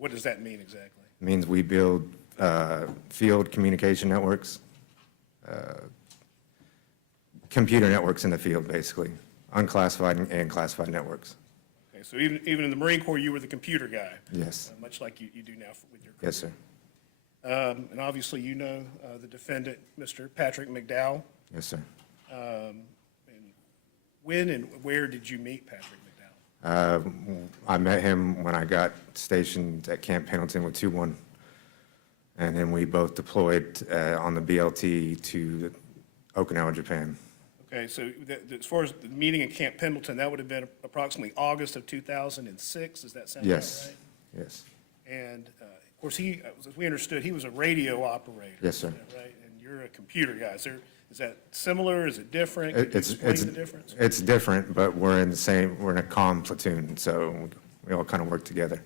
What does that mean exactly? It means we build field communication networks, computer networks in the field, basically, unclassified and classified networks. Okay, so even in the Marine Corps, you were the computer guy. Yes. Much like you do now with your career. Yes, sir. And obviously, you know the defendant, Mr. Patrick McDowell. Yes, sir. And when and where did you meet Patrick McDowell? I met him when I got stationed at Camp Pendleton with 2-1, and then we both deployed on the BLT to Okinawa, Japan. Okay, so as far as the meeting in Camp Pendleton, that would have been approximately August of 2006. Does that sound about Yes. right? Yes. And of course, as we understood, he was a radio operator. Yes, sir. Is that right? And you're a computer guy. Is that similar? Is it different? Could you It's explain the difference? it's different, but we're in a comm platoon, so we all kind of work together.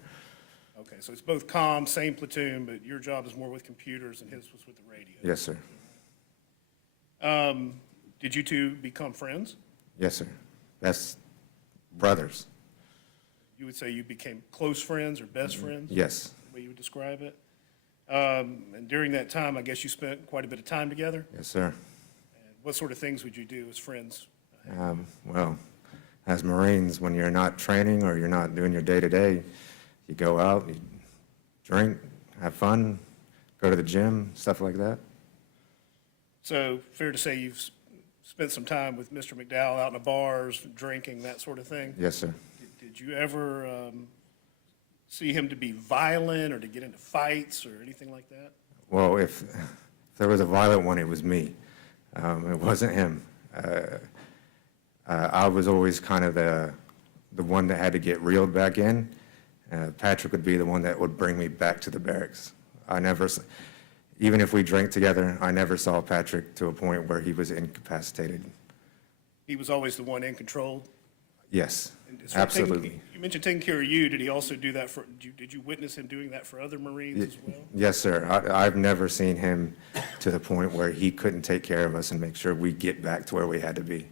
Okay, so it's both comm, same platoon, but your job is more with computers and his was with the radio. Yes, sir. Did you two become friends? Yes, sir. That's brothers. You would say you became close friends or best friends? Yes. The way you would describe it? And during that time, I guess you spent quite a bit of time together? Yes, sir. And what sort of things would you do as friends? Well, as Marines, when you're not training or you're not doing your day-to-day, you go out, you drink, have fun, go to the gym, stuff like that. So fair to say you've spent some time with Mr. McDowell out in the bars, drinking, that sort of thing? Yes, sir. Did you ever see him to be violent or to get into fights or anything like that? Well, if there was a violent one, it was me. It wasn't him. I was always kind of the one that had to get reeled back in. Patrick would be the one that would bring me back to the barracks. Even if we drank together, I never saw Patrick to a point where he was incapacitated. He was always the one in control? Yes, And so absolutely. You mentioned taking care of you. Did he also do that for, did you witness him doing that for other Marines as well? Yes, sir. I've never seen him to the point where he couldn't take care of us and make sure we get back to where we had to be.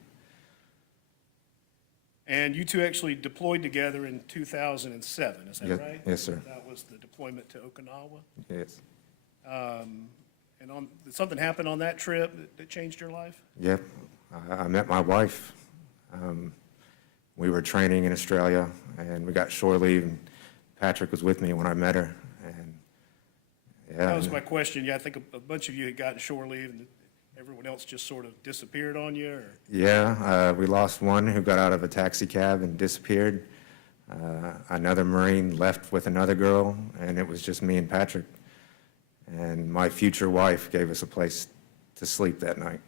And you two actually deployed together in 2007, is that Yes, right? yes, sir. That was the deployment to Okinawa? Yes. And did something happen on that trip that changed your life? Yep. I met my wife. We were training in Australia, and we got shore leave, and Patrick was with me when I met her. And yeah, That was my question. Yeah, I think a bunch of you had gotten shore leave, and everyone else just sort of disappeared on you, or? yeah, we lost one who got out of a taxi cab and disappeared. Another Marine left with another girl, and it was just me and Patrick. And my future wife gave us a place to sleep that night.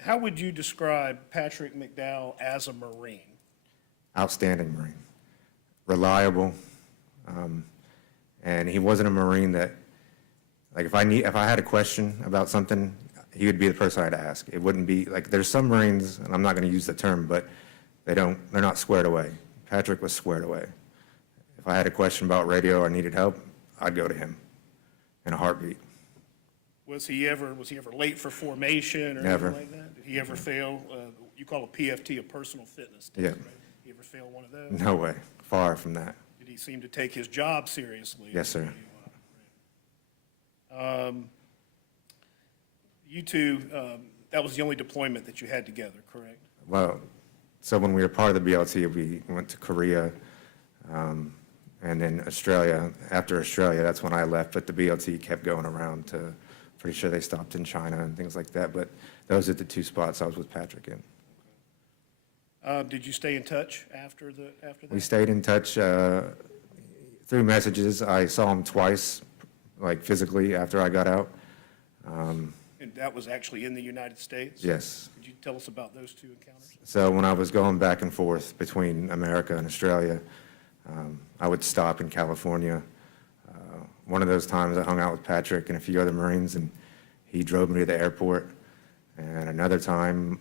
How would you describe Patrick McDowell as a Marine? Outstanding Marine, reliable, and he wasn't a Marine that, like, if I had a question about something, he would be the person I'd ask. It wouldn't be like, there's some Marines, and I'm not going to use the term, but they're not squared away. Patrick was squared away. If I had a question about radio or needed help, I'd go to him in a heartbeat. Was he ever late for formation or Never. anything like that? Did he ever fail, you call a PFT, a personal fitness test, Yeah. right? He ever fail one of those? No way, far from that. Did he seem to take his job seriously? Yes, sir. You two, that was the only deployment that you had together, correct? Well, so when we were part of the BLT, we went to Korea, and then Australia. After Australia, that's when I left, but the BLT kept going around to, pretty sure they stopped in China and things like that, but those are the two spots I was with Patrick in. Did you stay in touch after that? We stayed in touch through messages. I saw him twice, like physically, after I got out. And that was actually in the United States? Yes. Could you tell us about those two encounters? So when I was going back and forth between America and Australia, I would stop in California. One of those times I hung out with Patrick and a few other Marines, and he drove me to the airport. And another time,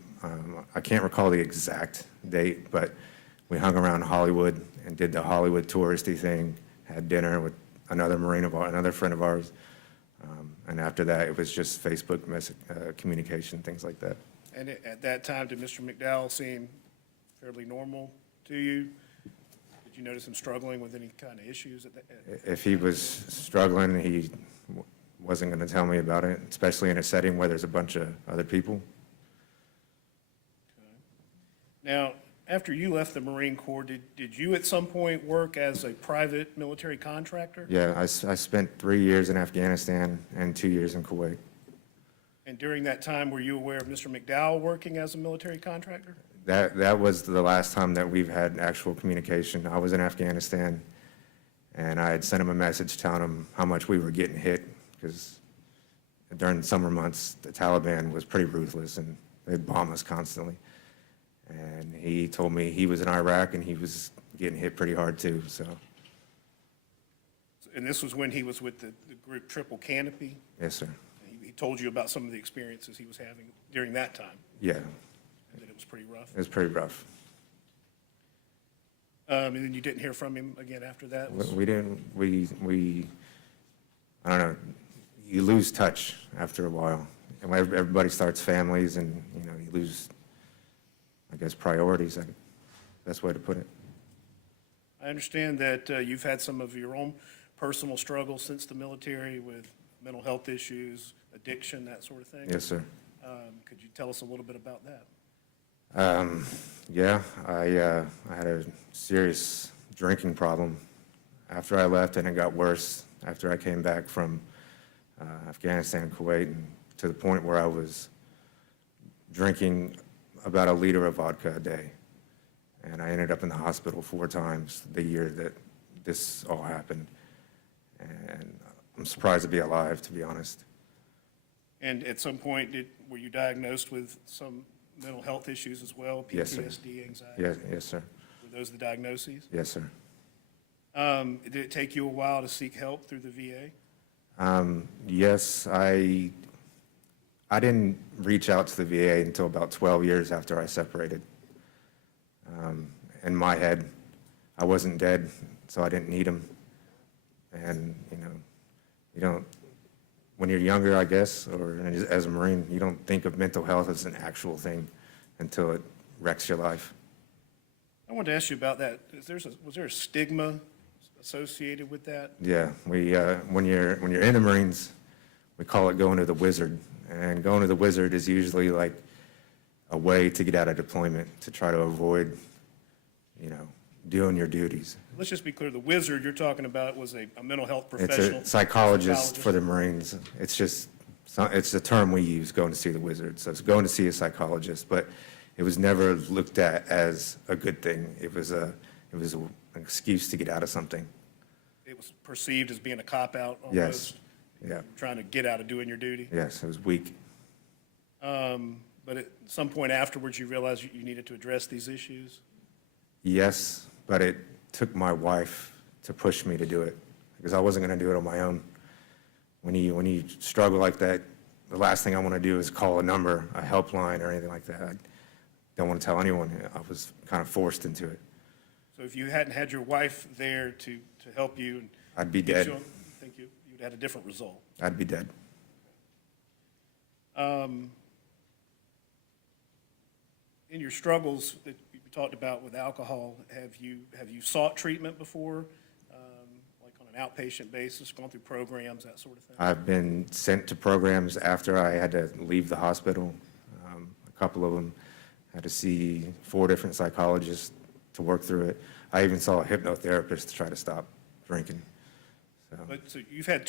I can't recall the exact date, but we hung around Hollywood and did the Hollywood touristy thing, had dinner with another Marine of ours, another friend of ours. And after that, it was just Facebook communication, things like that. And at that time, did Mr. McDowell seem fairly normal to you? you notice him struggling with any kind of issues at that? If he was struggling, he wasn't going to tell me about it, especially in a setting where there's a bunch of other people. Now, after you left the Marine Corps, did you at some point work as a private military contractor? Yeah, I spent 3 years in Afghanistan and 2 years in Kuwait. And during that time, were you aware of Mr. McDowell working as a military contractor? That was the last time that we've had actual communication. I was in Afghanistan, and I had sent him a message telling him how much we were getting hit, because during the summer months, the Taliban was pretty ruthless, and they'd bomb us constantly. And he told me he was in Iraq, and he was getting hit pretty hard too, so. And this was when he was with the group Triple Canopy? Yes, sir. He told you about some of the experiences he was having during that time, Yeah, and that it was pretty rough? it was pretty rough. And then you didn't hear from him again after that? We didn't, I don't know, you lose touch after a while. And when everybody starts families and, you lose, I guess, priorities, best way to put it. I understand that you've had some of your own personal struggles since the military with mental health issues, addiction, that sort of thing. Yes, sir. Could you tell us a little bit about that? Yeah, I had a serious drinking problem after I left, and it got worse after I came back from Afghanistan and Kuwait, and to the point where I was drinking about 1 liter of vodka a day. And I ended up in the hospital 4 times the year that this all happened. And I'm surprised to be alive, to be honest. And at some point, were you diagnosed with some mental health issues as well? Yes, sir. PTSD, anxiety? Yes, sir. Were those the diagnoses? Yes, sir. Did it take you a while to seek help through the VA? Yes, I didn't reach out to the VA until about 12 years after I separated. In my head, I wasn't dead, so I didn't need them. And, you don't, when you're younger, I guess, or as a Marine, you don't think of mental health as an actual thing until it wrecks your life. I wanted to ask you about that. Was there a stigma associated with that? Yeah, when you're in the Marines, we call it going to the wizard. And going to the wizard is usually like a way to get out of deployment, to try to avoid, doing your duties. Let's just be clear, the wizard you're talking about was a mental health It's professional? a psychologist for the Marines. It's the term we use, going to see the wizard. So it's going to see a psychologist, but it was never looked at as a good thing. It was an excuse to get out of something. It was perceived as being a cop-out almost? Yes, yeah, Trying to get out of doing your duty? yes, it was weak. But at some point afterwards, you realized you needed to address these issues? Yes, but it took my wife to push me to do it, because I wasn't going to do it on my own. When you struggle like that, the last thing I want to do is call a number, a helpline or anything like that. I don't want to tell anyone. I was kind of forced into it. So if you hadn't had your wife there to help you and I'd be get dead. you on, I think you'd had a different result. I'd be dead. In your struggles that you talked about with alcohol, have you sought treatment before, like on an outpatient basis, gone through programs, that sort of thing? I've been sent to programs after I had to leave the hospital. A couple of them had to see 4 different psychologists to work through it. I even saw a hypnotherapist to try to stop drinking. So you've had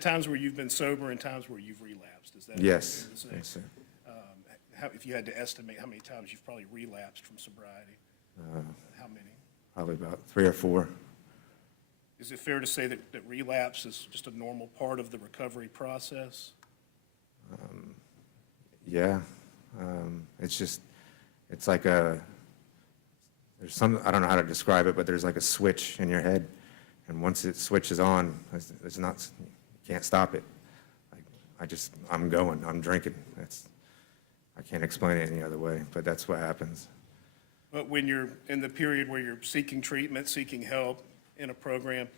times where you've been sober and times where you've relapsed, is that? Yes, fair to say? yes, sir. If you had to estimate how many times you've probably relapsed from sobriety, how many? Probably about 3 or 4. Is it fair to say that relapse is just a normal part of the recovery process? Yeah, it's like there's I don't know how to describe it, but there's like a switch in your head, and once it switches on, you can't stop it. I'm going, I'm drinking. I can't explain it any other way, but that's what happens. But when you're in the period where you're seeking treatment, seeking help in a program,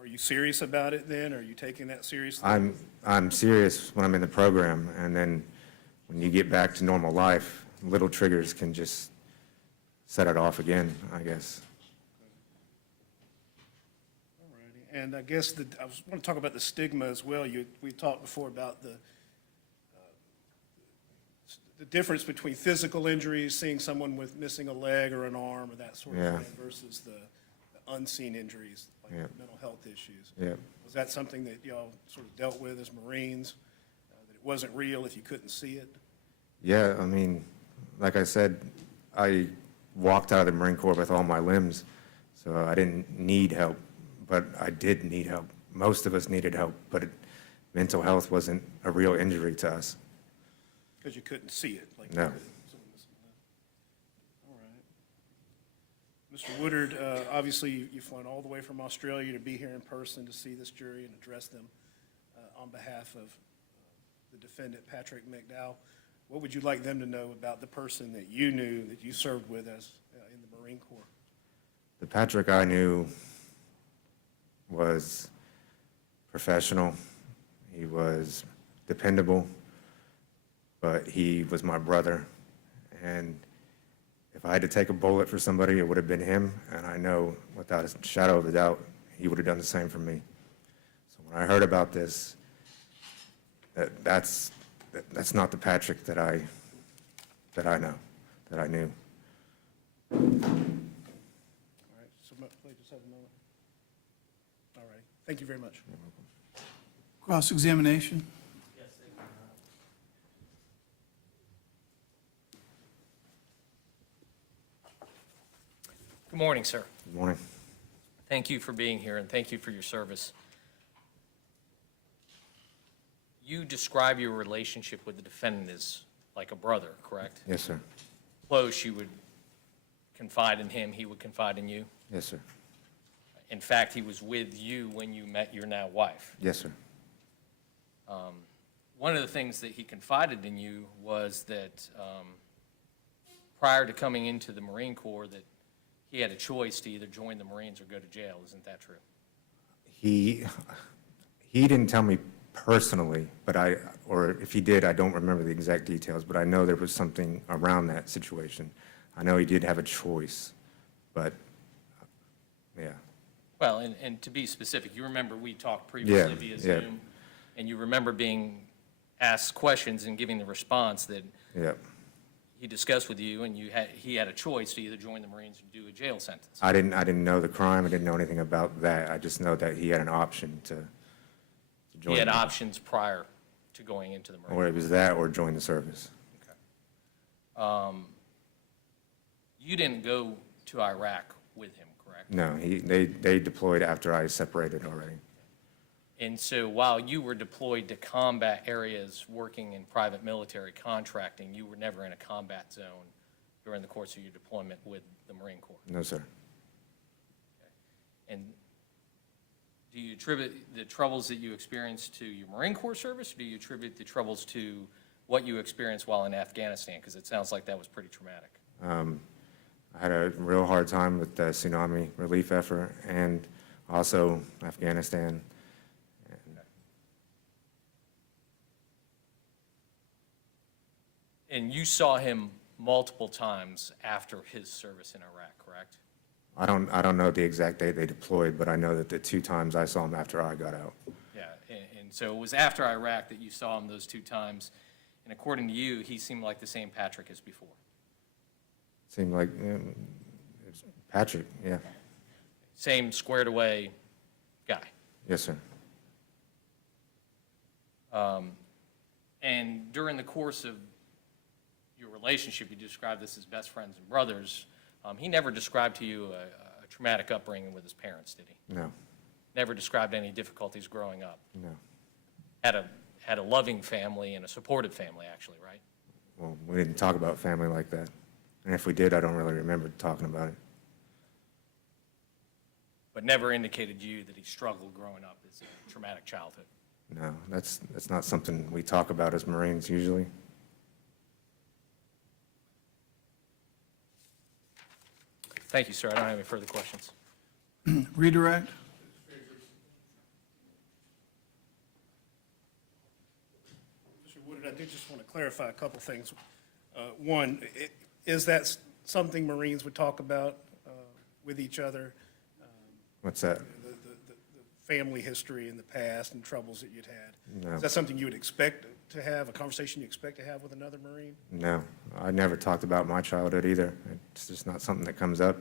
are you serious about it then? Are you taking that seriously? I'm serious when I'm in the program, and then when you get back to normal life, little triggers can just set it off again, I guess. And I guess I want to talk about the stigma as well. We talked before about the difference between physical injuries, seeing someone with missing a leg or an arm or that sort of Yeah. thing, versus the unseen injuries, like Yeah. mental health issues. Yeah. Was that something that y'all sort of dealt with as Marines, that it wasn't real if you couldn't see it? Yeah, I mean, like I said, I walked out of the Marine Corps with all my limbs, so I didn't need help, but I did need help. Most of us needed help, but mental health wasn't a real injury to us. Because you couldn't see it? Like No. someone missing a leg. All right. Mr. Woodard, obviously you've flown all the way from Australia to be here in person to see this jury and address them on behalf of the defendant, Patrick McDowell. What would you like them to know about the person that you knew, that you served with us in the Marine Corps? The Patrick I knew was professional. He was dependable, but he was my brother. And if I had to take a bullet for somebody, it would have been him. And I know without a shadow of a doubt, he would have done the same for me. So when I heard about this, that's not the Patrick that I know, that I knew. All right, so please just have a moment. All right, thank you very much. Cross-examination? Good morning, sir. Good morning. Thank you for being here, and thank you for your service. You describe your relationship with the defendant as like a brother, correct? Yes, sir. Close, you would confide in him, he would confide in you. Yes, sir. In fact, he was with you when you met your now wife. Yes, sir. One of the things that he confided in you was that prior to coming into the Marine Corps, that he had a choice to either join the Marines or go to jail. Isn't that true? He didn't tell me personally, but or if he did, I don't remember the exact details, but I know there was something around that situation. I know he did have a choice, but, yeah. Well, and to be specific, you remember we talked previously via yeah. Zoom, and you remember being asked questions and giving the response that Yeah. he discussed with you, and he had a choice to either join the Marines or do a jail sentence. I didn't know the crime. I didn't know anything about that. I just know that he had an option to join. He had options prior to going into the Marines. Or it was that or join the service. You didn't go to Iraq with him, correct? No, they deployed after I separated already. And so while you were deployed to combat areas working in private military contracting, you were never in a combat zone during the course of your deployment with the Marine Corps. No, sir. And do you attribute the troubles that you experienced to your Marine Corps service, or do you attribute the troubles to what you experienced while in Afghanistan? Because it sounds like that was pretty traumatic. I had a real hard time with the tsunami relief effort and also Afghanistan. And you saw him multiple times after his service in Iraq, correct? I don't know the exact date they deployed, but I know that the 2 times I saw him after I got out. Yeah, and so it was after Iraq that you saw him those 2 times, and according to you, he seemed like the same Patrick as before. Seemed like it's Patrick, yeah. Same squared away guy. Yes, sir. And during the course of your relationship, you described this as best friends and brothers. He never described to you a traumatic upbringing with his parents, did he? No, Never described any difficulties growing up. no. Had a loving family and a supportive family, actually, right? Well, we didn't talk about family like that. And if we did, I don't really remember talking about it. But never indicated to you that he struggled growing up as a traumatic childhood. No, that's not something we talk about as Marines usually. Thank you, sir. I don't have any further questions. Redirect? Mr. Woodard, I did just want to clarify a couple things. One, is that something Marines would talk about with each other? What's that? The family history in the past and troubles that you'd had. No. Is that something you would expect to have, a conversation you expect to have with another Marine? No, I never talked about my childhood either. It's just not something that comes up.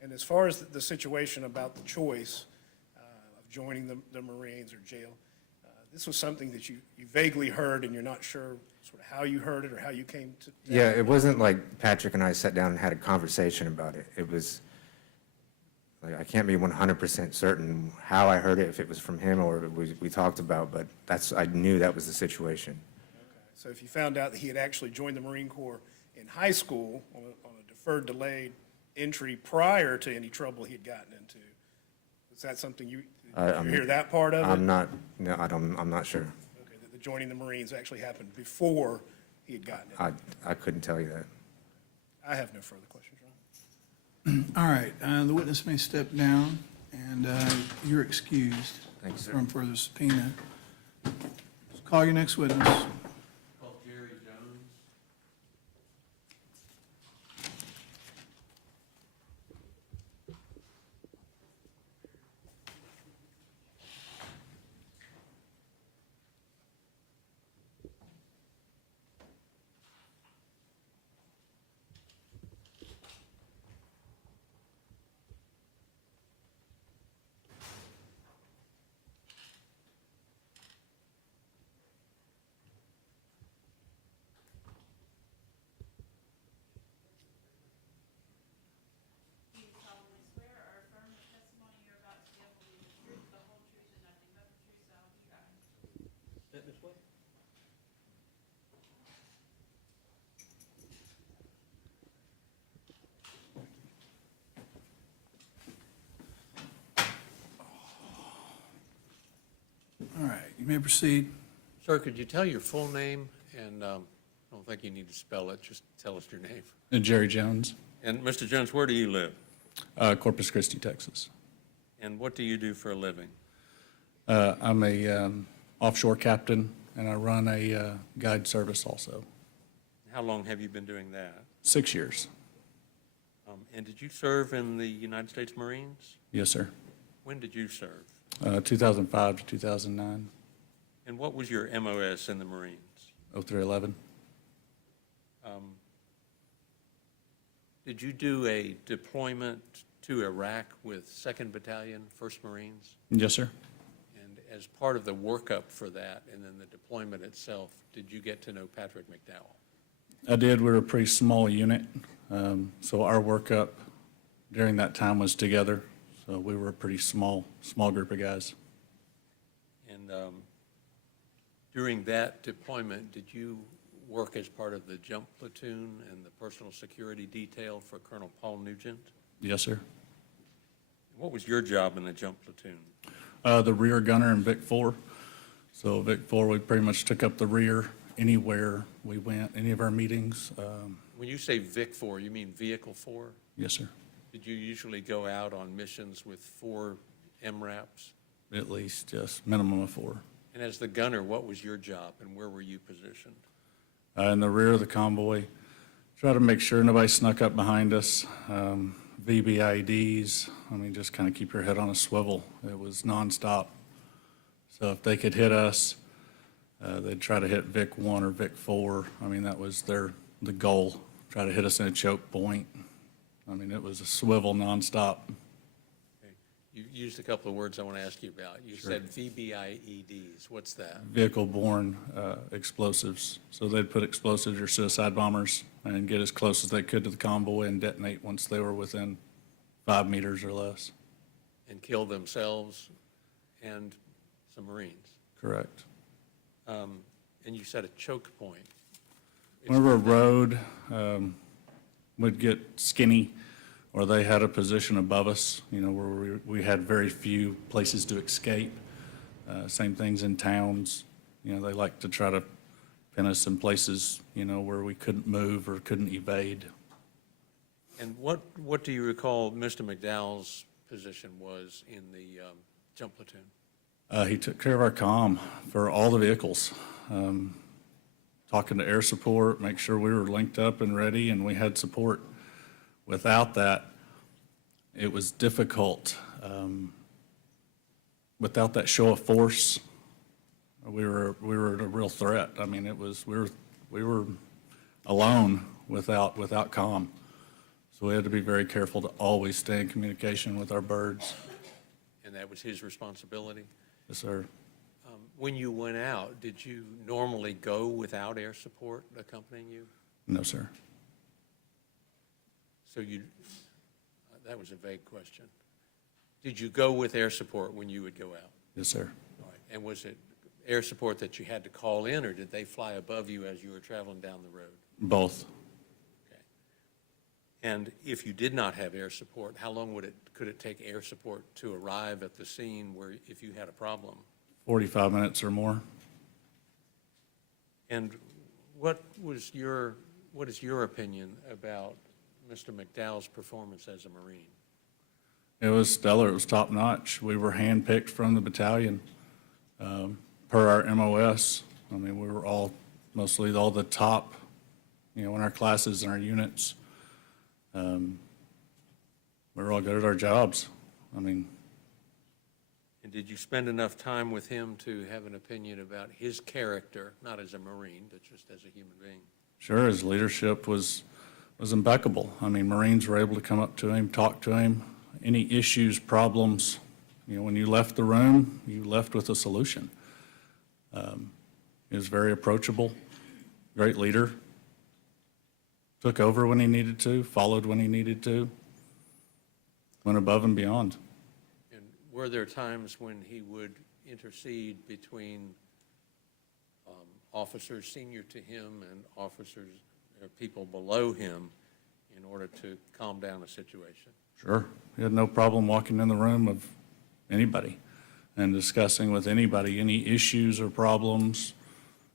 And as far as the situation about the choice of joining the Marines or jail, this was something that you vaguely heard and you're not sure sort of how you heard it or how you came to. Yeah, it wasn't like Patrick and I sat down and had a conversation about it. It was, like, I can't be 100% certain how I heard it, if it was from him or we talked about, but I knew that was the situation. Okay. So if you found out that he had actually joined the Marine Corps in high school on a deferred delayed entry prior to any trouble he had gotten into, is that something you hear that part of it? I'm not sure. Okay, that the joining the Marines actually happened before he had gotten it. I couldn't tell you that. I have no further questions, Ron. All right, the witness may step down, and you're excused Thank you, sir. from further subpoena. Call your next witness. Call Jerry Jones. Do you solemnly swear or affirm the testimony you're about to give will be the truth, the whole truth, and nothing but the truth, so help you God? Step this way. All right, you may proceed. Sir, could you tell your full name? And I don't think you need to spell it, just tell us your name. Jerry Jones, And Mr. Jones, where do you live? Corpus Christi, Texas. And what do you do for a living? I'm a offshore captain, and I run a guide service also. How long have you been doing that? 6 years. And did you serve in the United States Marines? Yes, sir. When did you serve? 2005 to 2009, And what was your MOS in the Marines? 0311. Did you do a deployment to Iraq with 2nd Battalion, 1st Marines? Yes, sir. And as part of the workup for that and then the deployment itself, did you get to know Patrick McDowell? I did. We were a pretty small unit, so our workup during that time was together. So we were a pretty small group of guys. And during that deployment, did you work as part of the jump platoon and the personal security detail for Colonel Paul Nugent? Yes, sir. What was your job in the jump platoon? The rear gunner in Vic 4. So Vic 4, we pretty much took up the rear anywhere we went, any of our meetings. When you say Vic 4, you mean Vehicle 4? Yes, sir. Did you usually go out on missions with 4 MRAPs? At least, yes, minimum of 4. And as the gunner, what was your job and where were you positioned? In the rear of the convoy, try to make sure nobody snuck up behind us. VBIEDs, I mean, just kind of keep your head on a swivel. It was nonstop. So if they could hit us, they'd try to hit Vic 1 or Vic 4. I mean, that was the goal, try to hit us in a choke point. I mean, it was a swivel nonstop. Okay. You used a couple of words I want to ask you about. You said VBIEDs. What's that? Vehicle-borne explosives. So they'd put explosives or suicide bombers and get as close as they could to the convoy and detonate once they were within 5 meters or less. And kill themselves and some Marines. Correct. And you said a choke point. Whenever a road would get skinny, or they had a position above us, you know, where we had very few places to escape. Same things in towns. You know, they like to try to pin us in places, you know, where we couldn't move or couldn't evade. And what do you recall Mr. McDowell's position was in the jump platoon? He took care of our comm for all the vehicles, talking to air support, make sure we were linked up and ready and we had support. Without that, it was difficult. without that show of force, we were at a real threat. I mean, we were alone without comm. So we had to be very careful to always stay in communication with our birds. And that was his responsibility? Yes, sir. When you went out, did you normally go without air support accompanying you? No, sir. So that was a vague question. Did you go with air support when you would go out? Yes, sir. All right. And was it air support that you had to call in, or did they fly above you as you were traveling down the road? Both. Okay. And if you did not have air support, how long could it take air support to arrive at the scene where, if you had a problem? 45 minutes or more. And what is your opinion about Mr. McDowell's performance as a Marine? It was stellar. It was top notch. We were handpicked from the battalion per our MOS. I mean, we were mostly all the top, in our classes and our units. We were all good at our jobs. I mean, And did you spend enough time with him to have an opinion about his character, not as a Marine, but just as a human being? sure, his leadership was impeccable. I mean, Marines were able to come up to him, talk to him. Any issues, problems, when you left the room, you left with a solution. He was very approachable, great leader, took over when he needed to, followed when he needed to, went above and beyond. And were there times when he would intercede between officers senior to him and officers or people below him in order to calm down a situation? Sure. He had no problem walking in the room of anybody and discussing with anybody any issues or problems.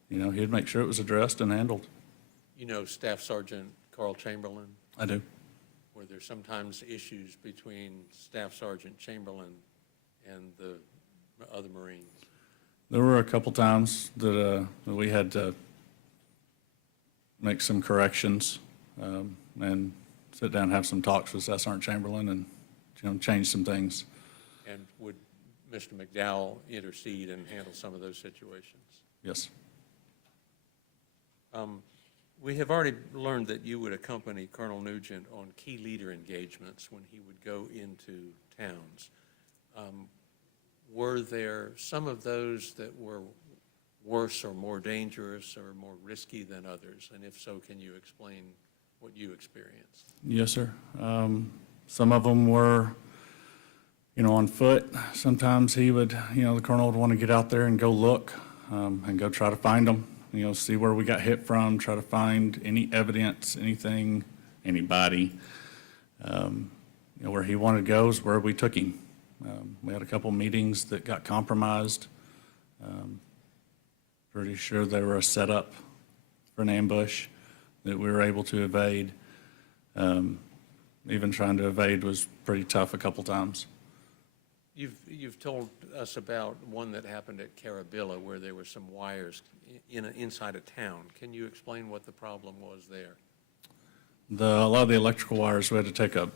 He'd make sure it was addressed and handled. You know Staff Sergeant Carl Chamberlain? I do. Were there sometimes issues between Staff Sergeant Chamberlain and the other Marines? There were a couple times that we had to make some corrections and sit down and have some talks with Staff Sergeant Chamberlain and change some things. And would Mr. McDowell intercede and handle some of those situations? Yes. We have already learned that you would accompany Colonel Nugent on key leader engagements when he would go into towns. Were there some of those that were worse or more dangerous or more risky than others? And if so, can you explain what you experienced? Yes, sir. Some of them were, on foot. Sometimes he would, the colonel would want to get out there and go look and go try to find them, see where we got hit from, try to find any evidence, anything, anybody. Where he wanted to go is where we took him. We had a couple meetings that got compromised. Pretty sure they were a setup for an ambush that we were able to evade. Even trying to evade was pretty tough a couple times. You've told us about one that happened at Carabilla where there were some wires inside a town. Can you explain what the problem was there? A lot of the electrical wires, we had to take a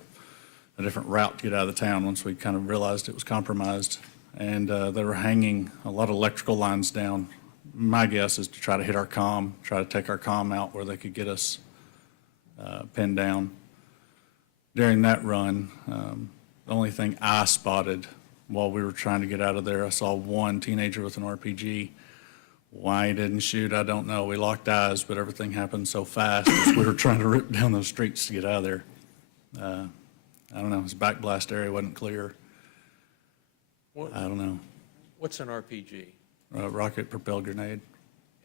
different route to get out of the town once we kind of realized it was compromised. And they were hanging a lot of electrical lines down. My guess is to try to hit our comm, try to take our comm out where they could get us pinned down. During that run, the only thing I spotted while we were trying to get out of there, I saw one teenager with an RPG. Why he didn't shoot, I don't know. We locked eyes, but everything happened so fast as we were trying to rip down those streets to get out of there. I don't know, his backblast area wasn't clear. I don't know. What's an RPG? Rocket propelled grenade.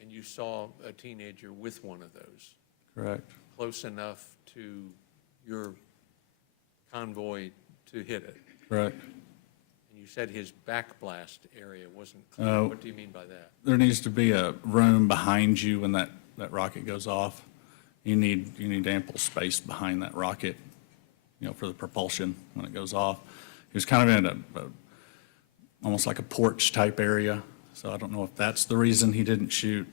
And you saw a teenager with one of those? Correct. Close enough to your convoy to hit it? Correct. And you said his backblast area wasn't clear. What do you mean by that? There needs to be a room behind you when that rocket goes off. You need ample space behind that rocket, for the propulsion when it goes off. He was kind of in a almost like a porch type area, so I don't know if that's the reason he didn't shoot.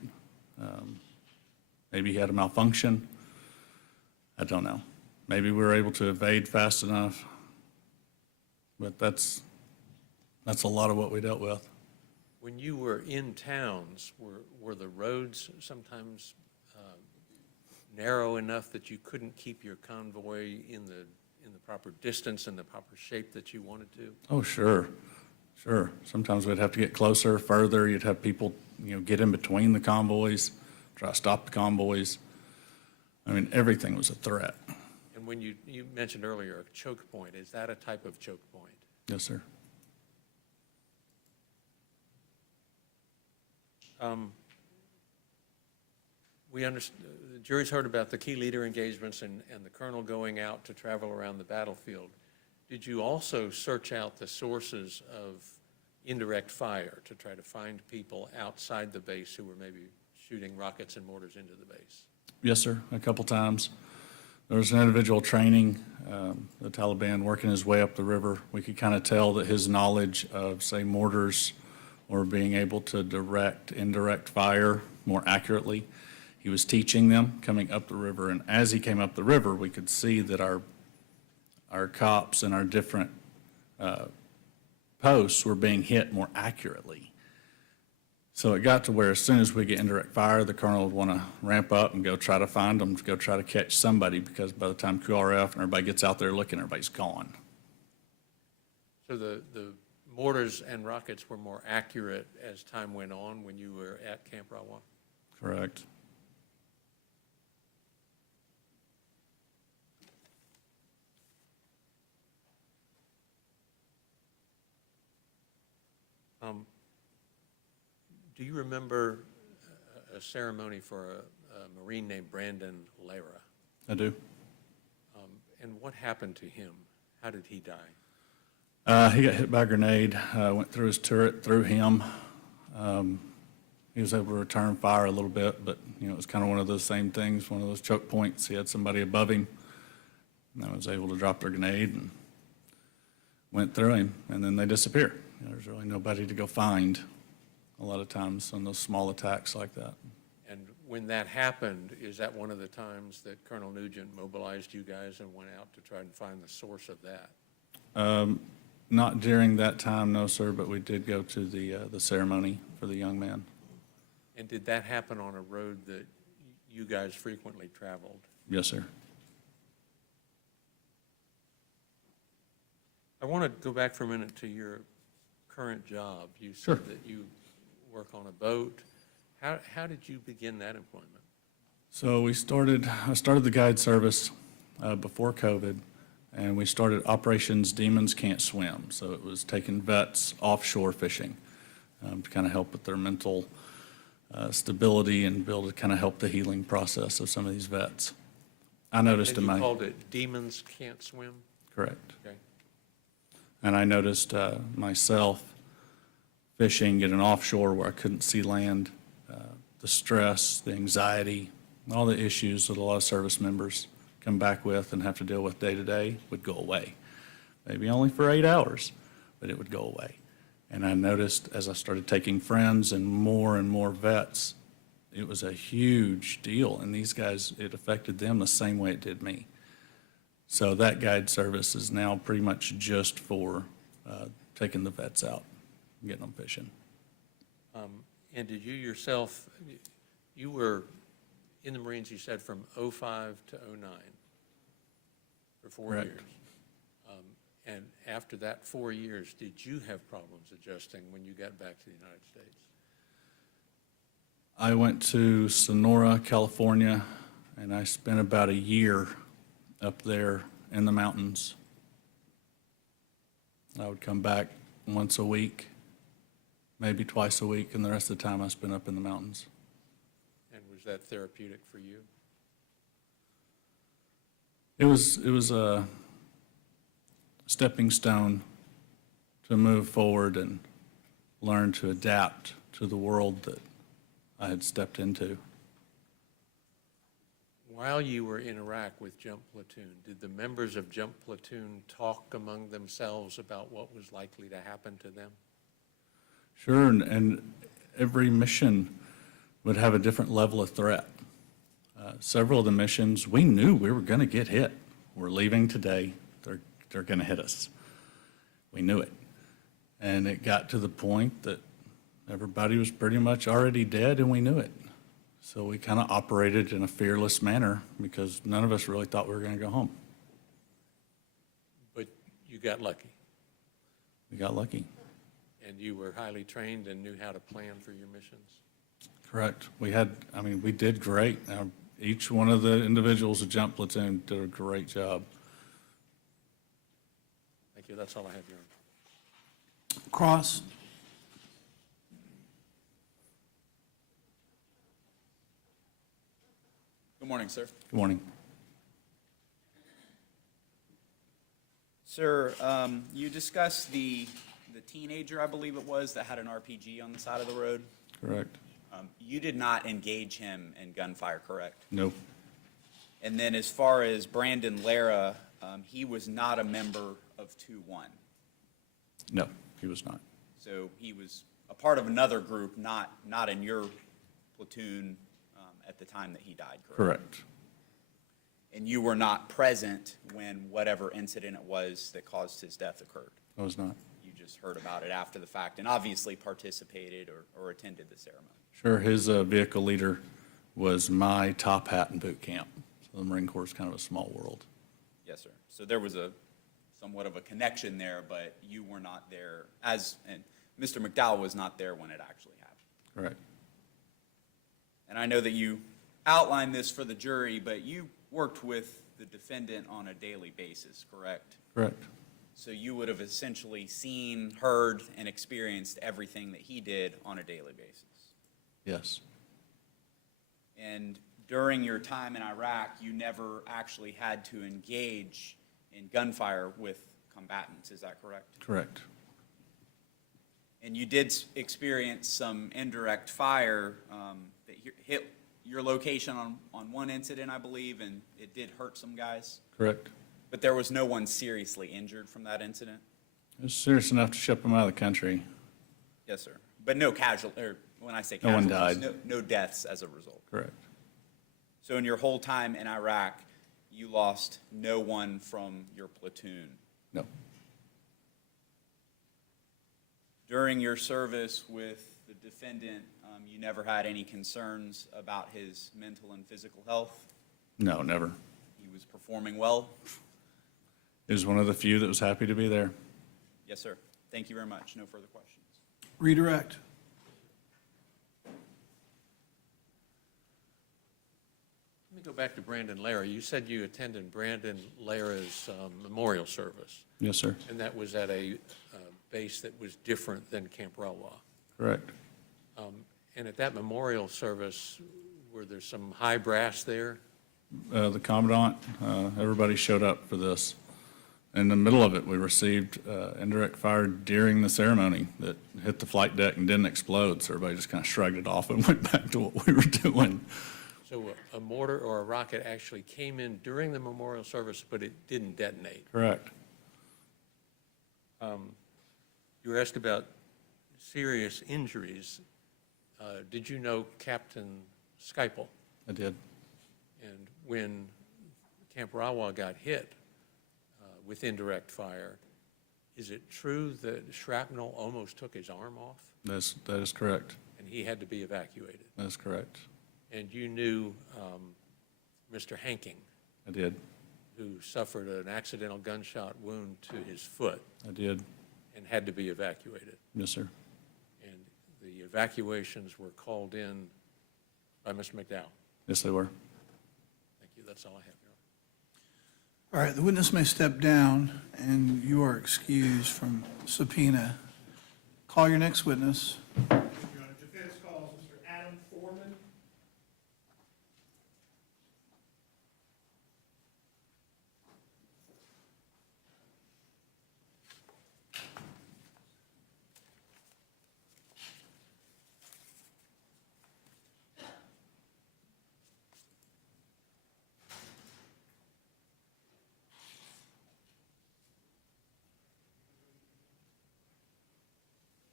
Maybe he had a malfunction. I don't know. Maybe we were able to evade fast enough, but that's That's a lot of what we dealt with. When you were in towns, were the roads sometimes narrow enough that you couldn't keep your convoy in the proper distance and the proper shape that you wanted to? Oh, sure, sure. Sometimes we'd have to get closer, further. You'd have people, get in between the convoys, try to stop the convoys. I mean, everything was a threat. And when you mentioned earlier a choke point, is that a type of choke point? Yes, sir. The jury's heard about the key leader engagements and the colonel going out to travel around the battlefield. Did you also search out the sources of indirect fire to try to find people outside the base who were maybe shooting rockets and mortars into the base? Yes, sir, a couple times. There was an individual training, the Taliban working his way up the river. We could kind of tell that his knowledge of, say, mortars or being able to direct indirect fire more accurately. He was teaching them coming up the river, and as he came up the river, we could see that our cops and our different posts were being hit more accurately. So it got to where as soon as we get indirect fire, the colonel would want to ramp up and go try to find them, go try to catch somebody, because by the time QRF and everybody gets out there looking, everybody's gone. So the mortars and rockets were more accurate as time went on when you were at Camp Rawa? Correct. Do you remember a ceremony for a Marine named Brandon Lara? I do. And what happened to him? How did he die? He got hit by a grenade, went through his turret, through him. He was able to return fire a little bit, but it was kind of one of those same things, one of those choke points. He had somebody above him, and I was able to drop their grenade and went through him, and then they disappear. There's really nobody to go find a lot of times on those small attacks like that. And when that happened, is that one of the times that Colonel Nugent mobilized you guys and went out to try and find the source of that? Not during that time, no, sir, but we did go to the ceremony for the young man. And did that happen on a road that you guys frequently traveled? Yes, sir. I want to go back for a minute to your current job. You Sure. said that you work on a boat. How did you begin that employment? So I started the guide service before COVID, and we started Operations Demons Can't Swim. So it was taking vets offshore fishing to kind of help with their mental stability and be able to kind of help the healing process of some of these vets. I noticed And you called it Demons Can't Swim? Correct. Okay. And I noticed myself fishing, getting offshore where I couldn't see land, the stress, the anxiety, all the issues that a lot of service members come back with and have to deal with day to day would go away. Maybe only for 8 hours, but it would go away. And I noticed as I started taking friends and more vets, it was a huge deal. And these guys, it affected them the same way it did me. So that guide service is now pretty much just for taking the vets out, and getting them fishing. And did you yourself, you were in the Marines, you said, from '05 to '09 for 4 Correct. years. And after that 4 years, did you have problems adjusting when you got back to the United States? I went to Sonora, California, and I spent about a year up there in the mountains. I would come back once a week, maybe twice a week, and the rest of the time I spent up in the mountains. And was that therapeutic for you? It was a stepping stone to move forward and learn to adapt to the world that I had stepped into. While you were in Iraq with Jump Platoon, did the members of Jump Platoon talk among themselves about what was likely to happen to them? Sure, and every mission would have a different level of threat. Several of the missions, we knew we were going to get hit. We're leaving today, they're going to hit us. We knew it. And it got to the point that everybody was pretty much already dead and we knew it. So we kind of operated in a fearless manner because none of us really thought we were going to go home. But you got lucky, We got lucky. and you were highly trained and knew how to plan for your missions. Correct. We did great. Each one of the individuals who jumped platoon did a great job. Thank you, that's all I have, Your Honor. Cross. Good morning, sir. Good morning. Sir, you discussed the teenager, I believe it was, that had an RPG on the side of the road. Correct. You did not engage him in gunfire, correct? No. And then as far as Brandon Lara, he was not a member of 2-1. No, he was not. So he was a part of another group, not in your platoon at the time that he died, correct? Correct. And you were not present when whatever incident it was that caused his death occurred? I was not. You just heard about it after the fact and obviously participated or attended the ceremony? Sure, his vehicle leader was my top hat in boot camp. So the Marine Corps is kind of a small world. Yes, sir. So there was somewhat of a connection there, but you were not there and Mr. McDowell was not there when it actually happened. Correct. And I know that you outlined this for the jury, but you worked with the defendant on a daily basis, correct? Correct. So you would have essentially seen, heard, and experienced everything that he did on a daily basis. Yes. And during your time in Iraq, you never actually had to engage in gunfire with combatants, is that correct? Correct. And you did experience some indirect fire that hit your location on one incident, I believe, and it did hurt some guys. Correct. But there was no one seriously injured from that incident? It was serious enough to ship him out of the country. Yes, sir. But no or when I say No one casualties, died. no deaths as a result. Correct. So in your whole time in Iraq, you lost no one from your platoon? No. During your service with the defendant, you never had any concerns about his mental and physical health? No, never. He was performing well? He was one of the few that was happy to be there. Yes, sir. Thank you very much. No further questions. Redirect. Let me go back to Brandon Lara. You said you attended Brandon Lara's memorial service, Yes, sir. and that was at a base that was different than Camp Rawa. Correct. And at that memorial service, were there some high brass there? The commandant, everybody showed up for this. In the middle of it, we received indirect fire during the ceremony that hit the flight deck and didn't explode, so everybody just kind of shrugged it off and went back to what we were doing. So a mortar or a rocket actually came in during the memorial service, but it didn't detonate. Correct. You were asked about serious injuries. Did you know Captain Skypel? I did. And when Camp Rawa got hit with indirect fire, is it true that shrapnel almost took his arm off That is correct. and he had to be evacuated? That is correct. And you knew Mr. Hanking, I did. who suffered an accidental gunshot wound to his foot I did. and had to be evacuated. Yes, sir. And the evacuations were called in by Mr. McDowell. Yes, they were. Thank you. That's all I have, Your Honor. All right, the witness may step down, and you are excused from subpoena. Call your next witness. Your Honor, defense calls Mr. Adam Foreman.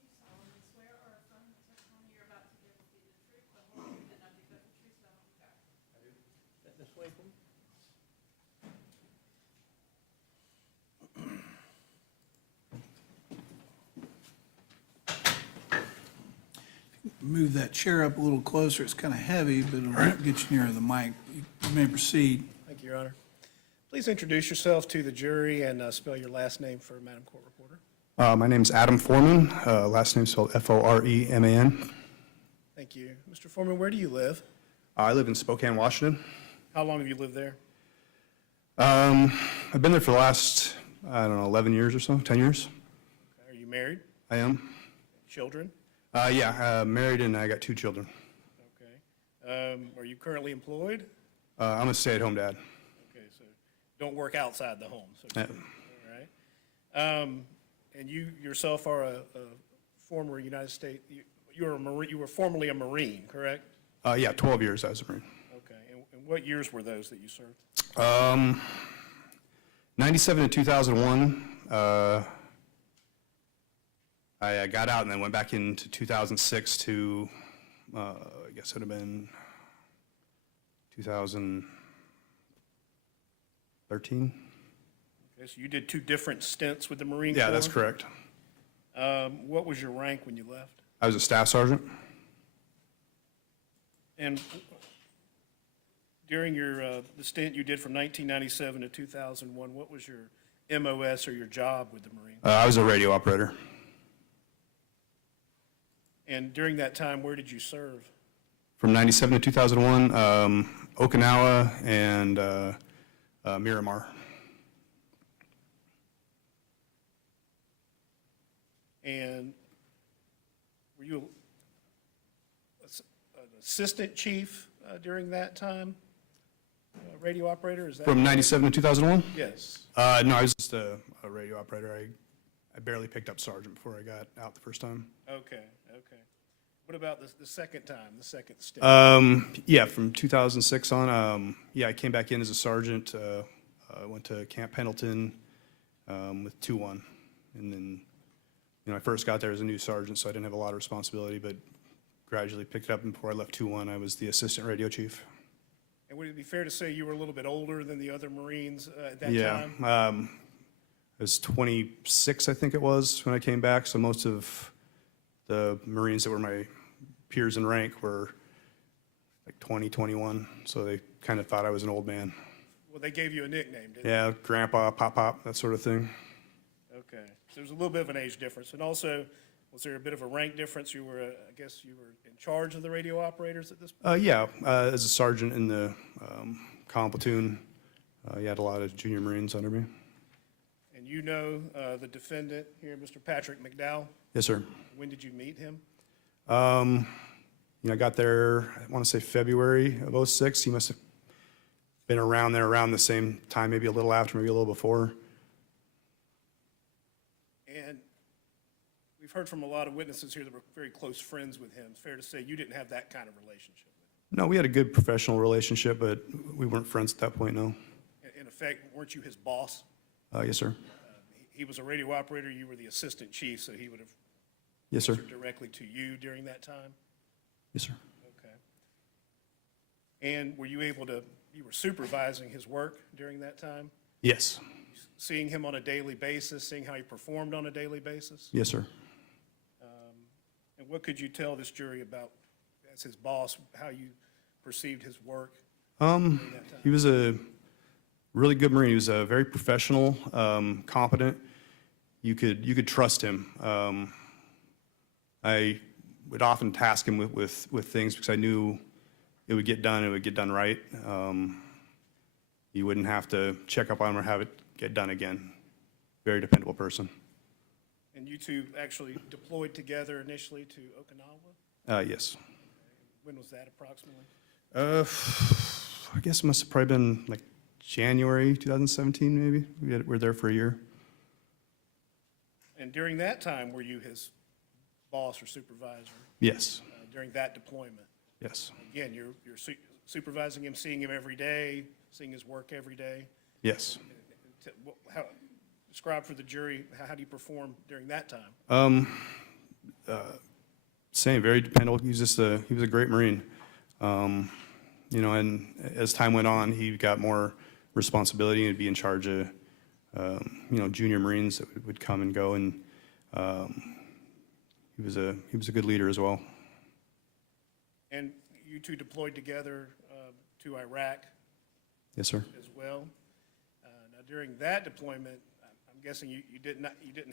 Do you solemnly swear or affirm move that chair up a little closer. It's kind of heavy, but it'll get you nearer the mic. You may proceed. Thank you, Your Honor. Please introduce yourself to the jury and spell your last name for Madam Court Reporter. My name's Adam Foreman, last name spelled Foreman. Thank you. Mr. Foreman, where do you live? I live in Spokane, Washington. How long have you lived there? I've been there for the last, 11 years or so, 10 years. Are you married? I am. Children? Married and I got 2 children. Okay. Are you currently employed? I'm a stay-at-home dad. Okay, so don't work outside the home, so to Yeah. speak. All right. And you yourself are a former United States, you were a Marine, you were formerly a Marine, correct? 12 years as a Marine. Okay. And what years were those that you served? 97 and 2001, I got out and then went back into 2006 to, I guess it would have been 2013. Okay, so you did 2 different stints with the Marine Corps? Yeah, that's correct. What was your rank when you left? I was a staff sergeant. And during your, the stint you did from 1997 to 2001, what was your MOS or your job with the Marine? I was a radio operator. And during that time, where did you serve? From 97 to 2001, Okinawa and Miramar. And were you an assistant chief during that time? Radio operator, is that? From 97 to 2001? Yes. No, I was just a radio operator. I barely picked up sergeant before I got out the first time. Okay, okay. What about the second time, the second stint? From 2006 on, I came back in as a sergeant. I went to Camp Pendleton with 2-1. And then, I first got there as a new sergeant, so I didn't have a lot of responsibility, but gradually picked it up. And before I left 2-1, I was the assistant radio chief. And would it be fair to say you were a little bit older than the other Marines at that Yeah, time? I was 26, I think it was, when I came back. So most of the Marines that were my peers in rank were like 20, 21. So they kind of thought I was an old man. Well, they gave you a nickname, didn't Yeah, grandpa, pop, that sort of thing. they? Okay. So there's a little bit of an age difference. And also, was there a bit of a rank difference? You were, I guess you were in charge of the radio operators at this point? As a sergeant in the comm platoon, you had a lot of junior Marines under me. And you know the defendant here, Mr. Patrick McDowell. Yes, sir. When did you meet him? I got there, I want to say February of '06. He must have been around there around the same time, maybe a little after, maybe a little before. And we've heard from a lot of witnesses here that were very close friends with him. It's fair to say you didn't have that kind of relationship with No, we had a good professional relationship, but we weren't friends at that point, no. him. In effect, weren't you his boss? Yes, sir. He was a radio operator, you were the assistant chief, so he would have Yes, sir. answered directly to you during that time? Yes, sir. Okay. And were you able to, you were supervising his work during that time? Yes. Seeing him on a daily basis, seeing how he performed on a daily basis? Yes, sir. And what could you tell this jury about, as his boss, how you perceived his work during that time? He was a really good Marine. He was very professional, competent. You could trust him. I would often task him with things because I knew it would get done. It would get done right. You wouldn't have to check up on him or have it get done again. Very dependable person. And you two actually deployed together initially to Okinawa? Yes. When was that approximately? I guess it must have probably been like January 2017, maybe. We were there for a year. And during that time, were you his boss or supervisor Yes. during that deployment? Yes. Again, you're supervising him, seeing him every day, seeing his work every day. Yes. Describe for the jury, how do you perform during that time? Same, very dependable. He was a great Marine. And as time went on, he got more responsibility and be in charge of, junior Marines that would come and go. And he was a good leader as well. And you two deployed together to Iraq Yes, sir. as well. Now, during that deployment, I'm guessing you didn't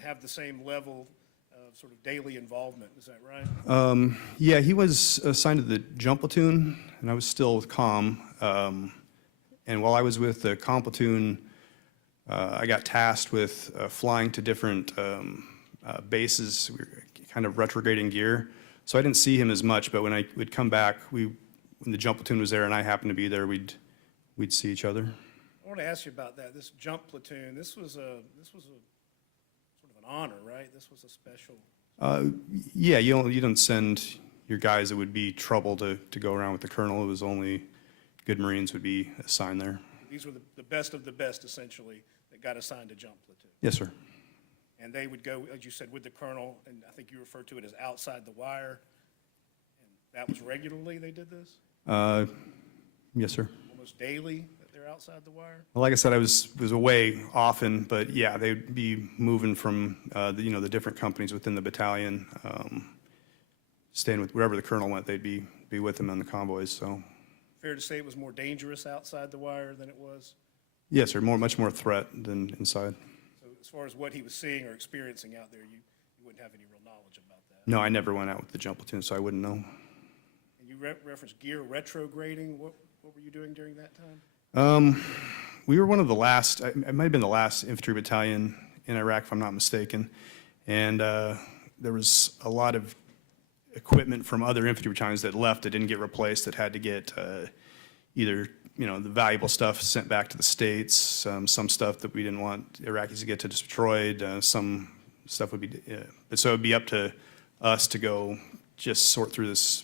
have the same level of sort of daily involvement, is that right? Yeah, he was assigned to the jump platoon, and I was still with comm. And while I was with the comm platoon, I got tasked with flying to different bases. We were kind of retrograding gear. So I didn't see him as much, but when I would come back, when the jump platoon was there and I happened to be there, we'd see each other. I want to ask you about that. This jump platoon, this was a sort of an honor, right? This was a special. Yeah, you don't send your guys that would be trouble to go around with the colonel. It was only good Marines would be assigned there. These were the best of the best, essentially, that got assigned to jump platoon. Yes, sir. And they would go, as you said, with the colonel, and I think you referred to it as outside the wire. And that was regularly they did this? Yes, sir. Almost daily that they're outside the wire? Well, like I said, I was away often, but yeah, they'd be moving from the different companies within the battalion, staying with wherever the colonel went. They'd be with him on the convoys. So, Fair to say it was more dangerous outside the wire than it was? yes, sir. Much more threat than inside. So as far as what he was seeing or experiencing out there, you wouldn't have any real knowledge about that. No, I never went out with the jump platoon, so I wouldn't know. And you referenced gear retrograding. What were you doing during that time? We were one of the last, it might have been the last infantry battalion in Iraq, if I'm not mistaken. And there was a lot of equipment from other infantry battalions that left that didn't get replaced, that had to get either, the valuable stuff sent back to the States, some stuff that we didn't want Iraqis to get to destroyed, some stuff would be, so it would be up to us to go just sort through this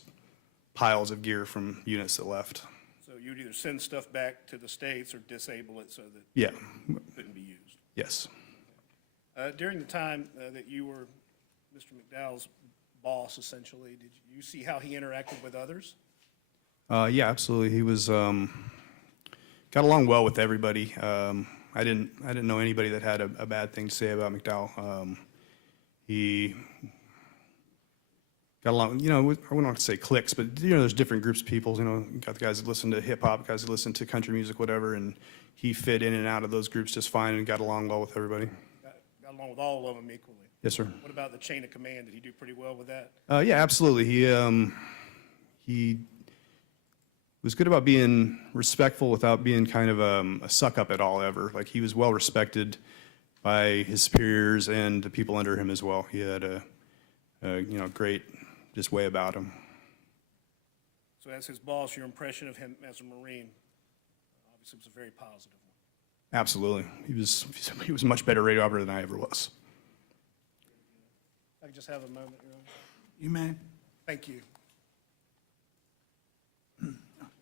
piles of gear from units that left. So you'd either send stuff back to the States or disable it so that Yeah, it couldn't be used. yes. During the time that you were Mr. McDowell's boss, essentially, did you see how he interacted with others? Yeah, absolutely. He was, got along well with everybody. I didn't know anybody that had a bad thing to say about McDowell. He got along, I wouldn't want to say cliques, but, there's different groups of people, you got the guys that listen to hip hop, guys that listen to country music, whatever, and he fit in and out of those groups just fine and got along well with everybody. Got along with all of them equally. Yes, sir. What about the chain of command? Did he do pretty well with that? Yeah, absolutely. He was good about being respectful without being kind of a suck up at all ever. Like, he was well respected by his superiors and the people under him as well. He had a great just way about him. So as his boss, your impression of him as a Marine obviously was a very positive one. Absolutely. He was a much better radio operator than I ever was. If I could just have a moment, Your Honor. You may. Thank you.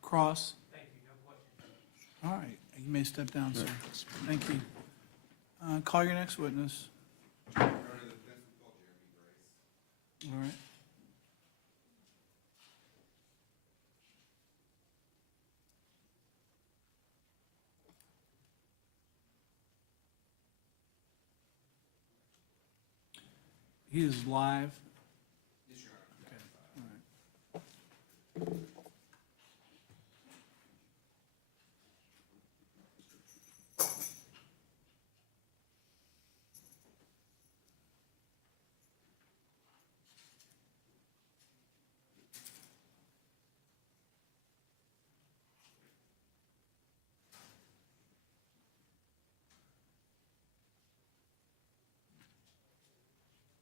Cross. Thank you. No questions. All right. You may step down, sir. Thank you. Call your next witness. All right. He is live. Okay. All right.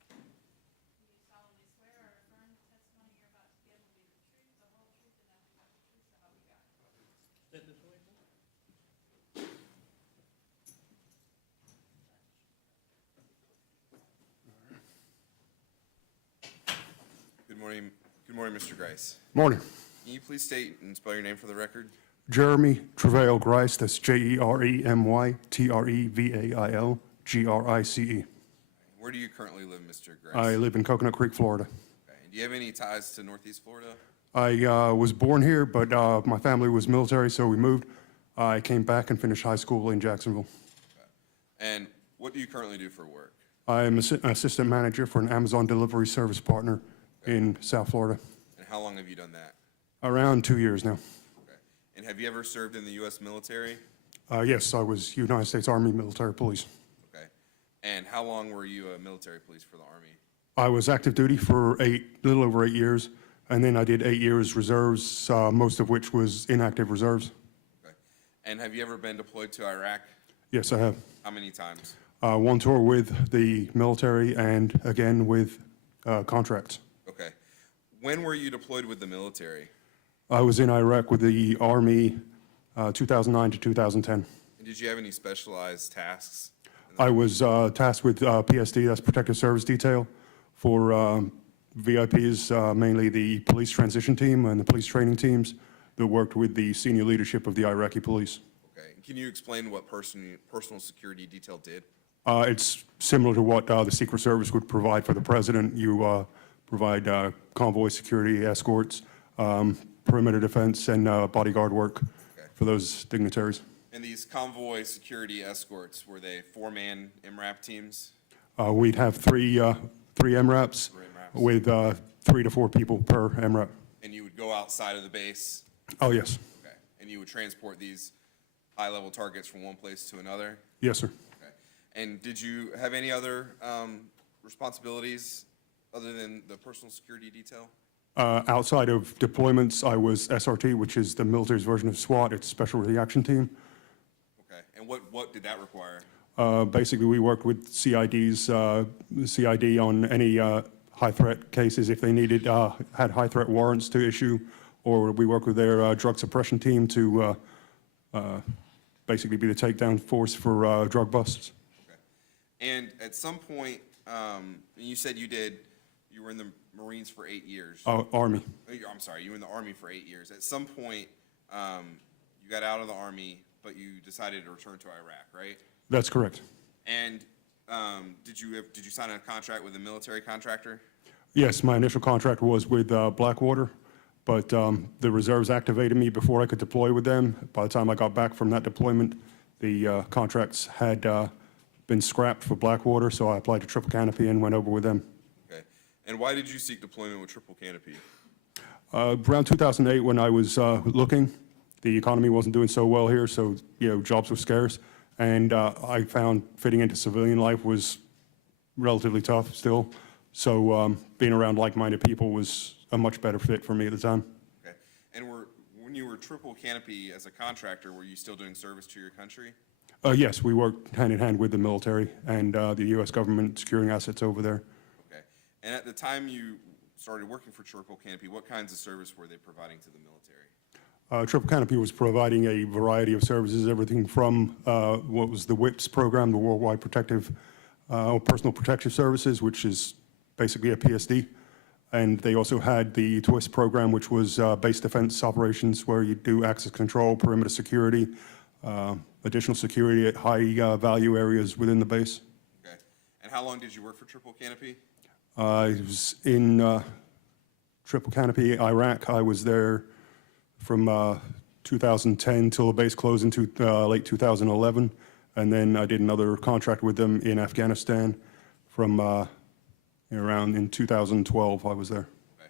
Do you solemnly swear or affirm the testimony you're about to give will be the truth, the whole truth, and nothing but the truth, so help you God? Good morning, Mr. Grice. Morning. Can you please state and spell your name for the record? Jeremy Trevail Grice, that's Jeremy Trevail Grice. Where do you currently live, Mr. Grice? I live in Coconut Creek, Florida. Okay. Do you have any ties to Northeast Florida? I was born here, but my family was military, so we moved. I came back and finished high school in Jacksonville. And what do you currently do for work? I'm an assistant manager for an Amazon delivery service partner in South Florida. And how long have you done that? Around 2 years now. Okay. And have you ever served in the U.S. military? Yes, I was United States Army Military Police. Okay. And how long were you a military police for the Army? I was active duty for little over 8 years, and then I did 8 years reserves, most of which was inactive reserves. Okay. And have you ever been deployed to Iraq? Yes, I have. How many times? One tour with the military and again with contracts. Okay. When were you deployed with the military? I was in Iraq with the Army 2009 to 2010. And did you have any specialized tasks? I was tasked with PSD, that's Protective Service Detail, for VIPs, mainly the police transition team and the police training teams that worked with the senior leadership of the Iraqi police. Okay. Can you explain what personal security detail did? It's similar to what the Secret Service would provide for the president. You provide convoy security, escorts, perimeter defense, and bodyguard work for those dignitaries. And these convoy security escorts, were they 4-man MRAP teams? We'd have three MRAPs with 3 to 4 people per MRAP. And you would go outside of the base? Oh, yes. Okay. And you would transport these high-level targets from one place to another? Yes, sir. Okay. And did you have any other responsibilities other than the personal security detail? Outside of deployments, I was SRT, which is the military's version of SWAT. It's Special Reaction Team. Okay. And what did that require? Basically, we worked with CID on any high-threat cases if they needed, had high-threat warrants to issue, or we worked with their drug suppression team to basically be the takedown force for drug busts. Okay. And at some point, you said you were in the Marines for 8 years. Army. I'm sorry, you were in the Army for 8 years. At some point, you got out of the Army, but you decided to return to Iraq, right? That's correct. And did you sign a contract with a military contractor? Yes, my initial contract was with Blackwater, but the reserves activated me before I could deploy with them. By the time I got back from that deployment, the contracts had been scrapped for Blackwater, so I applied to Triple Canopy and went over with them. Okay. And why did you seek deployment with Triple Canopy? Around 2008, when I was looking, the economy wasn't doing so well here, so jobs were scarce, and I found fitting into civilian life was relatively tough still. So being around like-minded people was a much better fit for me at the time. Okay. And when you were Triple Canopy as a contractor, were you still doing service to your country? Yes, we worked hand in hand with the military and the U.S. government securing assets over there. Okay. And at the time you started working for Triple Canopy, what kinds of service were they providing to the military? Triple Canopy was providing a variety of services, everything from what was the WIPS program, the Worldwide Protective Personal Protective Services, which is basically a PSD. And they also had the TWIST program, which was base defense operations, where you do access control, perimeter security, additional security at high value areas within the base. Okay. And how long did you work for Triple Canopy? I was in Triple Canopy, Iraq. I was there from 2010 till the base closed into late 2011. And then I did another contract with them in Afghanistan from around in 2012, I was there. Okay.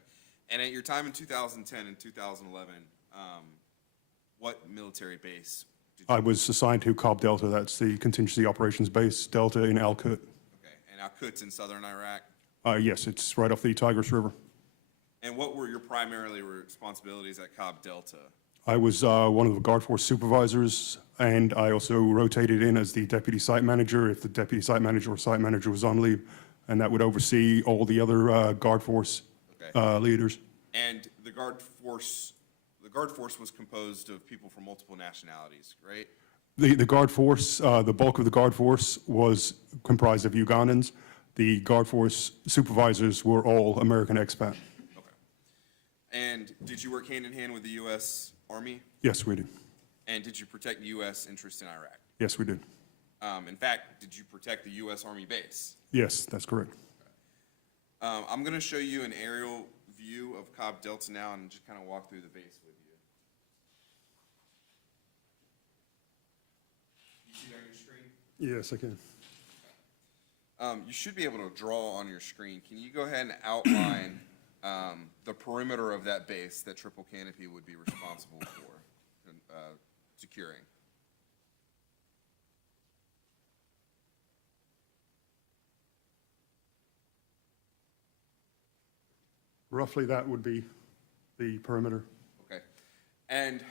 And at your time in 2010 and 2011, what military base did you? I was assigned to Cobb Delta. That's the contingency operations base, Delta in Al Qut. Okay. And Al-Qut's in southern Iraq? Yes, it's right off the Tigris River. And what were your primarily responsibilities at Cobb Delta? I was one of the Guard Force supervisors, and I also rotated in as the deputy site manager if the deputy site manager or site manager was on leave, and that would oversee all the other Guard Force leaders. And the Guard Force was composed of people from multiple nationalities, right? The Guard Force, the bulk of the Guard Force was comprised of Ugandans. The Guard Force supervisors were all American expat. Okay. And did you work hand in hand with the U.S. Army? Yes, we did. And did you protect U.S. interests in Iraq? Yes, we did. In fact, did you protect the U.S. Army base? Yes, that's correct. I'm going to show you an aerial view of Cobb Delta now and just kind of walk through the base with you. You see that on your screen? Yes, I can. You should be able to draw on your screen. Can you go ahead and outline the perimeter of that base that Triple Canopy would be responsible for securing? Roughly, that would be the perimeter. Okay. And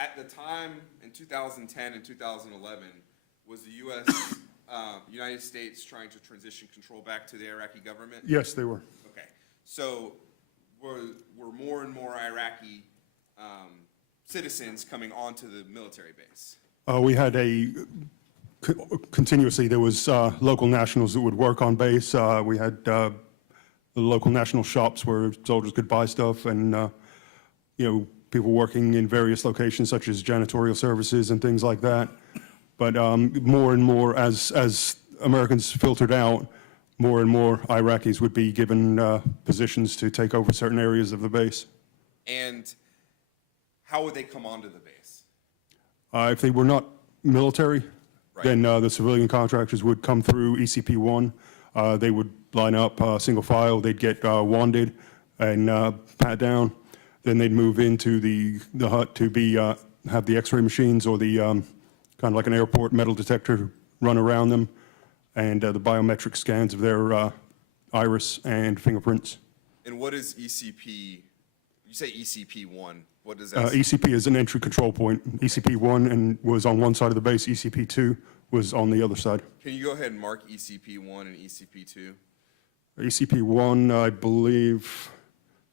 at the time, in 2010 and 2011, was the U.S., United States trying to transition control back to the Iraqi government? Yes, they were. Okay. So were more and more Iraqi citizens coming onto the military base? We had continuously, there was local nationals that would work on base. We had the local national shops where soldiers could buy stuff, and people working in various locations such as janitorial services and things like that. But more and more, as Americans filtered out, more and more Iraqis would be given positions to take over certain areas of the base. And how would they come onto the base? If they were not military, Right. then the civilian contractors would come through ECP-1. They would line up single file. They'd get wanded and pat down. Then they'd move into the hut to be have the X-ray machines or the kind of like an airport metal detector run around them, and the biometric scans of their iris and fingerprints. And what is ECP? You say ECP-1. What does that? ECP is an entry control point. ECP-1 and was on one side of the base. ECP-2 was on the other side. Can you go ahead and mark ECP-1 and ECP-2? ECP-1, I believe,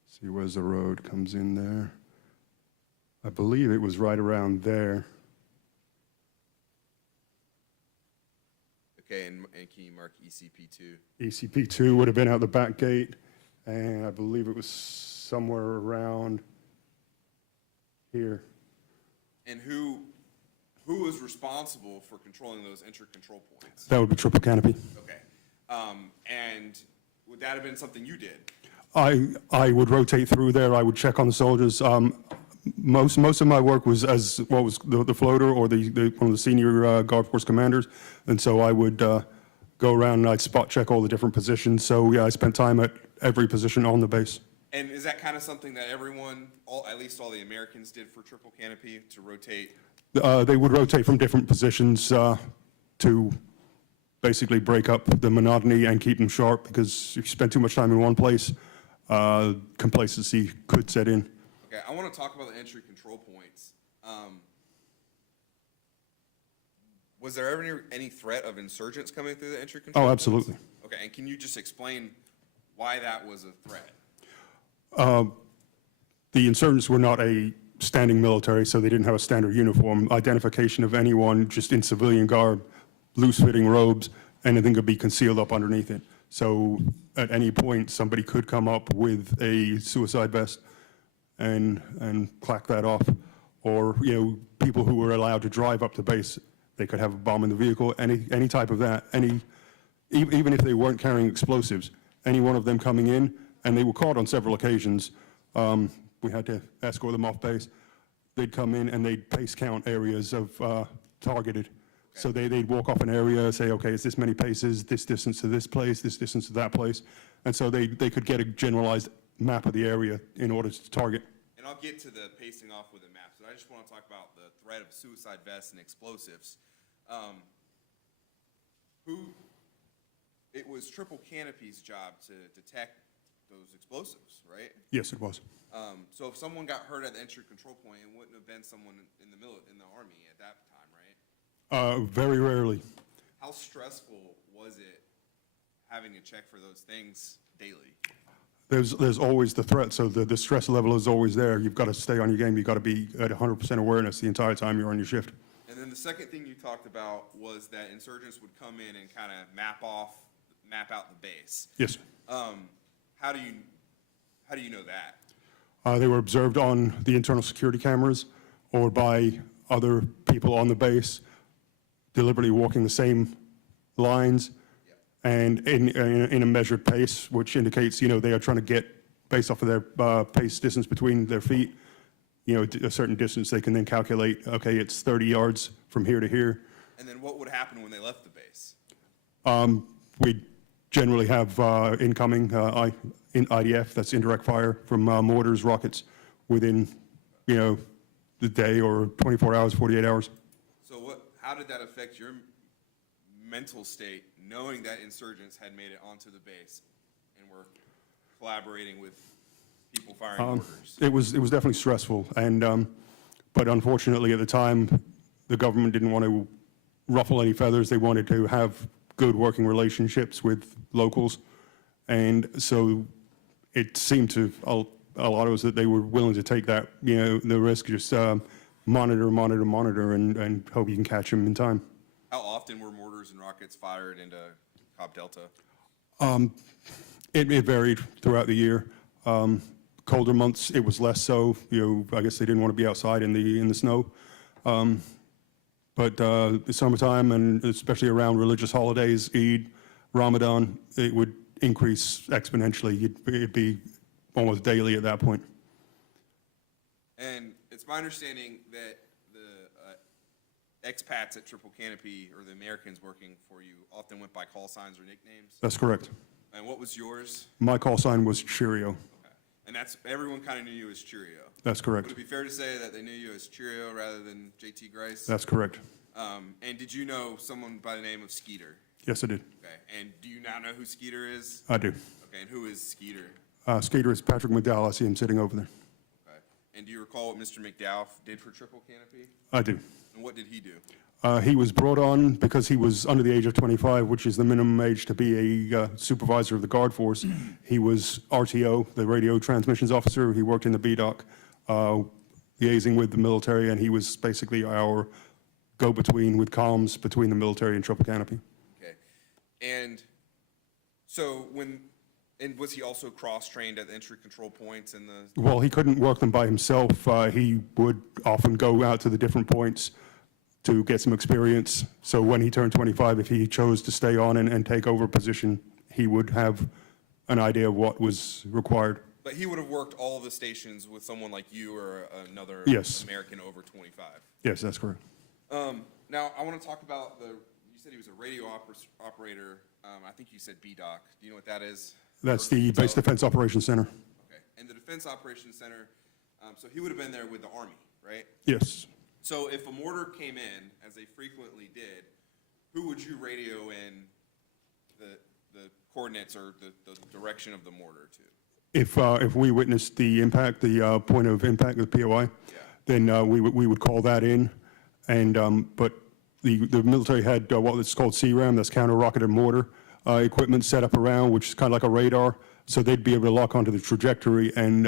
see where's the road comes in there. I believe it was right around there. Okay, and can you mark ECP-2? ECP-2 would have been out the back gate, and I believe it was somewhere around here. And who is responsible for controlling those entry control points? That would be Triple Canopy. Okay. And would that have been something you did? I would rotate through there. I would check on the soldiers. Most of my work was as what was the floater or one of the senior Guard Force commanders, and so I would go around and I'd spot check all the different positions. So yeah, I spent time at every position on the base. And is that kind of something that everyone, at least all the Americans, did for Triple Canopy, to rotate? They would rotate from different positions to basically break up the monotony and keep them sharp, because if you spend too much time in one place, complacency could set in. Okay, I want to talk about the entry control points. Was there ever any threat of insurgents coming through the entry control Oh, points? absolutely. Okay, and can you just explain why that was a threat? The insurgents were not a standing military, so they didn't have a standard uniform. Identification of anyone just in civilian garb, loose-fitting robes, anything could be concealed up underneath it. So at any point, somebody could come up with a suicide vest and clack that off. Or, people who were allowed to drive up to base, they could have a bomb in the vehicle, any type of that. Even if they weren't carrying explosives, any one of them coming in, and they were caught on several occasions. We had to escort them off base. They'd come in and they'd pace count areas of targeted. So they'd walk off an area, say, okay, it's this many paces, this distance to this place, this distance to that place. And so they could get a generalized map of the area in order to target. And I'll get to the pacing off with the maps, but I just want to talk about the threat of suicide vests and explosives. It was Triple Canopy's job to detect those explosives, right? Yes, it was. So if someone got hurt at the entry control point, it wouldn't have been someone in the Army at that time, right? Very rarely. How stressful was it having to check for those things daily? There's always the threat, so the stress level is always there. You've got to stay on your game. You've got to be at 100% awareness the entire time you're on your shift. And then the second thing you talked about was that insurgents would come in and kind of map out the base. Yes, sir. How do you know that? They were observed on the internal security cameras or by other people on the base deliberately walking the same lines and in a measured pace, which indicates, they are trying to get, based off of their pace distance between their feet, a certain distance. They can then calculate, okay, it's 30 yards from here to here. And then what would happen when they left the base? We generally have incoming, in IDF, that's indirect fire from mortars, rockets, within, the day or 24 hours, 48 hours. So how did that affect your mental state, knowing that insurgents had made it onto the base and were collaborating with people firing mortars? It was definitely stressful, and but unfortunately at the time, the government didn't want to ruffle any feathers. They wanted to have good working relationships with locals, and so it seemed to a lot of us that they were willing to take that, the risk, just monitor, and hope you can catch them in time. How often were mortars and rockets fired into Cobb Delta? It varied throughout the year. Colder months, it was less so. I guess they didn't want to be outside in the snow. But the summertime, and especially around religious holidays, Eid, Ramadan, it would increase exponentially. It'd be almost daily at that point. And it's my understanding that the expats at Triple Canopy, or the Americans working for you, often went by call signs or nicknames. That's correct. And what was yours? My call sign was Cheerio. Okay. And everyone kind of knew you as Cheerio. That's correct. Would it be fair to say that they knew you as Cheerio rather than JT Grice? That's correct. And did you know someone by the name of Skeeter? Yes, I did. Okay. And do you now know who Skeeter is? I do. Okay. And who is Skeeter? Skeeter is Patrick McDowell. I see him sitting over there. Okay. And do you recall what Mr. McDowell did for Triple Canopy? I do. And what did he do? He was brought on because he was under the age of 25, which is the minimum age to be a supervisor of the guard force. He was RTO, the radio transmissions officer. He worked in the BDOC, liaising with the military, and he was basically our go-between with comms between the military and Triple Canopy. Okay. And so was he also cross-trained at the entry control points and the? Well, he couldn't work them by himself. He would often go out to the different points to get some experience. So when he turned 25, if he chose to stay on and take over a position, he would have an idea of what was required. But he would have worked all of the stations with someone like you or another Yes. American over 25. Yes, that's correct. Now, I want to talk about you said he was a radio operator. I think you said BDOC. Do you know what that is? That's the Base Defense Operations Center. Okay. And the Defense Operations Center, so he would have been there with the Army, right? Yes. So if a mortar came in, as they frequently did, who would you radio in the coordinates or the direction of the mortar to? If we witnessed the impact, the point of impact of the POI, then we would call that in. And but the military had what is called CRAM, that's counter-rocketed mortar equipment set up around, which is kind of like a radar. So they'd be able to lock onto the trajectory and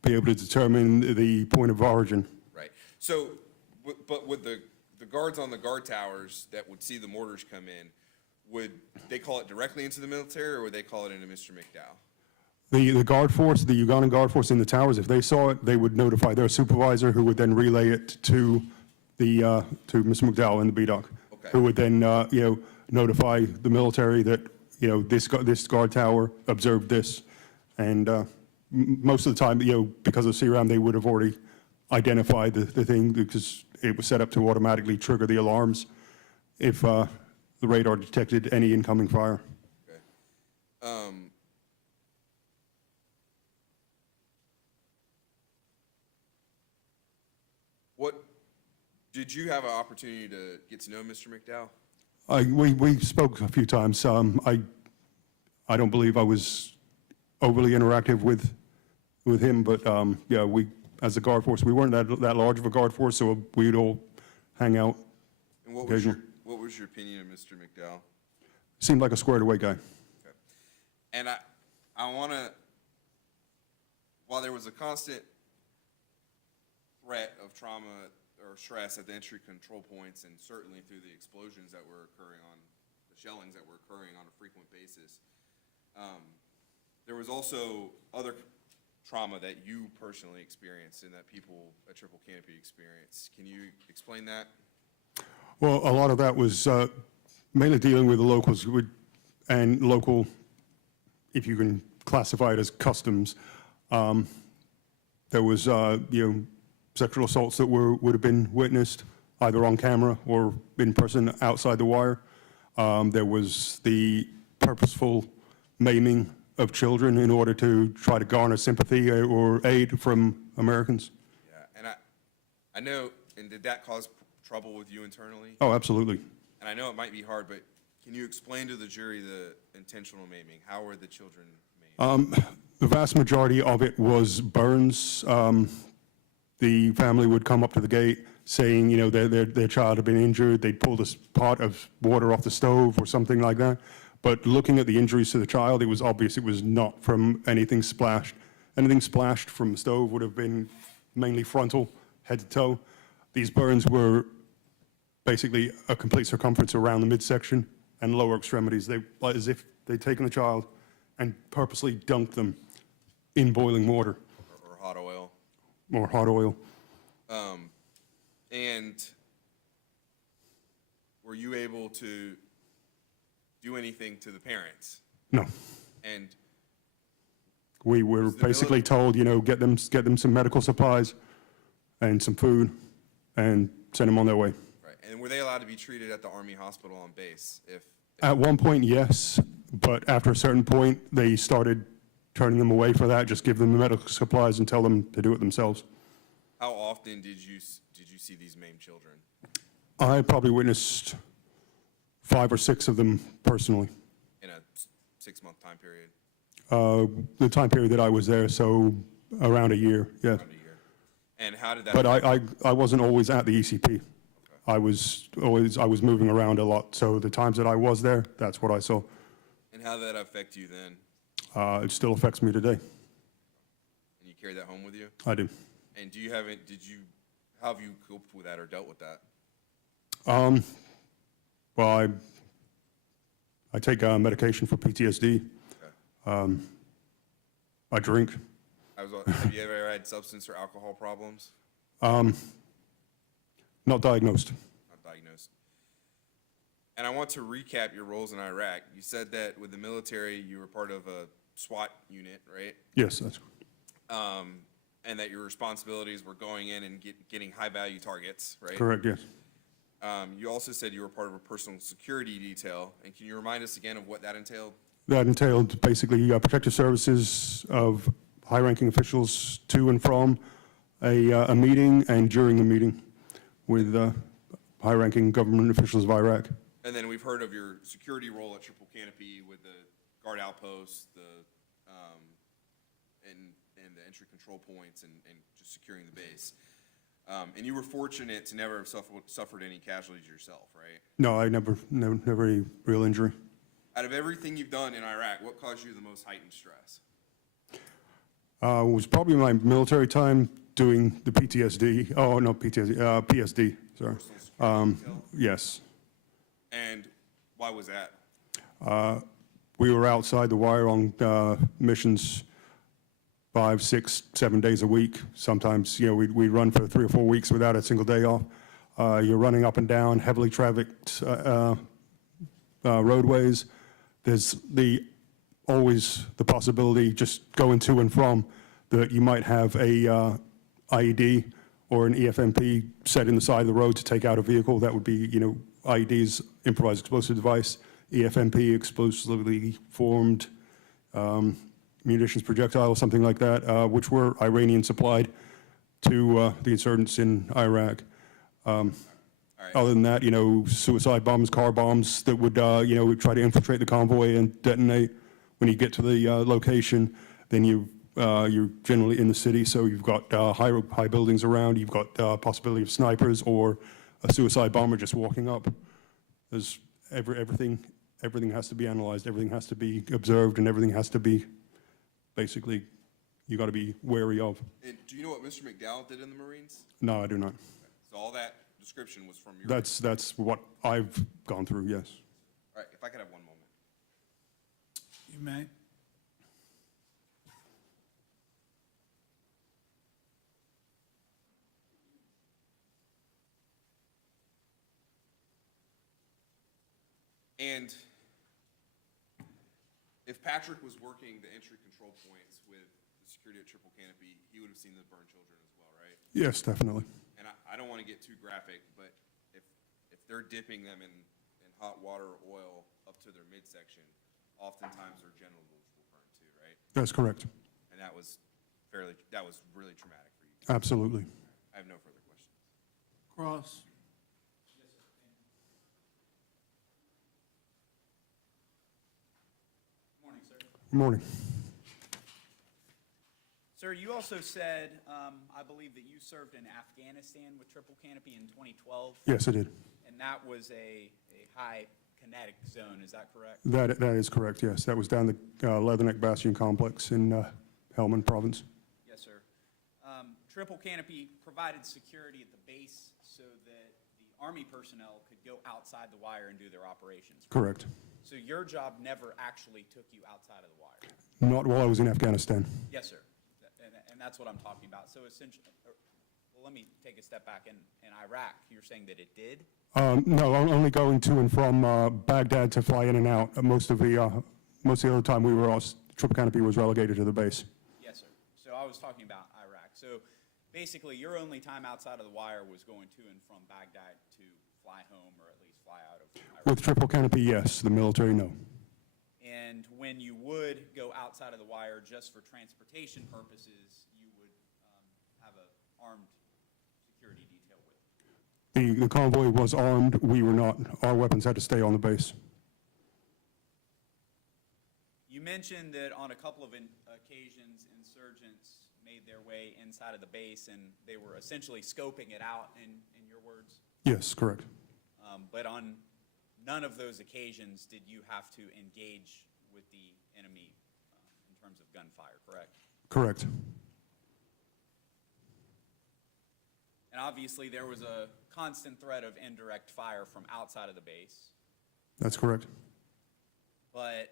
be able to determine the point of origin. Right. So, but would the guards on the guard towers that would see the mortars come in, would they call it directly into the military, or would they call it into Mr. McDowell? The guard force, the Ugandan guard force in the towers, if they saw it, they would notify their supervisor, who would then relay it to to Mr. McDowell in the BDOC, Okay. who would then notify the military that this guard tower observed this, and most of the time, because of CRAM, they would have already identified the thing, because it was set up to automatically trigger the alarms if the radar detected any incoming fire. Okay. Did you have an opportunity to get to know Mr. McDowell? We spoke a few times. I don't believe I was overly interactive with him, but we, as a guard force, we weren't that large of a guard force, so we'd all hang out. And what was your opinion of Mr. McDowell? Seemed like a squared away guy. Okay. And I want to, while there was a constant threat of trauma or stress at the entry control points, and certainly through the explosions that were occurring the shellings that were occurring on a frequent basis, there was also other trauma that you personally experienced and that people at Triple Canopy experienced. Can you explain that? Well, a lot of that was mainly dealing with the locals and local, if you can classify it as customs. There was, sexual assaults that would have been witnessed either on camera or in person outside the wire. There was the purposeful maiming of children in order to try to garner sympathy or aid from Americans. Yeah, and I know, and did that cause trouble with you internally? Oh, absolutely. And I know it might be hard, but can you explain to the jury the intentional maiming? How were the children maimed? The vast majority of it was burns. The family would come up to the gate saying, you know, their child had been injured. They'd pull this pot of water off the stove or something like that. But looking at the injuries to the child, it was obvious it was not from anything splashed. Anything splashed from the stove would have been mainly frontal, head to toe. These burns were basically a complete circumference around the midsection and lower extremities. They, as if they'd taken the child and purposely dunked them in boiling water Or hot oil? or hot oil. And were you able to do anything to the parents? No. And We were Was the basically told, you know, get them some medical supplies and some food and send them on their way. right, and were they allowed to be treated at the Army hospital on base? If At one point, yes, but after a certain point, they started turning them away for that, just give them the medical supplies and tell them to do it themselves. how often did you see these maimed children? I probably witnessed 5 or 6 of them personally. In a 6-month time period? The time period that I was there, so around a year, yeah. Around a year. And how did that? But I wasn't always at the ECP. I was moving around a lot, so the times that I was there, that's what I saw. And how did that affect you then? It still affects me today. And you carry that home with you? I do. And how have you coped with that or dealt with that? Well, I take medication for PTSD. Okay. I drink. Have you ever had substance or alcohol problems? Not diagnosed. Not diagnosed. And I want to recap your roles in Iraq. You said that with the military, you were part of a SWAT unit, right? Yes, that's And that your responsibilities were going in and getting high-value targets, right? correct, yes. You also said you were part of a personal security detail. And can you remind us again of what that entailed? That entailed basically protective services of high-ranking officials to and from a meeting and during the meeting with high-ranking government officials of Iraq. And then we've heard of your security role at Triple Canopy with the guard outposts, and the entry control points and just securing the base. And you were fortunate to never have suffered any casualties yourself, right? No, I never any real injury. Out of everything you've done in Iraq, what caused you the most heightened stress? It was probably my military time doing the PTSD. Oh, no, PTSD, PSD, sorry. Personal security detail? Yes. And why was that? We were outside the wire on missions 5, 6, 7 days a week. Sometimes, you know, we'd run for 3 or 4 weeks without a single day off. You're running up and down heavily trafficked roadways. There's always the possibility, just going to and from, that you might have a IED or an EFMP set in the side of the road to take out a vehicle. That would be, you know, IEDs, improvised explosive device, EFMP, explosively formed munitions projectile, something like that, which were Iranian supplied to the insurgents in Iraq. Other than that, you know, suicide bombs, car bombs that would, you know, try to infiltrate the convoy and detonate. When you get to the location, then you're generally in the city, so you've got high buildings around. You've got possibility of snipers or a suicide bomber just walking up. There's everything has to be analyzed, everything has to be observed, and everything has to be basically you got to be wary of. And do you know what Mr. McDowell did in the Marines? No, I do not. So all that description was from your... That's what I've gone through. Yes. All right, if I could have one moment. You may. And if Patrick was working the entry control points with the security at Triple Canopy, he would have seen the burned children as well, right? Yes, definitely. And I don't want to get too graphic, but if they're dipping them in hot water or oil up to their midsection, oftentimes their genitals will burn too, That's correct. And that was really traumatic for you. Absolutely. I have no further questions. Cross. Morning, sir. Good morning. Sir, you also said, I believe that you served in Afghanistan with Triple Canopy in 2012, Yes, I did. and that was a high kinetic zone, is that correct? That is correct, yes. That was down the Leatherneck Bastion Complex in Helmand Province. Yes, sir. Triple Canopy provided security at the base so that the Army personnel could go outside the wire and do their operations. Correct. So your job never actually took you outside of the wire? Not while I was in Afghanistan. Yes, sir. And that's what I'm talking about. So essentially, well, let me take a step back. In Iraq, you're saying that it did? No, only going to and from Baghdad to fly in and out. Most of the other time we were, Triple Canopy was relegated to the base. Yes, sir. So I was talking about Iraq. So basically, your only time outside of the wire was going to and from Baghdad to fly home or at least fly out of Iraq. With Triple Canopy, yes. The military, no. And when you would go outside of the wire just for transportation purposes, you would have an armed security detail with you. The convoy was armed. We were not. Our weapons had to stay on the base. You mentioned that on a couple of occasions, insurgents made their way inside of the base and they were essentially scoping it out, in your words. Yes, correct. But on none of those occasions did you have to engage with the enemy in terms of gunfire, correct? Correct. And obviously there was a constant threat of indirect fire from outside of the base, That's correct. but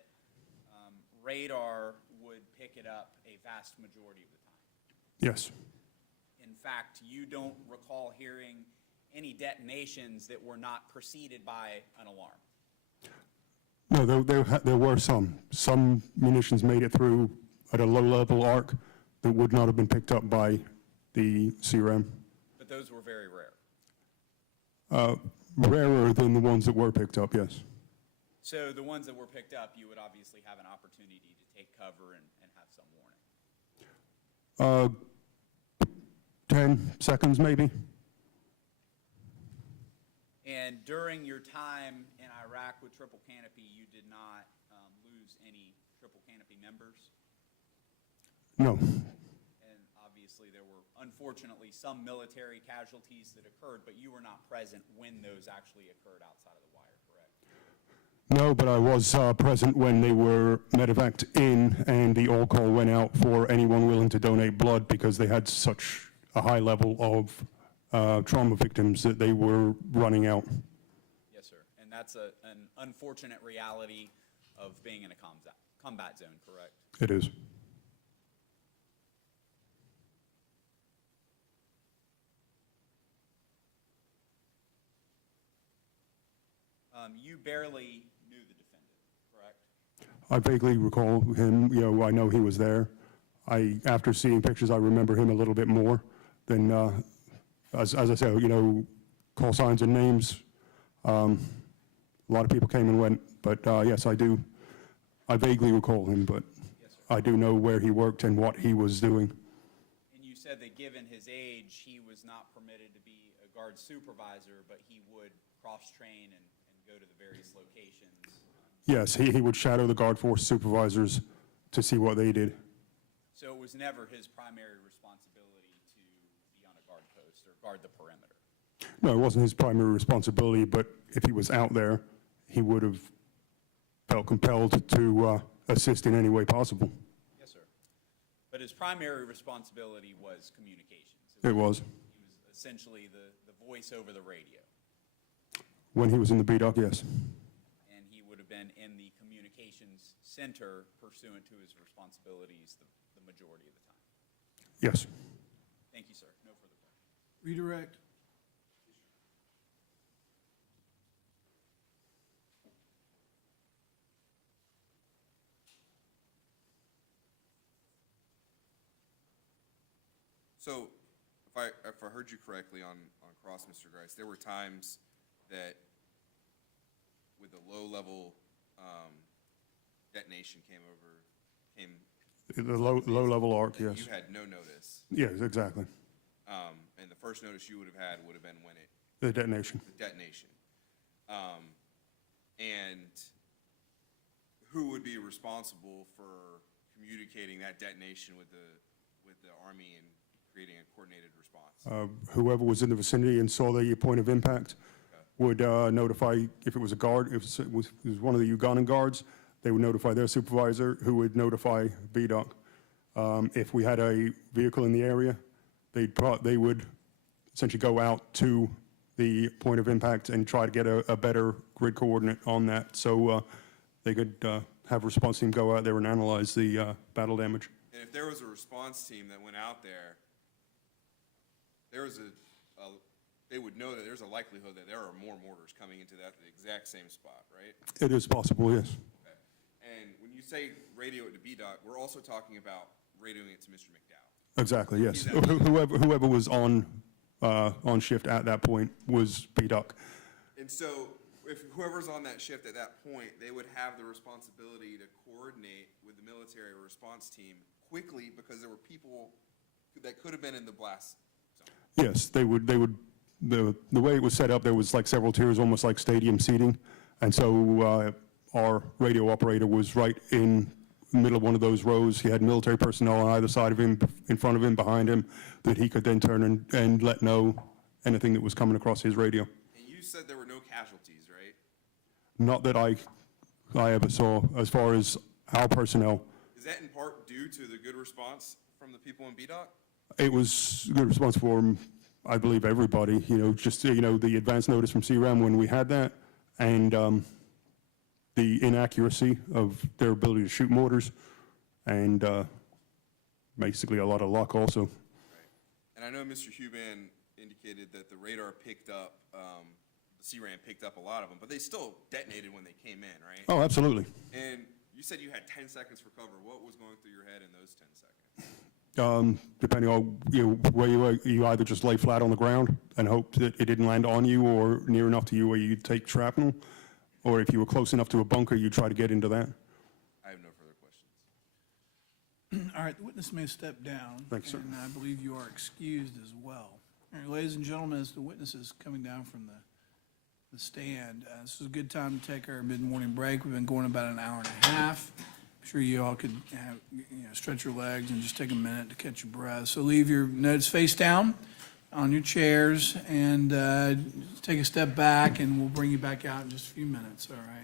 radar would pick it up a vast majority of the time. Yes. In fact, you don't recall hearing any detonations that were not preceded by an alarm. No, there were some. Some munitions made it through at a low-level arc that would not have been picked up by the CRM. But those were very rare. Rarer than the ones that were picked up, yes. So the ones that were picked up, you would obviously have an opportunity to take cover and have some warning. 10 seconds, maybe. And during your time in Iraq with Triple Canopy, you did not lose any Triple Canopy members? No. And obviously there were, unfortunately, some military casualties that occurred, but you were not present when those actually occurred outside of the wire, correct? No, but I was present when they were medevaced in and the all call went out for anyone willing to donate blood because they had such a high level of trauma victims that they were running out. Yes, sir. And that's an unfortunate reality of being in a combat zone, correct? It is. You barely knew the defendant, correct? I vaguely recall him, I know he was there. After seeing pictures, I remember him a little bit more than, as I said, call signs and names. A lot of people came and went, but yes, I do. I vaguely recall him, but Yes, sir. I do know where he worked and what he was doing. And you said that given his age, he was not permitted to be a guard supervisor, but he would cross-train and go to the various locations. Yes, he would shadow the guard force supervisors to see what they did. So it was never his primary responsibility to be on a guard post or guard the perimeter. No, it wasn't his primary responsibility, but if he was out there, he would have felt compelled to assist in any way possible. Yes, sir. But his primary responsibility was communications. It was. He was essentially the voice over the radio. When he was in the BDOC, yes. And he would have been in the communications center pursuant to his responsibilities the majority of the time. Yes. Thank you, sir. No further questions. Redirect. So, if I heard you correctly on cross, Mr. Grice, there were times that with a low-level detonation came The low-level arc, yes. You had no notice. Yes, exactly. And the first notice you would have had would have been when The detonation. the detonation. And who would be responsible for communicating that detonation with the Army and creating a coordinated response? Whoever was in the vicinity and saw the point of impact would notify, if it was a guard, if it was one of the Ugandan guards, they would notify their supervisor, who would notify VDOC. If we had a vehicle in the area, they would essentially go out to the point of impact and try to get a better grid coordinate on that, so they could have a response team go out there and analyze the battle damage. And if there was a response team that went out there, they would know that there's a likelihood that there are more mortars coming into the exact same spot, right? It is possible, yes. Okay. And when you say radio it to BDOT, we're also talking about radioing it to Mr. McDowell. Exactly, yes. Whoever was on shift at that point was BDOC. And so if whoever's on that shift at that point, they would have the responsibility to coordinate with the military response team quickly because there were people that could have been in the blast zone. Yes, they would, the way it was set up, there was like several tiers, almost like stadium seating. And so our radio operator was right in the middle of one of those rows. He had military personnel on either side of him, in front of him, behind him, that he could then turn and let know anything that was coming across his radio. And you said there were no casualties, right? Not that I ever saw, as far as our personnel. Is that in part due to the good response from the people in BDOT? It was a good response for, I believe, everybody, just, the advance notice from CRAM when we had that, and the inaccuracy of their ability to shoot mortars, and basically a lot of luck also. Right. And I know Mr. Huban indicated that the radar picked up, the CRAM picked up a lot of them, but they still detonated when they came in, right? Oh, absolutely. And you said you had 10 seconds for cover. What was going through your head in those 10 seconds? Depending on where you were, you either just lay flat on the ground and hope that it didn't land on you or near enough to you where you'd take shrapnel, or if you were close enough to a bunker, you'd try to get into that. I have no further questions. All right, the witness may step down. Thanks, sir. And I believe you are excused as well. All right, ladies and gentlemen, as the witness is coming down from the stand, this is a good time to take our mid-morning break. We've been going about an hour and a half. I'm sure you all could stretch your legs and just take a minute to catch your breath. So leave your notes face down on your chairs and take a step back, and we'll bring you back out in just a few minutes, all right?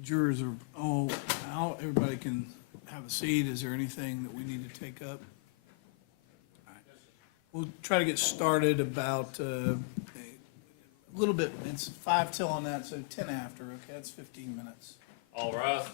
Jurors are all out. Everybody can have a seat. Is there anything that we need to take up? All right. We'll try to get started about a little bit. It's 5 till on that, so 10 after. Okay, that's 15 minutes. All right.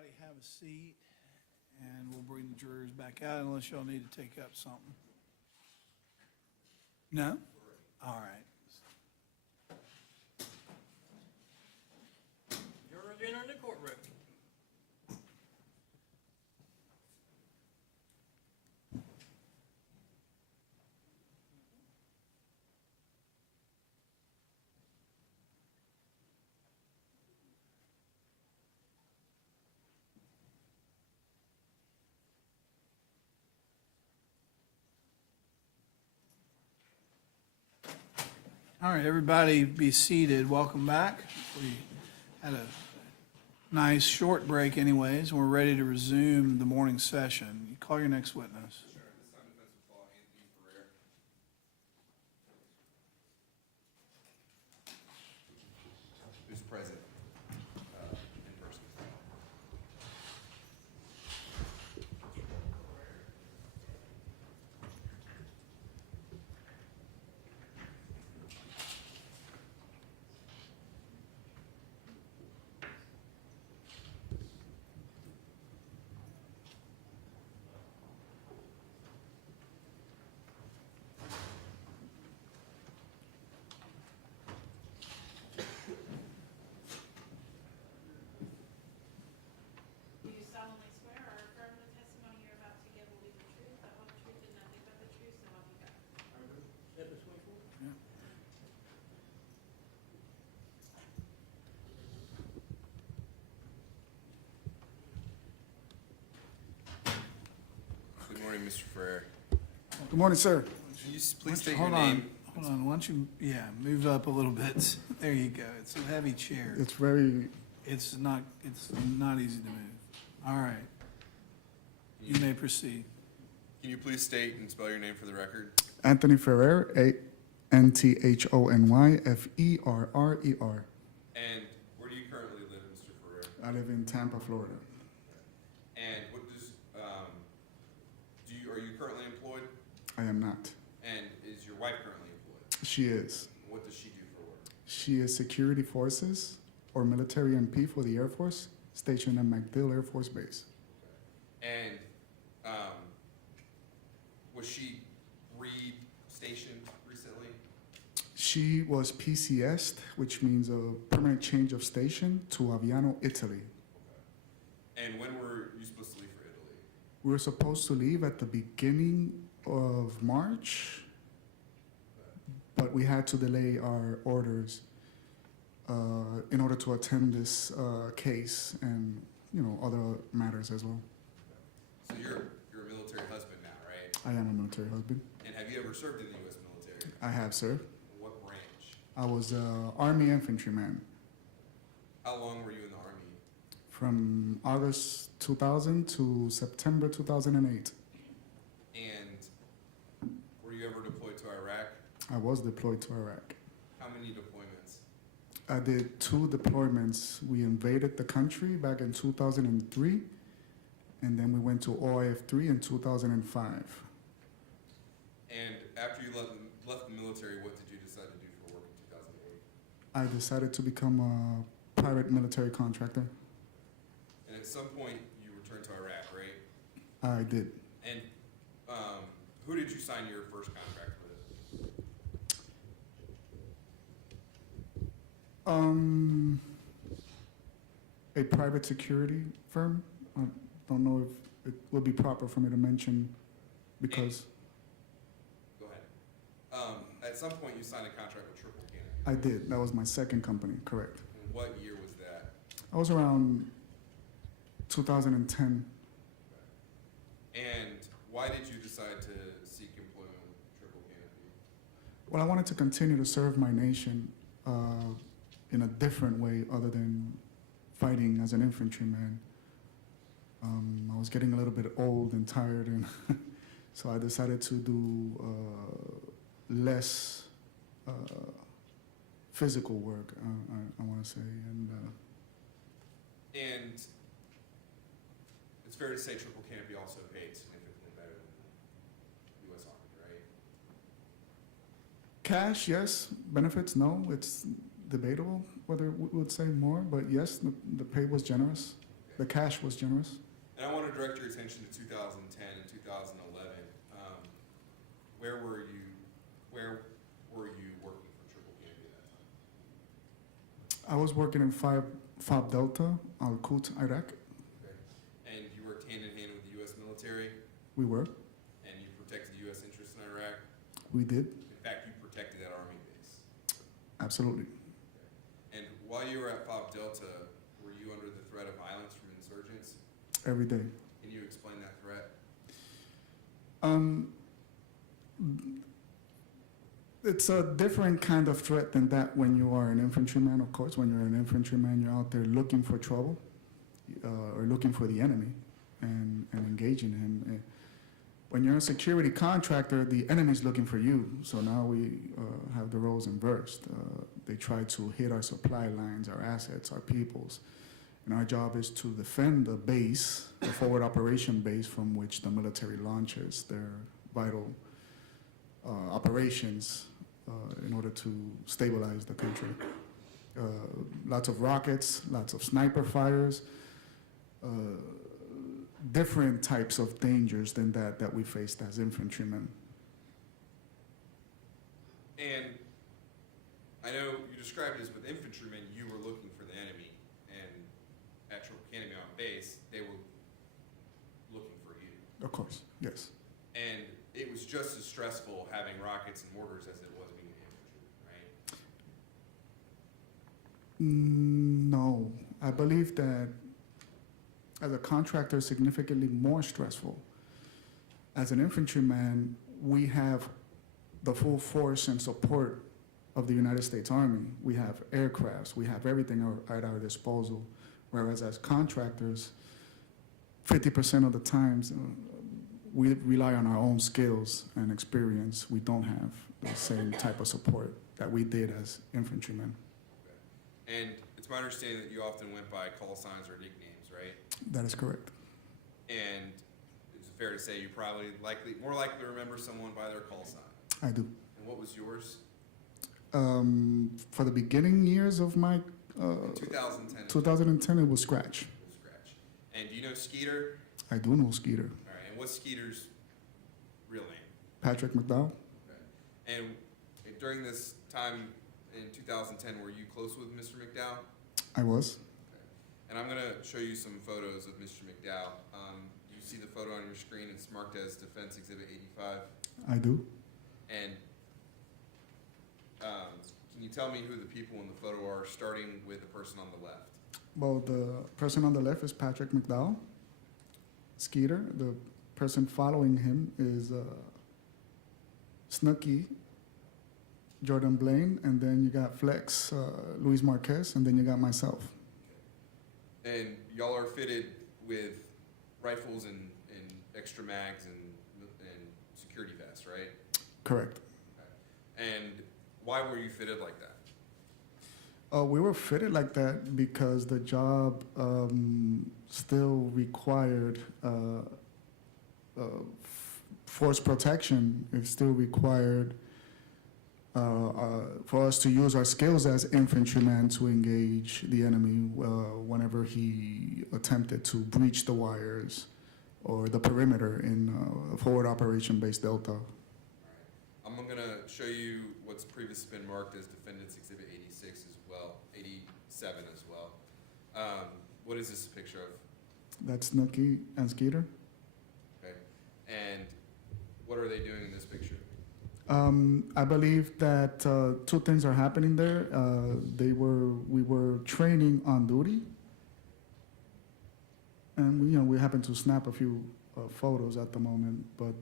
everybody have a seat, and we'll bring the jurors back out unless y'all need to take up something. No? All right. Jurors enter the courtroom. All right, everybody be seated. Welcome back. We had a nice short break anyways, and we're ready to resume the morning session. You call your next witness. Sure, this time defense will call Anthony Ferrer. Who's present, in person. Do you solemnly swear or affirm the testimony you're about to give will be the truth, the whole truth, and nothing but the truth, so help you God? Good morning, Mr. Ferrer. Good morning, sir. Can you please state your Hold on, name? hold on. Why don't you, move up a little bit. There you go. It's a heavy chair. It's very, It's not easy to move. All right. You may proceed. Can you please state and spell your name for the record? Anthony Ferrer, Anthonyferrer, Ferrer. And where do you currently live, Mr. Ferrer? I live in Tampa, Florida. And what does, are you currently employed? I am not. And is your wife currently employed? She is. What does she do for work? She is security forces or military MP for the Air Force, stationed at MacDill Air Force Base. And, was she re-stationed recently? She was PCS'd, which means a permanent change of station, to Aviano, Italy. And when were you supposed to leave for Italy? We were supposed to leave at the beginning of March, but we had to delay our orders in order to attend this case and, other matters as well. So you're a military husband now, right? I am a military husband. And have you ever served in the U.S. military? I have, sir. What branch? I was an Army infantryman How long were you in the Army? from August 2000 to September 2008. And were you ever deployed to Iraq? I was deployed to Iraq. How many deployments? I did 2 deployments. We invaded the country back in 2003, and then we went to OIF-3 in 2005. And after you left the military, what did you decide to do for work in 2008? I decided to become a private military contractor. And at some point, you returned to Iraq, right? I did. And who did you sign your first contract with? A private security firm. I don't know if it would be proper for me to mention because Go ahead. At some point, you signed a contract with Triple Canopy. I did. That was my second company, correct. And what year was that? I was around 2010. And why did you decide to seek employment with Triple Canopy? Well, I wanted to continue to serve my nation in a different way other than fighting as an infantryman. I was getting a little bit old and tired, and so I decided to do less physical work, I want to say. And it's fair to say Triple Canopy also paid significantly better than the U.S. Army, right? Cash, yes. Benefits, no. It's debatable whether we would say more, but yes, the pay was generous. The cash was generous. And I want to direct your attention to 2010 and 2011. Where were you working for Triple Candy at that time? I was working in FOB Delta, Al-Quds, Iraq. Okay. And you worked hand in hand with the U.S. military, We were. and you protected U.S. interests in Iraq. We did. In fact, you protected that Army base. Absolutely. And while you were at FOB Delta, were you under the threat of violence from insurgents? Every day. Can you explain that threat? It's a different kind of threat than that when you are an infantryman, of course. When you're an infantryman, you're out there looking for trouble or looking for the enemy and engaging him. When you're a security contractor, the enemy's looking for you. So now we have the roles inversed. They try to hit our supply lines, our assets, our peoples. And our job is to defend the base, the forward operation base from which the military launches their vital operations in order to stabilize the country. Lots of rockets, lots of sniper fires, different types of dangers than that we faced as infantrymen. And I know you described it as with infantrymen, you were looking for the enemy, and at Triple Candy Mountain Base, they were looking for you. Of course, yes. And it was just as stressful having rockets and mortars as it was being an infantryman, right? No, I believe that as a contractor, it's significantly more stressful. As an infantryman, we have the full force and support of the United States Army. We have aircrafts, we have everything at our disposal. Whereas as contractors, 50% of the times, we rely on our own skills and experience. We don't have the same type of support that we did as infantrymen. Okay. And it's my understanding that you often went by call signs or nicknames, right? That is correct. And it's fair to say you probably more likely to remember someone by their call sign. I do. And what was yours? For the beginning years of my In 2010. 2010, it was Scratch. It was Scratch. And do you know Skeeter? I do know Skeeter. All right. And what's Skeeter's real name? Patrick McDowell. Okay. And during this time in 2010, were you close with Mr. McDowell? I was. Okay. And I'm going to show you some photos of Mr. McDowell. You see the photo on your screen. It's marked as Defense Exhibit 85. I do. And can you tell me who the people in the photo are, starting with the person on the left? Well, the person on the left is Patrick McDowell. Skeeter. The person following him is Snooky, Jordan Blaine, and then you got Flex, Luis Marquez, and then you got myself. And y'all are fitted with rifles and extra mags and security vests, right? Correct. Okay. And why were you fitted like that? We were fitted like that because the job still required force protection. It still required for us to use our skills as infantrymen to engage the enemy whenever he attempted to breach the wires or the perimeter in forward operation base Delta. I'm going to show you what's previously been marked as Defendant's Exhibit 86 as well, 87 as well. What is this a picture of? That's Snooky and Skeeter. Okay. And what are they doing in this picture? I believe that two things are happening there. We were training on duty, and we happened to snap a few photos at the moment. But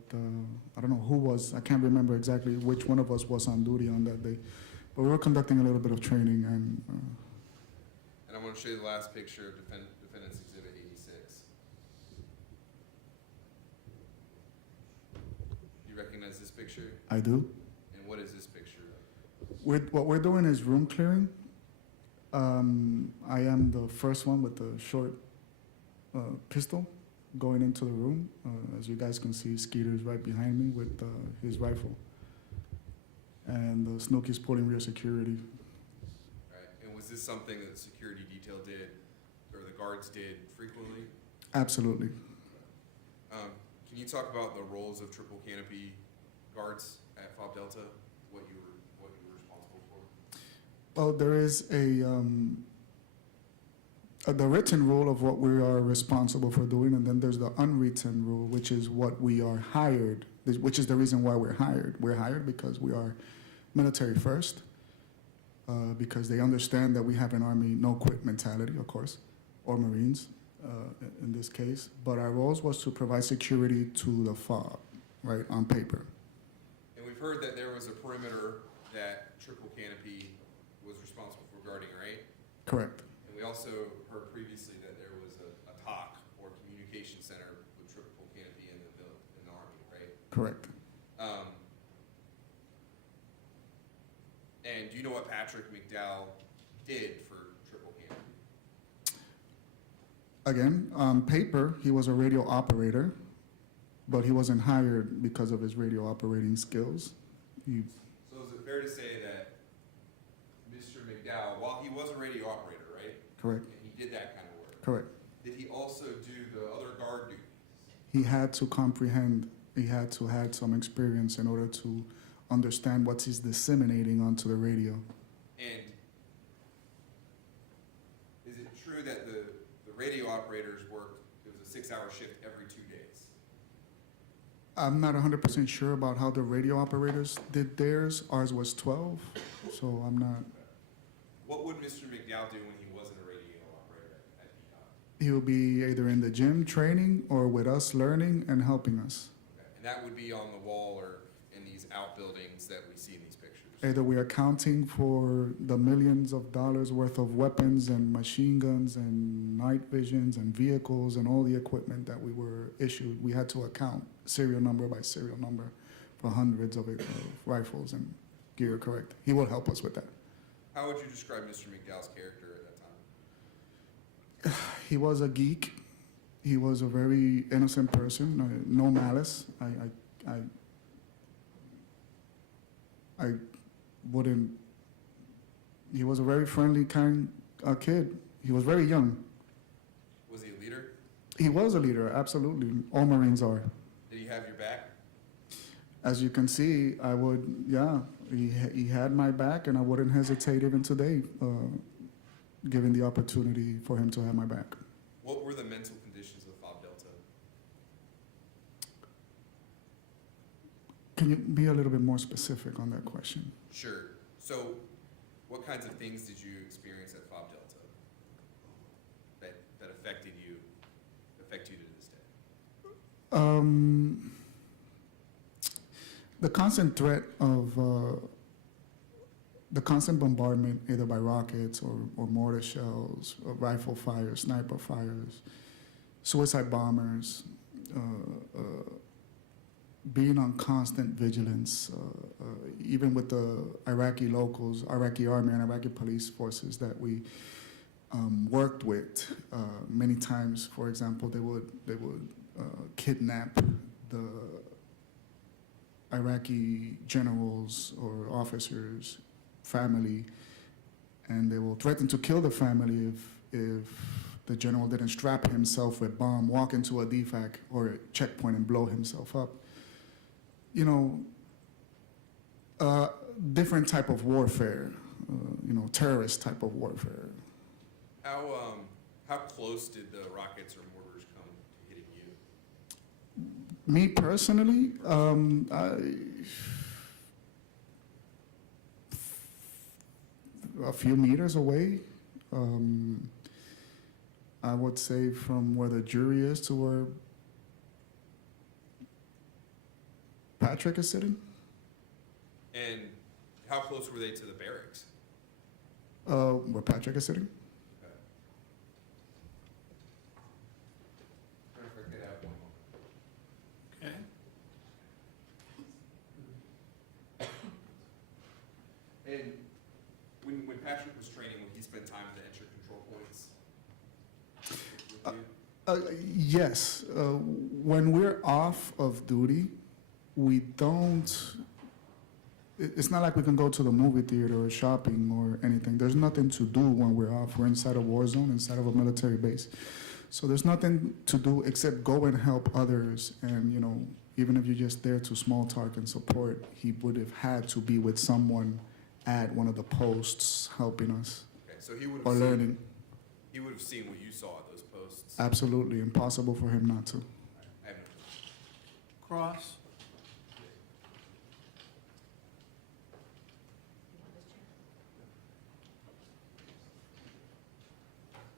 I don't know who was. I can't remember exactly which one of us was on duty on that day. But we were conducting a little bit of training, and I'm going to show you the last picture of Defendant's Exhibit 86. You recognize this picture? I do. And what is this picture of? What we're doing is room clearing. I am the first one with the short pistol going into the room. As you guys can see, Skeeter's right behind me with his rifle. And Snooky's pulling rear security. Right. And was this something that the security detail did, or the guards did frequently? Absolutely. Can you talk about the roles of triple canopy guards at Fob Delta? What you were responsible for? Well, there is the written rule of what we are responsible for doing, and then there's the unwritten rule, which is what we are hired, which is the reason why we're hired. We're hired because we are military first, because they understand that we have an Army no-quit mentality, of course, or Marines in this case. But our roles was to provide security to the FOB, right, on paper. And we've heard that there was a perimeter that triple canopy was responsible for guarding, right? Correct. And we also heard previously that there was a TOC, or communication center, with triple canopy in the Army, right? Correct. And do you know what Patrick McDowell did for triple canopy? Again, on paper, he was a radio operator, but he wasn't hired because of his radio operating skills. So is it fair to say that Mr. McDowell, while he was a radio operator, right? Correct. And he did that kind of work. Correct. Did he also do the other guard duties? He had to comprehend, he had to have some experience in order to understand what he's disseminating onto the radio. And is it true that the radio operators worked, it was a 6-hour shift every 2 days? I'm not 100% sure about how the radio operators did theirs. Ours was 12, so I'm not. What would Mr. McDowell do when he wasn't a radio operator at DDOT? He will be either in the gym training or with us learning and helping us. Okay. And that would be on the wall or in these outbuildings that we see in these pictures? Either we are counting for the millions of dollars worth of weapons and machine guns and night visions and vehicles and all the equipment that we were issued. We had to account serial number by serial number for hundreds of rifles and gear, correct? He will help us with that. How would you describe Mr. McDowell's character at that time? He was a geek. He was a very innocent person, no malice. I wouldn't, he was a very friendly, kind kid. He was very young. Was he a leader? He was a leader, absolutely. All Marines are. Did he have your back? As you can see, I would, yeah, he had my back, and I wouldn't hesitate even today, given the opportunity for him to have my back. What were the mental conditions of Fob Delta? Can you be a little bit more specific on that question? Sure. So what kinds of things did you experience at Fob Delta that affect you to this day? The constant threat of the constant bombardment, either by rockets or mortar shells, or rifle fires, sniper fires, suicide bombers, being on constant vigilance, even with the Iraqi locals, Iraqi army and Iraqi police forces that we worked with. Many times, for example, they would kidnap the Iraqi generals or officers' family, and they will threaten to kill the family if the general didn't strap himself with bomb, walk into a DFAC or a checkpoint and blow himself up. You know, different type of warfare, terrorist type of warfare. How close did the rockets or mortars come to hitting you? Me personally, a few meters away. I would say from where the jury is to where Patrick is sitting. And how close were they to the barracks? Where Patrick is sitting. Okay. Trying to figure that out one moment. Okay. And when Patrick was training, would he spend time at the entry control points with you? Yes. When we're off of duty, we don't it's not like we can go to the movie theater or shopping or anything. There's nothing to do when we're off. We're inside a war zone, inside of a military base. So there's nothing to do except go and help others. And, you know, even if you're just there to small talk and support, he would have had to be with someone at one of the posts helping us Okay, so he would or have learning. he would have seen what you saw at those posts. Absolutely impossible for him not to. I have no Cross?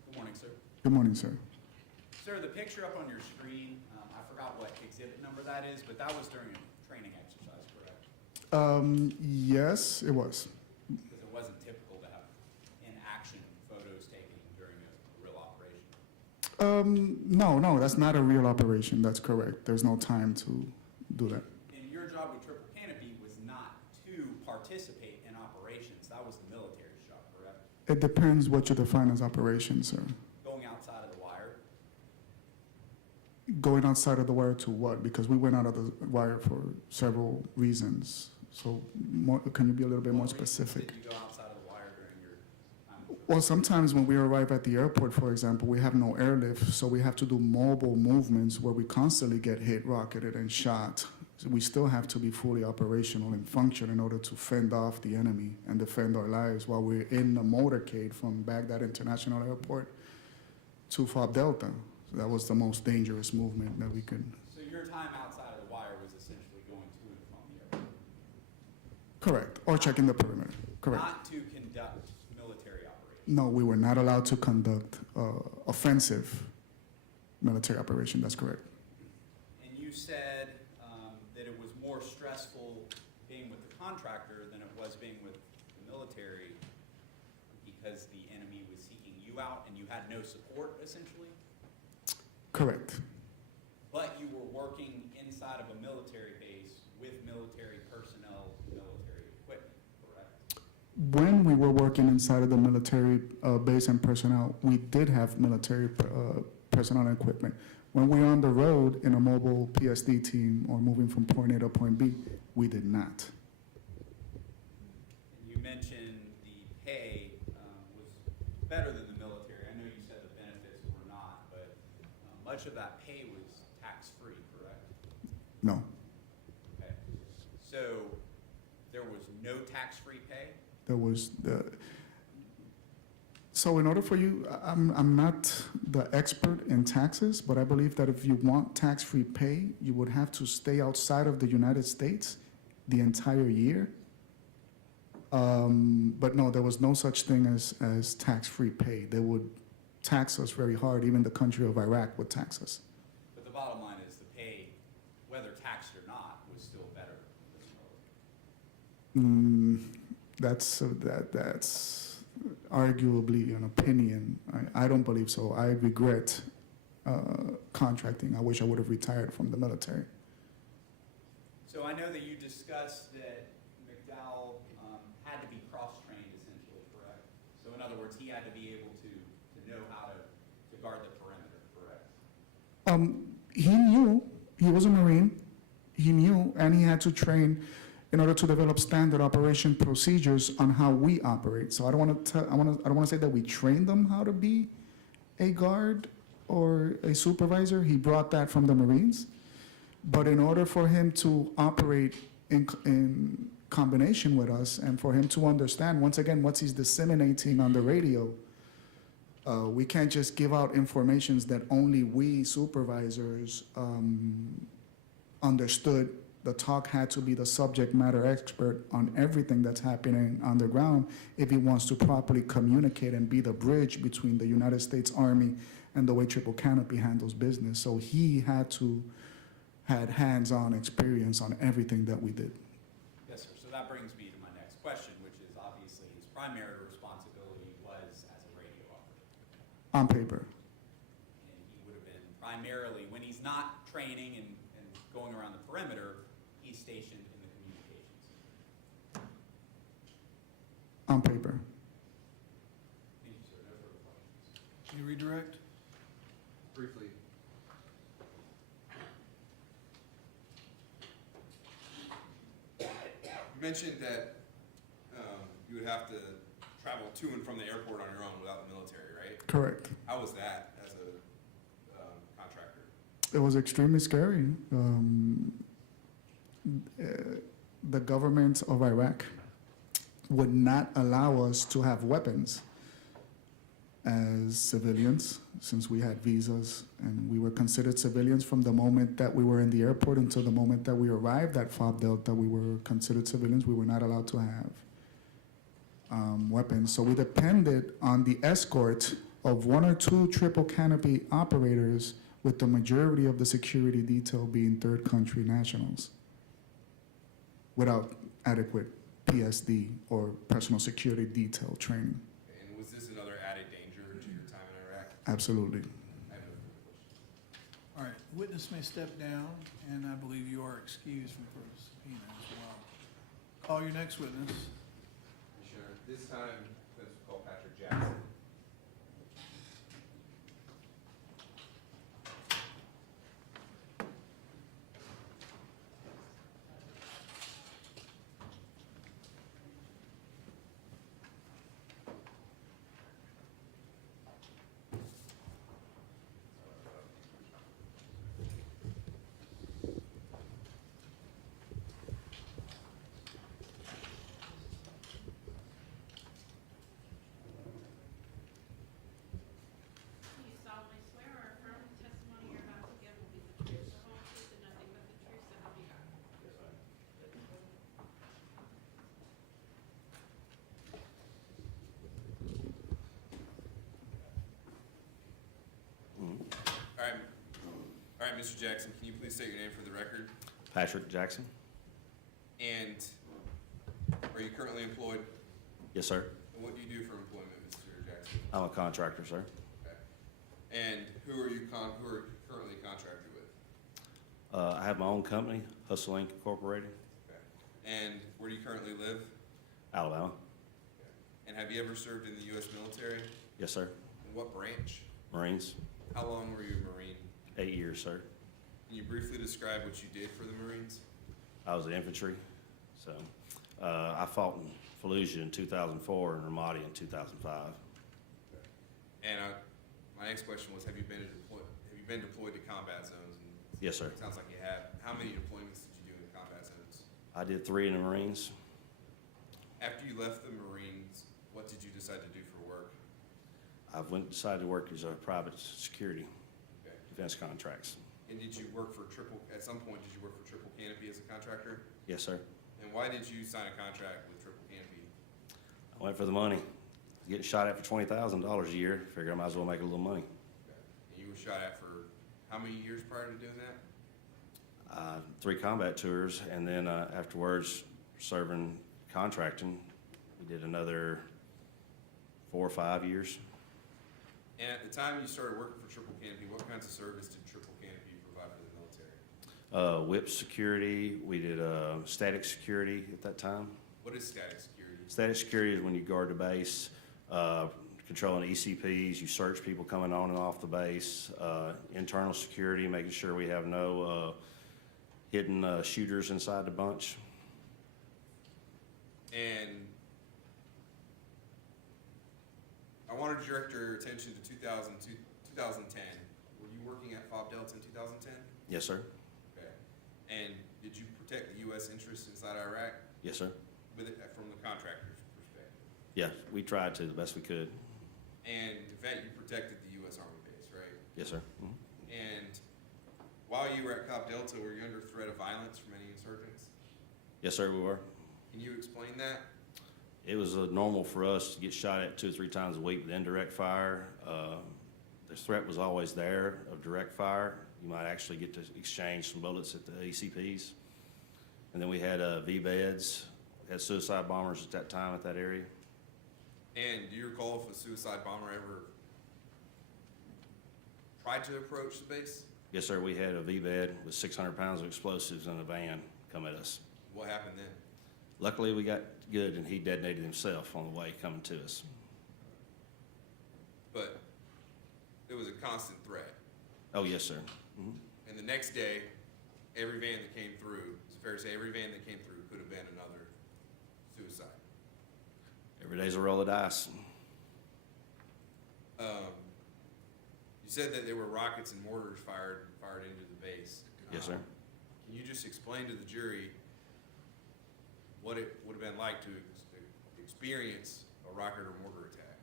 Good morning, sir. Good morning, sir. Sir, the picture up on your screen, I forgot what exhibit number that is, but that was during a training exercise, correct? Yes, it was. Because it wasn't typical to have in-action photos taken during a real operation. No, that's not a real operation. That's correct. There's no time to do that. And your job with Triple Canopy was not to participate in operations. That was the military's job, correct? It depends what you define as operation, sir. Going outside of the wire. Going outside of the wire to what? Because we went out of the wire for several reasons. So can you be a little bit more What reasons specific? Did you go outside of the wire during your time? Well, sometimes when we arrive at the airport, for example, we have no airlift, so we have to do mobile movements where we constantly get hit, rocketed, and shot. So we still have to be fully operational and function in order to fend off the enemy and defend our lives while we're in the motorcade from Baghdad International Airport to FOB Delta. So that was the most dangerous movement that we could. So your time outside of the wire was essentially going to and from the airport? Correct. Or checking the perimeter. Correct. Not to conduct military operations? No, we were not allowed to conduct offensive military operation. That's correct. And you said that it was more stressful being with the contractor than it was being with the military because the enemy was seeking you out and you had no support, essentially? Correct. But you were working inside of a military base with military personnel, military equipment, correct? When we were working inside of the military base and personnel, we did have military personnel and equipment. When we were on the road in a mobile PSD team or moving from point A to point B, we did not. And you mentioned the pay was better than the military. I know you said the benefits were not, but much of that pay was tax-free, correct? No, Okay. So there was no tax-free pay? there was the. So in order for you, I'm not the expert in taxes, but I believe that if you want tax-free pay, you would have to stay outside of the United States the entire year. But no, there was no such thing as tax-free pay. They would tax us very hard. Even the country of Iraq would tax us. But the bottom line is the pay, whether taxed or not, was still better than the military. That's arguably an opinion. I don't believe so. I regret contracting. I wish I would have retired from the military. So I know that you discussed that McDowell had to be cross-trained essentially, correct? So in other words, he had to be able to know how to guard the perimeter, correct? He knew, he was a Marine, he knew, and he had to train in order to develop standard operation procedures on how we operate. So I don't want to say that we trained them how to be a guard or a supervisor. He brought that from the Marines. But in order for him to operate in combination with us and for him to understand, once again, what he's disseminating on the radio, we can't just give out informations that only we supervisors understood. The talk had to be the subject matter expert on everything that's happening on the ground if he wants to properly communicate and be the bridge between the United States Army and the way Triple Canopy handles business. So he had hands-on experience on everything that we did. Yes, sir. So that brings me to my next question, which is obviously his primary responsibility was as a radio operator. On paper. And he would have been primarily, when he's not training and going around the perimeter, he's stationed in the communications. On paper. Thank you, sir. No further questions. Can you redirect? Briefly. You You mentioned that you would have to travel to and from the airport on your own without the military, right? Correct. How was that as a contractor? It was extremely scary. The government of Iraq would not allow us to have weapons as civilians, since we had visas, and we were considered civilians from the moment that we were in the airport until the moment that we arrived at FOB Delta. We were considered civilians. We were not allowed to have weapons. So we depended on the escort of 1 or 2 triple canopy operators, with the majority of the security detail being third country nationals, without adequate PSD or personal security detail training. And was this another added danger to your time in Iraq? Absolutely. I have no further questions. All right, witness may step down, and I believe you are excused from further subpoena as well. Call your next witness. Commissioner, this time, let's call Patrick Jackson. Do you solemnly swear or affirm the testimony you're about to give will be the truth, the whole truth, and nothing but the truth, so help you God? All right, Mr. Jackson, can you please state your name for the record? Patrick Jackson? And are you currently employed? Yes, sir. And what do you do for employment, Mr. Jackson? I'm a contractor, sir. Okay. And who are you currently contracted with? I have my own company, Hustle Inc. Incorporated, Okay. And where do you currently live? Alabama. Okay. And have you ever served in the U.S. military? Yes, sir. In what branch? Marines, How long were you a Marine? 8 years, sir. Can you briefly describe what you did for the Marines? I was in infantry, so I fought in Fallujah in 2004 and Ramadi in 2005. And my next question was, have you been deployed to combat zones? And Yes, sir. it sounds like you have. How many deployments did you do in combat zones? I did 3 in the Marines. After you left the Marines, what did you decide to do for work? I decided to work as a private security Okay. defense contracts. And did you work for at some point, did you work for Triple Canopy as a contractor? Yes, sir. And why did you sign a contract with Triple Canopy? I went for the money. Getting shot at for $20,000 a year, figured I might as well make a little money. Okay. And you were shot at for how many years prior to doing that? 3 combat tours, and then afterwards, serving contracting, we did another 4 or 5 years. And at the time you started working for Triple Canopy, what kinds of service did Triple Canopy provide for the military? Whip security, we did static security at that time. What is static security? Static security is when you guard the base, controlling ECPs, you search people coming on and off the base, internal security, making sure we have no hidden shooters inside the bunch. And I wanted to direct your attention to 2010. Were you working at FOB Delta in 2010? Yes, sir. Okay. And did you protect the U.S. interests inside Iraq Yes, sir. with it from the contractor's perspective? Yeah, we tried to the best we could. And in fact, you protected the U.S. Army base, right? Yes, sir. Mhm. And while you were at FOB Delta, were you under threat of violence from any insurgents? Yes, sir, we were. Can you explain that? It was normal for us to get shot at 2 or 3 times a week with indirect fire. The threat was always there of direct fire. You might actually get to exchange some bullets at the ECPs. And then we had V-beds, had suicide bombers at that time at that area. And do you recall if a suicide bomber ever tried to approach the base? Yes, sir, we had a V-bed with 600 pounds of explosives in a van come at us. What happened then? Luckily, we got good and he detonated himself on the way coming to us. But it was a constant threat. Oh, yes, sir. Mhm. And the next day, every van that came through, it's fair to say every van that came through could have been another Every day's a roll of dice. You said that there were rockets and mortars fired into the base. Yes, sir. Can you just explain to the jury what it would have been like to experience a rocket or mortar attack?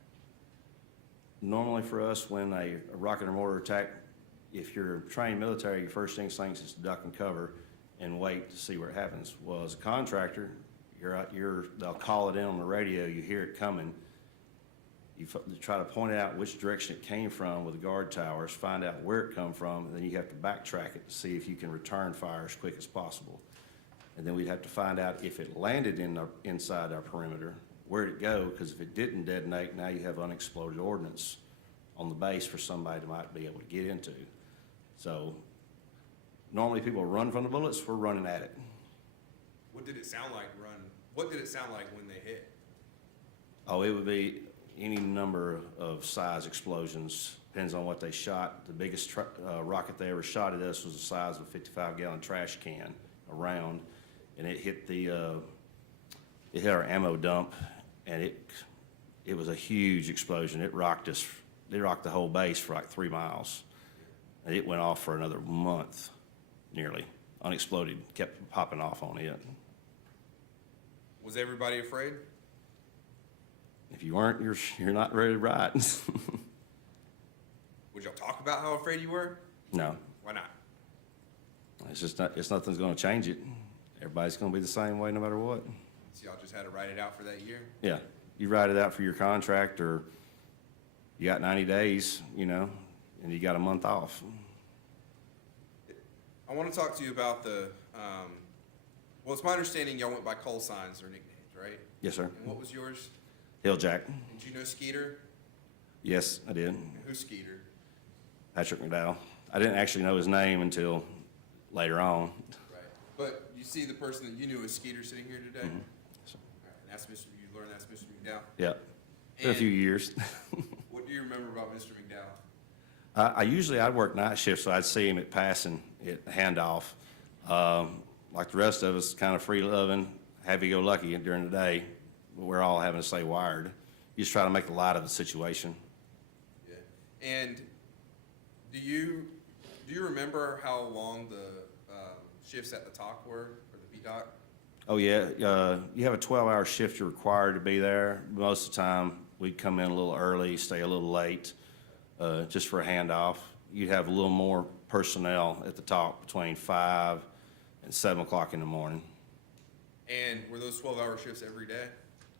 Normally for us, when a rocket or mortar attack, if you're trained military, your first instinct is to duck and cover and wait to see where it happens. Well, as a contractor, they'll call it in on the radio, you hear it coming. You try to point out which direction it came from with the guard towers, find out where it come from, and then you have to backtrack it to see if you can return fire as quick as possible. And then we'd have to find out if it landed inside our perimeter, where'd it go, because if it didn't detonate, now you have unexploded ordnance on the base for somebody that might be able to get into. So normally people run from the bullets, we're running at it. What did it sound like what did it sound like when they hit? Oh, it would be any number of size explosions, depends on what they shot. The biggest rocket they ever shot at us was the size of a 55-gallon trash can around, and it hit it hit our ammo dump, and it was a huge explosion. It rocked us. It rocked the whole base for like 3 miles, and it went off for another month, nearly unexploded. Kept popping off on it. Was everybody afraid? If you weren't, you're not ready to ride. Would y'all talk about how afraid you were? No, Why not? it's just not. It's nothing's going to change it. Everybody's going to be the same way no matter what. So y'all just had to write it out for that year? Yeah, you write it out for your contract, or you got 90 days, and you got a month off. I want to talk to you about well, it's my understanding y'all went by call signs or nicknames, right? Yes, sir. And what was yours? Hilljack. Did you know Skeeter? Yes, I did. And who's Skeeter? Patrick McDowell. I didn't actually know his name until later on. Right. But you see the person that you knew as Skeeter sitting here today? Mhm. All right, and you learned that's Mr. McDowell? Yep. Been a few years. What do you remember about Mr. McDowell? I'd work night shifts, so I'd see him at passing, at handoff. Like the rest of us, kind of free-loving, happy-go-lucky during the day, but we're all having to stay wired. You just try to make the light of the situation. Yeah. And do you remember how long the shifts at the TOC were, or the BDOC? Oh, yeah. You have a 12-hour shift, you're required to be there. Most of the time, we'd come in a little early, stay a little late, just for a handoff. You'd have a little more personnel at the TOC between 5 and 7 o'clock in the morning. And were those 12-hour shifts every day?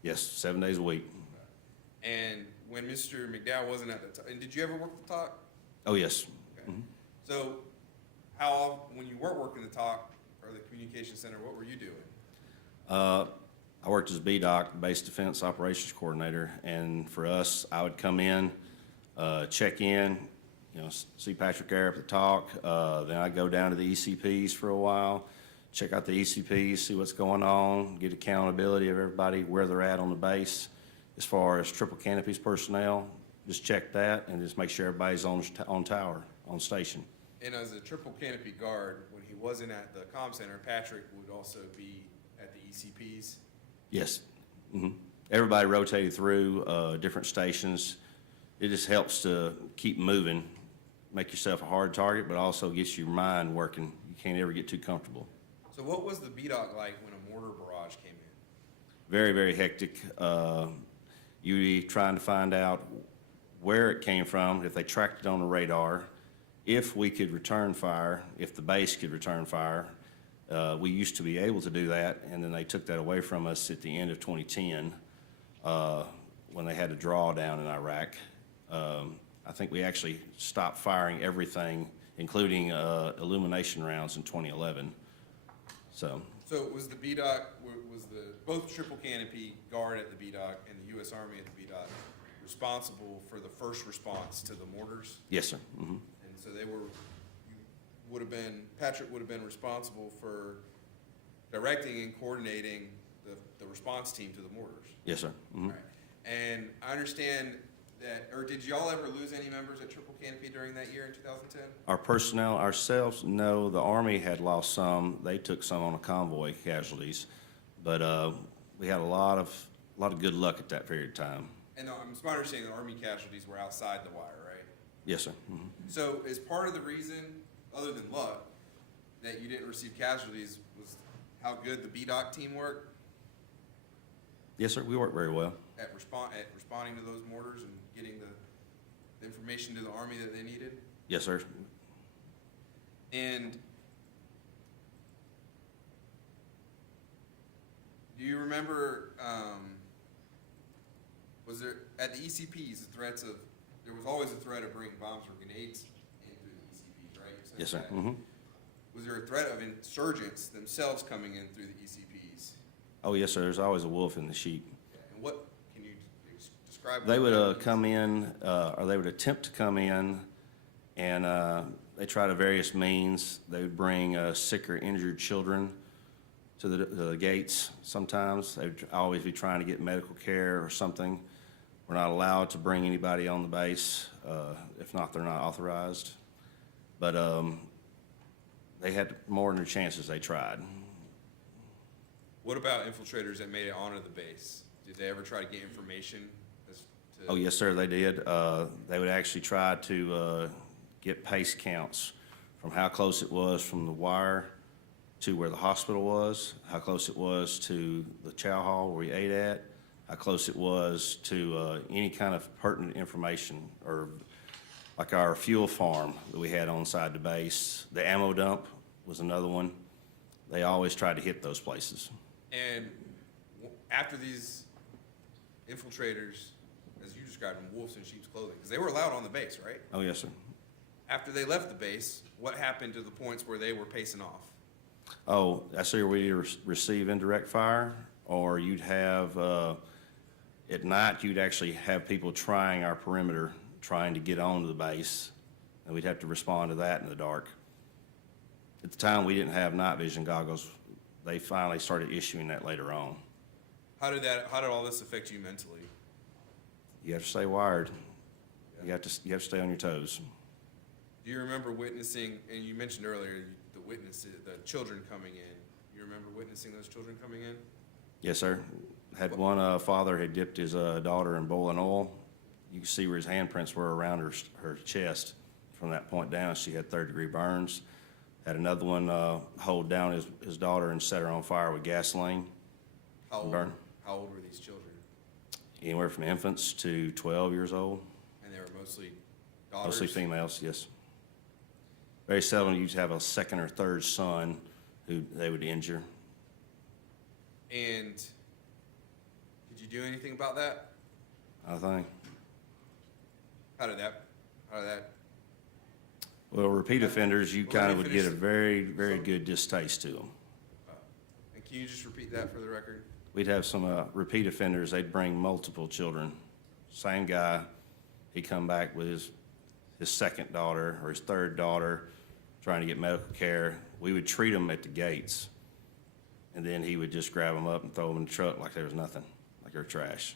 Yes, 7 days a week. And when Mr. McDowell wasn't at the TOC, and did you ever work the TOC? Oh, yes. Okay. So when you weren't working the TOC or the communication center, what were you doing? I worked as BDOC, Base Defense Operations Coordinator, and for us, I would come in, check in, see Patrick there at the TOC, then I'd go down to the ECPs for a while, check out the ECPs, see what's going on, get accountability of everybody, where they're at on the base. As far as triple canopies personnel, just check that and just make sure everybody's on tower, on station. And as a triple canopy guard, when he wasn't at the comm center, Patrick would also be at the ECPs? Yes. Everybody rotated through different stations. It just helps to keep moving, make yourself a hard target, but also gets your mind working. You can't ever get too comfortable. So what was the BDOC like when a mortar barrage came in? Very, very hectic. You'd be trying to find out where it came from, if they tracked it on the radar, if we could return fire, if the base could return fire. We used to be able to do that, and then they took that away from us at the end of 2010 when they had a drawdown in Iraq. I think we actually stopped firing everything, including illumination rounds in 2011. So was the BDOC, both triple canopy guard at the BDOC and the U.S. Army at the BDOC responsible for the first response to the mortars? yes, sir. And so Patrick would have been responsible for directing and coordinating the response team to the mortars? Yes, sir. Right. And I understand that, or did y'all ever lose any members at triple canopy during that year in 2010? Our personnel ourselves, no. The Army had lost some. They took some on a convoy casualties. But we had a lot of a lot of good luck at that period of time. And it's my understanding that Army casualties were outside the wire, right? Yes, sir. Mhm. So is part of the reason, other than luck, that you didn't receive casualties was how good the BDOC team worked Yes, sir, we work very well. at responding to those mortars and getting the information to the Army that they needed? Yes, sir. And do you remember, was there, at the ECPs, there was always a threat of bringing bombs or grenades into the ECPs, right? You're saying Yes, sir. that. Mhm. Was there a threat of insurgents themselves coming in through the ECPs? Oh, yes, sir, there's always a wolf in the sheep. And what, can you describe? They what would that means? come in, or they would attempt to come in, and they try to various means. They would bring sick or injured children to the gates sometimes. They'd always be trying to get medical care or something. We're not allowed to bring anybody on the base. If not, they're not authorized. But they had more than their chances. They tried. What about infiltrators that made it onto the base? Did they ever try to get information as to? Oh, yes, sir, they did. They would actually try to get pace counts from how close it was from the wire to where the hospital was, how close it was to the chow hall where we ate at, how close it was to any kind of pertinent information, or like our fuel farm that we had on side the base. The ammo dump was another one. They always tried to hit those places. And after these infiltrators, as you described them, wolves in sheep's clothing, because they were allowed on the base, right? Oh, yes, sir. After they left the base, what happened to the points where they were pacing off? Oh, that's where we receive indirect fire, or you'd have, at night, you'd actually have people trying our perimeter, trying to get onto the base, and we'd have to respond to that in the dark. At the time, we didn't have night vision goggles. They finally started issuing that later on. How did all this affect you mentally? You have to stay wired. You have to stay on your toes. Do you remember witnessing, and you mentioned earlier, the children coming in. You remember witnessing those children coming in? Yes, sir. Had one father had dipped his daughter in boiling oil. You can see where his handprints were around her chest. From that point down, she had third-degree burns. Had another one hold down his daughter and set her on fire with gasoline. How old were these children? Anywhere from infants to 12 years old. And they were mostly daughters? Mostly females, yes. Very seldom you'd have a second or third son who they would injure. And did you do anything about that? I think. How did that? Well, repeat offenders, you Well, let kind me of would finish get a very, very good distaste to them. And can you just repeat that for the record? We'd have some repeat offenders, they'd bring multiple children. Same guy, he'd come back with his second daughter or his third daughter, trying to get medical care. We would treat them at the gates, and then he would just grab them up and throw them in the truck like there was nothing, like they're trash.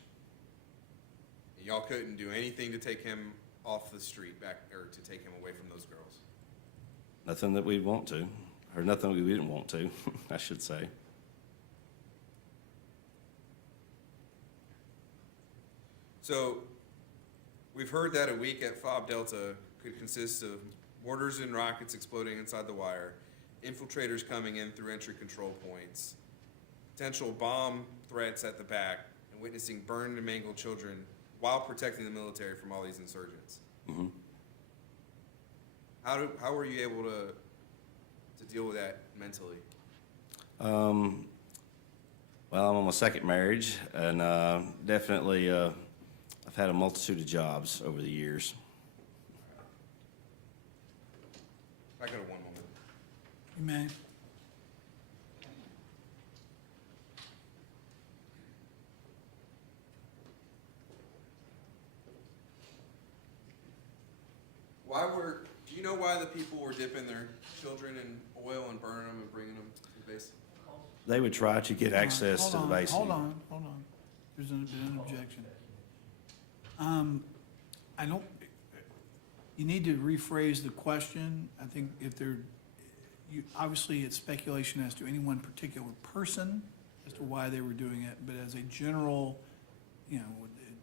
And y'all couldn't do anything to take him off the street or to take him away from those girls? Nothing that we'd want to, or nothing we didn't want to, I should say. So we've heard that a week at Fob Delta could consist of mortars and rockets exploding inside the wire, infiltrators coming in through entry control points, potential bomb threats at the back, and witnessing burned and mangled children while protecting the military from all these insurgents. Mm-hmm. How were you able to deal with that mentally? Well, I'm on my second marriage, and definitely I've had a multitude of jobs over the years. If I could have one moment. You may. Do you know why the people were dipping their children in oil and burning them and bringing them to the base? They would try to get access to the base. Hold on. There's been an objection. I don't, you need to rephrase the question. I think obviously it's speculation as to any one particular person as to why they were doing it, but as a general you know,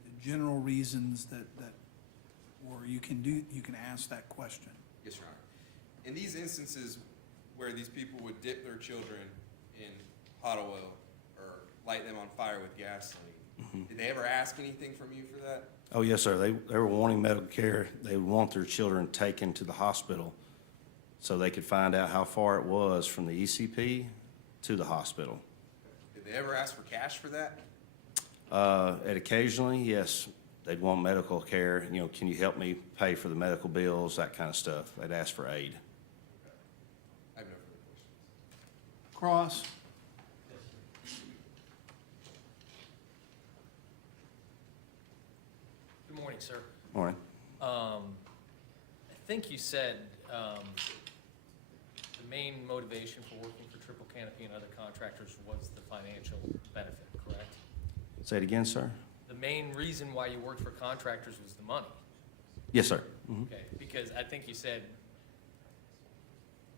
the general reasons that, or you can ask that question. Yes, Your Honor. In these instances where these people would dip their children in hot oil or light them on fire with gasoline, did they ever ask anything from you for that? Oh, yes, sir. They were wanting medical care. They would want their children taken to the hospital so they could find out how far it was from the ECP to the hospital. Did they ever ask for cash for that? And occasionally, yes, they'd want medical care. You know, can you help me pay for the medical bills, that kind of stuff. They'd ask for aid. I have no further questions. Cross? Good morning, sir. Morning. I think you said the main motivation for working for Triple Canopy and other contractors was the financial benefit, correct? Say it again, sir? The main reason why you worked for contractors was the money, Yes, sir. Mhm. okay? Because I think you said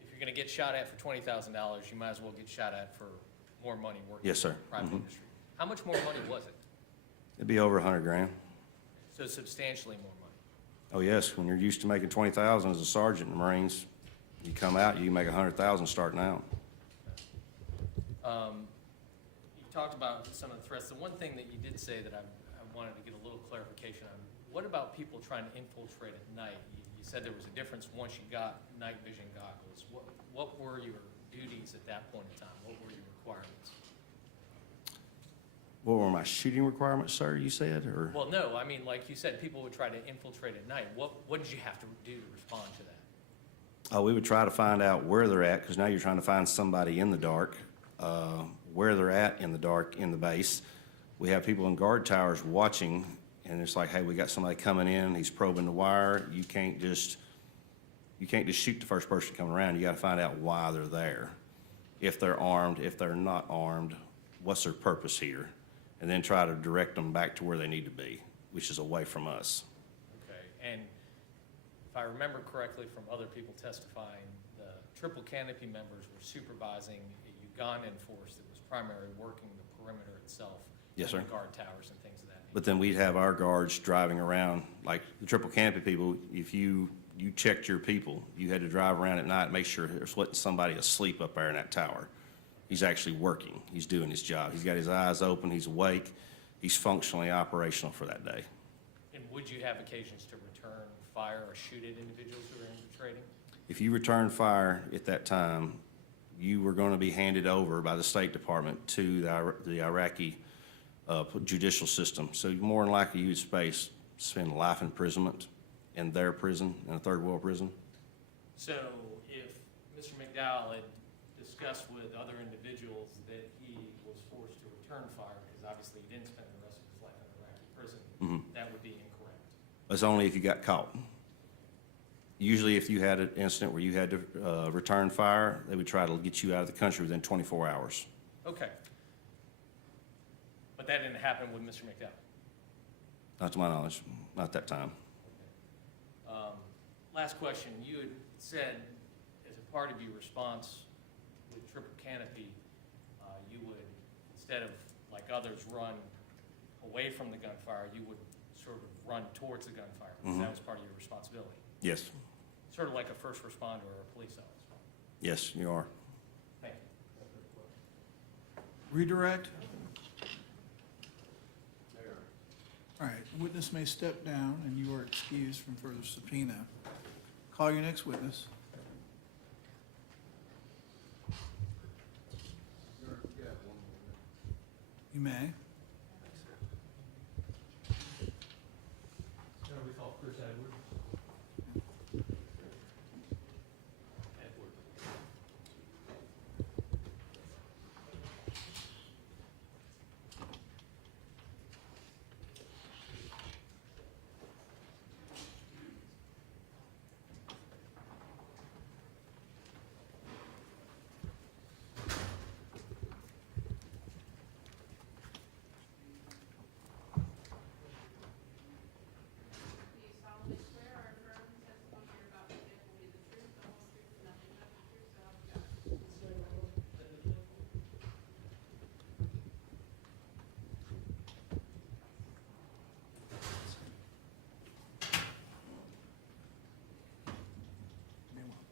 if you're gonna get shot at for $20,000, you might as well get shot at for more money working Yes, sir. in the private Mhm. industry. How much more money was it? It'd be over 100 grand. So substantially more money. Oh, yes, when you're used to making 20,000 as a sergeant in the Marines, you come out, you make 100,000 starting out. You talked about some of the threats. The one thing that you did say that I wanted to get a little clarification on, what about people trying to infiltrate at night? You said there was a difference once you got night vision goggles. What were your duties at that point in time? What were your requirements? What were my shooting requirements, sir, you said, or? Well, no, I mean, like you said, people would try to infiltrate at night. What did you have to do to respond to that? We would try to find out where they're at, because now you're trying to find somebody in the dark, where they're at in the dark in the base. We have people in guard towers watching, and it's like, hey, we got somebody coming in, he's probing the wire. You can't just shoot the first person coming around. You got to find out why they're there. If they're armed, if they're not armed, what's their purpose here? And then try to direct them back to where they need to be, which is away from us. Okay, and if I remember correctly from other people testifying, the Triple Canopy members were supervising a Ugandan force that was primarily working the perimeter itself. Yes, and sir. the guard towers and things of that nature. But then we'd have our guards driving around, like the Triple Canopy people, if you checked your people, you had to drive around at night and make sure there's wasn't somebody asleep up there in that tower. He's actually working, he's doing his job, he's got his eyes open, he's awake, he's functionally operational for that day. And would you have occasions to return fire or shoot at individuals who are infiltrating? If you return fire at that time, you were going to be handed over by the State Department to the Iraqi judicial system. So more than likely, you'd spend life imprisonment in their prison, in a third world prison. So if Mr. McDowell had discussed with other individuals that he was forced to return fire, because obviously he didn't spend the rest of his life in Iraqi prison, that would be incorrect. That's only if you got caught. Usually if you had an incident where you had to return fire, they would try to get you out of the country within 24 hours. Okay. But that didn't happen with Mr. McDowell? Not to my knowledge, not that time. Last question. You had said, as a part of your response with Triple Canopy, you would, instead of like others run away from the gunfire, you would sort of run towards the gunfire, because that was part of your responsibility. Yes, Sort of like a first responder or a police officer. yes, you are. Thank you. Redirect? All right, witness may step down, and you are excused from further subpoena. Call your next witness. You may. We call Chris Edwards.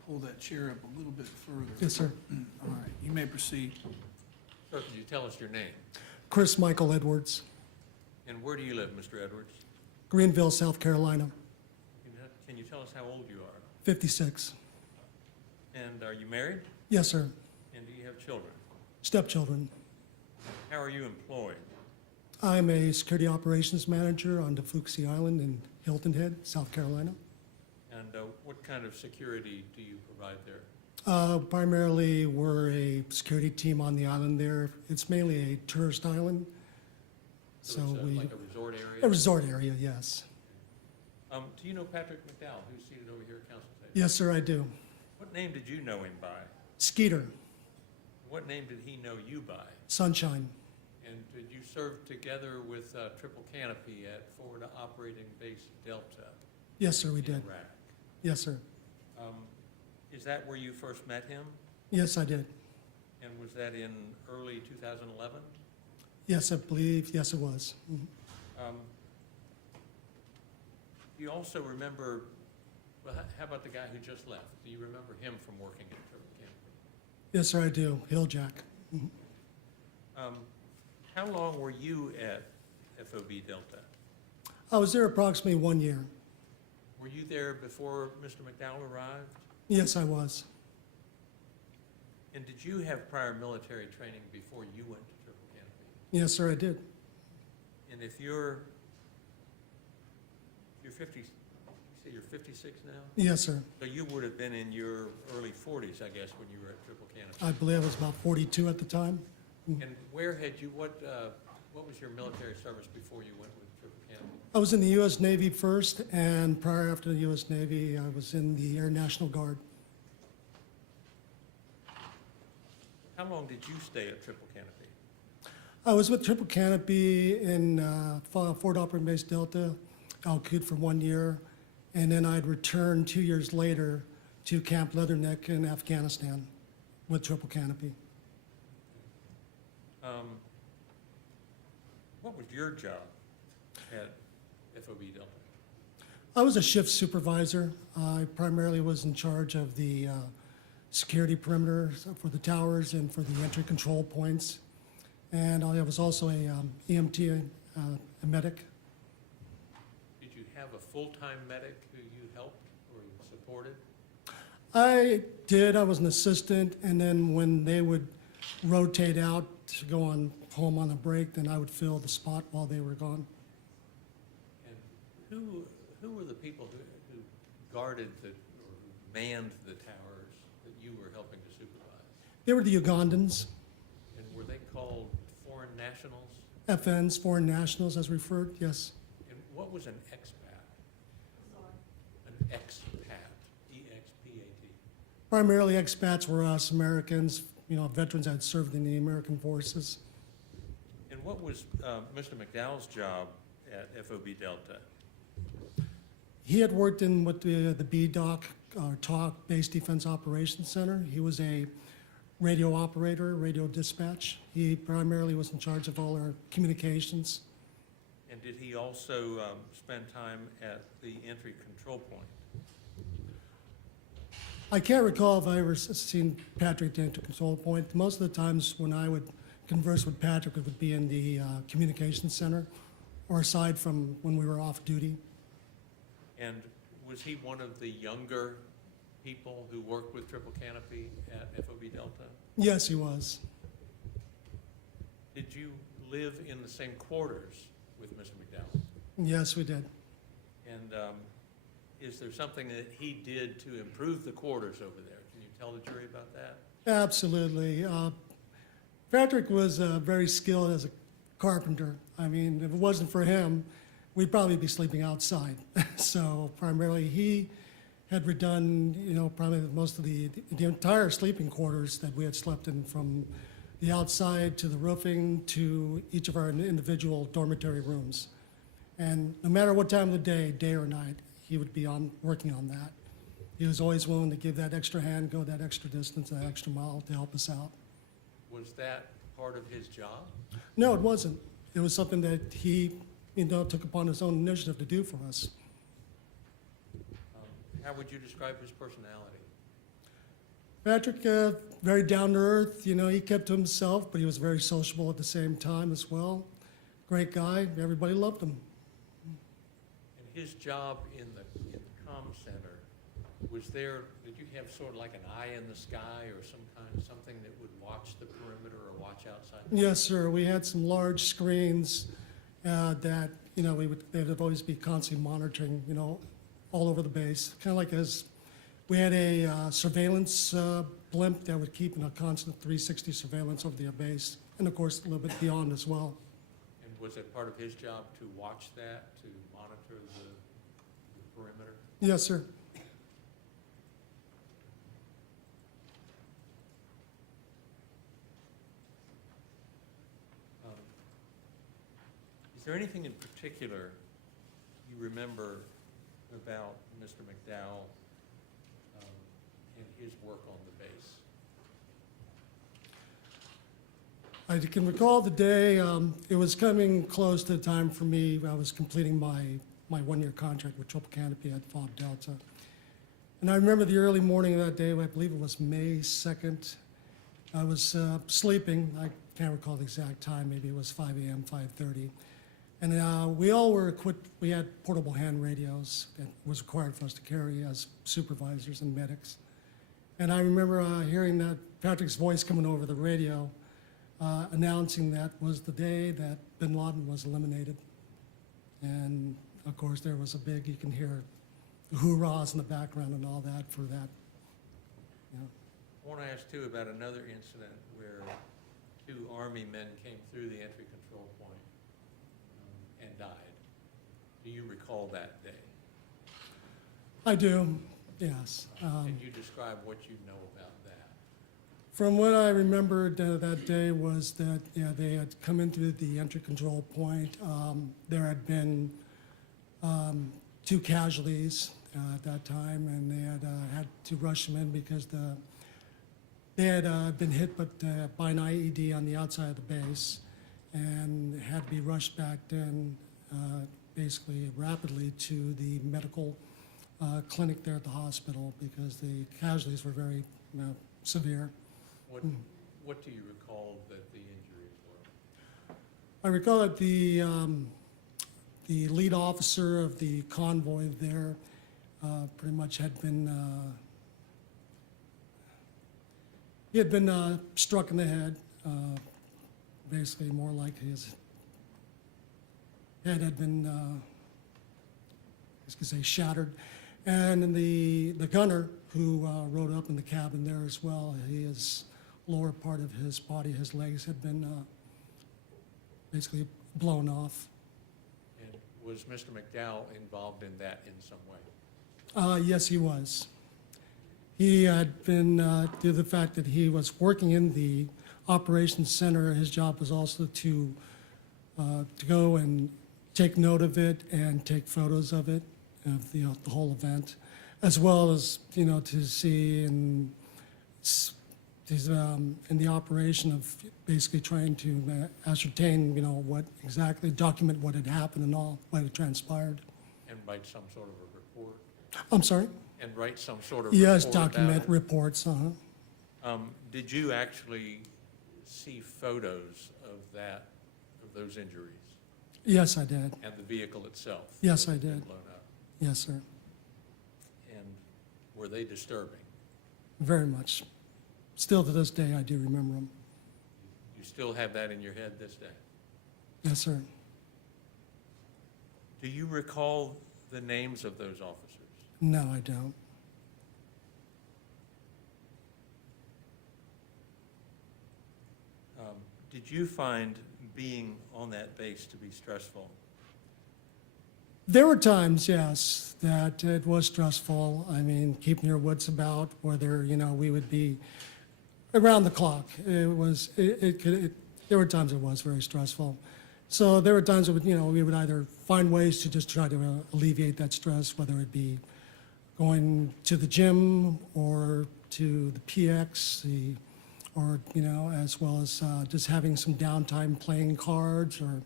pull that chair up a little bit further. Yes, sir. All right, you may proceed. Sir, could you tell us your name? Chris Michael Edwards, And where do you live, Mr. Edwards? Greenville, South Carolina, Can you tell us how old you are? 56. And are you married? Yes, sir. And do you have children? Stepchildren. How are you employed? I'm a security operations manager on Fuxi Island in Hilton Head, South Carolina. And what kind of security do you provide there? Primarily, we're a security team on the island there. It's mainly a tourist island. So it's we, like a resort area? a resort area, yes. Do you know Patrick McDowell, who's seated over here at council table? Yes, sir, I do. What name did you know him by? Skeeter, What name did he know you by? Sunshine. And did you serve together with Triple Canopy at Forward Operating Base Delta Yes, sir, we in did. Iraq? Yes, sir. Is that where you first met him? Yes, I did. And was that in early 2011? Yes, I believe, yes, it was. Mhm. Do you also remember, well, how about the guy who just left? Do you remember him from working at Triple Canopy? Yes, sir, I do. Hilljack. Mhm. How long were you at FOB Delta? I was there approximately 1 year. Were you there before Mr. McDowell arrived? Yes, I was. And did you have prior military training before you went to Triple Canopy? Yes, sir, I did. And if you're 50, you say you're 56 now? Yes, sir. So you would have been in your early 40s, I guess, when you were at Triple Canopy. I believe I was about 42 at the time. And where had you, what was your military service before you went with Triple Canopy? I was in the U.S. Navy first, and prior after the U.S. Navy, I was in the Air National Guard. How long did you stay at Triple Canopy? I was with Triple Canopy in Fort Operating Base Delta, Al-Quds for 1 year, and then I'd returned 2 years later to Camp Leatherneck in Afghanistan with Triple Canopy. What was your job at FOB Delta? I was a shift supervisor. I primarily was in charge of the security perimeter for the towers and for the entry control points. And I was also a EMT, a medic. Did you have a full-time medic who you helped or you supported? I did. I was an assistant, and then when they would rotate out to go on home on a break, then I would fill the spot while they were gone. And who were the people who guarded or who manned the towers that you were helping to supervise? They were the Ugandans, And were they called foreign nationals? FNs, foreign nationals as referred, yes. And what was an expat? An expat, E-X-P-A-T. Primarily expats were us, Americans, veterans that had served in the American forces. And what was Mr. McDowell's job at FOB Delta? He had worked in what the BDOC, TOC, Base Defense Operations Center. He was a radio operator, radio dispatch. He primarily was in charge of all our communications. And did he also spend time at the entry control point? I can't recall if I ever seen Patrick at the entry control point. Most of the times when I would converse with Patrick, it would be in the communications center or aside from when we were off duty. And was he one of the younger people who worked with Triple Canopy at FOB Delta? Yes, he was. Did you live in the same quarters with Mr. McDowell? Yes, we did. And is there something that he did to improve the quarters over there? Can you tell the jury about that? Absolutely. Patrick was very skilled as a carpenter. I mean, if it wasn't for him, we'd probably be sleeping outside. So primarily he had redone, probably most of the entire sleeping quarters that we had slept in, from the outside to the roofing to each of our individual dormitory rooms. And no matter what time of the day or night, he would be working on that. He was always willing to give that extra hand, go that extra distance, that extra mile to help us out. Was that part of his job? No, it wasn't. It was something that he, took upon his own initiative to do for us. How would you describe his personality? Patrick, very down to earth, you know, he kept to himself, but he was very sociable at the same time as well. Great guy, everybody loved him. And his job in the comm center, did you have sort of like an eye in the sky or something that would watch the perimeter or watch outside? Yes, sir, we had some large screens that, you know, they would always be constantly monitoring, you know, all over the base. Kind of like we had a surveillance blimp that would keep in a constant 360 surveillance over the base, and of course, a little bit beyond as well. And was it part of his job to watch that, to monitor the perimeter? Yes, sir. Is there anything in particular you remember about Mr. McDowell and his work on the base? I can recall the day, it was coming close to the time for me, I was completing my one-year contract with Triple Canopy at Fob Delta. And I remember the early morning of that day, I believe it was May 2nd. I was sleeping, I can't recall the exact time, maybe it was 5 a.m., 5:30. And we all were equipped, we had portable hand radios that was required for us to carry as supervisors and medics. And I remember hearing that Patrick's voice coming over the radio, announcing that was the day that bin Laden was eliminated. And of course, there was a big, you can hear the hoorahs in the background and all that for that. You know. I want to ask too about another incident where 2 Army men came through the entry control point and died. Do you recall that day? I do, yes. Can you describe what you know about that? From what I remembered that day was that, yeah, they had come into the entry control point. There had been 2 casualties at that time, and they had to rush them in because they had been hit by an IED on the outside of the base and had to be rushed back in basically rapidly to the medical clinic there at the hospital because the casualties were very severe. What do you recall that the injuries were? I recall that the lead officer of the convoy there pretty much had been he had been struck in the head, basically more like his head had been I was going to say shattered. And the gunner who rode up in the cabin there as well, his lower part of his body, his legs had been basically blown off. And was Mr. McDowell involved in that in some way? Yes, he was. He had been, due to the fact that he was working in the operations center, his job was also to go and take note of it and take photos of it, of the whole event, as well as, to see in the operation of basically trying to ascertain, what exactly, document what had happened and all, what had transpired. And write some sort of a report? I'm sorry? And write some sort of Yes, report about document it? reports, Did you actually see photos of those injuries? Yes, I did. And the vehicle itself? Yes, that I had been did. blown up? Yes, sir. And were they disturbing? Very much. Still to this day, I do remember them. You still have that in your head this day? Yes, sir. Do you recall the names of those officers? No, I don't. Did you find being on that base to be stressful? There were times, yes, that it was stressful. I mean, keeping your wits about, whether, we would be around the clock. There were times it was very stressful. So there were times that, we would either find ways to just try to alleviate that stress, whether it be going to the gym or to the PX, or, as well as just having some downtime playing cards or,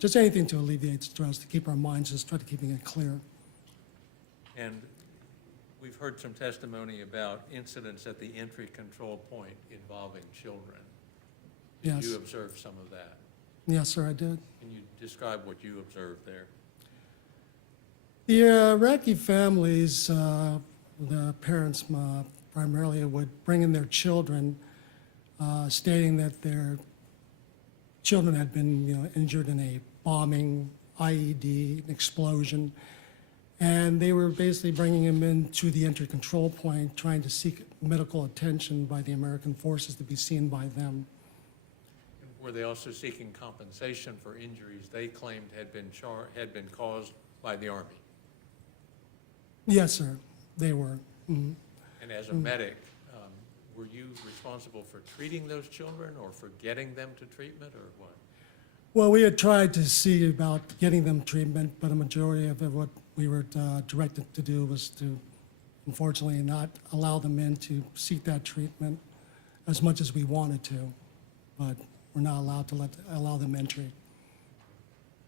just anything to alleviate stress, to keep our minds just try to keeping it clear. And We've heard some testimony about incidents at the entry control point involving children. Did Yes. you observe some of that? Yes, sir, I did. Can you describe what you observed there? The Iraqi families, the parents primarily would bring in their children, stating that their children had been, injured in a bombing, IED, an explosion, and they were basically bringing them into the entry control point, trying to seek medical attention by the American forces to be seen by them. Were they also seeking compensation for injuries they claimed had been caused by the Army? Yes, sir, they were. Mhm. And as a medic, were you responsible for treating those children or for getting them to treatment, or what? Well, we had tried to see about getting them treatment, but a majority of it, what we were directed to do was to, unfortunately, not allow them in to seek that treatment as much as we wanted to, but we're not allowed to allow them entry.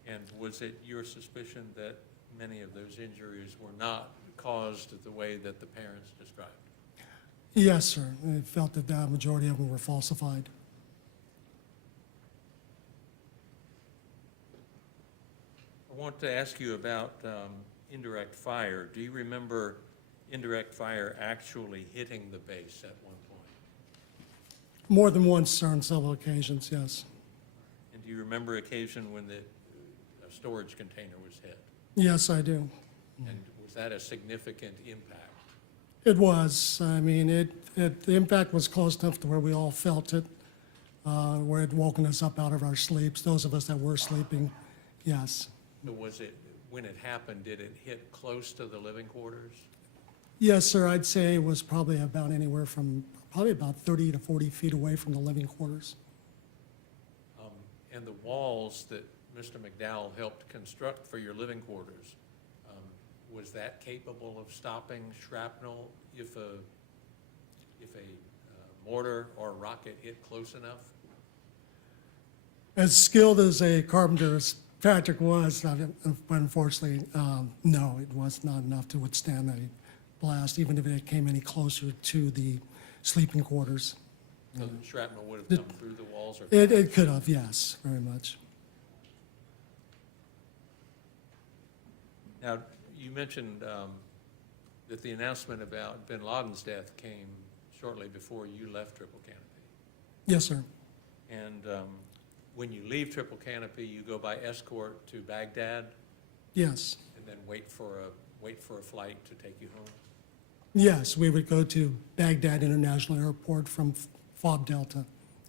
And was it your suspicion that many of those injuries were not caused the way that the parents described? Yes, sir. I felt that the majority of them were falsified. I want to ask you about indirect fire. Do you remember indirect fire actually hitting the base at one point? More than once, sir, on several occasions, yes. And do you remember occasion when the storage container was hit? Yes, I do. And was that a significant impact? It was. I mean, the impact was close enough to where we all felt it, where it had woken us up out of our sleeps, those of us that were sleeping, yes. So was it, when it happened, did it hit close to the living quarters? Yes, sir, I'd say it was probably about anywhere from, probably about 30 to 40 feet away from the living quarters. And the walls that Mr. McDowell helped construct for your living quarters, was that capable of stopping shrapnel if a mortar or rocket hit close enough? As skilled as a carpenter as Patrick was, unfortunately, no, it was not enough to withstand a blast, even if it came any closer to the sleeping quarters. So the shrapnel would have come through the walls? Or It could have, yes, very much. Now, you mentioned that the announcement about bin Laden's death came shortly before you left Triple Canopy. Yes, sir. And when you leave Triple Canopy, you go by escort to Baghdad Yes. and then wait for a flight to take you home? Yes, we would go to Baghdad International Airport from Fob Delta,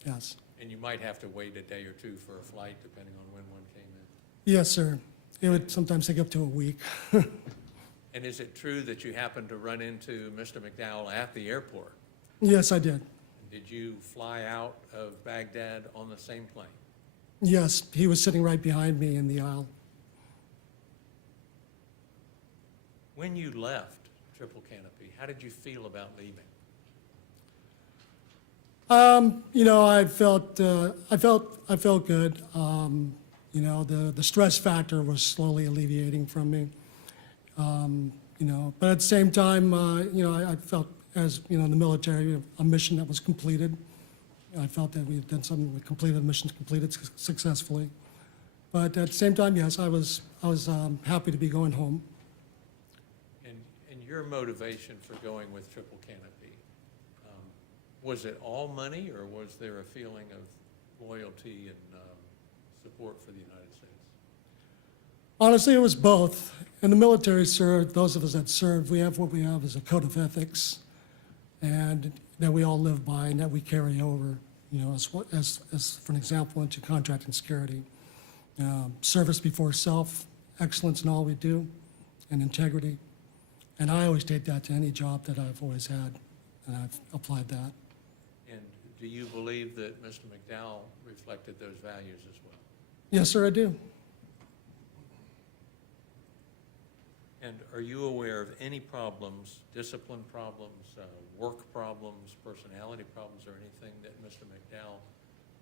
yes. And you might have to wait a day or two for a flight, depending on when one came in. Yes, sir. It would sometimes take up to a week. And is it true that you happened to run into Mr. McDowell at the airport? Yes, I did. Did you fly out of Baghdad on the same plane? Yes, he was sitting right behind me in the aisle. When you left Triple Canopy, how did you feel about leaving? I felt good. The stress factor was slowly alleviating from me. But at the same time, I felt as, in the military, a mission that was completed. I felt that we had done something, we completed, the missions completed successfully. But at the same time, yes, I was happy to be going home. And your motivation for going with Triple Canopy, was it all money, or was there a feeling of loyalty and support for the United States? Honestly, it was both. In the military, sir, those of us that served, we have what we have is a code of ethics, and that we all live by and that we carry over, as for an example, into contract and security. Service before self, excellence in all we do, and integrity. And I always take that to any job that I've always had, and I've applied that. And do you believe that Mr. McDowell reflected those values as well? Yes, sir, I do. And are you aware of any problems, discipline problems, work problems, personality problems, or anything that Mr. McDowell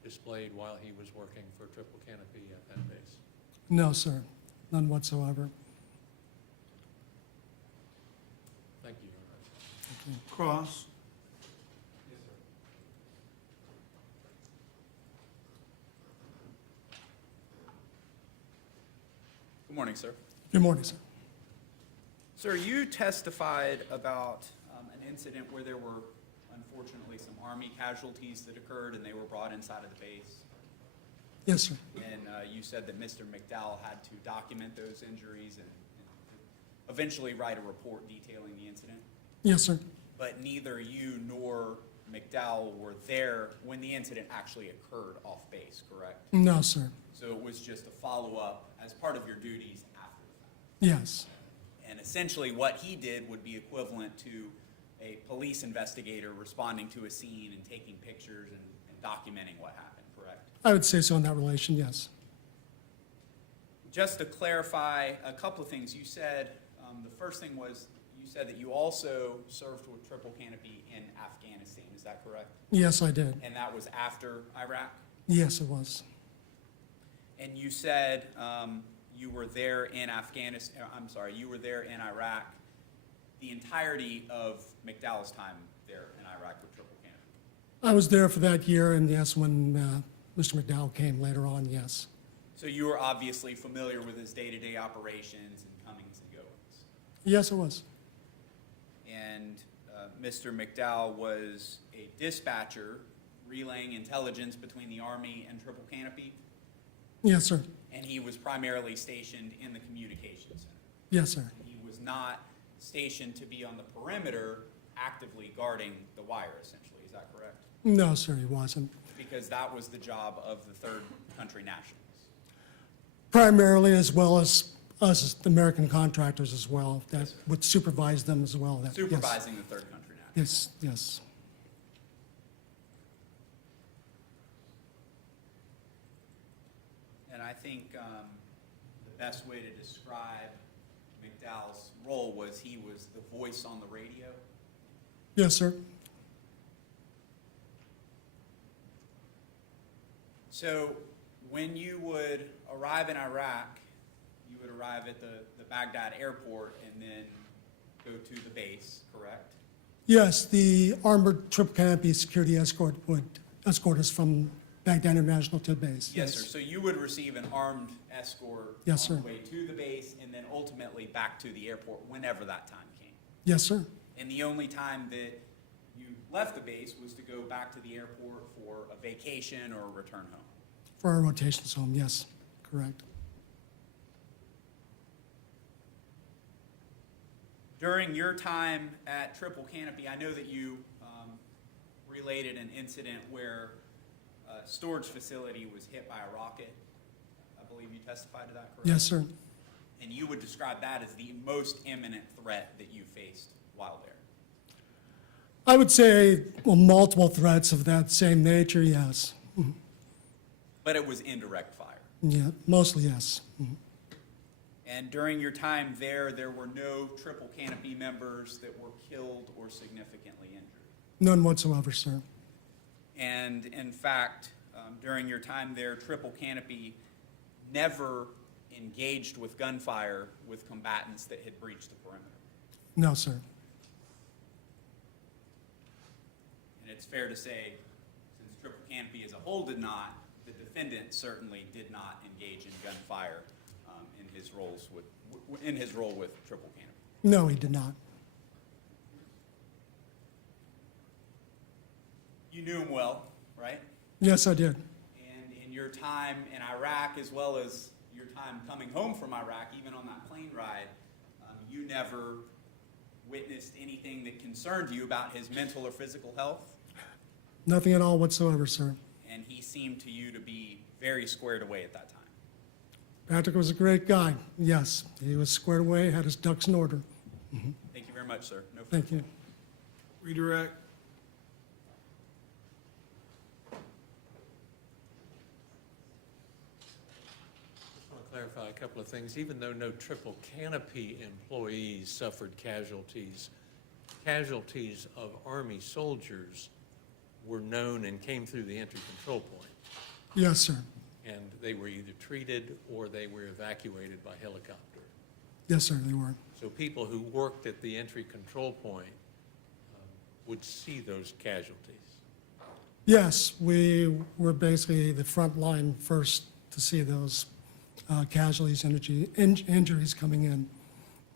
displayed while he was working for Triple Canopy at that base? No, sir, none whatsoever. Thank you, Your Honor. Cross. Good morning, sir. Good morning, sir. Sir, you testified about an incident where there were unfortunately some Army casualties that occurred and they were brought inside of the base. Yes, sir. And you said that Mr. McDowell had to document those injuries and eventually write a report detailing the incident. Yes, sir. But neither you nor McDowell were there when the incident actually occurred off base, correct? No, sir. So it was just a follow-up as part of your duties after the fact. Yes. And essentially what he did would be equivalent to a police investigator responding to a scene and taking pictures and documenting what happened, correct? I would say so in that relation, yes. Just to clarify a couple of things, you said, the first thing was, you said that you also served with Triple Canopy in Afghanistan, is that correct? Yes, I did. And that was after Iraq? Yes, it was. And you said you were there in Afghanistan, I'm sorry, you were there in Iraq the entirety of McDowell's time there in Iraq with Triple Canopy? I was there for that year, and yes, when Mr. McDowell came later on, yes. So you were obviously familiar with his day-to-day operations and comings and goings. Yes, it was. And Mr. McDowell was a dispatcher relaying intelligence between the Army and Triple Canopy, Yes, sir. and he was primarily stationed in the communications center. Yes, sir. He was not stationed to be on the perimeter actively guarding the wire, essentially, is that correct? No, sir, he wasn't. Because that was the job of the third country nationals. Primarily, as well as us, as the American contractors as well, that would supervise them as well. That- yes. Supervising the third country nationals. Yes, yes. And I think the best way to describe McDowell's role was he was the voice on the radio. Yes, sir. So when you would arrive in Iraq, you would arrive at the Baghdad airport and then go to the base, correct? Yes, the armored triple canopy security escort would escort us from Baghdad International to the base. Yes, sir. So you would receive an armed escort Yes, on sir. the way to the base and then ultimately back to the airport whenever that time came. Yes, sir. And the only time that you left the base was to go back to the airport for a vacation or a return home. For our rotations home, yes, correct. During your time at Triple Canopy, I know that you related an incident where a storage facility was hit by a rocket. I believe you testified to that, correct? Yes, sir. And you would describe that as the most imminent threat that you faced while there. I would say, well, multiple threats of that same nature, yes. But it was indirect fire. Yeah, mostly yes. And during your time there, there were no Triple Canopy members that were killed or significantly injured. None whatsoever, sir. And in fact, during your time there, Triple Canopy never engaged with gunfire with combatants that had breached the perimeter. No, sir. And it's fair to say, since Triple Canopy as a whole did not, the defendant certainly did not engage in gunfire in his role with Triple Canopy. No, he did not. You knew him well, right? Yes, I did. And in your time in Iraq, as well as your time coming home from Iraq, even on that plane ride, you never witnessed anything that concerned you about his mental or physical health? Nothing at all whatsoever, sir. And he seemed to you to be very squared away at that time. Patrick was a great guy. Yes, he was squared away, had his ducks in order. Thank you very much, sir. No further Thank you. Redirect. I want to clarify a couple of things. Even though no Triple Canopy employees suffered casualties, casualties of Army soldiers were known and came through the entry control point. Yes, sir. And they were either treated or they were evacuated by helicopter. Yes, sir, they were. So people who worked at the entry control point would see those casualties? Yes, we were basically the front line first to see those casualties, injuries coming in.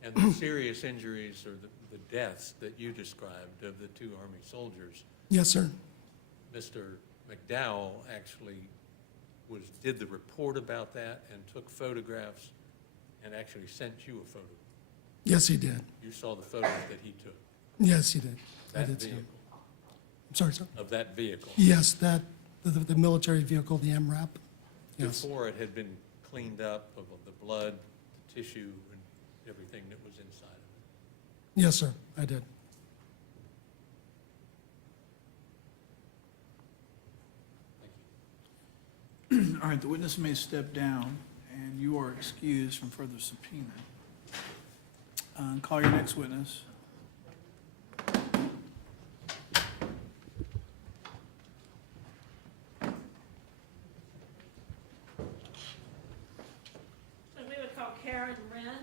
And the serious injuries or the deaths that you described of the 2 Army soldiers, Yes, sir. Mr. McDowell actually did the report about that and took photographs and actually sent you a photo. Yes, he did. You saw the photos that he took, Yes, he did. I that did see vehicle, him. I'm sorry, sir. of that vehicle. Yes, the military vehicle, the MRAP. Yes. Before it had been cleaned up of the blood, the tissue, and everything that was inside of it. Yes, sir, I did. Thank you. All right, the witness may step down, and you are excused from further subpoena. Call your next witness. So we would call Karen Wren.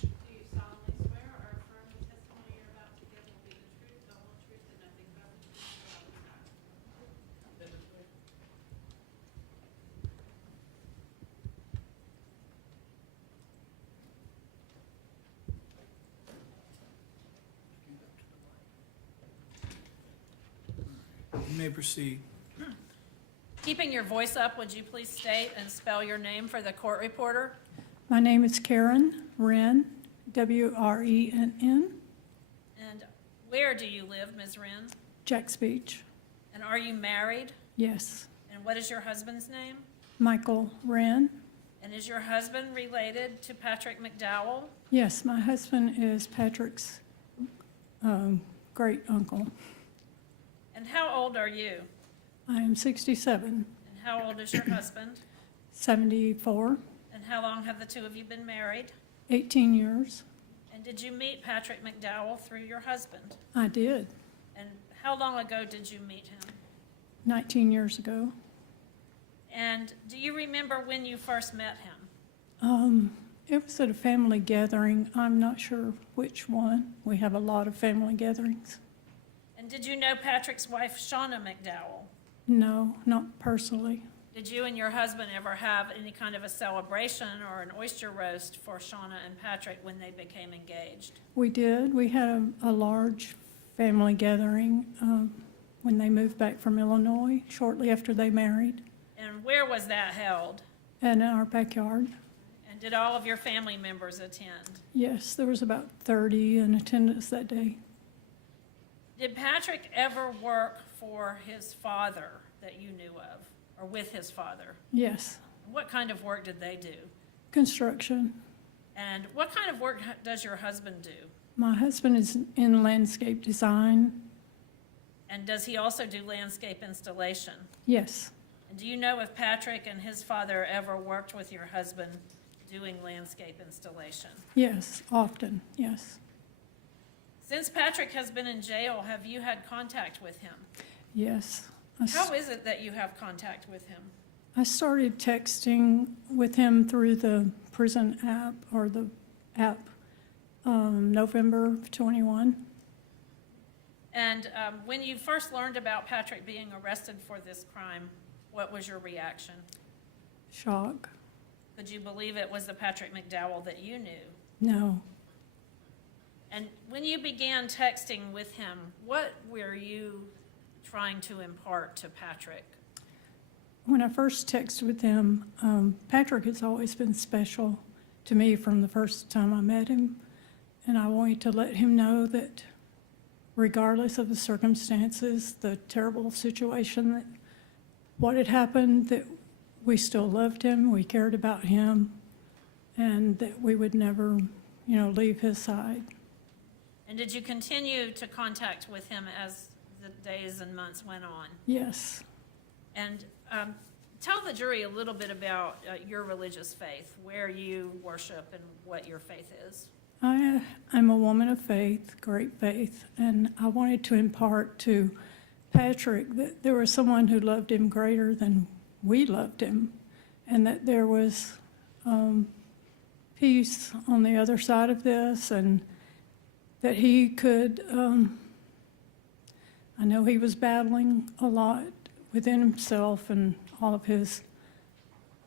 Do you solemnly swear or affirm the testimony you're about to give will be the truth, the whole truth, and nothing but the truth, so help you God? You may proceed. Keeping your voice up, would you please state and spell your name for the court reporter? My name is Karen Wren, W-R-E-N-N, And where do you live, Ms. Wren? Jack's Beach. And are you married? Yes. And what is your husband's name? Michael Wren. And is your husband related to Patrick McDowell? Yes, my husband is Patrick's great uncle. And how old are you? I am 67, And how old is your husband? 74, And how long have the two of you been married? 18 years. And did you meet Patrick McDowell through your husband? I did, And how long ago did you meet him? 19 years ago. And do you remember when you first met him? It was at a family gathering. I'm not sure which one. We have a lot of family gatherings. And did you know Patrick's wife, Shauna McDowell? No, not personally. Did you and your husband ever have any kind of a celebration or an oyster roast for Shauna and Patrick when they became engaged? We did. We had a large family gathering when they moved back from Illinois, shortly after they married, And where was that held? and in our backyard. And did all of your family members attend? Yes, there was about 30 in attendance that day. Did Patrick ever work for his father that you knew of, or with his father? Yes, What kind of work did they do? construction. And what kind of work does your husband do? My husband is in landscape design. And does he also do landscape installation? Yes, And do you know if Patrick and his father ever worked with your husband doing landscape installation? yes, often, yes. Since Patrick has been in jail, have you had contact with him? Yes. How is it that you have contact with him? I started texting with him through the prison app, or the app, November of 21. And when you first learned about Patrick being arrested for this crime, what was your reaction? Shock. Could you believe it was the Patrick McDowell that you knew? No. And when you began texting with him, what were you trying to impart to Patrick? When I first texted with him, Patrick has always been special to me from the first time I met him. And I wanted to let him know that regardless of the circumstances, the terrible situation, that what had happened, that we still loved him, we cared about him, and that we would never, leave his side. And did you continue to contact with him as the days and months went on? Yes. And tell the jury a little bit about your religious faith, where you worship and what your faith is. I'm a woman of faith, great faith, and I wanted to impart to Patrick that there was someone who loved him greater than we loved him, and that there was peace on the other side of this, and that he could, I know he was battling a lot within himself and all of his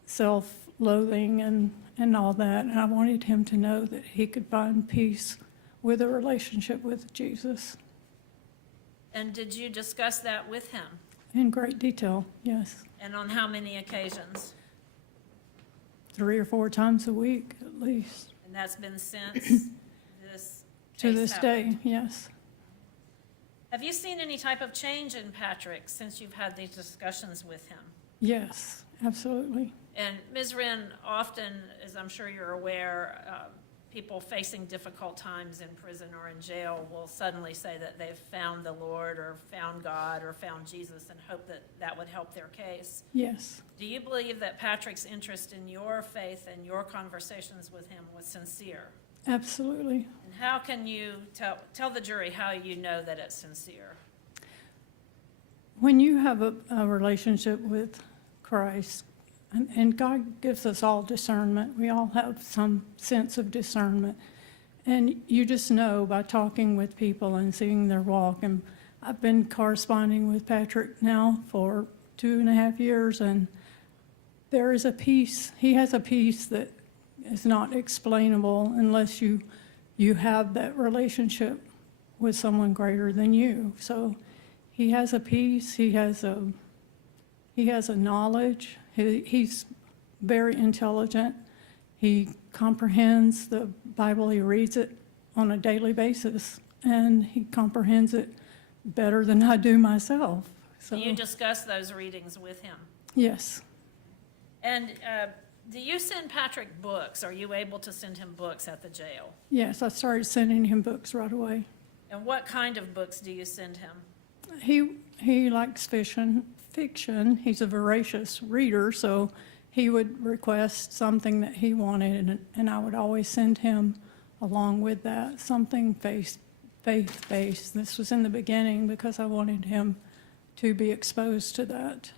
self-loathing and all that, and I wanted him to know that he could find peace with a relationship with Jesus. And did you discuss that with him? In great detail, yes. And on how many occasions? 3 or 4 times a week, at least. And that's been since this To case this happened? day, yes. Have you seen any type of change in Patrick since you've had these discussions with him? Yes, absolutely. And Ms. Wren, often, as I'm sure you're aware, people facing difficult times in prison or in jail will suddenly say that they've found the Lord or found God or found Jesus and hope that that would help their case. Yes, Do you believe that Patrick's interest in your faith and your conversations with him was sincere? absolutely. And how can you tell the jury how you know that it's sincere? When you have a relationship with Christ, and God gives us all discernment, we all have some sense of discernment, and you just know by talking with people and seeing their walk. And I've been corresponding with Patrick now for 2.5 years, and there is a peace. He has a peace that is not explainable unless you have that relationship with someone greater than you. So he has a peace. He has a knowledge. He's very intelligent. He comprehends the Bible. He reads it on a daily basis, and he comprehends it better than I do myself. So, Do you discuss those readings with him? yes, And do you send Patrick books? Are you able to send him books at the jail? yes, I started sending him books right away. And what kind of books do you send him? He likes fiction. He's a voracious reader, so he would request something that he wanted, and I would always send him along with that something faith-based. This was in the beginning because I wanted him to be exposed to that.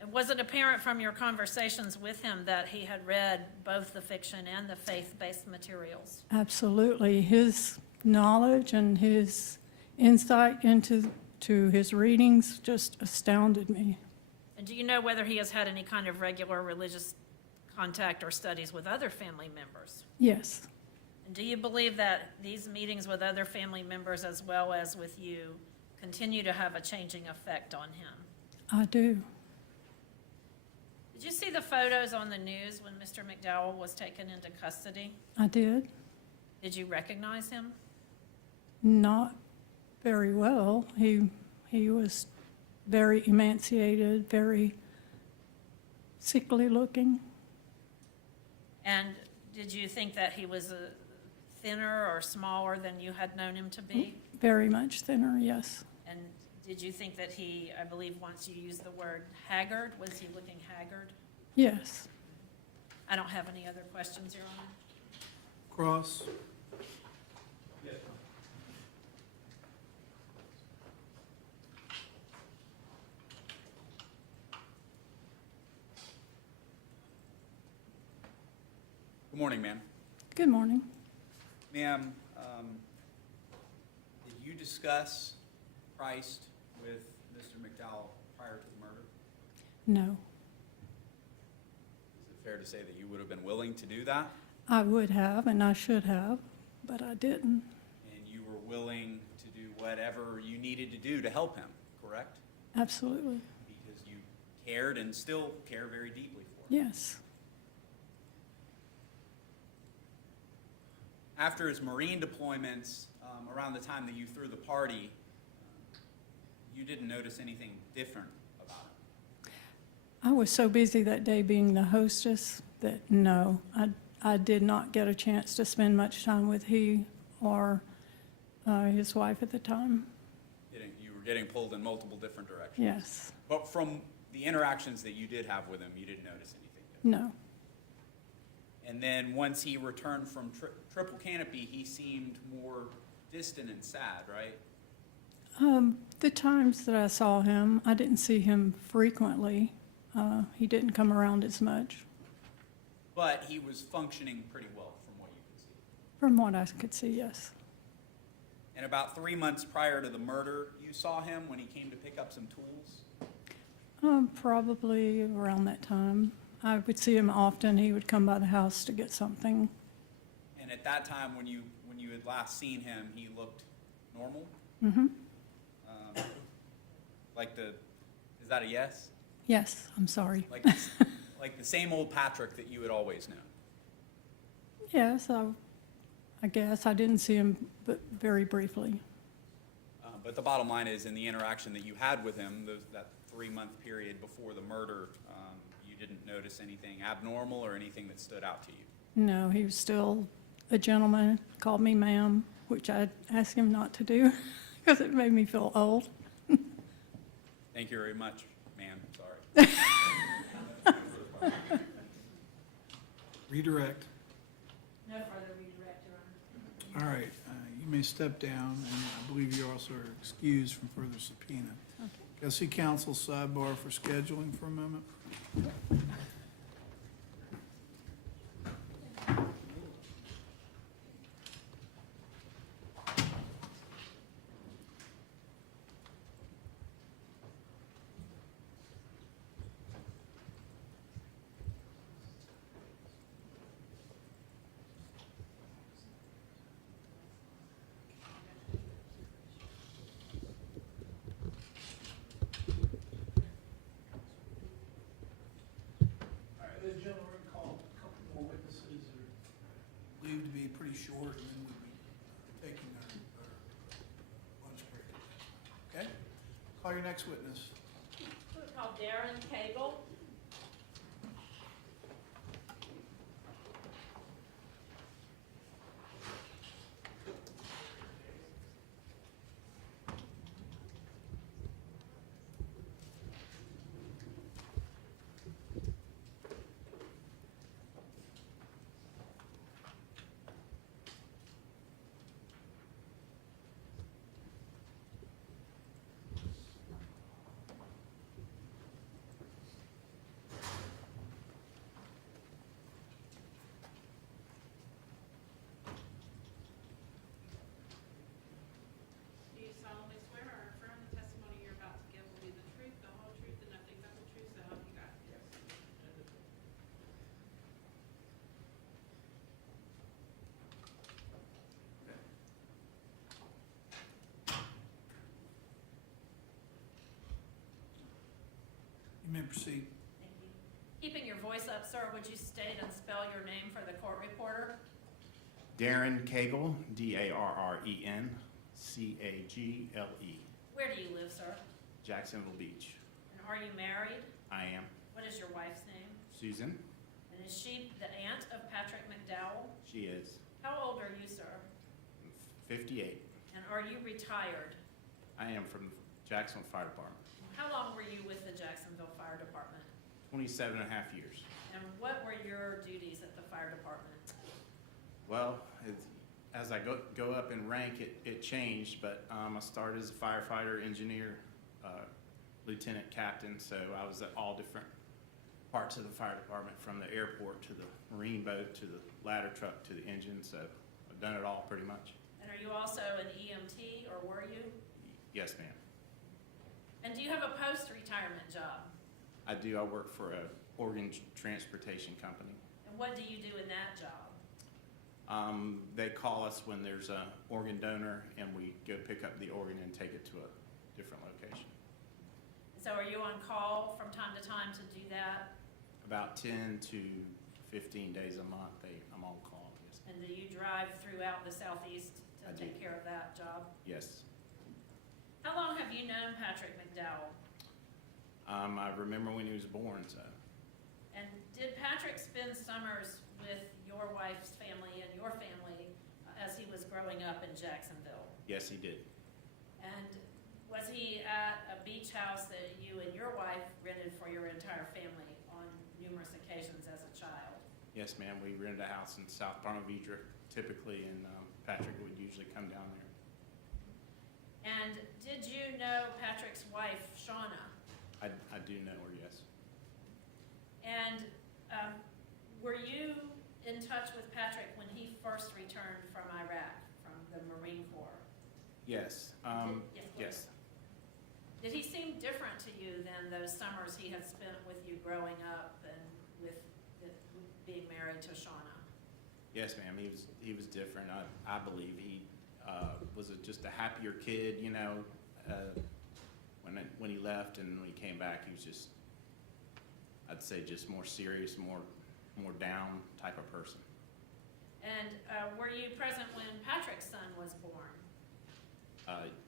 And was it apparent from your conversations with him that he had read both the fiction and the faith-based materials? Absolutely. His knowledge and his insight into his readings just astounded me. And do you know whether he has had any kind of regular religious contact or studies with other family members? Yes, And do you believe that these meetings with other family members as well as with you continue to have a changing effect on him? I do. Did you see the photos on the news when Mr. McDowell was taken into custody? I did. Did you recognize him? Not very well. He was very emaciated, very sickly looking. And did you think that he was thinner or smaller than you had known him to be? Very much thinner, yes. And did you think that he, I believe once you used the word haggard, was he looking haggard? Yes. I don't have any other questions, Your Honor. Cross. Good morning, ma'am. Good morning. Ma'am, did you discuss Christ with Mr. McDowell prior to the murder? No, Is it fair to say that you would have been willing to do that? I would have and I should have, but I didn't. And willing to do whatever you needed to do to help him, correct? Absolutely. Because you cared and still care very deeply for him. Yes. After his Marine deployments, around the time that you threw the party, you didn't notice anything different about him? I was so busy that day being the hostess that no, I did not get a chance to spend much time with he or his wife at the time. You were getting pulled in multiple different directions? Yes. But from the interactions that you did have with him, you didn't notice anything different? No. And then once he returned from Triple Canopy, he seemed more distant and sad, right? The times that I saw him, I didn't see him frequently. He didn't come around as much, But he was functioning pretty well from what you could see. from what I could see, yes. And about 3 months prior to the murder, you saw him when he came to pick up some tools? Probably around that time. I would see him often. He would come by the house to get something. And at that time, when you had last seen him, he looked normal? Mm-hmm. Is that a yes? Yes, I'm sorry. Like the same old Patrick that you had always known? Yes, I guess. I didn't see him but very briefly. But the bottom line is, in the interaction that you had with him, that 3-month period before the murder, you didn't notice anything abnormal or anything that stood out to you? No, he was still a gentleman, called me ma'am, which I asked him not to do because it made me feel old. Thank you very much, ma'am. Sorry. Redirect. No further redirect, Your Honor. All right, you may step down, and I believe you also are excused from further subpoena. Okay. Can I see council sidebar for scheduling for a moment? All right, ladies and gentlemen, we're going to call a couple more witnesses that are believed to be pretty short, and then we'll be taking our lunch break. Okay? Call your next witness. We'll call Darren Kagel. Do you solemnly swear or affirm the testimony you're about to give will be the truth, the whole truth, and nothing but the truth, so help you God? Yes. You may proceed. Thank you. Keeping your voice up, sir, would you state and spell your name for the court reporter? Darren Kagel, D-A-R-R-E-N-C-A-G-L-E, Where do you live, sir? Jacksonville Beach. And are you married? I am. What is your wife's name? Susan, And is she the aunt of Patrick McDowell? she is How old are you, sir? 58. And are you retired? I am from Jacksonville Fire Department. How long were you with the Jacksonville Fire Department? 27 and a half years. And what were your duties at the fire department? Well, as I go up in rank, it changed, but I started as a firefighter, engineer, lieutenant captain, so I was at all different parts of the fire department, from the airport to the marine boat to the ladder truck to the engine, so I've done it all pretty much. And are you also an EMT, or were you? Yes, ma'am. And do you have a post-retirement job? I do. I work for a organ transportation company. And what do you do in that job? They call us when there's a organ donor, and we go pick up the organ and take it to a different location. So are you on call from time to time to do that? About 10 to 15 days a month, I'm on call, yes. And do you drive throughout the southeast to I do. take care of that job? Yes. How long have you known Patrick McDowell? I remember when he was born, so. And did Patrick spend summers with your wife's family and your family as he was growing up in Jacksonville? Yes, he did. And was he at a beach house that you and your wife rented for your entire family on numerous occasions as a child? Yes, ma'am, we rented a house in South Parnavidra typically, and Patrick would usually come down there. And did you know Patrick's wife, Shauna? I do know her, yes. And were you in touch with Patrick when he first returned from Iraq, from the Marine Corps? Yes, yes. Did he seem different to you than those summers he had spent with you growing up and with being married to Shauna? Yes, ma'am, he was different. I believe he was just a happier kid, you know, when he left, and when he came back, he was just, I'd say, just more serious, more down type of person. And were you present when Patrick's son was born?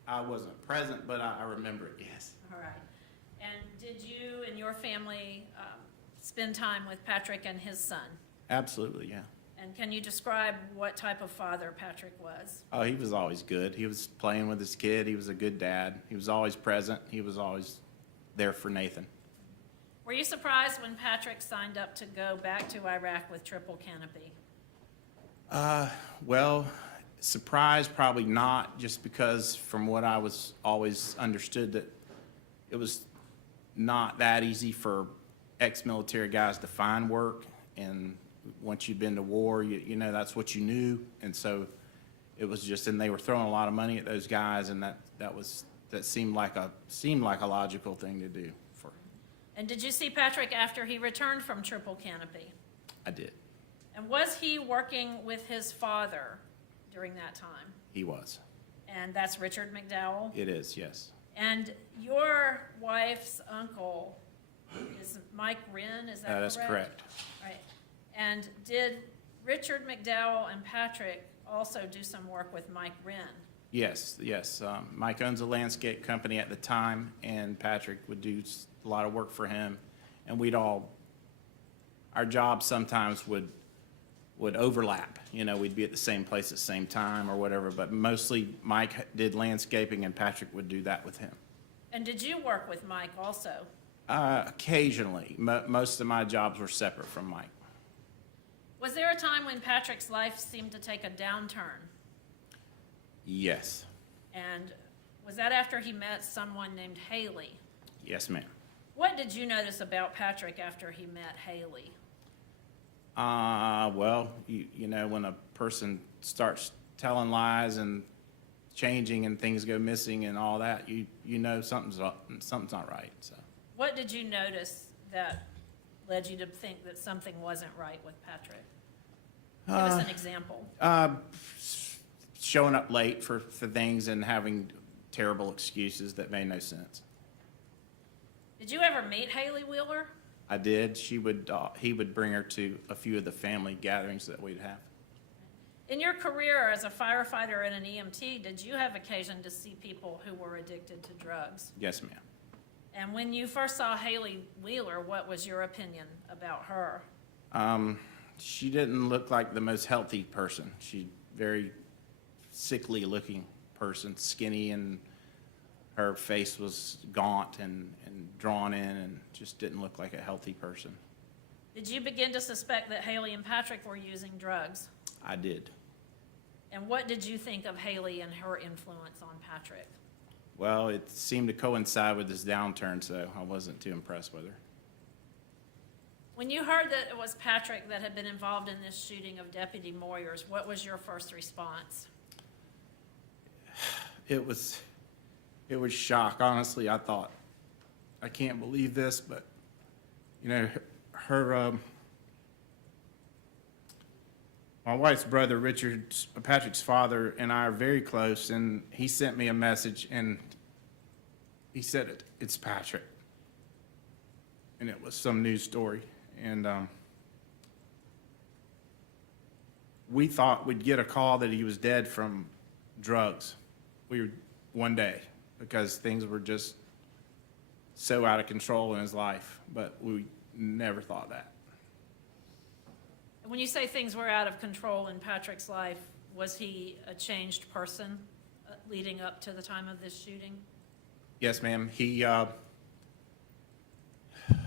I wasn't present, but I remember it, yes. All right. And did you and your family spend time with Patrick and his son? Absolutely, yeah. And can you describe what type of father Patrick was? Oh, he was always good. He was playing with his kid. He was a good dad. He was always present. He was always there for Nathan. Were you surprised when Patrick signed up to go back to Iraq with triple canopy? Well, surprised, probably not, just because from what I was always understood that it was not that easy for ex-military guys to find work, and once you'd been to war, you know, that's what you knew, and so it was just, and they were throwing a lot of money at those guys, and that seemed like a logical thing to do for. And did you see Patrick after he returned from triple canopy? I did. And was he working with his father during that time? He was. And that's Richard McDowell? It is, yes. And your wife's uncle is Mike Wren, is that correct? That is correct. Right. And did Richard McDowell and Patrick also do some work with Mike Wren? Yes, yes. Mike owns a landscape company at the time, and Patrick would do a lot of work for him. And our jobs sometimes would overlap. You know, we'd be at the same place at the same time or whatever, but mostly Mike did landscaping and Patrick would do that with him. And did you work with Mike also? Occasionally. Most of my jobs were separate from Mike. Was there a time when Patrick's life seemed to take a downturn? Yes. And was that after he met someone named Haley? Yes, ma'am. What did you notice about Patrick after he met Haley? Well, you know, when a person starts telling lies and changing and things go missing and all that, you know something's not right, so. What did you notice that led you to think that something wasn't right with Patrick? Give us an example. Showing up late for things and having terrible excuses that made no sense. Did you ever meet Haley Wheeler? I did. He would bring her to a few of the family gatherings that we'd have. In your career as a firefighter and an EMT, did you have occasion to see people who were addicted to drugs? Yes, ma'am. And when you first saw Haley Wheeler, what was your opinion about her? She didn't look like the most healthy person. She very sickly looking person, skinny, and her face was gaunt and drawn in and just didn't look like a healthy person. Did you begin to suspect that Haley and Patrick were using drugs? I did. And what did you think of Haley and her influence on Patrick? Well, it seemed to coincide with this downturn, so I wasn't too impressed with her. When you heard that it was Patrick that had been involved in this shooting of Deputy Moyers, what was your first response? It was shock. Honestly, I thought, I can't believe this, but, you know, her, My wife's brother, Patrick's father, and I are very close, and he sent me a message, and he said it's Patrick. And it was some news story. And we thought we'd get a call that he was dead from drugs. One day, because things were just so out of control in his life, but we never thought that. When you say things were out of control in Patrick's life, was he a changed person leading up to the time of this shooting? Yes, ma'am.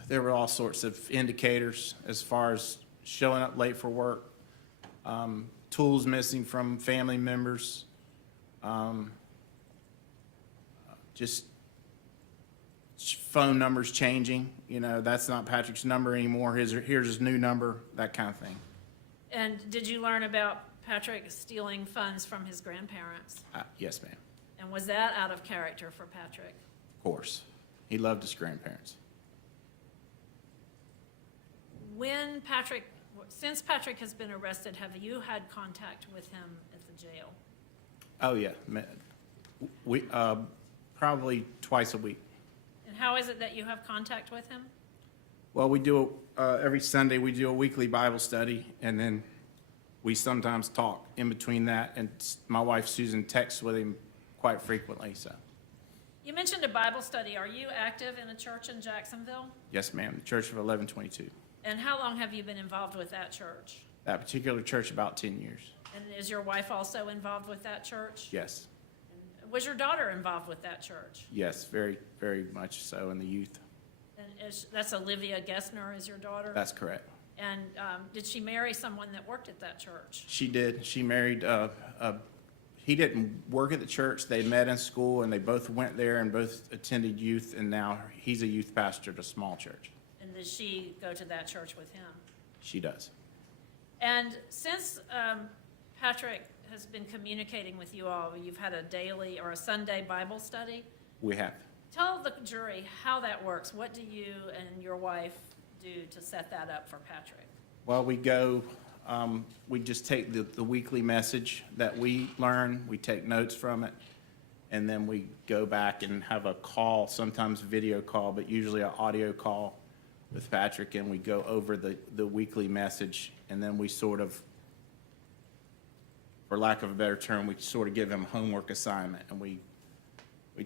There were all sorts of indicators as far as showing up late for work, tools missing from family members, just phone numbers changing. You know, that's not Patrick's number anymore. Here's his new number, that kind of thing. And did you learn about Patrick stealing funds from his grandparents? Yes, ma'am. And was that out of character for Patrick? Of course. He loved his grandparents. Since Patrick has been arrested, have you had contact with him at the jail? Oh, yeah. We, probably twice a week. And how is it that you have contact with him? Well, we do, every Sunday, we do a weekly Bible study, and then we sometimes talk in between that, and my wife Susan texts with him quite frequently, so. You mentioned a Bible study. Are you active in a church in Jacksonville? Yes, ma'am, the Church of 1122. And how long have you been involved with that church? That particular church, about 10 years. And is your wife also involved with that church? Yes, Was your daughter involved with that church? yes, very, very much so in the youth. And that's Olivia Gestner is your daughter? That's correct. And did she marry someone that worked at that church? She did. She married, he didn't work at the church. They met in school, and they both went there and both attended youth, and now he's a youth pastor at a small church. And does she go to that church with him? She does. And since Patrick has been communicating with you all, you've had a daily or a Sunday Bible study. We have. Tell the jury how that works. What do you and your wife do to set that up for Patrick? Well, we go, we just take the weekly message that we learn, we take notes from it, and then we go back and have a call, sometimes video call, but usually an audio call with Patrick, and we go over the weekly message, and then we sort of, for lack of a better term, we sort of give him homework assignment, and we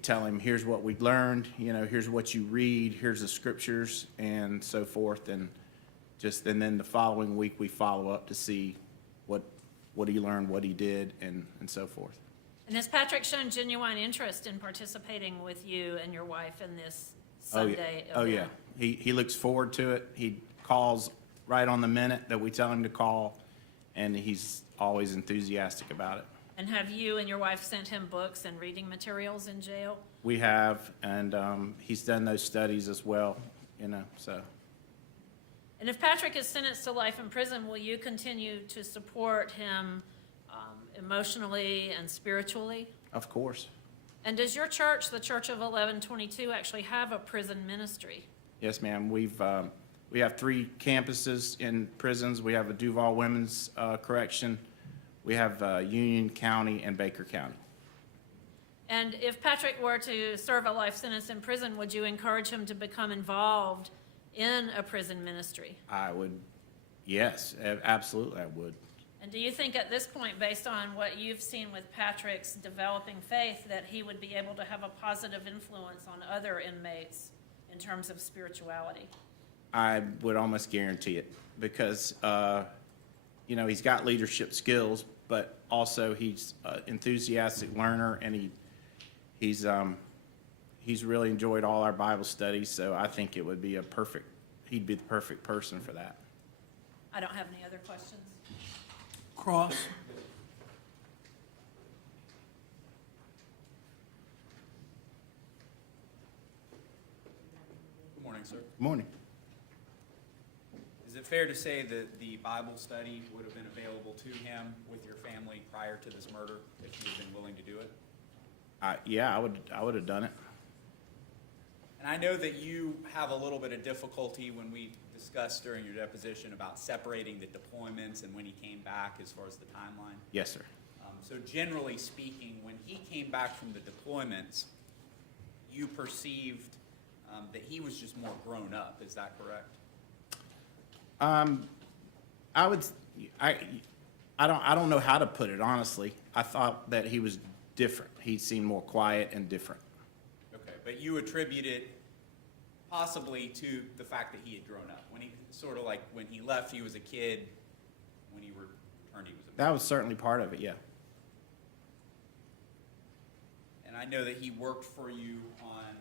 tell him, here's what we learned, you know, here's what you read, here's the scriptures, and so forth, and then the following week, we follow up to see what he learned, what he did, and so forth. And has Patrick shown genuine interest in participating with you and your wife in this Oh, yeah. Sunday event? Oh, yeah. He looks forward to it. He calls right on the minute that we tell him to call, and he's always enthusiastic about it. And have you and your wife sent him books and reading materials in jail? We have, and he's done those studies as well, you know, so. And if Patrick is sentenced to life in prison, will you continue to support him emotionally and spiritually? Of course. And does your church, the Church of 1122, actually have a prison ministry? Yes, ma'am. We have 3 campuses in prisons. We have a Duval Women's Correction. We have Union County and Baker County. And if Patrick were to serve a life sentence in prison, would you encourage him to become involved in a prison ministry? I would, yes, absolutely I would. And do you think at this point, based on what you've seen with Patrick's developing faith, that he would be able to have a positive influence on other inmates in terms of spirituality? I would almost guarantee it because, you know, he's got leadership skills, but also he's an enthusiastic learner, and he's really enjoyed all our Bible studies, so I think it would be he'd be the perfect person for that. I don't have any other questions. Cross. Good morning, sir. Good morning. Is it fair to say that the Bible study would have been available to him with your family prior to this murder, if you had been willing to do it? Yeah, I would have done it. And I know that you have a little bit of difficulty when we discussed during your deposition about separating the deployments and when he came back as far as the timeline? Yes, sir. So generally speaking, when he came back from the deployments, you perceived that he was just more grown up, is that correct? I don't know how to put it, honestly. I thought that he was different. He seemed more quiet and different. Okay, but you attribute it possibly to the fact that he had grown up. When he, sort of like when he left, he was a kid. When he returned, he was a man. That was certainly part of it, yeah. And I know that he worked for you on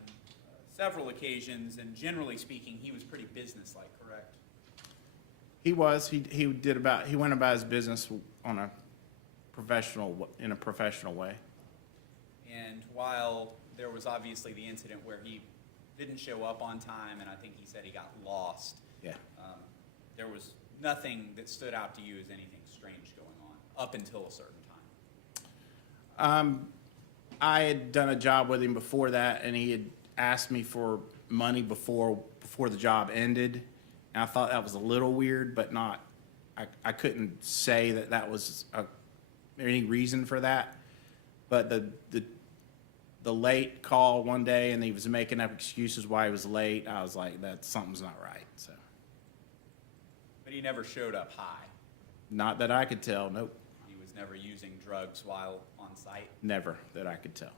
several occasions, and generally speaking, he was pretty businesslike, correct? He was. He went about his business on a in a professional way. And while there was obviously the incident where he didn't show up on time, and I think he said he got lost. Yeah. There was nothing that stood out to you as anything strange going on up until a certain time. I had done a job with him before that, and he had asked me for money before the job ended. And I thought that was a little weird, but not, I couldn't say that that was any reason for that. But the late call one day, and he was making up excuses why he was late, I was like, something's not right, so. But he never showed up high. Not that I could tell, nope, He was never using drugs while on site. never that I could tell.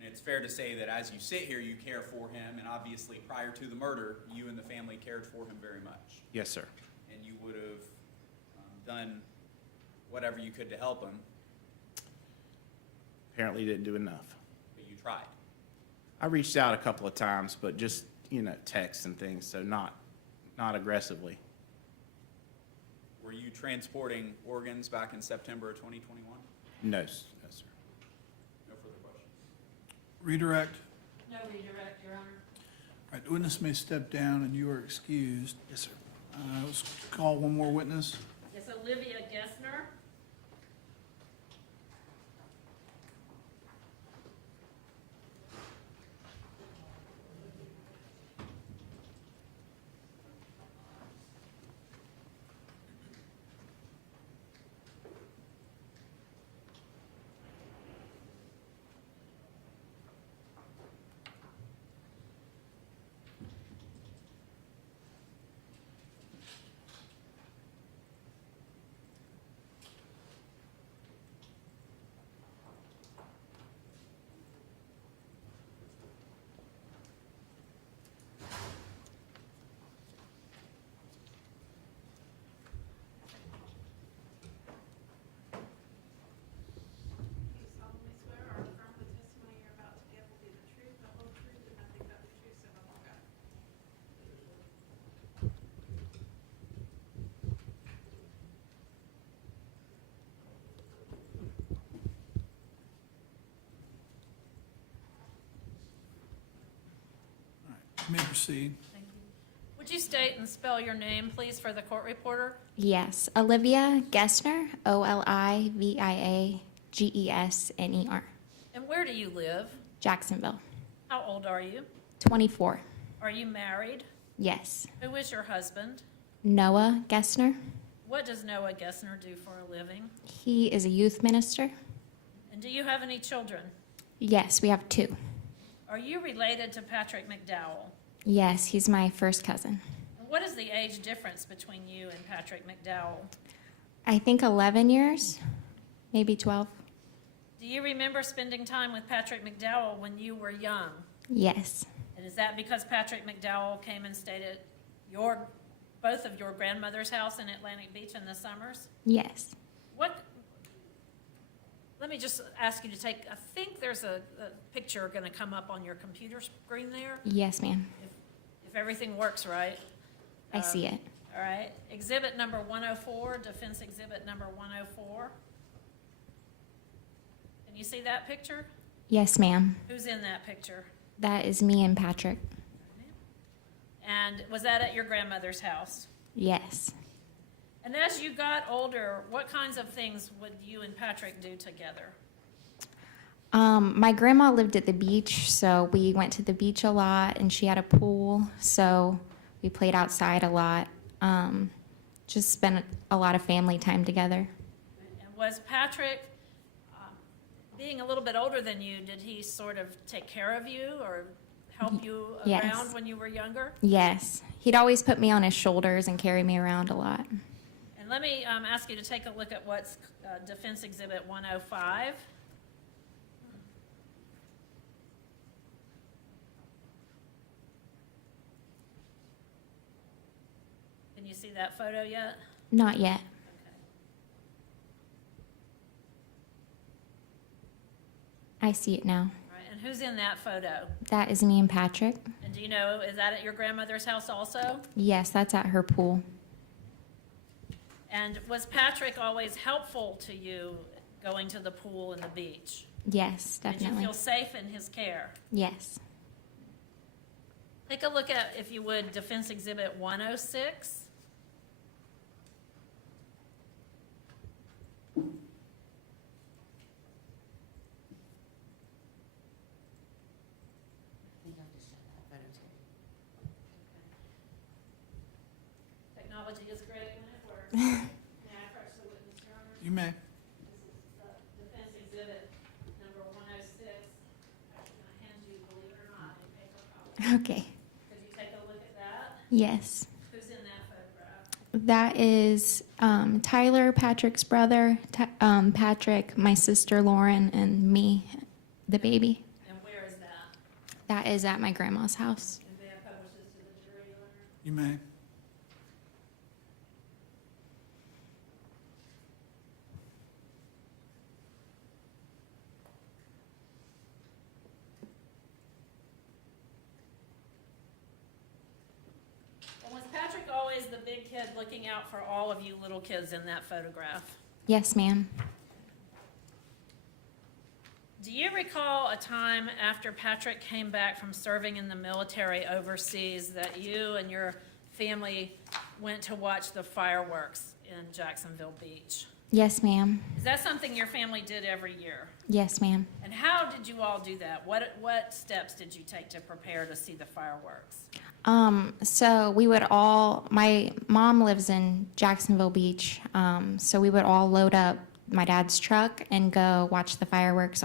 And it's fair to say that as you sit here, you care for him, and obviously prior to the murder, you and the family cared for him very much. Yes, sir. And you would have done whatever you could to help him, Apparently didn't do enough. but you tried. I reached out a couple of times, but just, texts and things, so not aggressively. Were you transporting organs back in September of 2021? No, sir. No further questions. Redirect. No redirect, Your Honor. All right, the witness may step down and you are excused. Yes, sir. Let's call one more witness. Yes, Olivia Gestner. Do you solemnly swear or affirm the testimony you're about to give will be the truth, the whole truth, and nothing but the truth, so help you God? All right, you may proceed. Thank you. Would you state and spell your name, please, for the court reporter? Yes, Olivia Gestner, Oliviagesner, And where do you live? Jacksonville, How old are you? 24. Are you married? Yes. Who is your husband? Noah Gestner, What does Noah Gestner do for a living? he is a youth minister. And do you have any children? Yes, we have 2. Are you related to Patrick McDowell? Yes, he's my first cousin. And what is the age difference between you and Patrick McDowell? I think 11 years, maybe 12. Do you remember spending time with Patrick McDowell when you were young? Yes. And is that because Patrick McDowell came and stayed at both of your grandmother's house in Atlantic Beach in the summers? Yes. Let me just ask you to take, I think there's a picture going to come up on your computer screen there, Yes, ma'am. if everything works right. I see it. All right. Exhibit number 104, defense exhibit number 104. Can you see that picture? Yes, ma'am. Who's in that picture? That is me and Patrick. And was that at your grandmother's house? Yes. And as you got older, what kinds of things would you and Patrick do together? My grandma lived at the beach, so we went to the beach a lot, and she had a pool, so We played outside a lot. Just spent a lot of family time together. And was Patrick, being a little bit older than you, did he sort of take care of you or help you Yes. around when you were younger? Yes. He'd always put me on his shoulders and carry me around a lot. And let me ask you to take a look at what's Defense Exhibit 105. Can you see that photo yet? Not yet. I see it now. All right, and who's in that photo? That is me and Patrick. And do you know, is that at your grandmother's house also? Yes, that's at her pool. And was Patrick always helpful to you going to the pool and the beach? Yes, Did you definitely. feel safe in his care? Yes. Take a look at, if you would, Defense Exhibit 106. Technology is great when it works. May I approach the witness, Your Honor? You may. This is the Defense Exhibit number 106. I'm going to hand you, believe it or not, a paper copy. Okay. Could you take a look at that? Yes. Who's in that photograph? That is Tyler, Patrick's brother, Patrick, my sister Lauren, and me, the baby. And where is that? That is at my grandma's house. And may I publish this to the jury, Your Honor? You may. And was Patrick always the big kid looking out for all of you little kids in that photograph? Yes, ma'am. Do you recall a time after Patrick came back from serving in the military overseas that you and your family went to watch the fireworks in Jacksonville Beach? Yes, ma'am. Is that something your family did every year? Yes, ma'am. And how did you all do that? What steps did you take to prepare to see the fireworks? So we would all, my mom lives in Jacksonville Beach, so we would all load up my dad's truck and go watch the fireworks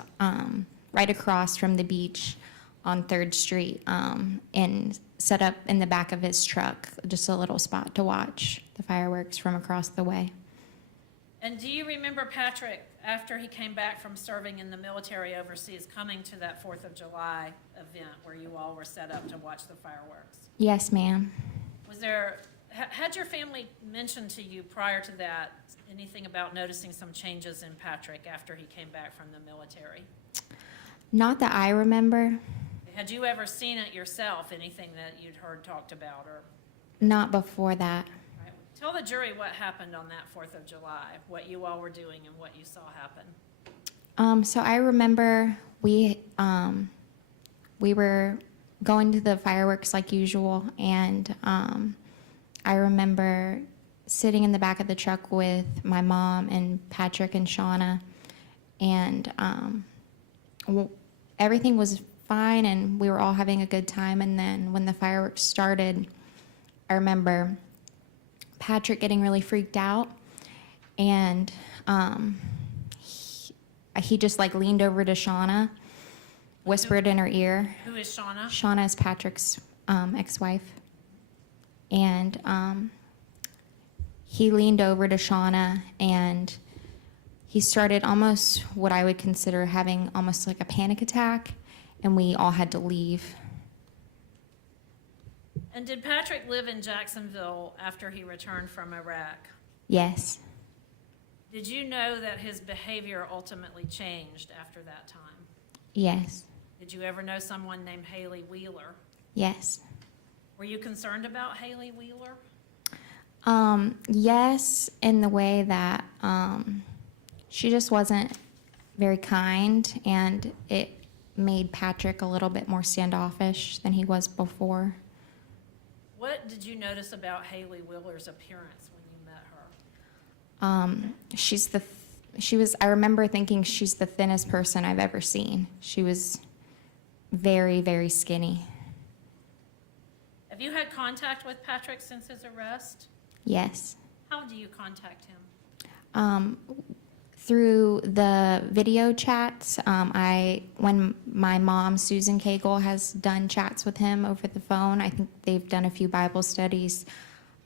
right across from the beach on 3rd Street and set up in the back of his truck, just a little spot to watch the fireworks from across the way. And do you remember Patrick, after he came back from serving in the military overseas, coming to that 4th of July event where you all were set up to watch the fireworks? Yes, ma'am. Was there, had your family mentioned to you prior to that anything about noticing some changes in Patrick after he came back from the military? Not that I remember. Had you ever seen it yourself, anything that you'd heard talked about, or? Not before that. Right. Tell the jury what happened on that 4th of July, what you all were doing and what you saw happen. So I remember we were going to the fireworks like usual, and I remember sitting in the back of the truck with my mom and Patrick and Shauna, and everything was fine, and we were all having a good time. And then when the fireworks started, I remember Patrick getting really freaked out, and he just like leaned over to Shauna, whispered in her ear. Who is Shauna? Shauna is Patrick's ex-wife. And he leaned over to Shauna, and he started almost what I would consider having almost like a panic attack, and we all had to leave. And did Patrick live in Jacksonville after he returned from Iraq? Yes. Did you know that his behavior ultimately changed after that time? Yes. Did you ever know someone named Haley Wheeler? Yes. Were you concerned about Haley Wheeler? Yes, in the way that she just wasn't very kind, and it made Patrick a little bit more standoffish than he was before. What did you notice about Haley Wheeler's appearance when you met her? I remember thinking she's the thinnest person I've ever seen. She was very, very skinny. Have you had contact with Patrick since his arrest? Yes. How do you contact him? Through the video chats, when my mom, Susan Kagel, has done chats with him over the phone, I think they've done a few Bible studies.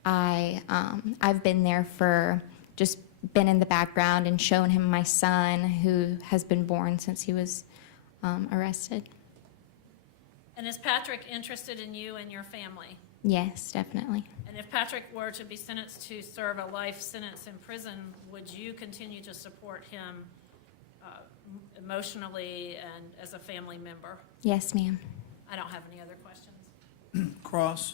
I've been there just been in the background and shown him my son, who has been born since he was arrested. And is Patrick interested in you and your family? Yes, definitely. And if Patrick were to be sentenced to serve a life sentence in prison, would you continue to support him emotionally and as a family member? Yes, ma'am. I don't have any other questions. Cross?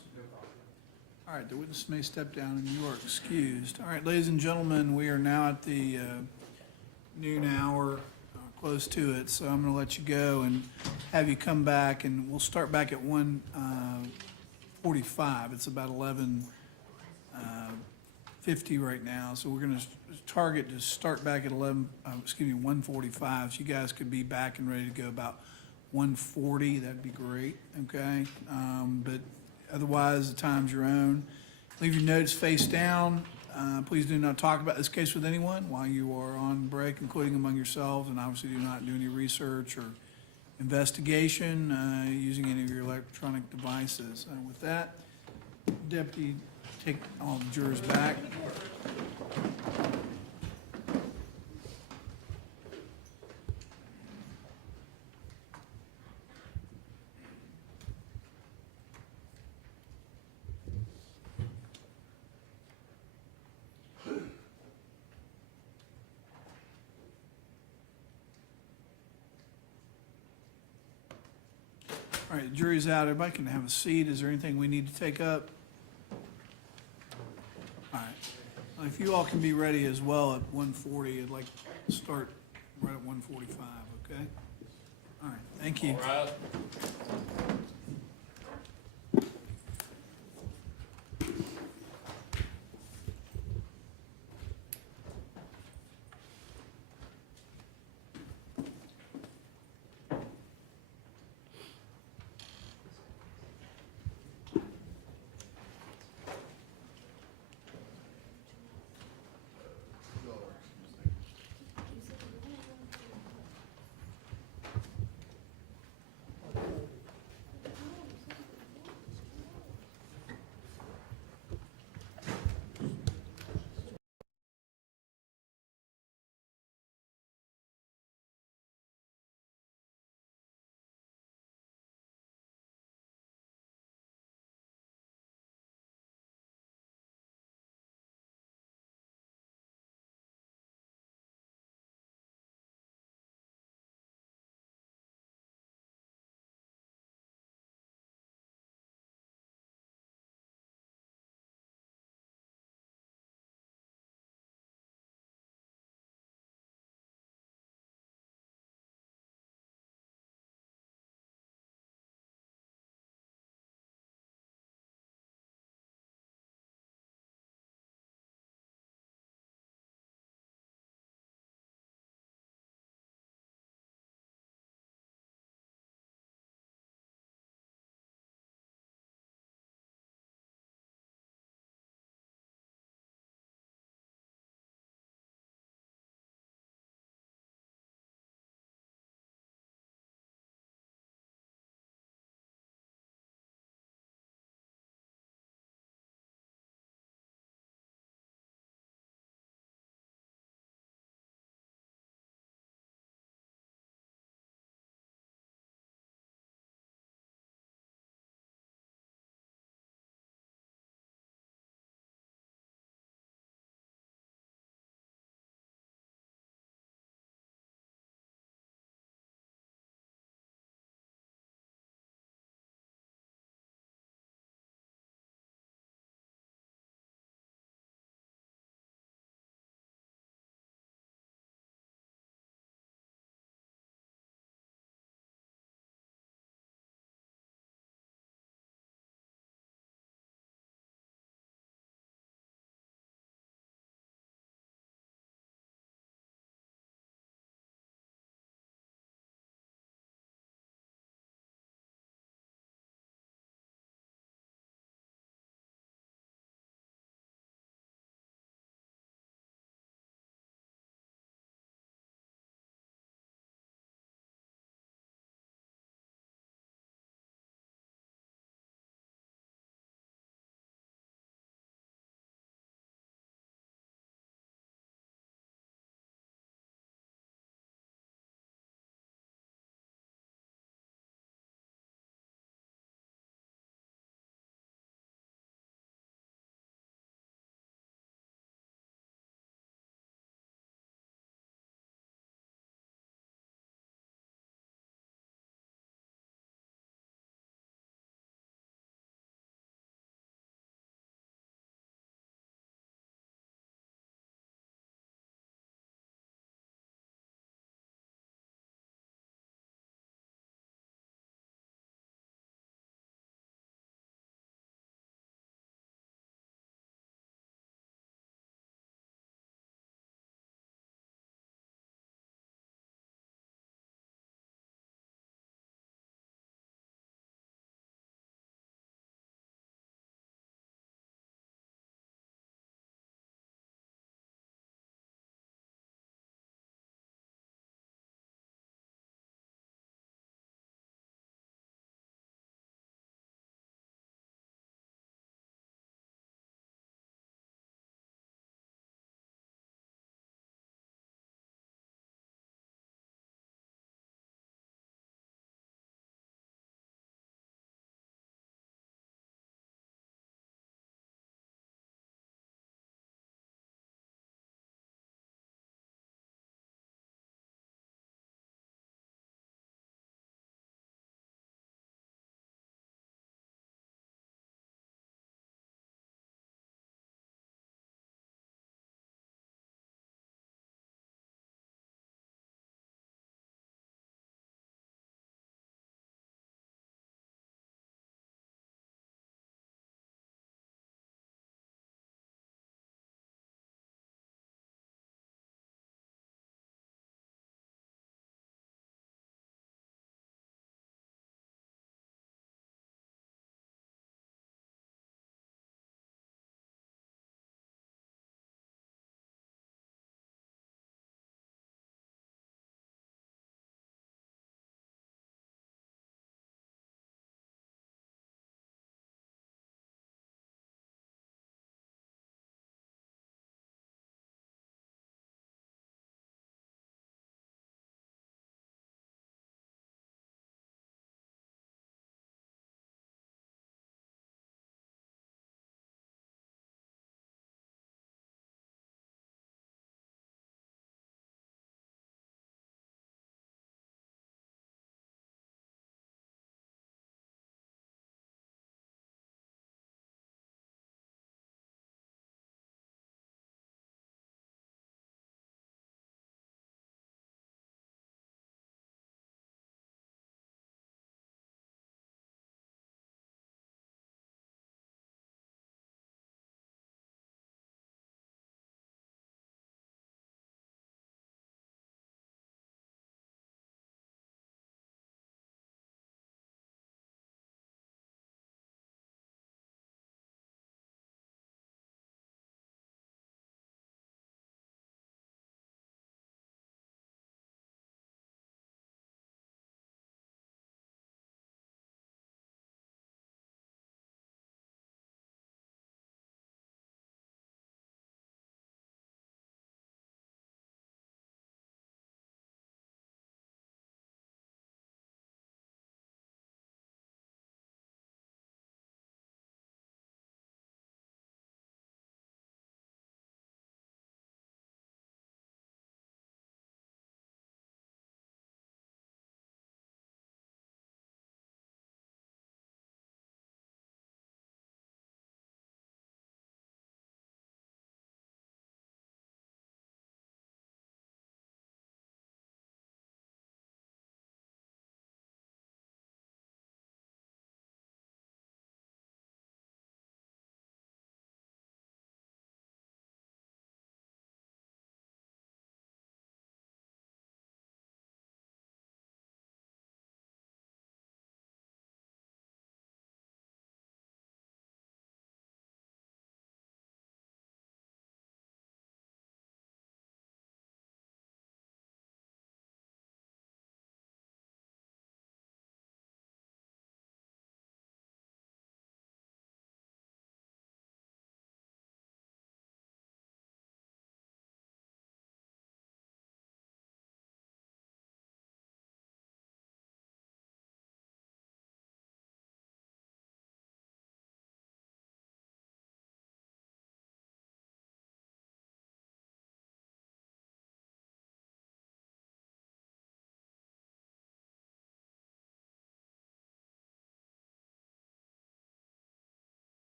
All right, the witness may step down and you are excused. All right, ladies and gentlemen, we are now at the noon hour, close to it, so I'm going to let you go and have you come back, and we'll start back at 1:45. It's about 11:50 right now, so we're going to target to start back at 1:45, so you guys could be back and ready to go about 1:40. That'd be great, okay? But otherwise, the time's your own. Leave your notes face down. Please do not talk about this case with anyone while you are on break, including among yourselves, and obviously do not do any research or investigation using any of your electronic devices. With that, Deputy, take all the jurors back. All right, the jury's out. Everybody can have a seat. Is there anything we need to take up? All right. Well, if you all can be ready as well at 1:40, I'd like to start right at 1:45, okay? All right, thank you. All right.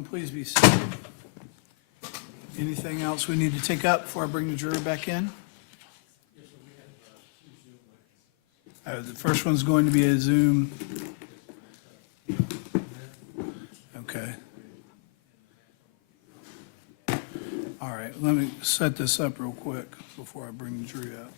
Everyone, please be seated. Anything else we need to take up before I bring the jury back in? The first one's going to be a Zoom. Okay. All right, let me set this up real quick before I bring the jury up.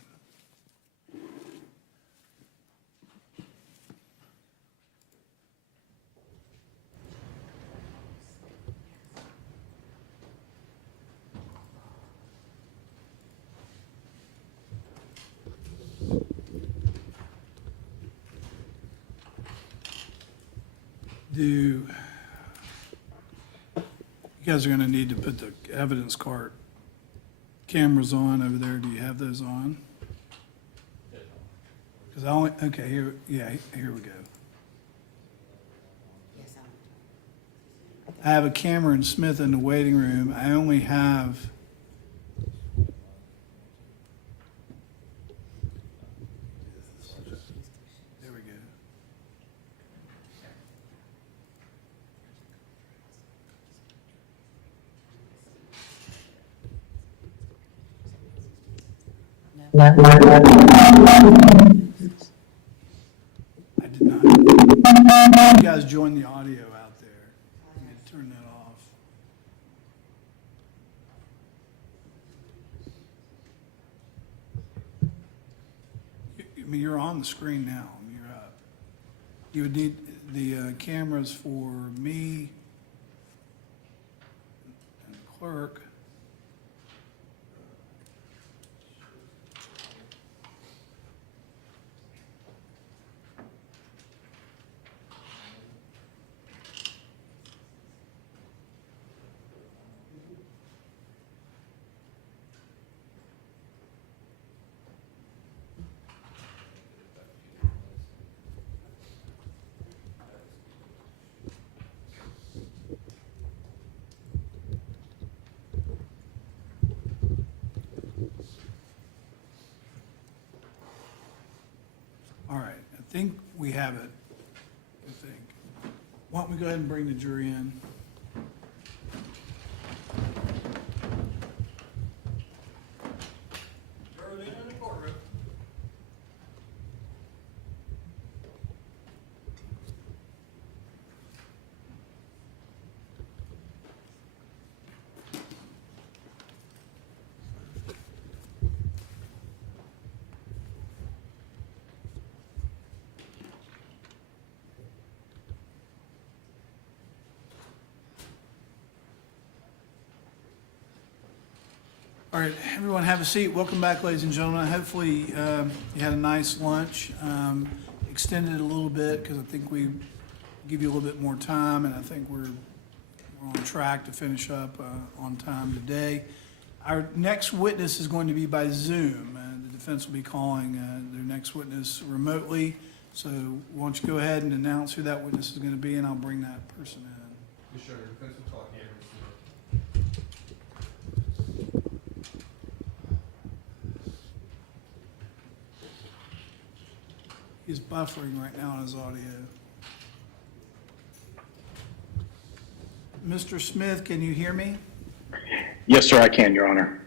You guys are going to need to put the evidence cart cameras on over there. Do you have those on? Because okay, here we go. I have a Cameron Smith in the waiting room. I only have there we go. I did not. You guys join the audio out there. Let me turn that off. I mean, you're on the screen now. I mean, you're up. You would need the cameras for me and the clerk. All right, I think we have it, I think. Why don't we go ahead and bring the jury in? Jury in the courtroom. All right, everyone have a seat. Welcome back, ladies and gentlemen. Hopefully, you had a nice lunch. Extended it a little bit because I think we give you a little bit more time, and I think we're on track to finish up on time today. Our next witness is going to be by Zoom. The defense will be calling their next witness remotely. So why don't you go ahead and announce who that witness is going to be, and I'll bring that person in. Sure, defense will talk. He's buffering right now on his audio. Mr. Smith, can you hear me? Yes, sir, I can, Your Honor.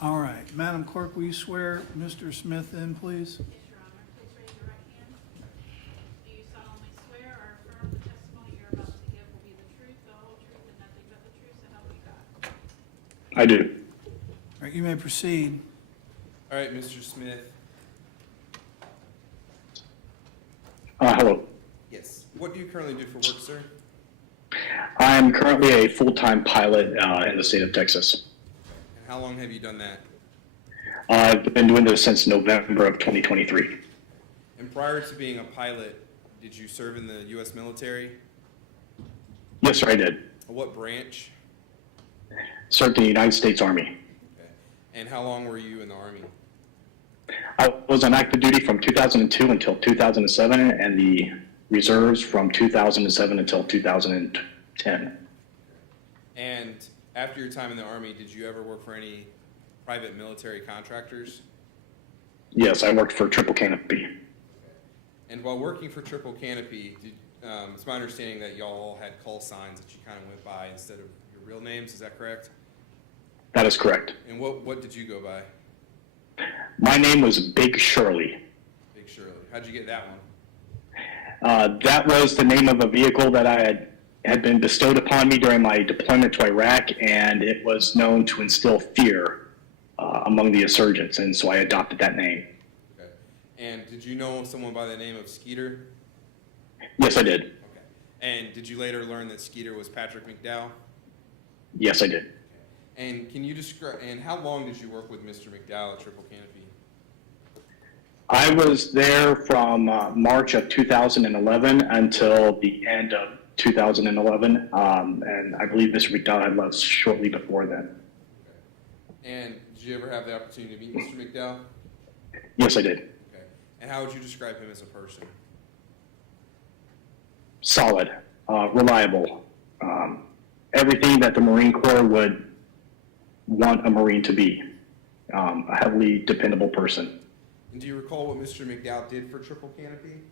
All right. Madam Clerk, will you swear Mr. Smith in, please? Yes, Your Honor. Please raise your right hand. Do you solemnly swear or affirm the testimony you're about to give will be the truth, the whole truth, and nothing but the truth, so help you God? I do. All right, you may proceed. All right, Mr. Smith. Hello. Yes. What do you currently do for work, sir? I'm currently a full-time pilot in the state of Texas. And how long have you done that? I've been doing this since November of 2023. And prior to being a pilot, did you serve in the U.S. military? Yes, sir, I did. What branch? Served in the United States Army. Okay. And how long were you in the Army? I was on active duty from 2002 until 2007, and the reserves from 2007 until 2010. And after your time in the Army, did you ever work for any private military contractors? Yes, I worked for Triple Canopy. And while working for Triple Canopy, It's my understanding that y'all had call signs that you kind of went by instead of your real names. Is that correct? That is correct. And what did you go by? My name was Big Shirley. Big Shirley. How'd you get that one? That was the name of a vehicle that I had been bestowed upon me during my deployment to Iraq, and it was known to instill fear among the insurgents, and so I adopted that name. Okay. And did you know someone by the name of Skeeter? Yes, I did. Okay. And did you later learn that Skeeter was Patrick McDowell? Yes, I did. And can you describe, and how long did you work with Mr. McDowell at Triple Canopy? I was there from March of 2011 until the end of 2011, and I believe Mr. McDowell had left shortly before then. And did you ever have the opportunity to meet Mr. McDowell? Yes, I did. Okay. And how would you describe him as a person? Solid, reliable, everything that the Marine Corps would want a Marine to be, a heavily dependable person. And do you recall what Mr. McDowell did for Triple Canopy?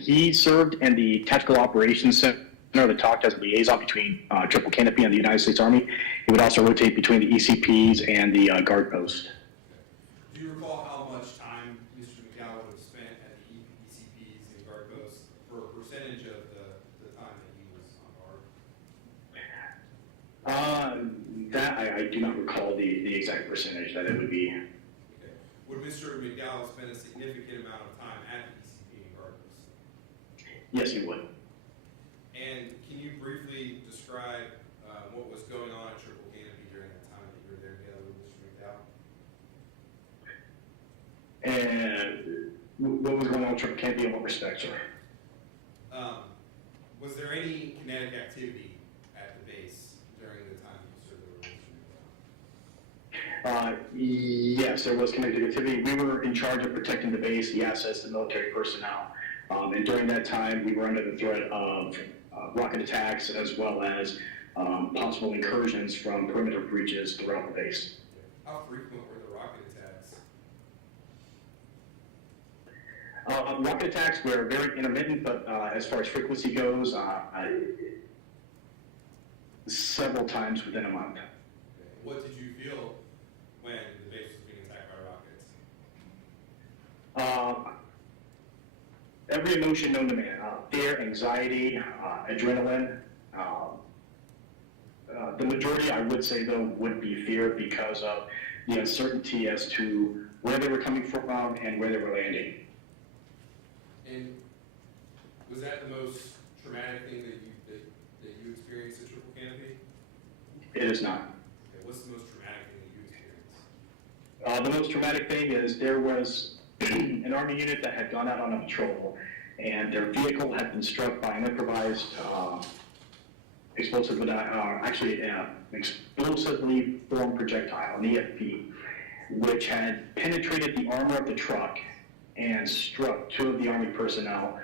He served in the Tactical Operations Center that talked as a liaison between Triple Canopy and the United States Army. He would also rotate between the ECPs and the guard post. Do you recall how much time Mr. McDowell would have spent at the ECPs and guard posts for a percentage of the time that he was on guard? That I do not recall the exact percentage that it would be. Okay. Would Mr. McDowell spend a significant amount of time at the ECP and guard posts? Yes, he would. And can you briefly describe what was going on at Triple Canopy during that time that you were there together with Mr. And what was going on with Triple Canopy in what respect, sir? Was there any kinetic activity at the base during the time you served there with Mr. McDowell? Yes, there was kinetic activity. We were in charge of protecting the base, the assets, the military personnel. And during that time, we were under the threat of rocket attacks as well as possible incursions from perimeter breaches throughout the base. How frequent were the rocket attacks? Rocket attacks were very intermittent, but as far as frequency goes, several times within a month. What did you feel when the base was being attacked by rockets? Every emotion known to man, fear, anxiety, adrenaline. The majority, I would say, though, would be fear because of the uncertainty as to where they were coming from and where they were landing. And was that the most traumatic thing that you experienced at Triple Canopy? It is not. Okay, what's the most traumatic thing that you experienced? The most traumatic thing is there was an Army unit that had gone out on a patrol, and their vehicle had been struck by an improvised explosively formed projectile, an EFP, which had penetrated the armor of the truck and struck two of the Army personnel,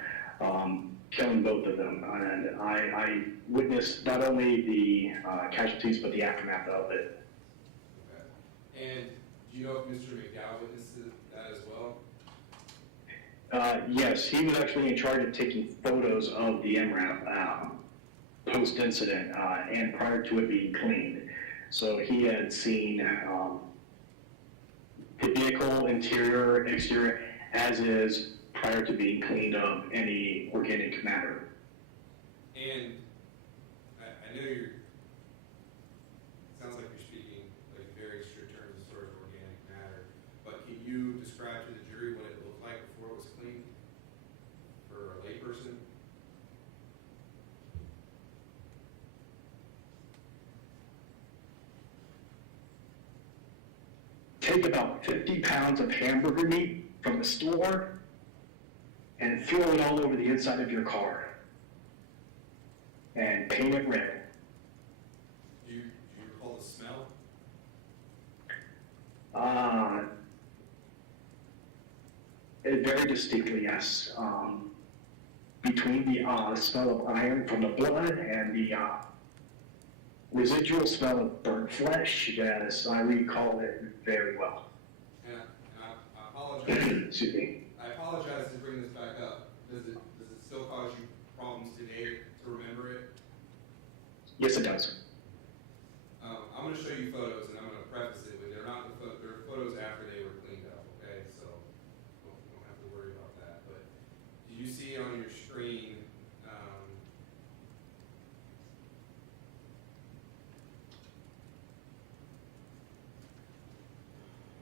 killing both of them. And I witnessed not only the casualties, but the aftermath of it. Okay. And do you know if Mr. McDowell witnessed that as well? Yes, he was actually in charge of taking photos of the MRAP post-incident and prior to it being cleaned. So he had seen the vehicle, interior, exterior, as is prior to being cleaned of any organic matter. And I know sounds like you're speaking like very strict terms as far as organic matter, but can you describe to the jury what it looked like before it was cleaned for a layperson? Take about 50 pounds of hamburger meat from the store and throw it all over the inside of your car and paint it red. Do you recall the smell? Very distinctly, yes. Between the smell of iron from the blood and the residual smell of burnt flesh, yes, I recall it very well. And I apologize. Excuse me. I apologize to bring this back up. Does Yes, it does. I'm gonna show you photos, and I'm gonna preface it with, they're photos after they were cleaned up, okay? So, don't have to worry about that, but do you see on your screen,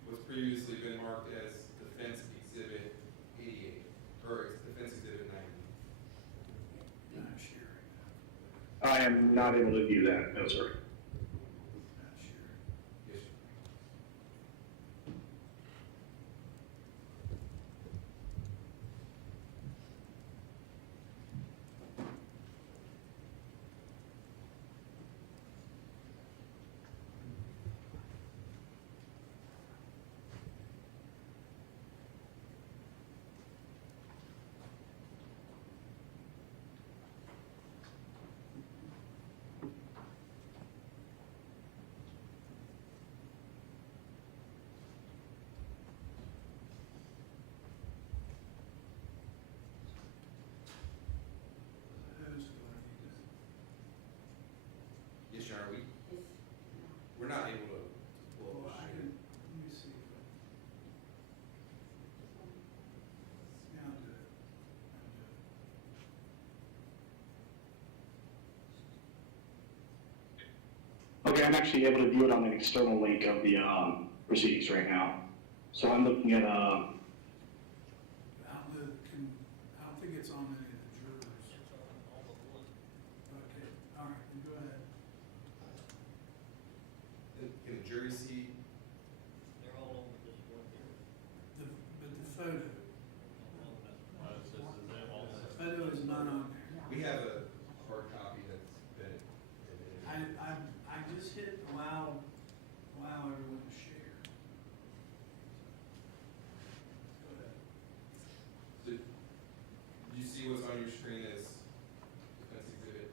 what's previously been marked as Defense Exhibit 88, or Defense Exhibit 90? I am not able to view that, no, sir. Yes, sir. Yes, sir, we're not able to pull up the screen. Let me see. Now do it. Okay, I'm actually able to view it on an external link of the proceedings right now. So I'm looking at, I don't think it's on any of the jurors. Okay, all right, then go ahead. Can the jury see? They're all over this one here. But the photo, photo is not on there. We have a hard copy that's been admitted. I just hit allow everyone to share. Go ahead. Did you see what's on your screen as Defense Exhibit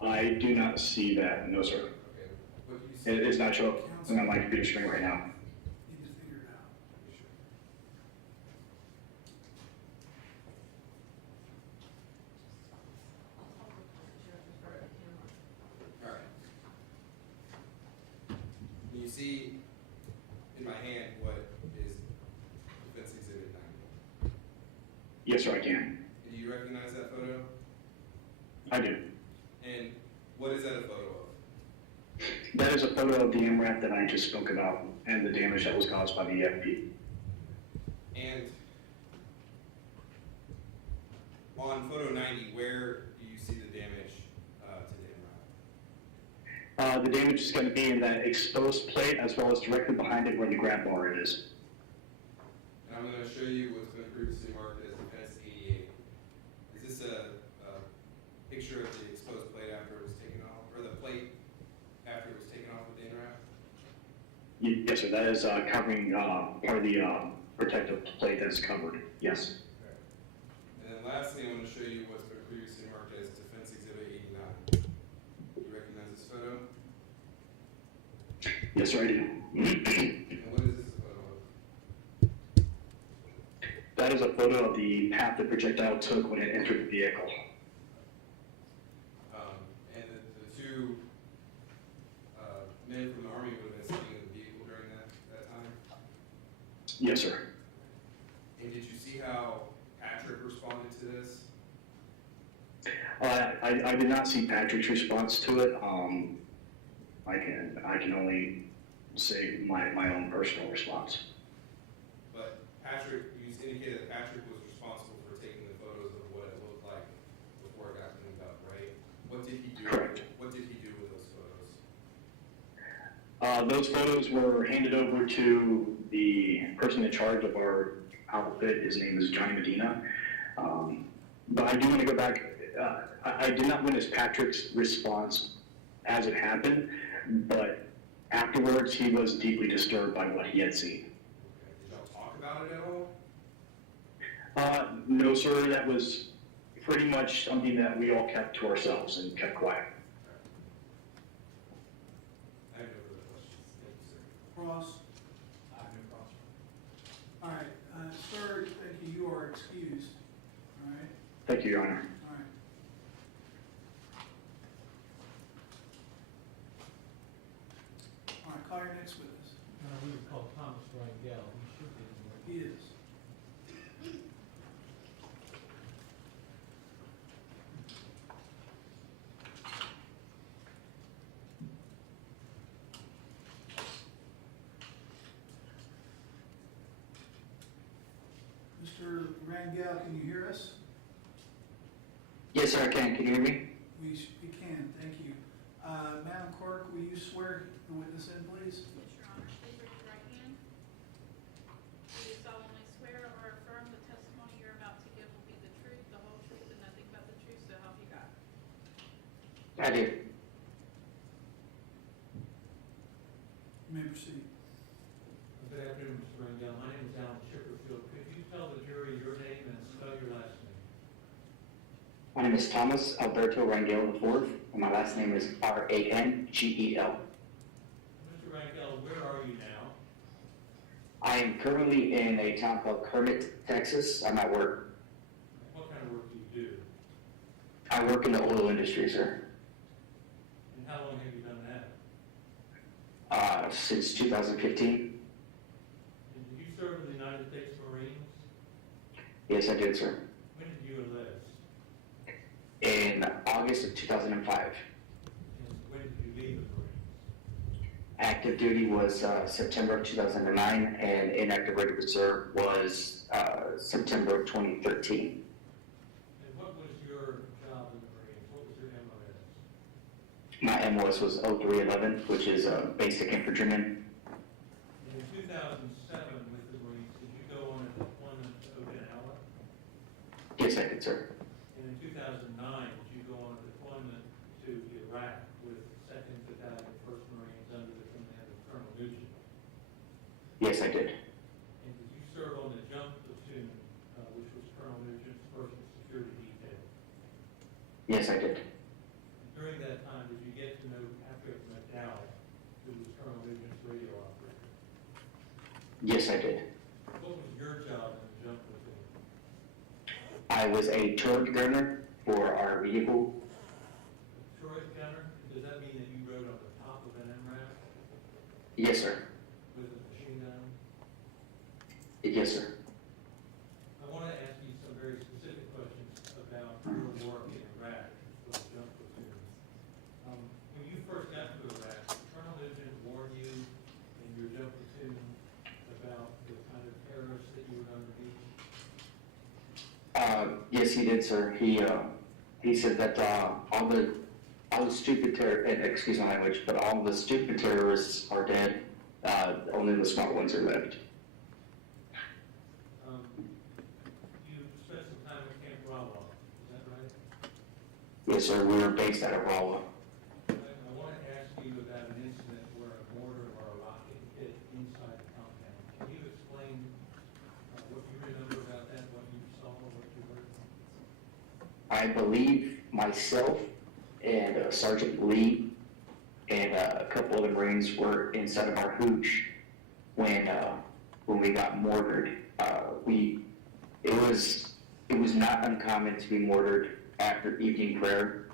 90? I do not see that, no, sir. Okay, what do you see? It is not showing on my computer screen right now. Need to figure it out. All right. Can you see in my hand what is Defense Exhibit 90? Yes, sir, I can. And do you recognize that photo? I do. And what is that a photo of? That is a photo of the MRAP that I just spoke about and the damage that was caused by the EFP. And on photo 90, where do you see the damage to the MRAP? The damage is going to be in that exposed plate as well as directly behind it where the grab bar is. And I'm going to show you what's been previously marked as Defense 88. Is this a picture of the exposed plate after it was taken off, or the plate after it was taken off with the MRAP? Yes, sir, that is covering part of the protective plate that's covered, yes. And then lastly, I'm going to show you what's been previously marked as Defense Exhibit 89. Do you recognize this photo? Yes, sir, I do. And what is this a photo of? That is a photo of the path the projectile took when it entered the vehicle. And the two men from the Army would have been sitting in the vehicle during that time? Yes, sir. And did you see how Patrick responded to this? I did not see Patrick's response to it. I can only say my own personal response. But Patrick, you indicated that Patrick was responsible for taking the photos of what it looked like before it got cleaned up, right? What did he do? Correct. What did he do with those photos? Those photos were handed over to the person in charge of our outfit. His name is Johnny Medina. But I do want to go back. I did not witness Patrick's response as it happened, but afterwards he was deeply disturbed by what he had seen. Did y'all talk about it at all? No, sir, that was pretty much something that we all kept to ourselves and kept quiet. I have no further questions. Thank you, sir. Cross? I have no problem. All right, sir, thank you, you are excused, all right? Thank you, Your Honor. All right. All right, call your next witness. We would call Thomas Rangel. He should be in there. He is. Mr. Rangel, can you hear us? Yes, sir, I can. Can you hear me? We can, thank you. Madam Clerk, will you swear the witness in, please? Yes, Your Honor. Please raise your right hand. Do you solemnly swear or affirm the testimony you're about to give will be the truth, the whole truth, and nothing but the truth, so help you God? I do. You may proceed. Good afternoon, Mr. Rangel. My name is Alan Chipperfield. Could you tell the jury your name and spell your last name? My name is Thomas Alberto Rangel IV, and my last name is Rangel. Mr. Rangel, where are you now? I am currently in a town called Kermit, Texas. I'm at work. What kind of work do you do? I work in the oil industry, sir. And how long have you done that? Since 2015. And did you serve in the United States Marines? Yes, I did, sir. When did you enlist? In August of 2005. And when did you leave the Marines? Active duty was September of 2009, and inactive regular reserve was September of 2013. And what was your job in the Marines? What was your MOS? My MOS was 0311, which is a basic infantryman. And in 2007 with the Marines, did you go on a deployment to Okinawa? Yes, I did, sir. And in 2009, did you go on a deployment to Iraq with 2nd Battalion, 1st Marines under the command of Colonel Nugent? Yes, I did. And did you serve on the jump platoon, which was Colonel Nugent's personal security detail? Yes, I did. And during that time, did you get to know Patrick McDowell, who was Colonel Nugent's radio operator? Yes, I did. What was your job in the jump platoon? I was a turret gunner for our vehicle. Turret gunner? Does that mean that you rode on the top of an MRAP Yes, sir. with a machine gun? Yes, sir. I want to ask you some very specific questions about your work in Iraq with the jump platoon. When you first got to Iraq, did Colonel Nugent warn you and your jump platoon about the kind of terrorists that you were going to meet? Yes, he did, sir. He said that all the stupid excuse my language, but all the stupid terrorists are dead. Only the smart ones are left. You spent some time at Camp Rawa, is that right? Yes, sir. We were based out of Rawa. I want to ask you about an incident where a mortar or a rocket hit inside the compound. Can you explain what you remember about that, what you saw, what you heard? I believe myself and Sergeant Lee and a couple other Marines were inside of our hooch when we got mortared. It was not uncommon to be mortared after evening prayer,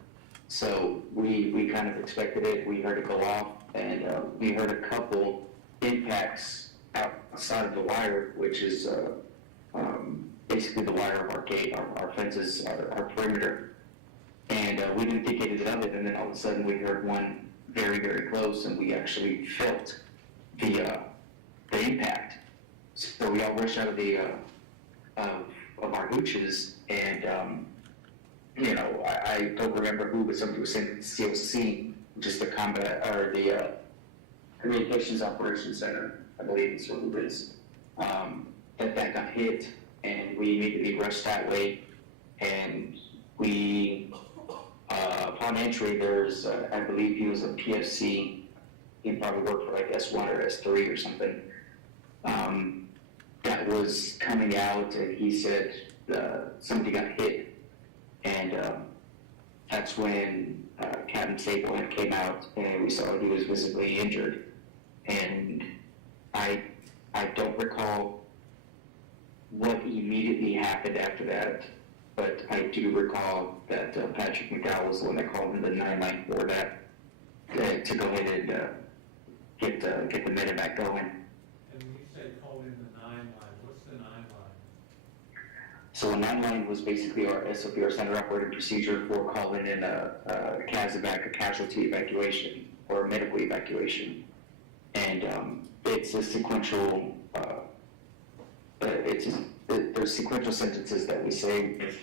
so we kind of expected it. We heard it go off, and we heard a couple impacts outside of the wire, which is basically the wire of our gate, our fences, our perimeter. And we didn't think anything of it, and then all of a sudden we heard one very, very close, and we actually felt the impact. So we all rushed out of the of our hooches, and I don't remember who, but somebody was saying COC, just the combat or the communications operations center, I believe is what it is. That got hit, and we immediately rushed that way, and we. Upon entry, there's, I believe he was a PFC. He probably worked for like S1 or S3 or something. That was coming out, and he said somebody got hit, and that's when Captain Stapleton came out, and we saw he was visibly injured. And I don't recall what immediately happened after that. but I do recall that Patrick McDowell was the one that called in the 9-line for that, to go ahead and get the medevac going. And when you say call in the 9-line, what's the 9-line? So a 9-line was basically our SOP, our standard operating procedure for calling in a CASEVAC, a casualty evacuation, or a medical evacuation. And it's a sequential, there's sequential sentences that we say with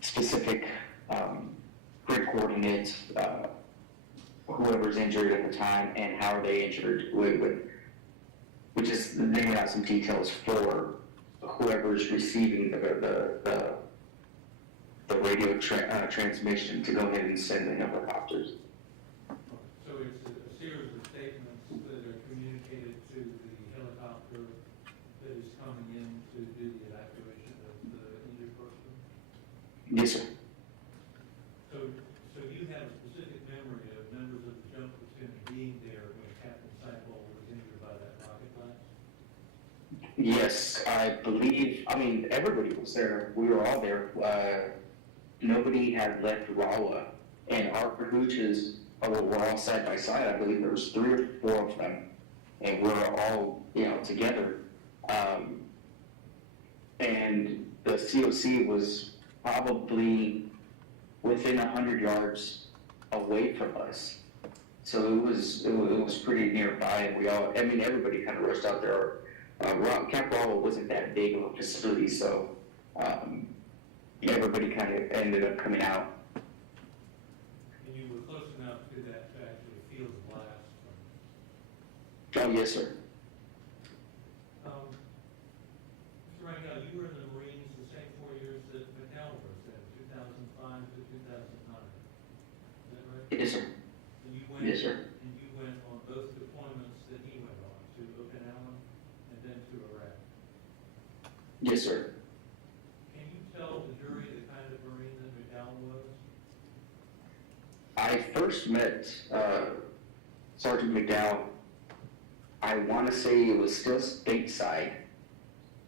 specific grid coordinates, whoever's injured at the time and how are they injured, which is laying out some details for whoever's receiving the radio transmission to go ahead and send the helicopters. So it's a series of statements that are communicated to the helicopter that is coming in to do the evacuation of the injured person? Yes, sir. So you have a specific memory of members of the jump platoon being there when Captain Seibel was injured by that rocket blast? Yes, I believe, I mean, everybody was there. We were all there. Nobody had left Rawa, and our hooches were all side by side. I believe there was 3 or 4 of them, and we were all, together. And the COC was probably within 100 yards away from us. So it was pretty nearby, and we all, I mean, everybody kind of rushed out there. Camp Rawa wasn't that big of a facility, so everybody kind of ended up coming out. And you were close enough to that to actually feel the blast? Oh, yes, sir. Mr. Rangel, you were in the Marines the same 4 years that McDowell was in, 2005 to 2009. Is that right? Yes, sir. And you went, Yes, sir. And you went on both deployments that he went on, to Okinawa and then to Iraq. Yes, sir. Can you tell the jury the kind of Marine that McDowell was? I first met Sergeant McDowell, I want to say it was still stateside.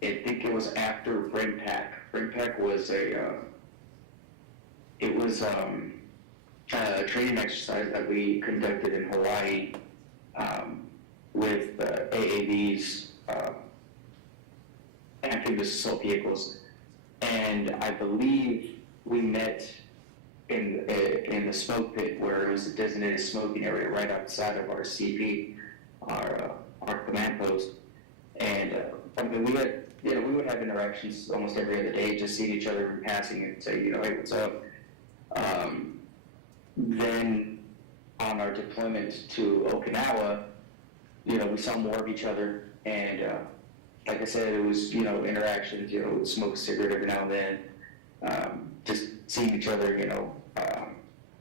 I think it was after BRINPAC. BRINPAC was a training exercise that we conducted in Hawaii with AAVs, amphibious assault vehicles, and I believe we met in the smoke pit where it was a designated smoking area right outside of our CP, our command post, and I mean we would have interactions almost every other day, just seeing each other in passing and say, hey, what's up? Then on our deployment to Okinawa, we saw more of each other, and like I said, it was interactions, smoke a cigarette every now and then, just seeing each other.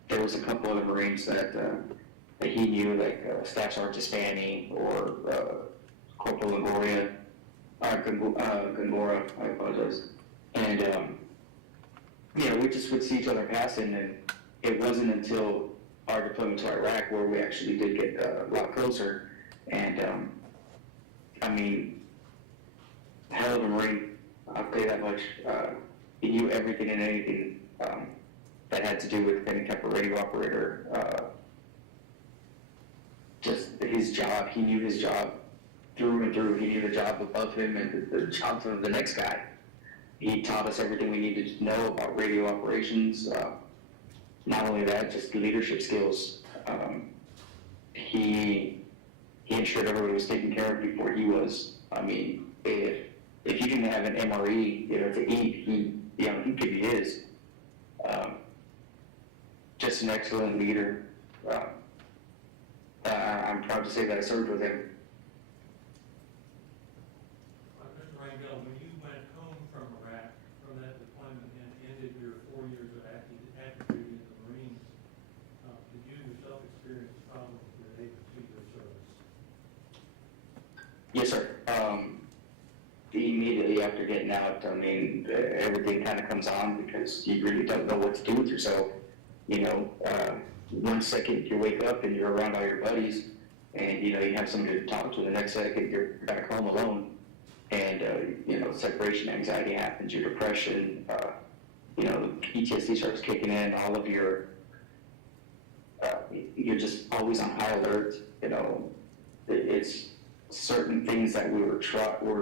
There was a couple other Marines that he knew, like Staff Sergeant Spani or Corporal Gongora, I apologize. And we just would see each other passing, and it wasn't until our deployment to Iraq where we actually did get a lot closer. And I mean, hell of a Marine, I'll tell you that much. He knew everything and anything that had to do with any type of radio operator. Just his job, he knew his job through and through. He knew the job above him and the job of the next guy. He taught us everything we needed to know about radio operations. Not only that, just leadership skills. He ensured everybody was taken care of before he was. I mean, if you didn't have an MRE, to eat, he could be his. Just an excellent leader. I'm proud to say that I served with him. Mr. Rangel, when you went home from Iraq, from that deployment and ended your 4 years of active duty in the Marines, did you yourself experience problems related to your service? Yes, sir. Immediately after getting out, I mean, everything kind of comes on because you really don't know what to do with yourself. 1 second you wake up and you're around all your buddies, and you have somebody to talk to. The next second you're back home alone, and separation anxiety happens, your depression. PTSD starts kicking in, all of your, you're just always on high alert, it's certain things that we were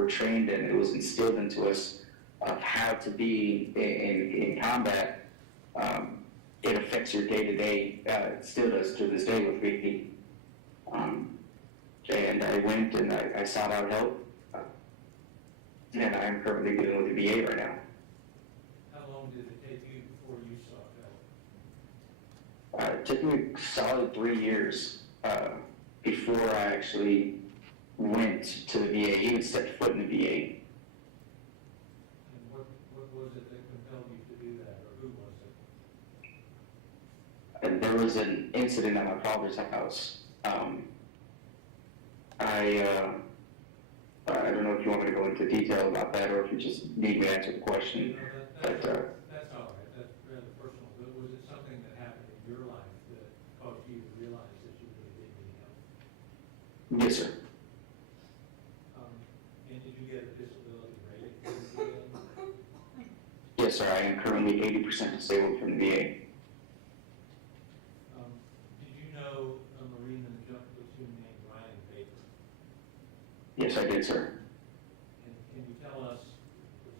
trained in, it was instilled into us of how to be in combat. It affects your day-to-day, it still does to this day with me. And I went and I sought out help, and I'm currently dealing with the VA right now. How long did it take you before you sought help? It took me a solid 3 years before I actually went to the VA, even stepped foot in the VA. And what was it that compelled you to do that, or who was it? And there was an incident at my father's house. I don't know if you want me to go into detail about that, or if you just need me to answer the question. That's all right, that's rather personal, but was it something that happened in your life that caused you to realize that you really did need help? Yes, sir. And did you get a disability rating from the VA? Yes, sir. I am currently 80% disabled from the VA. Did you know a Marine in the jump platoon named Ryan Baker? Yes, I did, sir. And can you tell us, was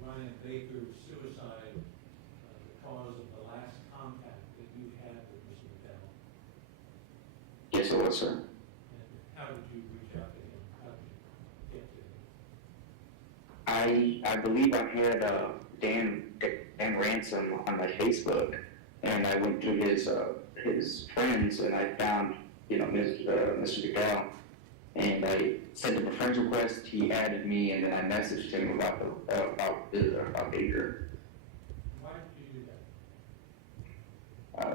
Ryan Baker's suicide the cause of the last contact that you had with Mr. McDowell? Yes, it was, sir. And how did you reach out to him? How did you get to him? I believe I had Dan Ransom on my Facebook, and I went through his friends, and I found Mr. McDowell, and I sent him a friend request. He added me, and then I messaged him about Baker. Why did you do that?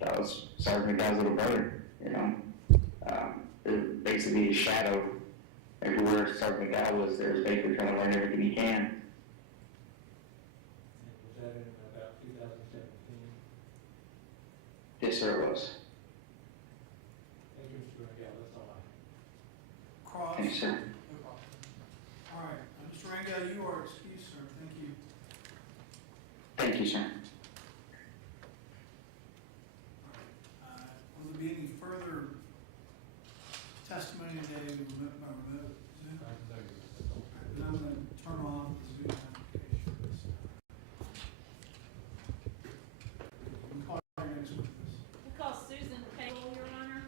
That was Sergeant McDowell's little brother. It was basically a shadow. Everywhere Sergeant McDowell was, there's Baker trying to learn everything he can. And was that in about 2017? Yes, sir, it was. Thank you, Mr. McDowell, that's all I have. Cross. Thank you, sir. No problem. All right, Mr. Rangel, you are excused, sir. Thank you. Thank you, sir. Will there be any further testimony today by remote Zoom? All right, then I'm going to turn off the Zoom applications. You can call your next witness. We call Susan Kagel, Your Honor.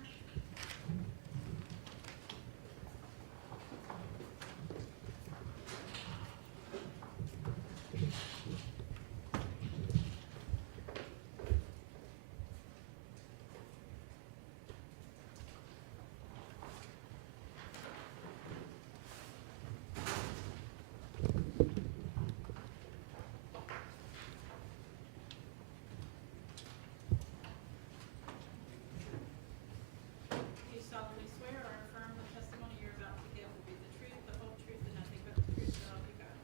Do you solemnly swear or affirm the testimony you're about to give will be the truth, the whole truth, and nothing but the truth, so help you God?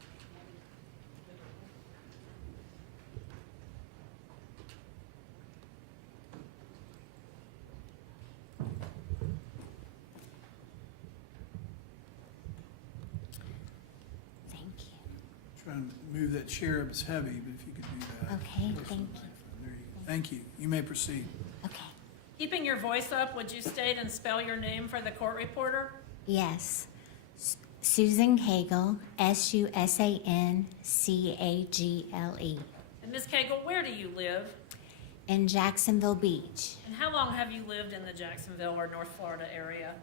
Thank you. Trying to move that chair up, it's heavy, but if you could do that. Okay, Close to the thank you. microphone. There you go. Thank you. You may proceed. Okay. Keeping your voice up, would you state and spell your name for the court reporter? Yes. Susan Kagel, Susancagle. And Ms. Kagel, where do you live? In Jacksonville Beach, And how long have you lived in the Jacksonville or North Florida area?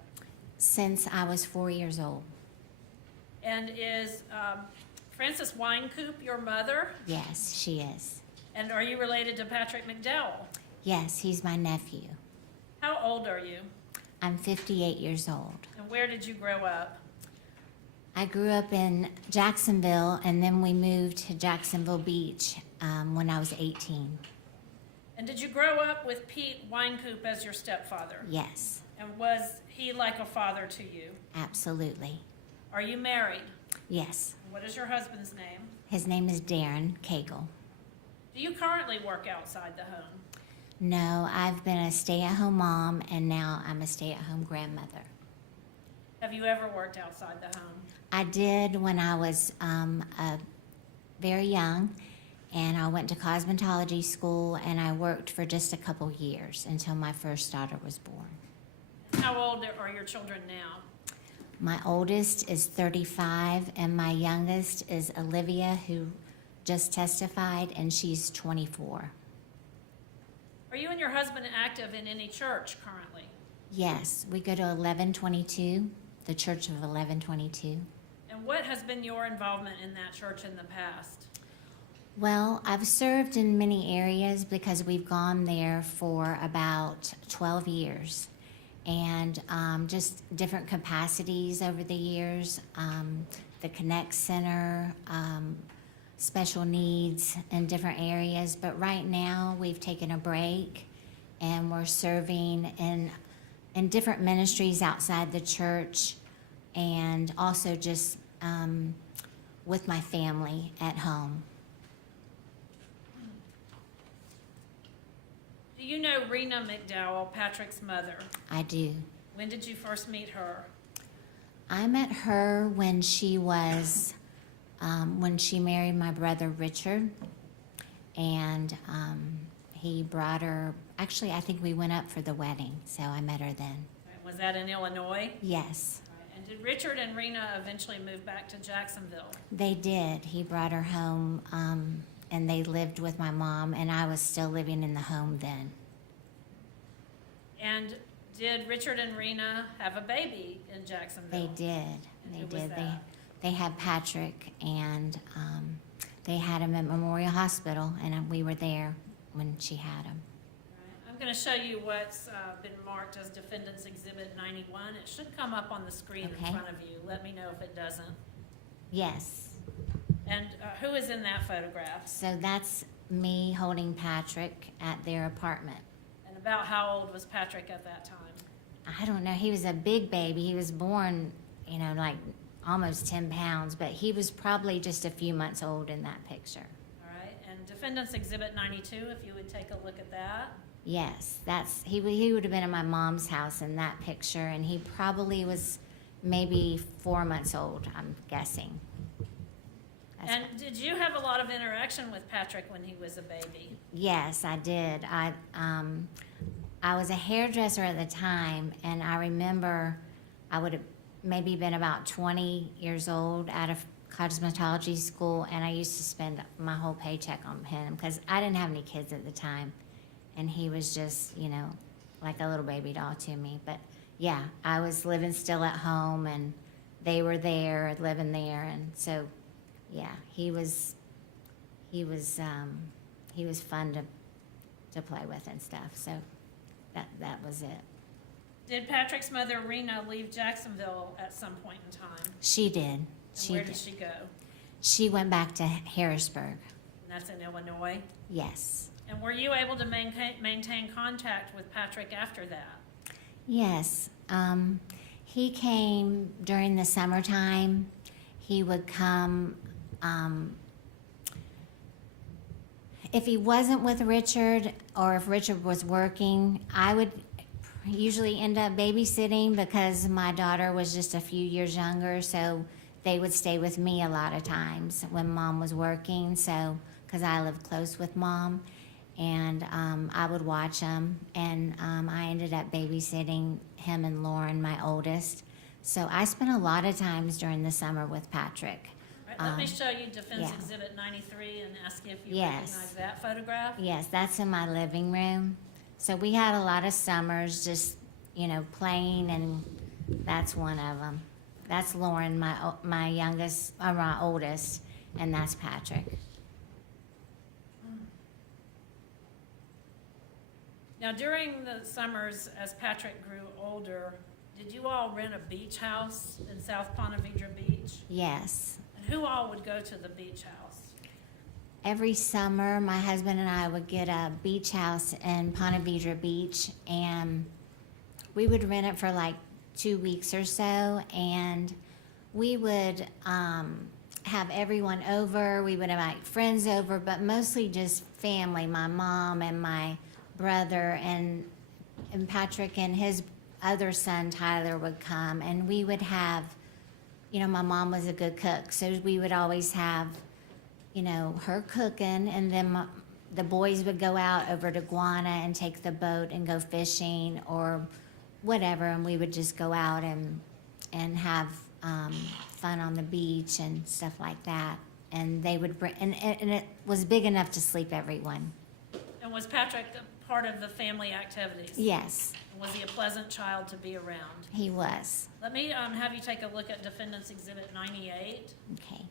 since I was 4 years old. And is Frances Winecoop your mother? Yes, she is. And are you related to Patrick McDowell? Yes, he's my nephew. How old are you? I'm 58 years old. And where did you grow up? I grew up in Jacksonville, and then we moved to Jacksonville Beach when I was 18. And did you grow up with Pete Winecoop as your stepfather? Yes, And was he like a father to you? absolutely. Are you married? Yes. What is your husband's name? His name is Darren Kagel. Do you currently work outside the home? No, I've been a stay-at-home mom, and now I'm a stay-at-home grandmother. Have you ever worked outside the home? I did when I was a very young, and I went to cosmetology school, and I worked for just a couple years until my first daughter was born. How old are your children now? My oldest is 35, and my youngest is Olivia, who just testified, and she's 24. Are you and your husband active in any church currently? Yes, we go to 1122, the Church of 1122. And what has been your involvement in that church in the past? Well, I've served in many areas because we've gone there for about 12 years. And just different capacities over the years, the Connect Center, special needs in different areas. But right now, we've taken a break, and we're serving in different ministries outside the church, and also just with my family at home. Do you know Rena McDowell, Patrick's mother? I do. When did you first meet her? I met her when she was, when she married my brother Richard, and he brought her, actually I think we went up for the wedding, so I met her then. Was that in Illinois? Yes, And did Richard and Rena eventually move back to Jacksonville? they did. He brought her home, and they lived with my mom, and I was still living in the home then. And did Richard and Rena have a baby in Jacksonville? They did. And They who was did. that? They had Patrick, and they had him at Memorial Hospital, and we were there when she had him. I'm going to show you what's been marked as Defendant's Exhibit 91. It should come up on the screen in Okay. front of you. Let me know if it doesn't. Yes. And who is in that photograph? So that's me holding Patrick at their apartment. And about how old was Patrick at that time? I don't know. He was a big baby. He was born, like almost 10 pounds, but he was probably just a few months old in that picture. All right. And Defendant's Exhibit 92, if you would take a look at that. Yes, he would have been in my mom's house in that picture, and he probably was maybe 4 months old, I'm guessing. And did you have a lot of interaction with Patrick when he was a baby? Yes, I did. I was a hairdresser at the time, and I remember I would have maybe been about 20 years old out of cosmetology school, and I used to spend my whole paycheck on him because I didn't have any kids at the time, and he was just, like a little baby doll to me. But yeah, I was living still at home, and they were there, living there, and so yeah, he was fun to play with and stuff. So that was it. Did Patrick's mother, Rena, leave Jacksonville at some point in time? She did. And where did she go? She went back to Harrisburg. And that's in Illinois? Yes. And were you able to maintain contact with Patrick after that? Yes. He came during the summertime. He would come. If he wasn't with Richard, or if Richard was working, I would usually end up babysitting because my daughter was just a few years younger, so they would stay with me a lot of times when Mom was working, so because I lived close with Mom, and I would watch him, and I ended up babysitting him and Lauren, my oldest. So I spent a lot of times during the summer with Patrick. All right, let me show you Defense yeah. Exhibit 93 and ask you if you Yes. recognize that photograph. Yes, that's in my living room. So we had a lot of summers just, playing, and that's one of them. That's Lauren, my youngest, or my oldest, and that's Patrick. Now, during the summers, as Patrick grew older, did you all rent a beach house in South Ponte Vedra Beach? Yes. And who all would go to the beach house? Every summer, my husband and I would get a beach house in Ponte Vedra Beach, and we would rent it for like 2 weeks or so, and we would have everyone over. We would invite friends over, but mostly just family, my mom and my brother, and Patrick and his other son, Tyler, would come, and we would have, my mom was a good cook, so we would always have you know, her cooking, and then the boys would go out over to Guana and take the boat and go fishing or whatever, and we would just go out and have fun on the beach and stuff like that. And they would bring, and it was big enough to sleep everyone. And was Patrick a part of the family activities? Yes, And was he a pleasant child to be around? he was. Let me have you take a look at Defendant's Exhibit 98. Okay.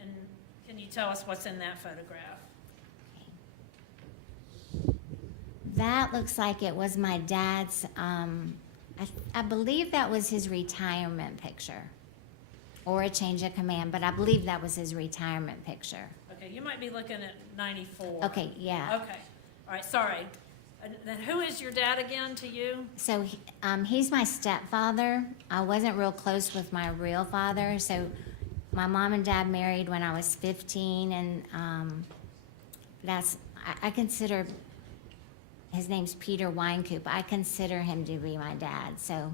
And can you tell us what's in that photograph? That looks like it was my dad's, I believe that was his retirement picture, or a change of command, but I believe that was his retirement picture. Okay, you might be looking at 94. Okay, yeah. Okay, all right, sorry. And then who is your dad again to you? So he's my stepfather. I wasn't real close with my real father, so my mom and dad married when I was 15, and I consider, his name's Peter Winecoop. I consider him to be my dad, so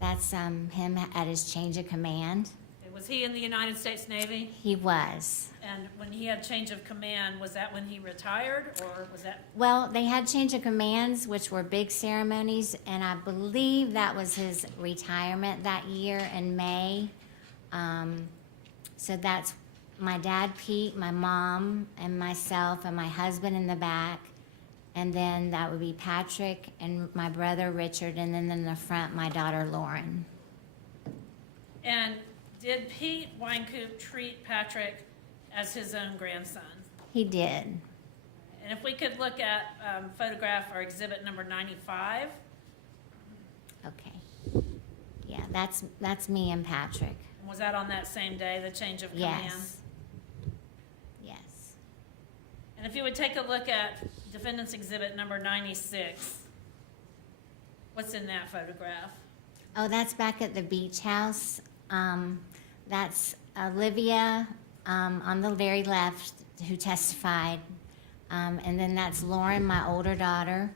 that's him at his change of command. Was he in the United States Navy? He was. And when he had change of command, was that when he retired, or was that? Well, they had change of commands, which were big ceremonies, and I believe that was his retirement that year in May. So that's my dad, Pete, my mom, and myself, and my husband in the back. And then that would be Patrick and my brother, Richard, and then in the front, my daughter, Lauren. And did Pete Winecoop treat Patrick as his own grandson? He did. And if we could look at photograph or exhibit number 95. Okay. Yeah, that's me and Patrick. And was that on that same day, the change of command? Yes. Yes. And if you would take a look at Defendant's Exhibit number 96, what's in that photograph? Oh, that's back at the beach house. That's Olivia on the very left who testified. And then that's Lauren, my older daughter.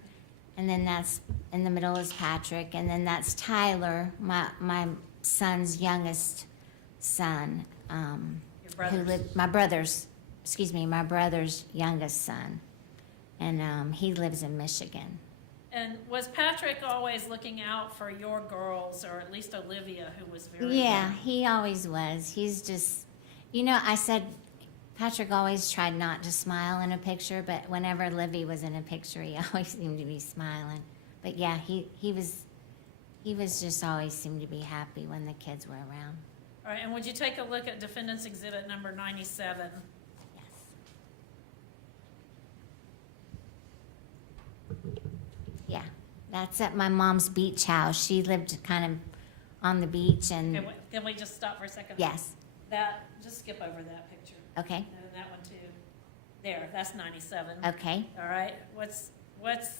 And then that's in the middle is Patrick. And then that's Tyler, my son's youngest son. Your brother's? My brother's youngest son. And he lives in Michigan. And was Patrick always looking out for your girls, or at least Olivia, who was very Yeah, young? he always was. He's just, you know, I said Patrick always tried not to smile in a picture, but whenever Livy was in a picture, he always seemed to be smiling. But yeah, he was just always seemed to be happy when the kids were around. All right, and would you take a look at Defendant's Exhibit number 97? Yeah, that's at my mom's beach house. She lived kind of on the beach and, Can we just stop for a second? yes, Just skip over that picture. okay, And that one too. There, that's 97. okay. All right, what's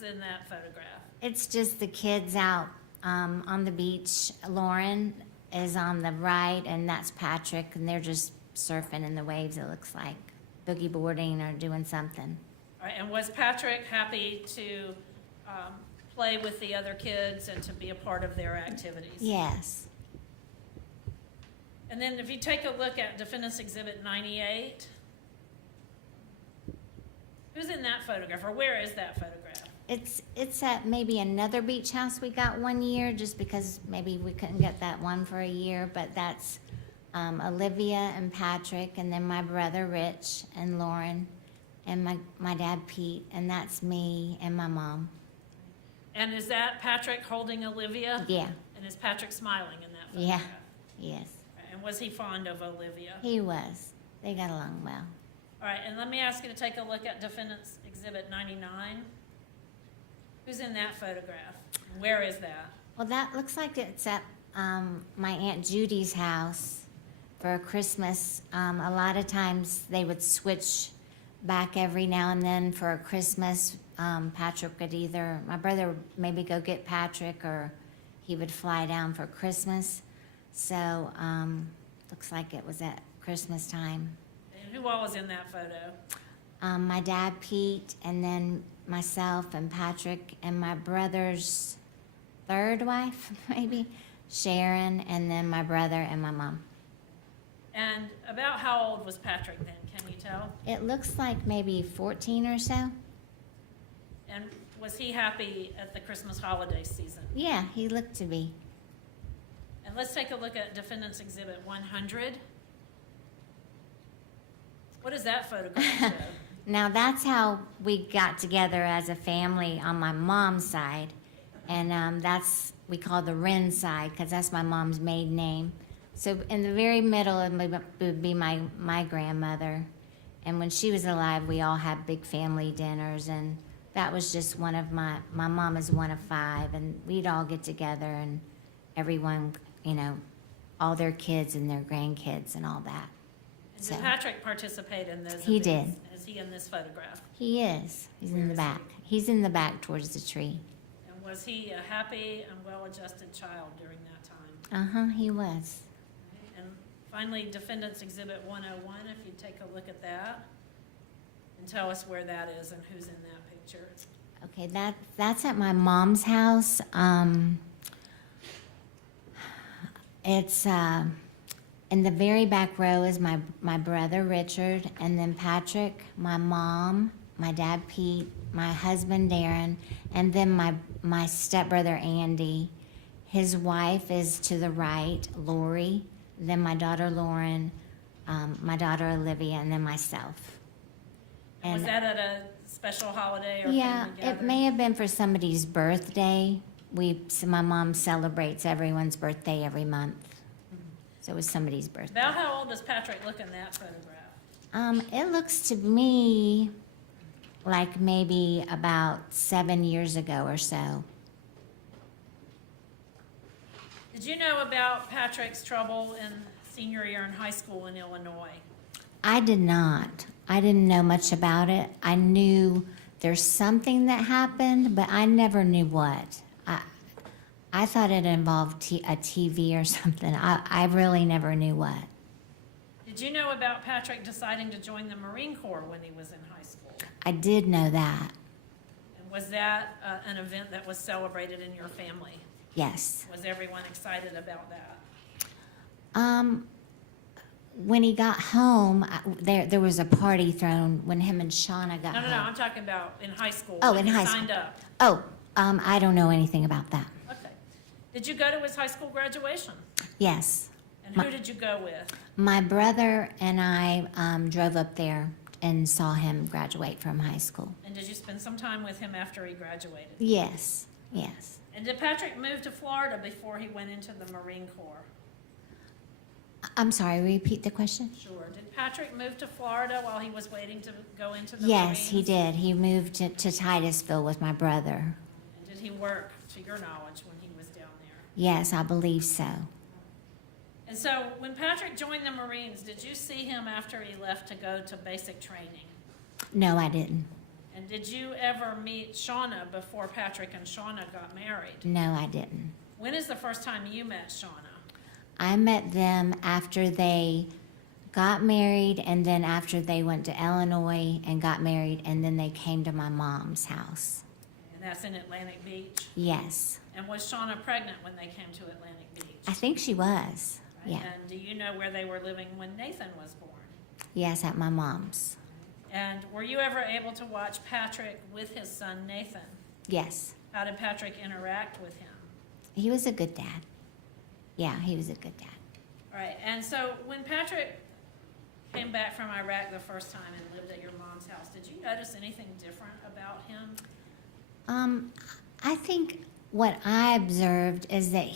in that photograph? It's just the kids out on the beach. Lauren is on the right, and that's Patrick, and they're just surfing in the waves, it looks like, boogie boarding or doing something. All right, and was Patrick happy to play with the other kids and to be a part of their activities? Yes. And then if you take a look at Defendant's Exhibit 98, who's in that photograph, or where is that photograph? It's at maybe another beach house we got one year, just because maybe we couldn't get that one for a year, but that's Olivia and Patrick, and then my brother Rich and Lauren, and my dad Pete, and that's me and my mom. And is that Patrick holding Olivia? Yeah. And is Patrick smiling in that Yeah, photograph? yes, And was he fond of Olivia? he was. They got along well. All right, and let me ask you to take a look at Defendant's Exhibit 99. Who's in that photograph? Where is that? Well, that looks like it's at my Aunt Judy's house for Christmas. A lot of times they would switch back every now and then for a Christmas. Patrick would either, my brother would maybe go get Patrick, or he would fly down for Christmas. So looks like it was at Christmas time. And who all was in that photo? My dad, Pete, and then myself and Patrick, and my brother's third wife, maybe, Sharon, and then my brother and my mom. And about how old was Patrick then, can you tell? It looks like maybe 14 or so. And was he happy at the Christmas holiday season? Yeah, he looked to be. And let's take a look at Defendant's Exhibit 100. What does that photograph show? Now, that's how we got together as a family on my mom's side. And we call the Wren side, because that's my mom's maiden name. So in the very middle would be my grandmother. And when she was alive, we all had big family dinners. And that was just one of my mom is one of 5. And we'd all get together and everyone, you know, all their kids and their grandkids and all that. And So did Patrick participate in those He events? did. Is he in this photograph? he is. He's Where in the is back. He's in the back towards the tree. And was he a happy and well-adjusted child during that time? He was. And finally, Defendant's Exhibit 101, if you take a look at that and tell us where that is and who's in that picture. Okay, that's at my mom's house. It's in the very back row is my brother Richard, and then Patrick, my mom, my dad Pete, my husband Darren, and then my stepbrother Andy. His wife is to the right, Lori, then my daughter Lauren, my daughter Olivia, and then myself. And was that at a special holiday or Yeah, family it gathering? may have been for somebody's birthday. My mom celebrates everyone's birthday every month. So it was somebody's birthday. About how old does Patrick look in that photograph? It looks to me like maybe about 7 years ago or so. Did you know about Patrick's trouble in senior year in high school in Illinois? I did not. I didn't know much about it. I knew there's something that happened, but I never knew what. I thought it involved a TV or something. I really never knew what. Did you know about Patrick deciding to join the Marine Corps when he was in high school? I did know that. And was that an event that was celebrated in your family? Yes. Was everyone excited about that? When he got home, there was a party thrown when him and Shauna got No, home. I'm talking about in high school. Oh, when in he high school. signed up. Oh, I don't know anything about that. Okay. Did you go to his high school graduation? Yes. And who did you go with? My brother and I drove up there and saw him graduate from high school. And did you spend some time with him after he graduated? Yes, yes. And did Patrick move to Florida before he went into the Marine Corps? I'm sorry, repeat the question? Sure. Did Patrick move to Florida while he was waiting to go into the Yes, he Marines? did. He moved to Titusville with my brother. And did he work, to your knowledge, when he was down there? Yes, I believe so. And so when Patrick joined the Marines, did you see him after he left to go to basic training? No, I didn't. And did you ever meet Shauna before Patrick and Shauna got married? No, I didn't. When is the first time you met Shauna? I met them after they got married, and then after they went to Illinois and got married, and then they came to my mom's house. And that's in Atlantic Beach? Yes, And was Shauna pregnant when they came to Atlantic Beach? I think she was. Right? Yeah. And do you know where they were living when Nathan was born? Yes, at my mom's. And were you ever able to watch Patrick with his son Nathan? Yes, How did Patrick interact with him? he was a good dad. Yeah, he was a good dad. All right, and so when Patrick came back from Iraq the first time and lived at your mom's house, did you notice anything different about him? I think what I observed is that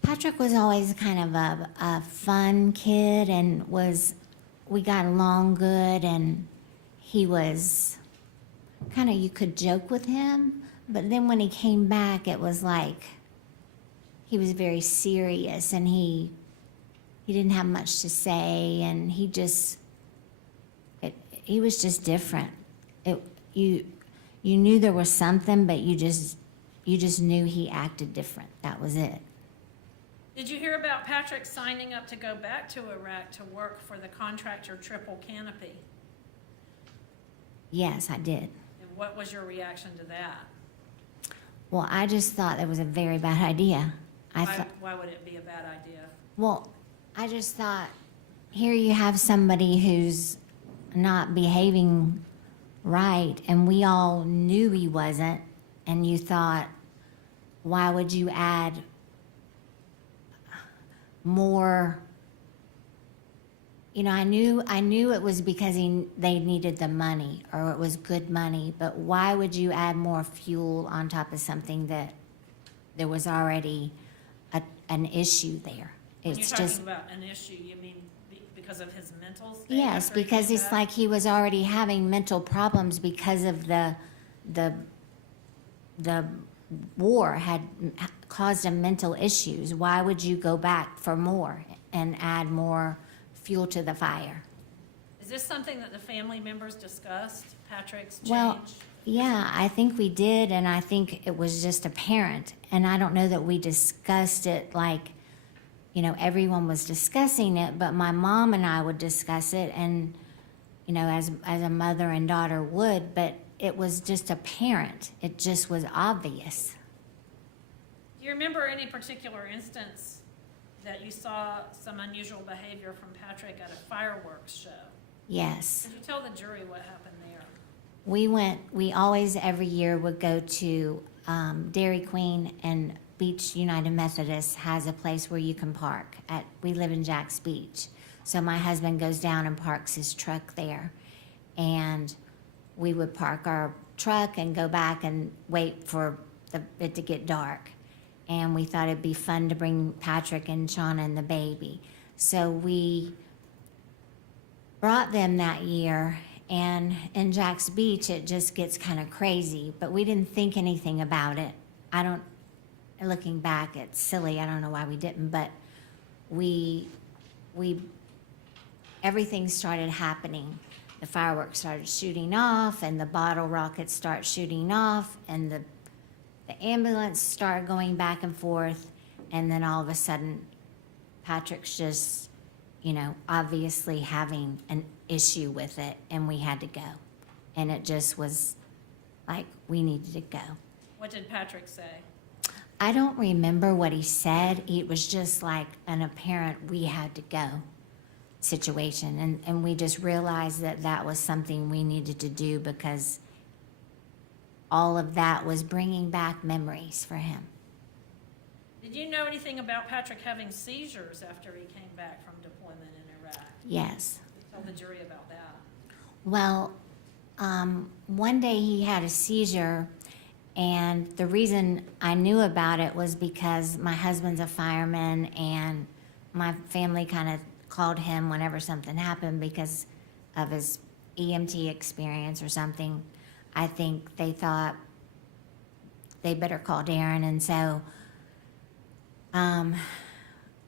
Patrick was always kind of a fun kid, and we got along good, and he was kind of, you could joke with him, but then when he came back, it was like he was very serious, and he didn't have much to say, and he was just different. You knew there was something, but you just knew he acted different. That was it. Did you hear about Patrick signing up to go back to Iraq to work for the contractor Triple Canopy? Yes, I did. And what was your reaction to that? Well, I just thought it was a very bad idea. Why would it be a bad idea? Well, I just thought, here you have somebody who's not behaving right, and we all knew he wasn't, and you thought, why would you add more? You know, I knew it was because they needed the money, or it was good money, but why would you add more fuel on top of something that there was already an issue there? When you're It's talking just, about an issue, you mean because of his mental state? yes, after he because came it's back? like he was already having mental problems because of the war had caused him mental issues. Why would you go back for more and add more fuel to the fire? Is this something that the family members discussed, Patrick's change? Well, yeah, I think we did, and I think it was just apparent. And I don't know that we discussed it like, you know, everyone was discussing it, but my mom and I would discuss it, and, you know, as a mother and daughter would, but it was just apparent. It just was obvious. Do you remember any particular instance that you saw some unusual behavior from Patrick at a fireworks show? Yes. Could you tell the jury what happened there? We always every year would go to Dairy Queen, and Beach United Methodist has a place where you can park we live in Jack's Beach. So my husband goes down and parks his truck there. And we would park our truck and go back and wait for it to get dark. And we thought it'd be fun to bring Patrick and Shauna and the baby. So we brought them that year, and in Jack's Beach, it just gets kind of crazy, but we didn't think anything about it. Looking back, it's silly, I don't know why we didn't, but everything started happening. The fireworks started shooting off, and the bottle rockets start shooting off, and the ambulance started going back and forth, and then all of a sudden, Patrick's just, you know, obviously having an issue with it, and we had to go. And it just was like, we needed to go. What did Patrick say? I don't remember what he said. It was just like an apparent we had to go situation. And we just realized that that was something we needed to do because all of that was bringing back memories for him. Did you know anything about Patrick having seizures after he came back from deployment in Iraq? Yes. Tell the jury about that. Well, one day he had a seizure, and the reason I knew about it was because my husband's a fireman, and my family kind of called him whenever something happened because of his EMT experience or something. I think they thought they better call Darren, and so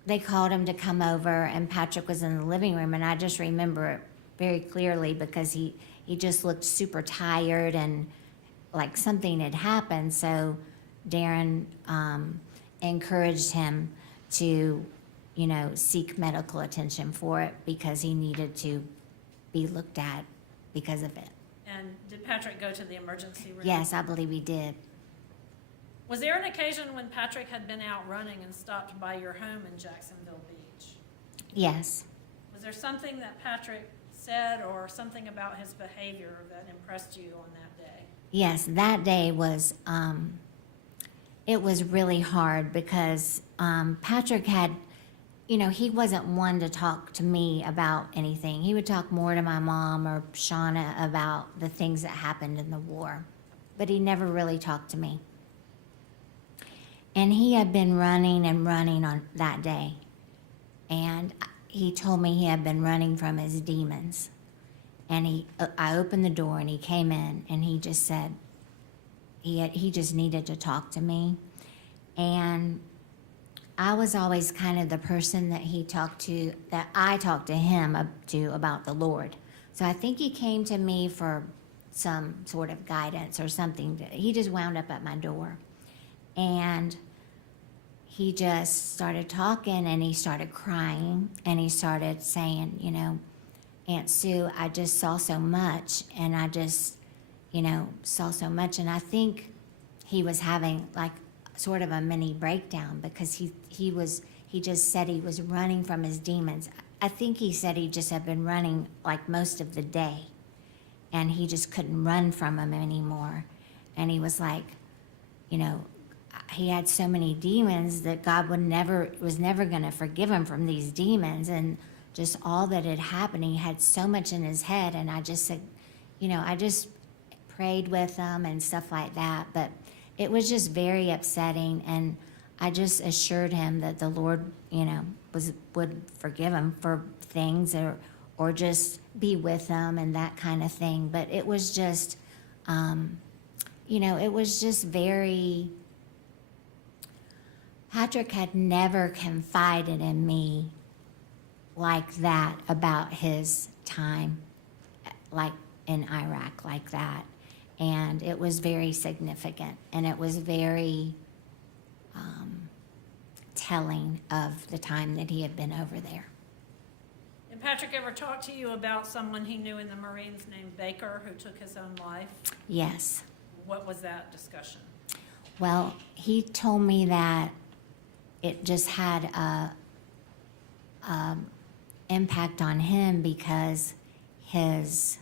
they called him to come over, and Patrick was in the living room, and I just remember it very clearly because he just looked super tired and like something had happened. So Darren encouraged him to, you know, seek medical attention for it because he needed to be looked at because of it. And did Patrick go to the emergency room? Yes, I believe he did. Was there an occasion when Patrick had been out running and stopped by your home in Jacksonville Beach? Yes. Was there something that Patrick said or something about his behavior that impressed you on that day? Yes, that day was, it was really hard because Patrick had, you know, he wasn't one to talk to me about anything. He would talk more to my mom or Shauna about the things that happened in the war, but he never really talked to me. And he had been running and running on that day, and he told me he had been running from his demons. And I opened the door, and he came in, and he just said he just needed to talk to me. And I was always kind of the person that I talked to him about the Lord. So I think he came to me for some sort of guidance or something. He just wound up at my door. And he just started talking, and he started crying, and he started saying, you know, Aunt Sue, I just saw so much, and I just, you know, saw so much. And I think he was having like sort of a mini breakdown because he just said he was running from his demons. I think he said he just had been running like most of the day, and he just couldn't run from them anymore. And he was like, you know, he had so many demons that God was never going to forgive him from these demons, and just all that had happened. He had so much in his head, and I just said, you know, I just prayed with him and stuff like that, but it was just very upsetting, and I just assured him that the Lord, you know, would forgive him for things or just be with him and that kind of thing. But it was just, you know, it was just very, Patrick had never confided in me like that about his time, like in Iraq, like that. And it was very significant, and it was very telling of the time that he had been over there. Did Patrick ever talk to you about someone he knew in the Marines named Baker who took his own life? Yes. What was that discussion? Well, he told me that it just had a impact on him because his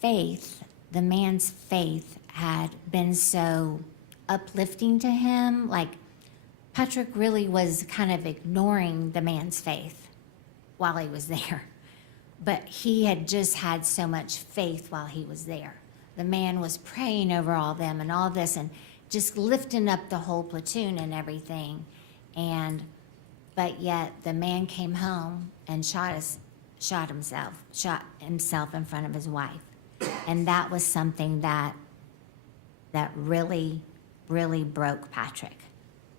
faith, the man's faith, had been so uplifting to him. Like, Patrick really was kind of ignoring the man's faith while he was there. But he had just had so much faith while he was there. The man was praying over all them and all this and just lifting up the whole platoon and everything. But yet the man came home and shot himself in front of his wife. And that was something that really, really broke Patrick.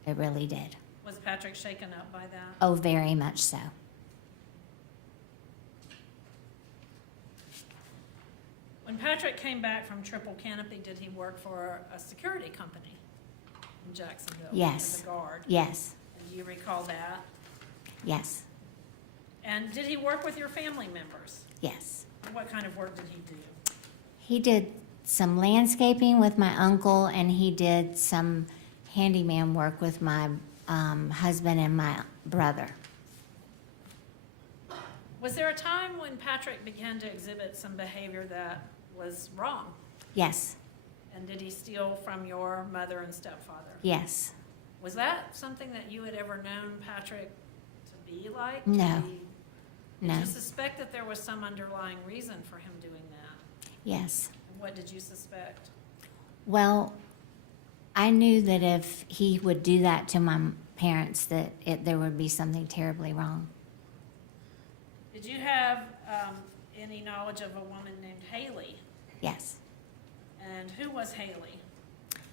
It really did. Was Patrick shaken up by that? Oh, very much so. When Patrick came back from Triple Canopy, did he work for a security company in Jacksonville? Yes. As a guard? Yes. And do you recall that? Yes. And did he work with your family members? Yes. What kind of work did he do? He did some landscaping with my uncle, and he did some handyman work with my husband and my brother. Was there a time when Patrick began to exhibit some behavior that was wrong? Yes. And did he steal from your mother and stepfather? Yes. Was that something that you had ever known Patrick to be like? No. Did No. you suspect that there was some underlying reason for him doing that? Yes. And what did you suspect? Well, I knew that if he would do that to my parents, that there would be something terribly wrong. Did you have any knowledge of a woman named Haley? Yes. And who was Haley?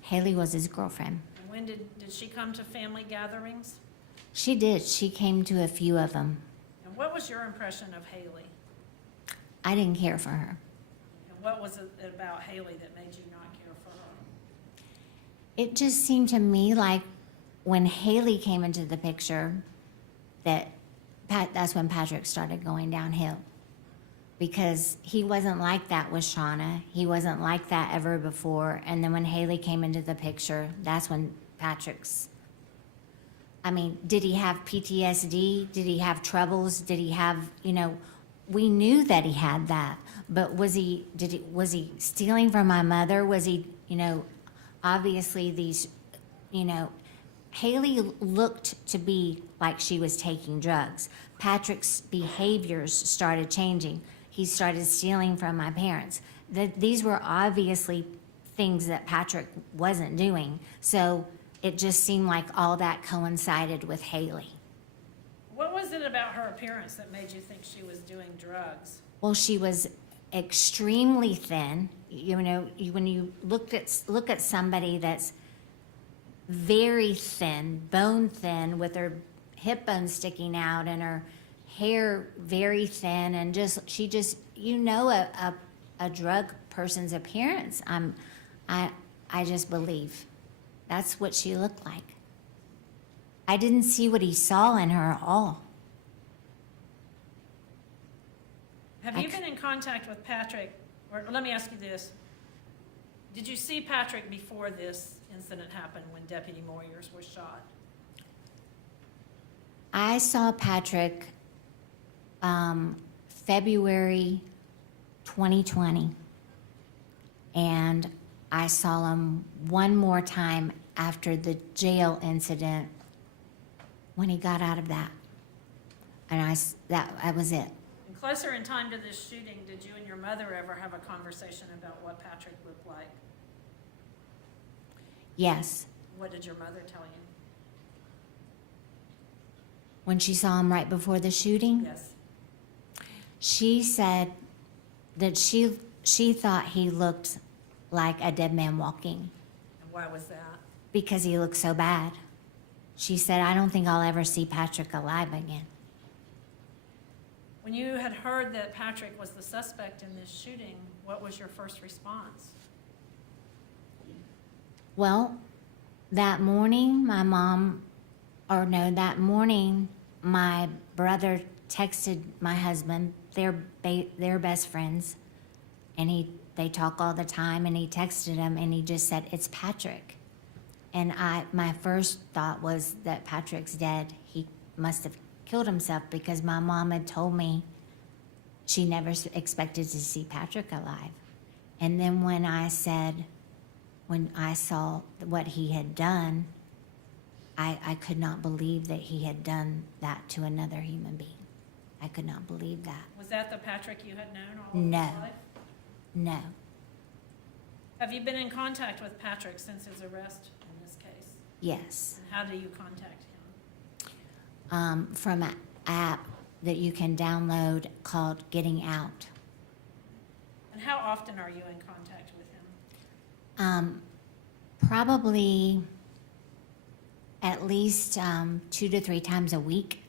Haley was his girlfriend. And when did she come to family gatherings? She did. She came to a few of them. And what was your impression of Haley? I didn't care for her. And what was it about Haley that made you not care for her? It just seemed to me like when Haley came into the picture, that's when Patrick started going downhill. Because he wasn't like that with Shauna. He wasn't like that ever before. And then when Haley came into the picture, that's when Patrick's, I mean, did he have PTSD? Did he have troubles? Did he have, we knew that he had that. But was he stealing from my mother? Was he, obviously these, Haley looked to be like she was taking drugs. Patrick's behaviors started changing. He started stealing from my parents. These were obviously things that Patrick wasn't doing. So it just seemed like all that coincided with Haley. What was it about her appearance that made you think she was doing drugs? Well, she was extremely thin. When you look at somebody that's very thin, bone thin, with her hip bone sticking out and her hair very thin, and she just a drug person's appearance. I just believe that's what she looked like. I didn't see what he saw in her at all. Have you been in contact with Patrick, or let me ask you this. Did you see Patrick before this incident happened when Deputy Moyers was shot? I saw Patrick February 2020, and I saw him one more time after the jail incident when he got out of that. And that was it. And closer in time to this shooting, did you and your mother ever have a conversation about what Patrick looked like? Yes. What did your mother tell you? When she saw him right before the shooting? Yes. She said that she thought he looked like a dead man walking And why was that? because he looked so bad. She said, I don't think I'll ever see Patrick alive again. When you had heard that Patrick was the suspect in this shooting, what was your first response? Well, that morning, that morning, my brother texted my husband. They're best friends, and they talk all the time. And he texted him, and he just said, "It's Patrick." And my first thought was that Patrick's dead. He must have killed himself because my mom had told me she never expected to see Patrick alive. And then when I saw what he had done, I could not believe that he had done that to another human being. I could not believe that. Was that the Patrick you had known all of No. his life? No. Have you been in contact with Patrick since his arrest in this case? Yes. And how do you contact him? From an app that you can download called Getting Out. And how often are you in contact with him? Probably at least 2 to 3 times a week.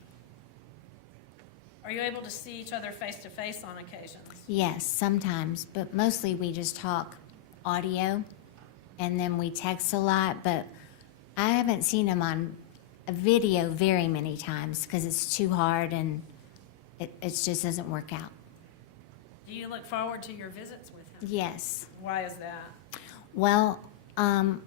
Are you able to see each other face to face on occasions? Yes, sometimes, but mostly we just talk audio, and then we text a lot, but I haven't seen him on a video very many times because it's too hard and it just doesn't work out. Do you look forward to your visits with him? Yes. Why is that? Well, about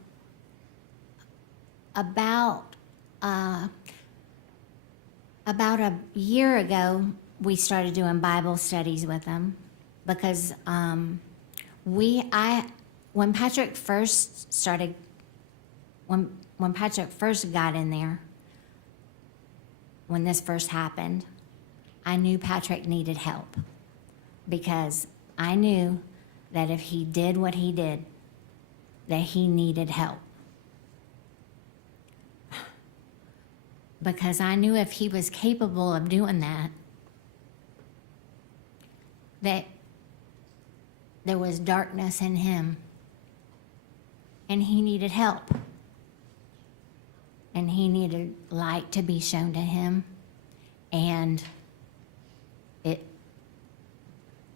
a year ago, we started doing Bible studies with him because when Patrick first started, when Patrick first got in there, when this first happened, I knew Patrick needed help because I knew that if he did what he did, that he needed help. Because I knew if he was capable of doing that there was darkness in him, and he needed help. And he needed light to be shown to him, and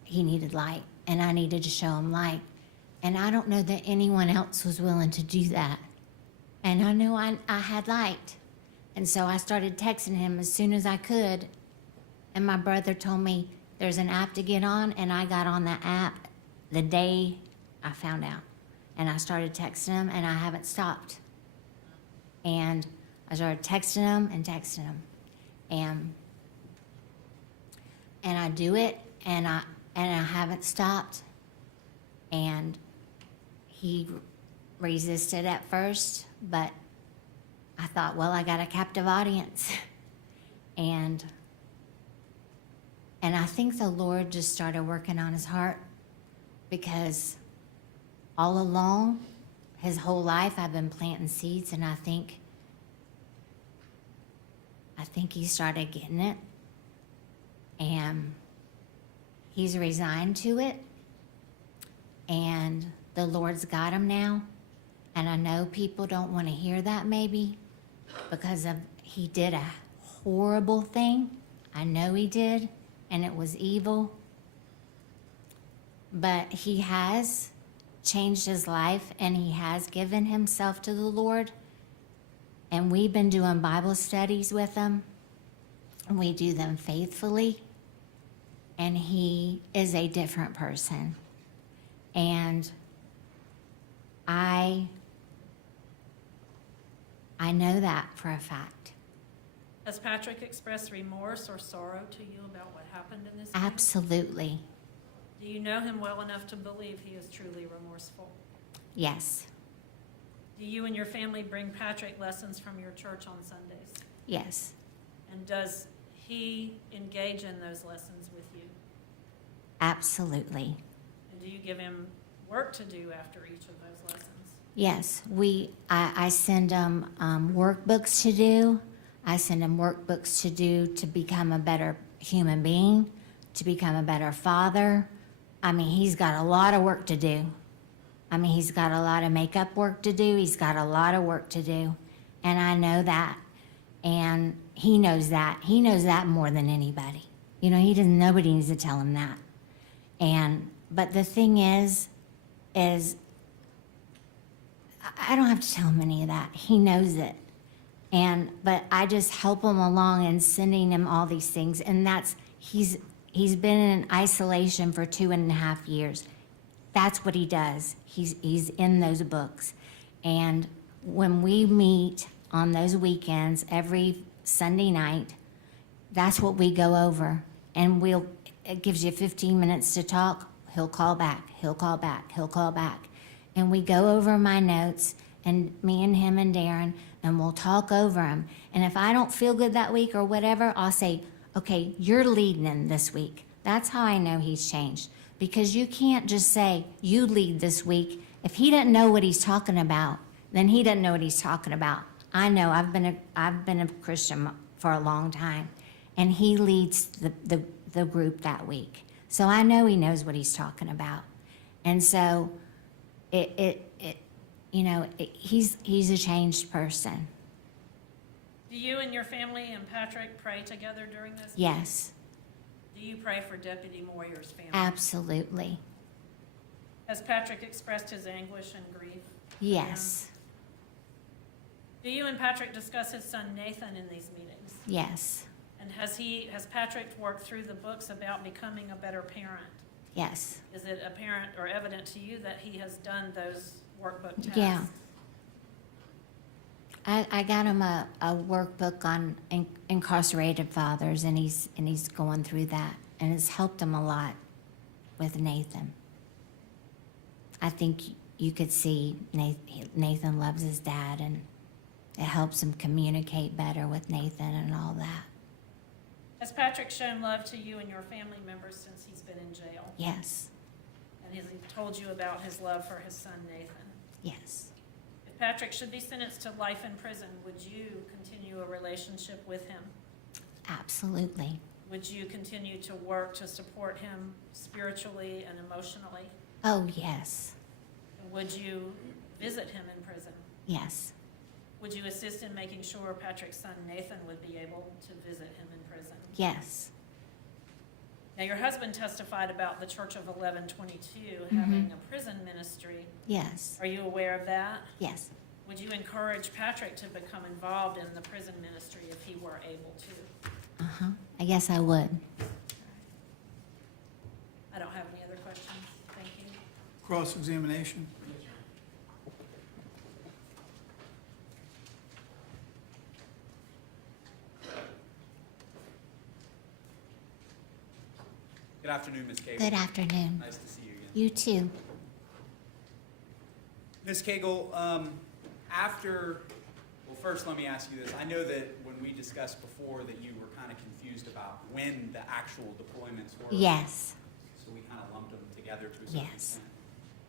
he needed light, and I needed to show him light. And I don't know that anyone else was willing to do that. And I knew I had light. And so I started texting him as soon as I could. And my brother told me there's an app to get on, and I got on that app the day I found out. And I started texting him, and I haven't stopped. And I started texting him and texting him. And I do it, and I haven't stopped. And he resisted at first, but I thought, well, I got a captive audience. And I think the Lord just started working on his heart, because all along, his whole life, I've been planting seeds, and I think he started getting it, and he's resigned to it, and the Lord's got him now. And I know people don't want to hear that maybe because he did a horrible thing. I know he did, and it was evil. But he has changed his life, and he has given himself to the Lord. And we've been doing Bible studies with him, and we do them faithfully. and he is a different person. And I know that for a fact. Has Patrick expressed remorse or sorrow to you about what happened in this case? Absolutely. Do you know him well enough to believe he is truly remorseful? Yes. Do you and your family bring Patrick lessons from your church on Sundays? Yes. And does he engage in those lessons with you? Absolutely. And do you give him work to do after each of those lessons? Yes. I send them workbooks to do. I send him workbooks to do to become a better human being, to become a better father. I mean, he's got a lot of work to do. I mean, he's got a lot of makeup work to do. He's got a lot of work to do. And I know that. And he knows that. He knows that more than anybody. You know, nobody needs to tell him that. But the thing is I don't have to tell him any of that. He knows it. But I just help him along and sending him all these things. And he's been in isolation for 2.5 years. That's what he does. He's in those books. And when we meet on those weekends, every Sunday night, that's what we go over. And it gives you 15 minutes to talk. He'll call back, he'll call back, he'll call back. And we go over my notes, and me and him and Darren, and we'll talk over them. And if I don't feel good that week or whatever, I'll say, okay, you're leading him this week. That's how I know he's changed. Because you can't just say, you lead this week. If he doesn't know what he's talking about, then he doesn't know what he's talking about. I know, I've been a Christian for a long time, and he leads the group that week. So I know he knows what he's talking about. And so he's a changed person. Do you and your family and Patrick pray together during this? Yes, Do you pray for Deputy Moyer's family? absolutely. Has Patrick expressed his anguish and grief? Yes, Do you and Patrick discuss his son Nathan in these meetings? yes, And has Patrick worked through the books about becoming a better parent? yes. Is it apparent or evident to you that he has done those workbook tasks? Yeah. I got him a workbook on incarcerated fathers, and he's going through that, and it's helped him a lot with Nathan. I think you could see Nathan loves his dad, and it helps him communicate better with Nathan and all that. Has Patrick shown love to you and your family members since he's been in jail? Yes, And has he told you about his love for his son Nathan? yes, If Patrick should be sentenced to life in prison, would you continue a relationship with him? absolutely. Would you continue to work to support him spiritually and emotionally? Oh, yes, And would you visit him in prison? yes, Would you assist in making sure Patrick's son Nathan would be able to visit him in prison? yes, Now, your husband testified about the Church of 1122 having a prison ministry. yes, Are you aware of that? yes, Would you encourage Patrick to become involved in the prison ministry if he were able to? I guess I would. I don't have any other questions. Thank you. Cross-examination. Good afternoon, Ms. Kagel. Good afternoon. Nice to see you again. You too. Ms. Kagel, well, first let me ask you this. I know that when we discussed before that you were kind of confused about when the actual deployments were. Yes, So we kind of lumped them together to a certain yes. extent.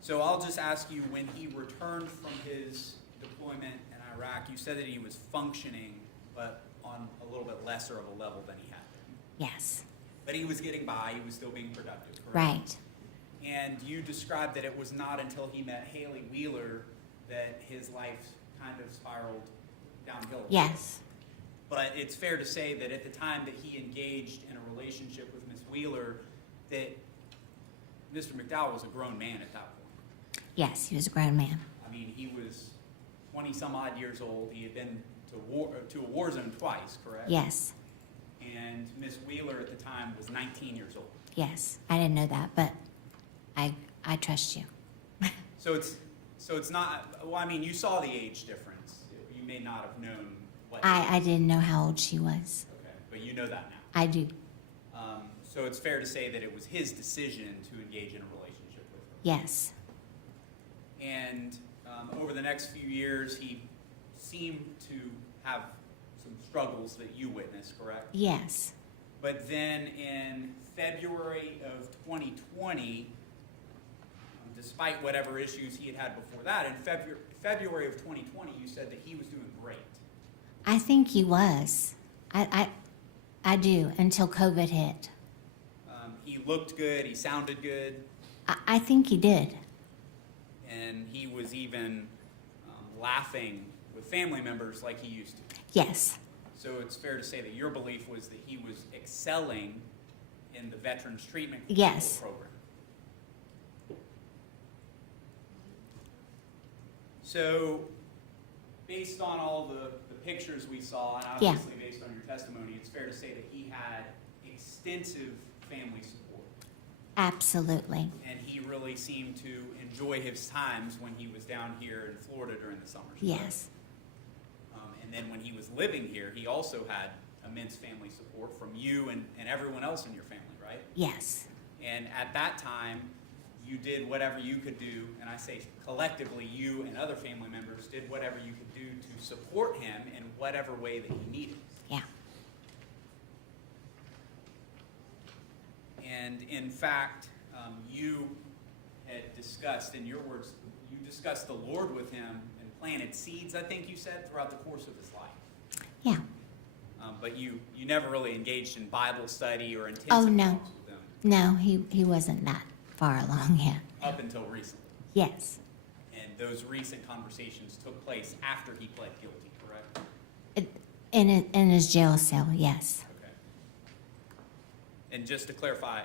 So I'll just ask you, when he returned from his deployment in Iraq, you said that he was functioning, but on a little bit lesser of a level than he had been. Yes, But he was getting by, he was still being productive, correct? right. And you described that it was not until he met Haley Wheeler that his life kind of spiraled downhill. Yes, But it's fair to say that at the time that he engaged in a relationship with Ms. Wheeler, that Mr. McDowell was a grown man at that point. yes, he was a grown man. I mean, he was 20-some-odd years old. He had been to a war zone twice, correct? Yes, And Ms. Wheeler at the time was 19 years old. yes. I didn't know that, but I trust you. So it's not, well, I mean, you saw the age difference. You may not have known what. I didn't know how old she was. Okay, but you know that now. I do. So it's fair to say that it was his decision to engage in a relationship with her. Yes. And over the next few years, he seemed to have some struggles that you witnessed, correct? Yes. But then in February of 2020, despite whatever issues he had had before that, in February of 2020, you said that he was doing great. I think he was. I do, until COVID hit. He looked good, he sounded good, I think he did. and he was even laughing with family members like he used to. Yes. So it's fair to say that your belief was that he was excelling in the Veterans Treatment Yes. Program. So, based on all the pictures we saw, and Yeah. obviously based on your testimony, it's fair to say that he had extensive family support. Absolutely. And he really seemed to enjoy his times when he was down here in Florida during the summers. Yes. And then when he was living here, he also had immense family support from you and everyone else in your family, right? Yes. And at that time, you did whatever you could do, and I say collectively, you and other family members did whatever you could do to support him in whatever way that he needed. Yeah. And in fact, you had discussed, in your words, you discussed the Lord with him and planted seeds, I think you said, throughout the course of his life. Yeah. But you never really engaged in Bible study or intensive Oh, no. talks with him No, he wasn't that far along yet. up until recently. Yes. And those recent conversations took place after he pled guilty, correct? In his jail cell, yes. Okay. And just to clarify,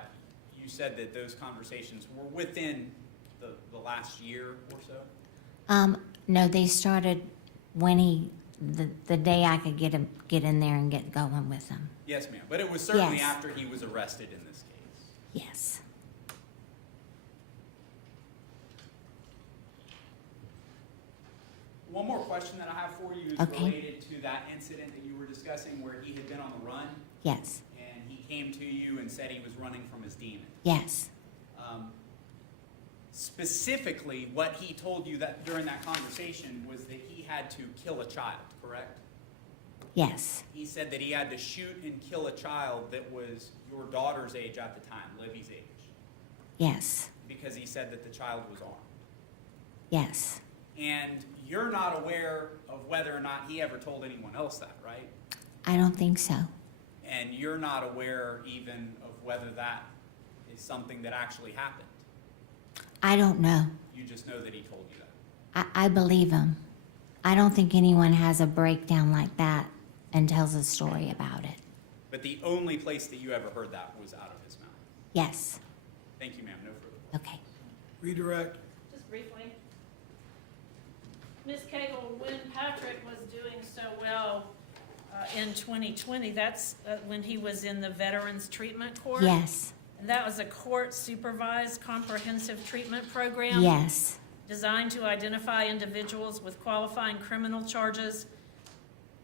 you said that those conversations were within the last year or so? No, they started when the day I could get in there and get going with him. Yes, ma'am. But it was certainly Yes. after he was arrested in this case. Yes. One more question that I have for you is Okay. related to that incident that you were discussing where he had been on the run Yes. and he came to you and said he was running from his demon. Yes. Specifically, what he told you that during that conversation was that he had to kill a child, correct? Yes. He said that he had to shoot and kill a child that was your daughter's age at the time, Livy's age, Yes. because he said that the child was armed. Yes. And you're not aware of whether or not he ever told anyone else that, right? I don't think so. And you're not aware even of whether that is something that actually happened. I don't know. You just know that he told you that. I believe him. I don't think anyone has a breakdown like that and tells a story about it. But the only place that you ever heard that was out of his mouth. Yes. Thank you, ma'am. No further. Okay. Redirect. Just briefly. Ms. Kagel, when Patrick was doing so well in 2020, that's when he was in the Veterans Treatment Court? Yes. And that was a court-supervised comprehensive treatment program? Yes. Designed to identify individuals with qualifying criminal charges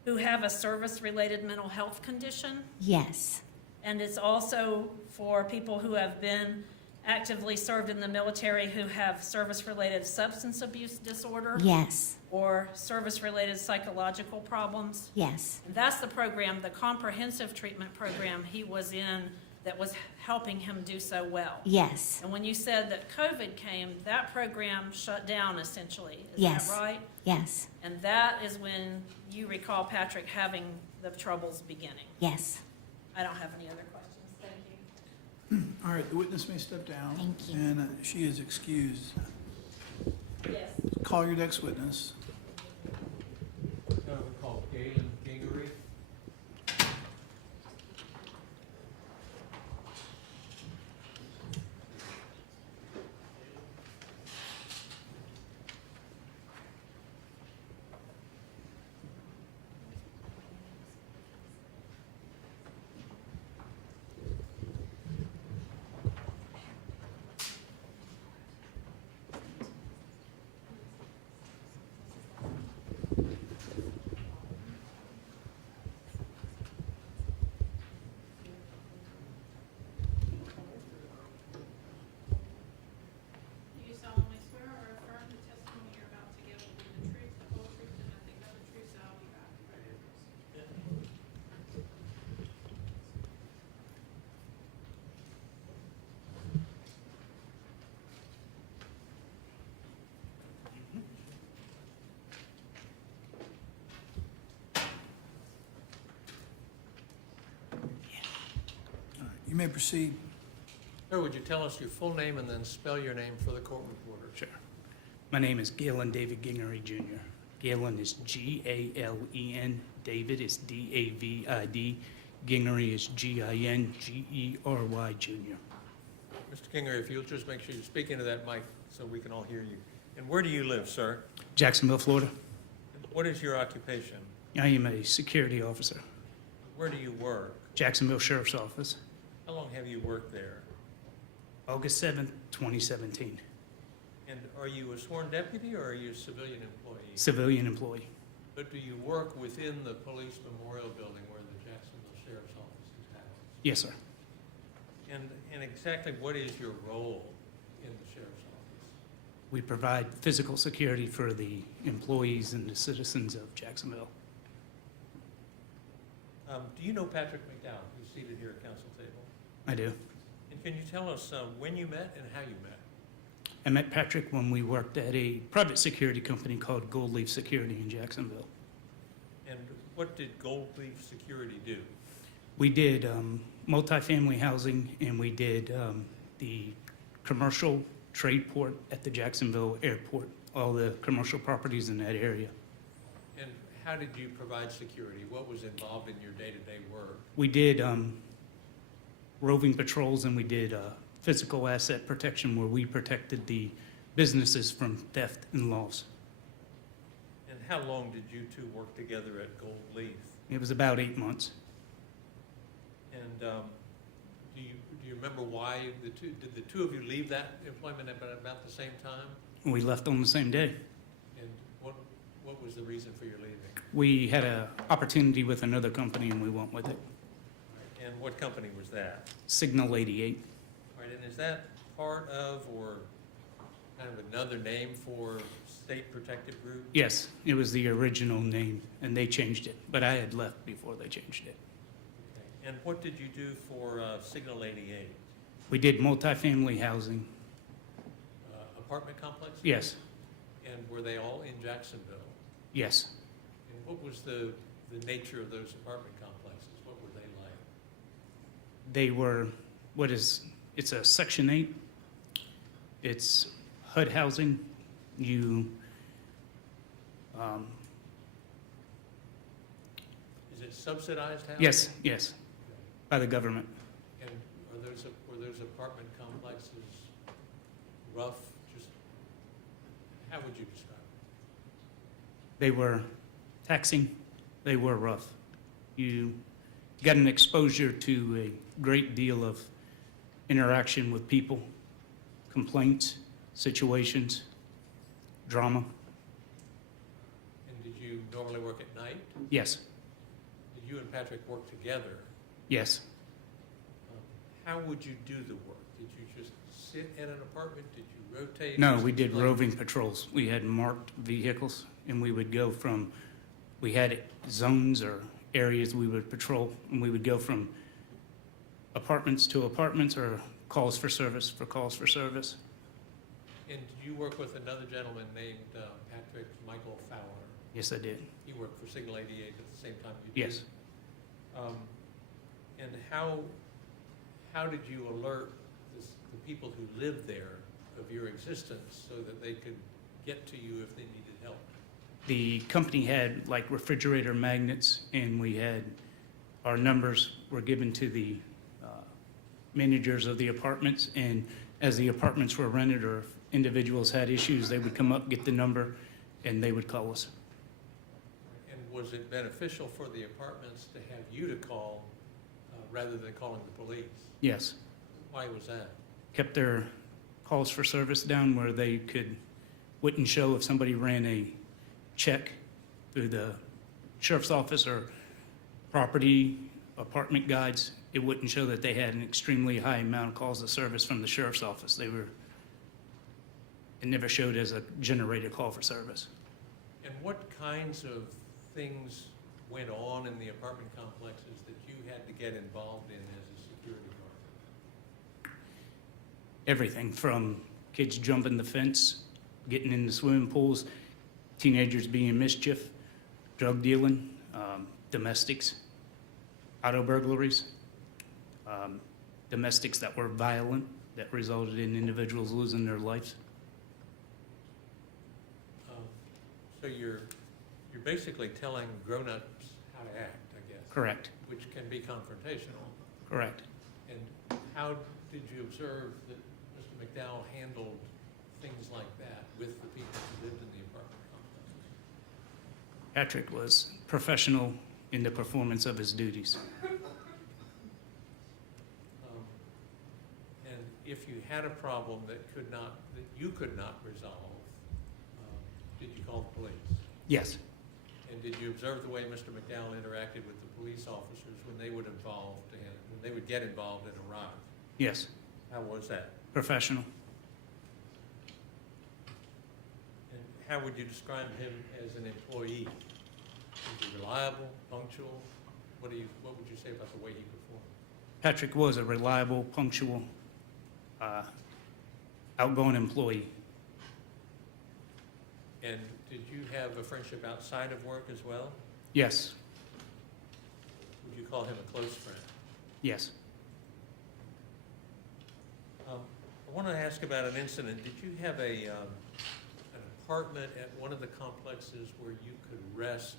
who have a service-related mental health condition? Yes. And it's also for people who have been actively served in the military who have service-related substance abuse disorder? Yes. Or service-related psychological problems? Yes. And that's the program, the comprehensive treatment program he was in that was helping him do so well. Yes. And when you said that COVID came, that program shut down essentially. Is Yes. that right? Yes. And that is when you recall Patrick having the troubles beginning. Yes. I don't have any other questions. Thank you. All right, the witness may step down. Thank you. And she is excused. Yes. Call your next witness. Called Gingery. Do you solemnly swear or affirm the testimony you're about to give will be the truth, the whole truth, and nothing but the truth, so help you God? You may proceed. Sir, would you tell us your full name and then spell your name for the court reporter? Sure. My name is Galen David Gingery Jr. Galen is Galen. David is David. Gingery is Gingery Jr. Mr. Gingery, if you'll just make sure you speak into that mic so we can all hear you. And where do you live, sir? Jacksonville, Florida. What is your occupation? I am a security officer. Where do you work? Jacksonville Sheriff's Office. How long have you worked there? August 7th, 2017. And are you a sworn deputy or are you a civilian employee? Civilian employee. But do you work within the police memorial building where the Jacksonville Sheriff's Office is housed? Yes, sir. And exactly what is your role in the Sheriff's Office? We provide physical security for the employees and the citizens of Jacksonville. Do you know Patrick McDowell, who's seated here at council table? I do. And can you tell us when you met and how you met? I met Patrick when we worked at a private security company called Gold Leaf Security in Jacksonville. And what did Gold Leaf Security do? We did multifamily housing, and we did the commercial trade port at the Jacksonville airport, all the commercial properties in that area. And how did you provide security? What was involved in your day-to-day work? We did roving patrols, and we did physical asset protection where we protected the businesses from theft and loss. And how long did you two work together at Gold Leaf? It was about 8 months. And do you remember why did the two of you leave that employment at about the same time? We left on the same day. And what was the reason for your leaving? We had an opportunity with another company, and we went with it. And what company was that? Signal 88. All right, and is that part of or kind of another name for State Protective Group? Yes, it was the original name, and they changed it, but I had left before they changed it. Okay. And what did you do for Signal 88? We did multifamily housing. Apartment complexes? Yes, And were they all in Jacksonville? yes. And what was the nature of those apartment complexes? What were they like? They were, it's a Section 8. It's HUD housing. You, Is it subsidized housing? yes, yes, by the government. And were those apartment complexes rough? Just, how would you describe it? They were taxing, they were rough. You got an exposure to a great deal of interaction with people, complaints, situations, drama. And did you normally work at night? Yes, Did you and Patrick work together? yes. How would you do the work? Did you just sit in an apartment? Did you rotate? No, Just we did explain. roving patrols. We had marked vehicles, and we would go from, we had zones or areas we would patrol, and we would go from apartments to apartments or calls for service for calls for service. And did you work with another gentleman named Patrick Michael Fowler? Yes, I did. He worked for Signal 88 at the same time you did? Yes. And how did you alert the people who lived there of your existence so that they could get to you if they needed help? The company had like refrigerator magnets, and we had, our numbers were given to the managers of the apartments, and as the apartments were rented or if individuals had issues, they would come up, get the number, and they would call us. And was it beneficial for the apartments to have you to call rather than calling the police? Yes. Why was that? Kept their calls for service down where they wouldn't show if somebody ran a check through the sheriff's office or property apartment guides, it wouldn't show that they had an extremely high amount of calls of service from the sheriff's office. It never showed as a generated call for service. And what kinds of things went on in the apartment complexes that you had to get involved in as a security guard? Everything from kids jumping the fence, getting in the swimming pools, teenagers being mischief, drug dealing, domestics, auto burglaries, domestics that were violent, that resulted in individuals losing their lives. So you're basically telling grown-ups how to act, I guess. Correct. Which can be confrontational. Correct. And how did you observe that Mr. McDowell handled things like that with the people who lived in the apartment complexes? Patrick was professional in the performance of his duties. And if you had a problem that you could not resolve, did you call the police? Yes. And did you observe the way Mr. McDowell interacted with the police officers when they would get involved and arrive? Yes. How was that? Professional. And how would you describe him as an employee? Was he reliable, punctual? What would you say about the way he performed? Patrick was a reliable, punctual, outgoing employee. And did you have a friendship outside of work as well? Yes. Would you call him a close friend? Yes. I want to ask about an incident. Did you have an apartment at one of the complexes where you could rest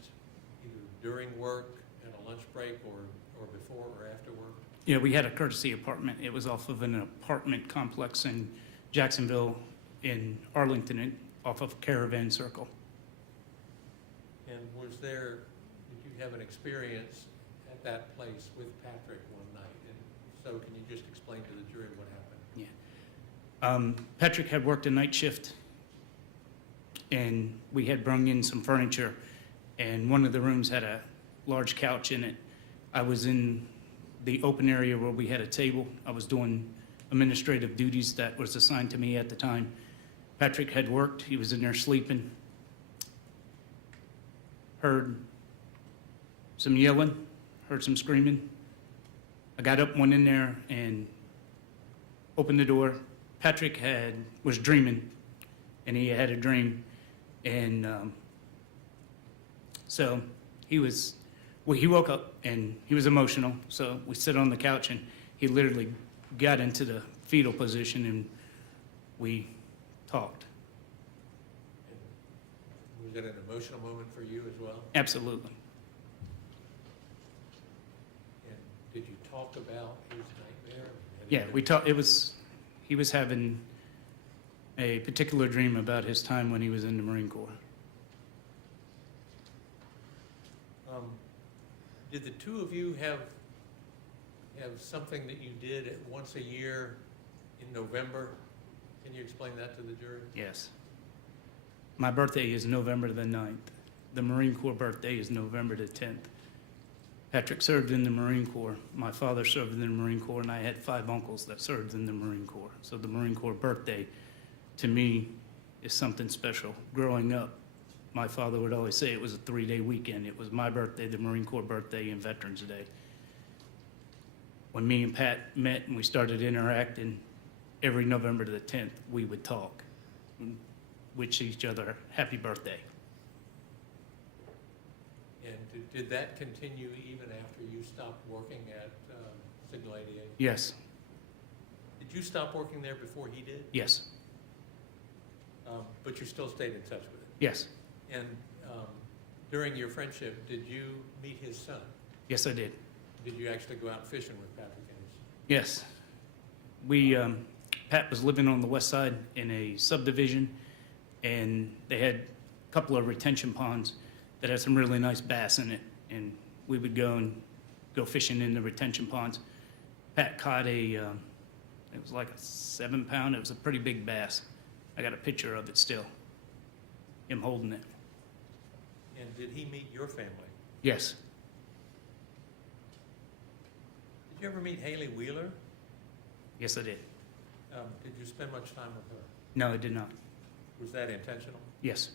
either during work, at a lunch break, or before or after work? Yeah, we had a courtesy apartment. It was off of an apartment complex in Jacksonville, in Arlington, off of Caravan Circle. And did you have an experience at that place with Patrick one night? And so can you just explain to the jury what happened? Yeah. Patrick had worked a night shift, and we had brung in some furniture, and one of the rooms had a large couch in it. I was in the open area where we had a table. I was doing administrative duties that was assigned to me at the time. Patrick had worked. He was in there sleeping. Heard some yelling, heard some screaming. I got up, went in there, and opened the door. Patrick was dreaming, and he had a dream. And so he woke up, and he was emotional. So we sit on the couch, and he literally got into the fetal position, and we talked. Was it an emotional moment for you as well? Absolutely. And did you talk about his nightmare? Yeah, he was having a particular dream about his time when he was in the Marine Corps. Did the two of you have something that you did once a year in November? Can you explain that to the jury? Yes. My birthday is November the 9th. The Marine Corps birthday is November the 10th. Patrick served in the Marine Corps. My father served in the Marine Corps, and I had 5 uncles that served in the Marine Corps. So the Marine Corps birthday, to me, is something special. Growing up, my father would always say it was a 3-day weekend. It was my birthday, the Marine Corps birthday, and Veterans Day. When me and Pat met and we started interacting, every November the 10th, we would talk, wish each other happy birthday. And did that continue even after you stopped working at Signal 88? Yes. Did you stop working there before he did? Yes. But you still stayed in touch with him? Yes. And during your friendship, did you meet his son? Yes, I did. Did you actually go out fishing with Patrick and his son? Yes. Pat was living on the west side in a subdivision, and they had a couple of retention ponds that had some really nice bass in it, and we would go fishing in the retention ponds. Pat caught it was like a 7-pound, it was a pretty big bass. I got a picture of it still, him holding it. And did he meet your family? Yes. Did you ever meet Haley Wheeler? Yes, I did. Did you spend much time with her? No, I did not. Was that intentional? Yes.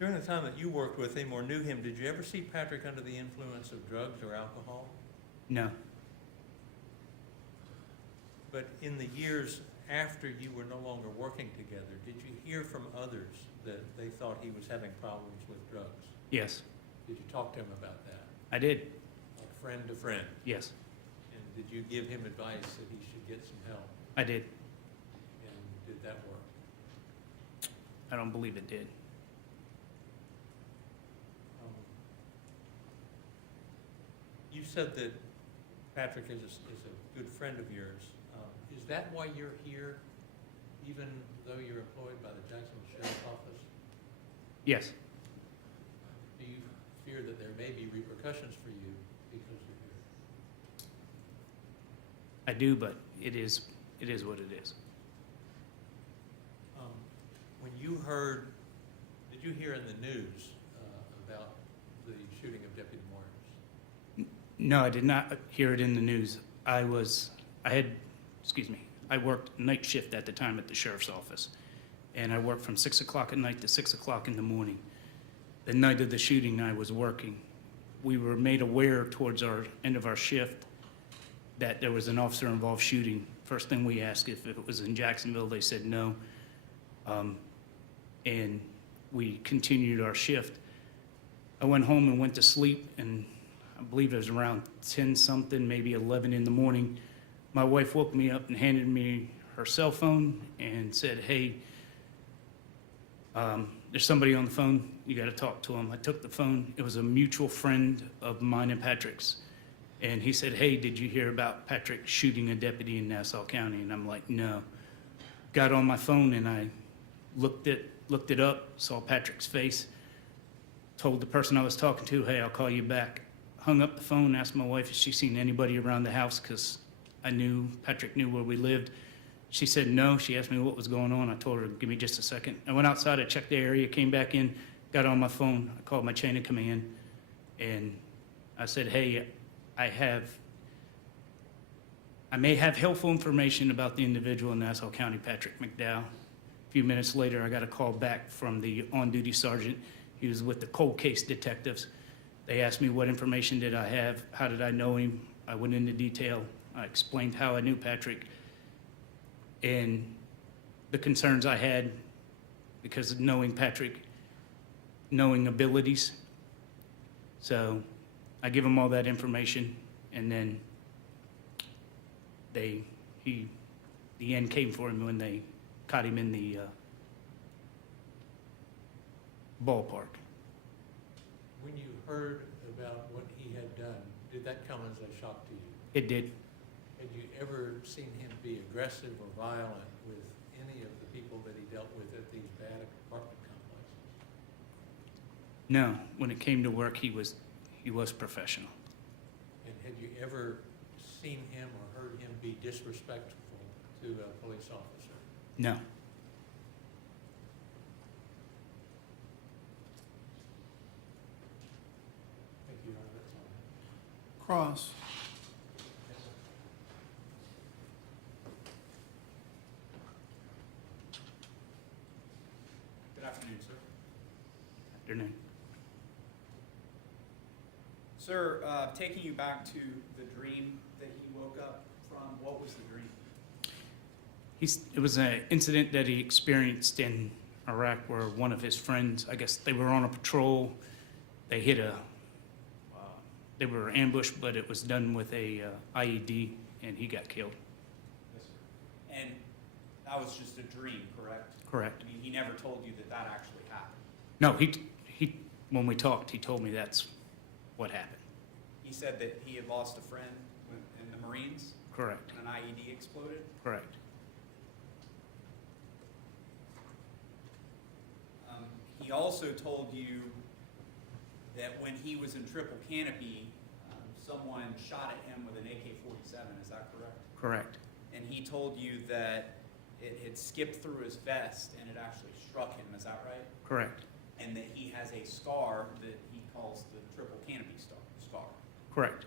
During the time that you worked with him or knew him, did you ever see Patrick under the influence of drugs or alcohol? No. But in the years after you were no longer working together, did you hear from others that they thought he was having problems with drugs? Yes. Did you talk to him about that? I did. Like friend to friend? Yes. And did you give him advice that he should get some help? I did. And did that work? I don't believe it did. You said that Patrick is a good friend of yours. Is that why you're here, even though you're employed by the Jacksonville Sheriff's Office? Yes. Do you fear that there may be repercussions for you because you're here? I do, but it is what it is. When you heard, did you hear in the news about the shooting of Deputy Moyers? No, I did not hear it in the news. I worked night shift at the time at the sheriff's office, and I worked from 6 o'clock at night to 6 o'clock in the morning. The night of the shooting, I was working. We were made aware towards our end of our shift that there was an officer-involved shooting. First thing we asked if it was in Jacksonville, they said no. And we continued our shift. I went home and went to sleep, and I believe it was around 10-something, maybe 11 in the morning. My wife woke me up and handed me her cell phone and said, hey, there's somebody on the phone. You got to talk to him. I took the phone. It was a mutual friend of mine and Patrick's. And he said, hey, did you hear about Patrick shooting a deputy in Nassau County? And I'm like, no. Got on my phone and I looked it up, saw Patrick's face, told the person I was talking to, hey, I'll call you back. Hung up the phone, asked my wife if she seen anybody around the house because I knew Patrick knew where we lived. She said no. She asked me what was going on. I told her, give me just a second. I went outside, I checked the area, came back in, got on my phone. I called my chain of command, and I said, hey, I may have helpful information about the individual in Nassau County, Patrick McDowell. A few minutes later, I got a call back from the on-duty sergeant. He was with the cold case detectives. They asked me what information did I have, how did I know him. I went into detail. I explained how I knew Patrick and the concerns I had because of knowing Patrick, knowing abilities. So I give him all that information, and then the end came for him when they caught him in the ballpark. When you heard about what he had done, did that come as a shock to you? It did. Had you ever seen him be aggressive or violent with any of the people that he dealt with at these bad apartment complexes? No, when it came to work, he was professional. And had you ever seen him or heard him be disrespectful to a police officer? No. Thank you, Your Honor, that's all. Cross. Good afternoon, sir. Afternoon. Sir, taking you back to the dream that he woke up from, what was the dream? It was an incident that he experienced in Iraq where one of his friends, I guess they were on a patrol, they hit they were ambushed, but it was done with a IED, and he got killed. Yes, sir. And that was just a dream, correct? Correct. I mean, he never told you that that actually happened. No, he when we talked, he told me that's what happened. He said that he had lost a friend in the Marines? Correct. And an IED exploded? Correct. He also told you that when he was in triple canopy, someone shot at him with an AK-47, is that correct? Correct. And he told you that it had skipped through his vest and it actually struck him, is that right? Correct. And that he has a scar that he calls the triple canopy scar. Correct.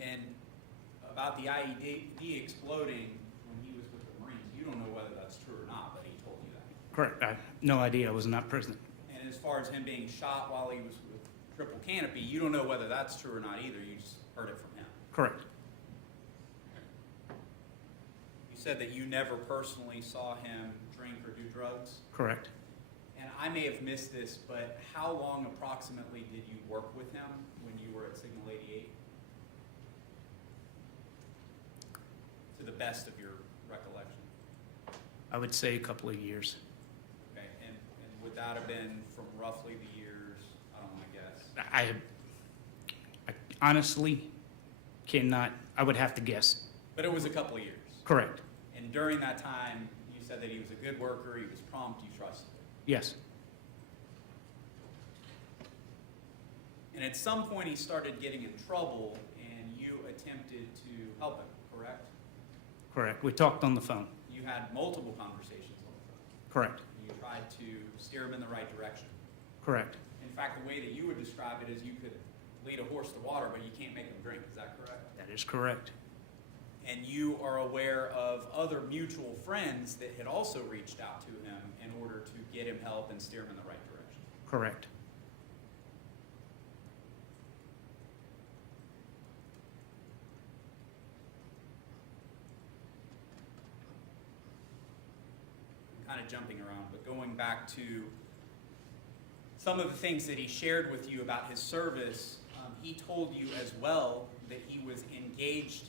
And about the IED exploding when he was with the Marines, you don't know whether that's true or not, but he told you that. Correct. I have no idea. I was not present. And as far as him being shot while he was with triple canopy, you don't know whether that's true or not either, you just heard it from him. Correct. You said that you never personally saw him drink or do drugs? Correct. And I may have missed this, but how long approximately did you work with him when you were at Signal 88? To the best of your recollection. I would say a couple of years. Okay, and would that have been from roughly the years, I don't want to guess? I honestly cannot, I would have to guess. But it was a couple of years. Correct. And during that time, you said that he was a good worker, he was prompt, you trusted him. Yes. And at some point, he started getting in trouble, and you attempted to help him, correct? Correct. We talked on the phone. You had multiple conversations on the phone. Correct. You tried to steer him in the right direction. Correct. In fact, the way that you would describe it is you could lead a horse to water, but you can't make him drink. Is that correct? That is correct. And you are aware of other mutual friends that had also reached out to him in order to get him help and steer him in the right direction. Correct. I'm kind of jumping around, but going back to some of the things that he shared with you about his service, he told you as well that he was engaged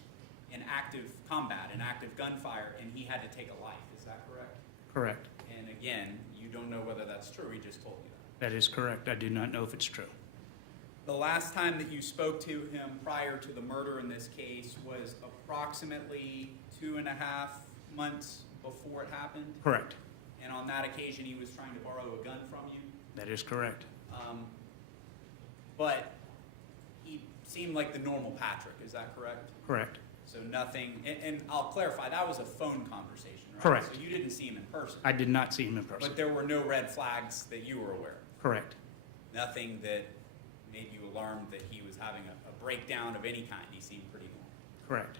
in active combat, in active gunfire, and he had to take a life. Is that correct? Correct. And again, you don't know whether that's true. He just told you that. That is correct. I do not know if it's true. The last time that you spoke to him prior to the murder in this case was approximately 2.5 months before it happened? Correct. And on that occasion, he was trying to borrow a gun from you? That is correct. But he seemed like the normal Patrick, is that correct? Correct. So nothing, and I'll clarify, that was a phone conversation, right? Correct. So you didn't see him in person? I did not see him in person. But there were no red flags that you were aware of? Correct. Nothing that made you alarmed that he was having a breakdown of any kind? He seemed pretty normal? Correct.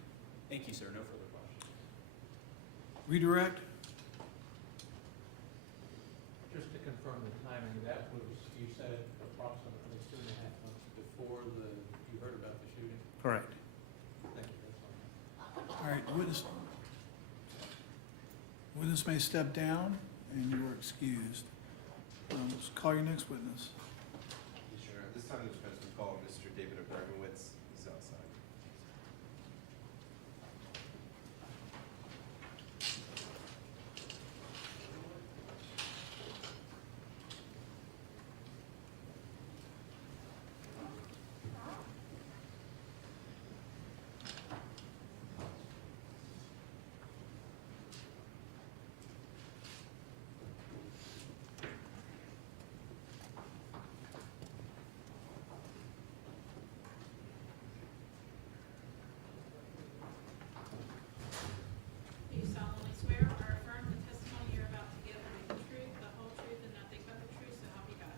Thank you, sir. No further questions. Redirect? Just to confirm the timing, that was, you said approximately 2.5 months before you heard about the shooting? Correct. Thank you, that's all. All right, witness may step down, and you are excused. Let's call your next witness. Sure. At this time, the defense would call Mr. David Abramowitz. He's outside. Do you solemnly swear or affirm the testimony you're about to give will be the truth, the whole truth, and nothing but the truth, so help you God?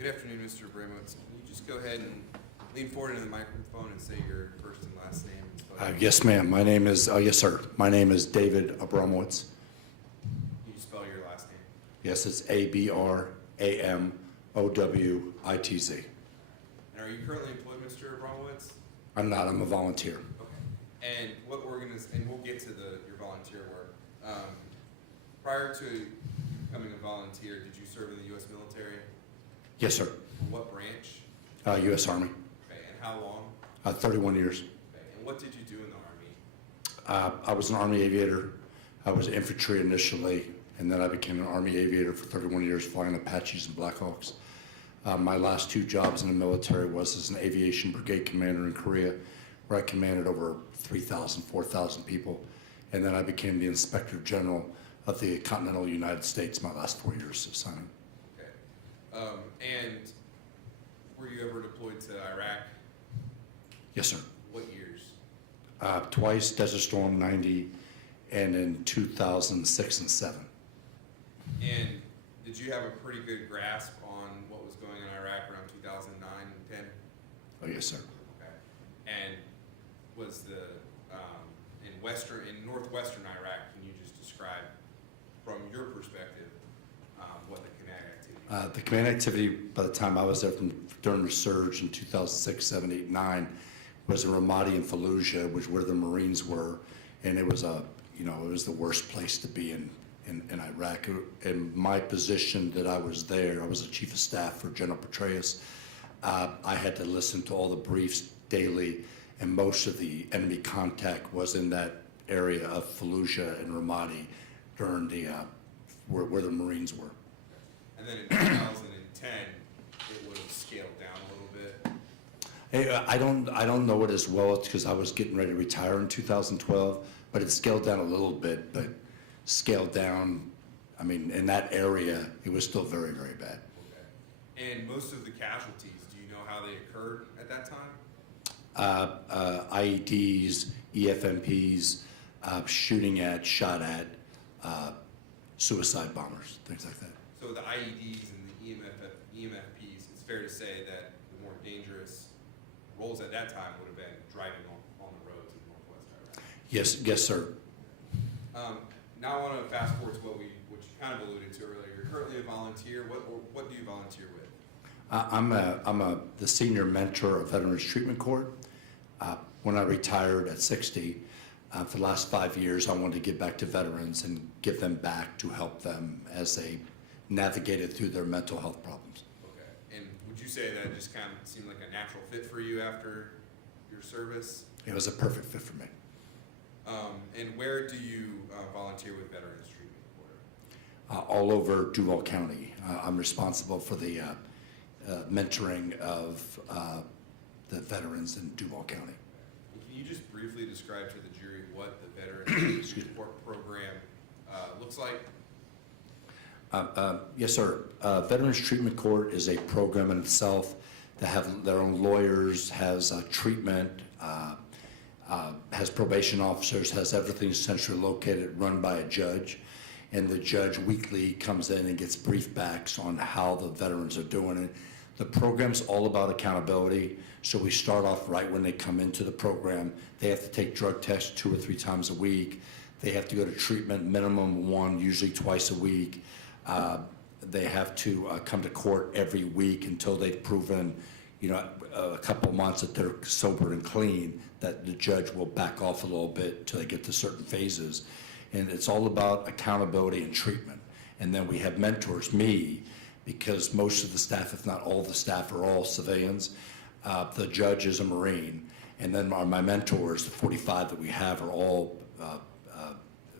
Good afternoon, Mr. Abramowitz. Can you just go ahead and lean forward into the microphone and say your first and last name? And spell your Yes, ma'am. My name is, yes, sir. My name is David Abramowitz. Can you spell your last name? Yes, it's Abramowitz. And are you currently employed, Mr. Abramowitz? I'm not, I'm a volunteer. Okay. And what and we'll get to your volunteer work. Prior to becoming a volunteer, did you serve in the U.S. military? Yes, sir. What branch? U.S. Army. Okay, and how long? 31 years. Okay, and what did you do in the Army? I was an Army aviator. I was infantry initially, and then I became an Army aviator for 31 years, flying Apaches and Blackhawks. My last 2 jobs in the military was as an aviation brigade commander in Korea, where I commanded over 3,000, 4,000 people. and then I became the Inspector General of the continental United States my last 4 years of signing. Okay. And were you ever deployed to Iraq? Yes, sir. What years? Twice, Desert Storm 90, and in 2006 and 7. And did you have a pretty good grasp on what was going on in Iraq around 2009 and 10? Oh, yes, sir. Okay. And was the, in northwestern Iraq, can you just describe from your perspective, what the command activity? The command activity, by the time I was there during the surge in 2006, 7, 8, 9, was in Ramadi and Fallujah, which where the Marines were, and it was it was the worst place to be in Iraq. In my position that I was there, I was the chief of staff for General Petraeus. I had to listen to all the briefs daily, and most of the enemy contact was in that area of Fallujah and Ramadi during the where the Marines were. And then in 2010, it would have scaled down a little bit. Hey, I don't know it as well because I was getting ready to retire in 2012, but it scaled down a little bit, but scaled down, I mean, in that area, it was still very, very bad. Okay. And most of the casualties, do you know how they occurred at that time? IEDs, EFMPs, shot at, suicide bombers, things like that. So the IEDs and the EMFPs, it's fair to say that the more dangerous roles at that time would have been driving on the roads in northwest Iraq. Yes, sir. Now I want to fast forward to what you kind of alluded to earlier. You're currently a volunteer. What do you volunteer with? I'm the senior mentor of Veterans Treatment Court. When I retired at 60, for the last 5 years, I wanted to give back to veterans and give them back to help them as they navigated through their mental health problems. Okay. And would you say that just kind of seemed like a natural fit for you after your service? It was a perfect fit for me. And where do you volunteer with Veterans Treatment Court? All over Duval County. I'm responsible for the mentoring of the veterans in Duval County. And can you just briefly describe to the jury what the Veterans Support Program looks like? Yes, sir. Veterans Treatment Court is a program in itself that have their own lawyers, has treatment, has probation officers, has everything centrally located, run by a judge. And the judge weekly comes in and gets briefbacks on how the veterans are doing it. The program's all about accountability. So we start off right when they come into the program. They have to take drug tests 2 or 3 times a week. They have to go to treatment minimum 1, usually twice a week. They have to come to court every week until they've proven, a couple months that they're sober and clean, that the judge will back off a little bit until they get to certain phases. And it's all about accountability and treatment. And then we have mentors, me, because most of the staff, if not all the staff, are all civilians. The judge is a Marine. And then my mentors, the 45 that we have, are all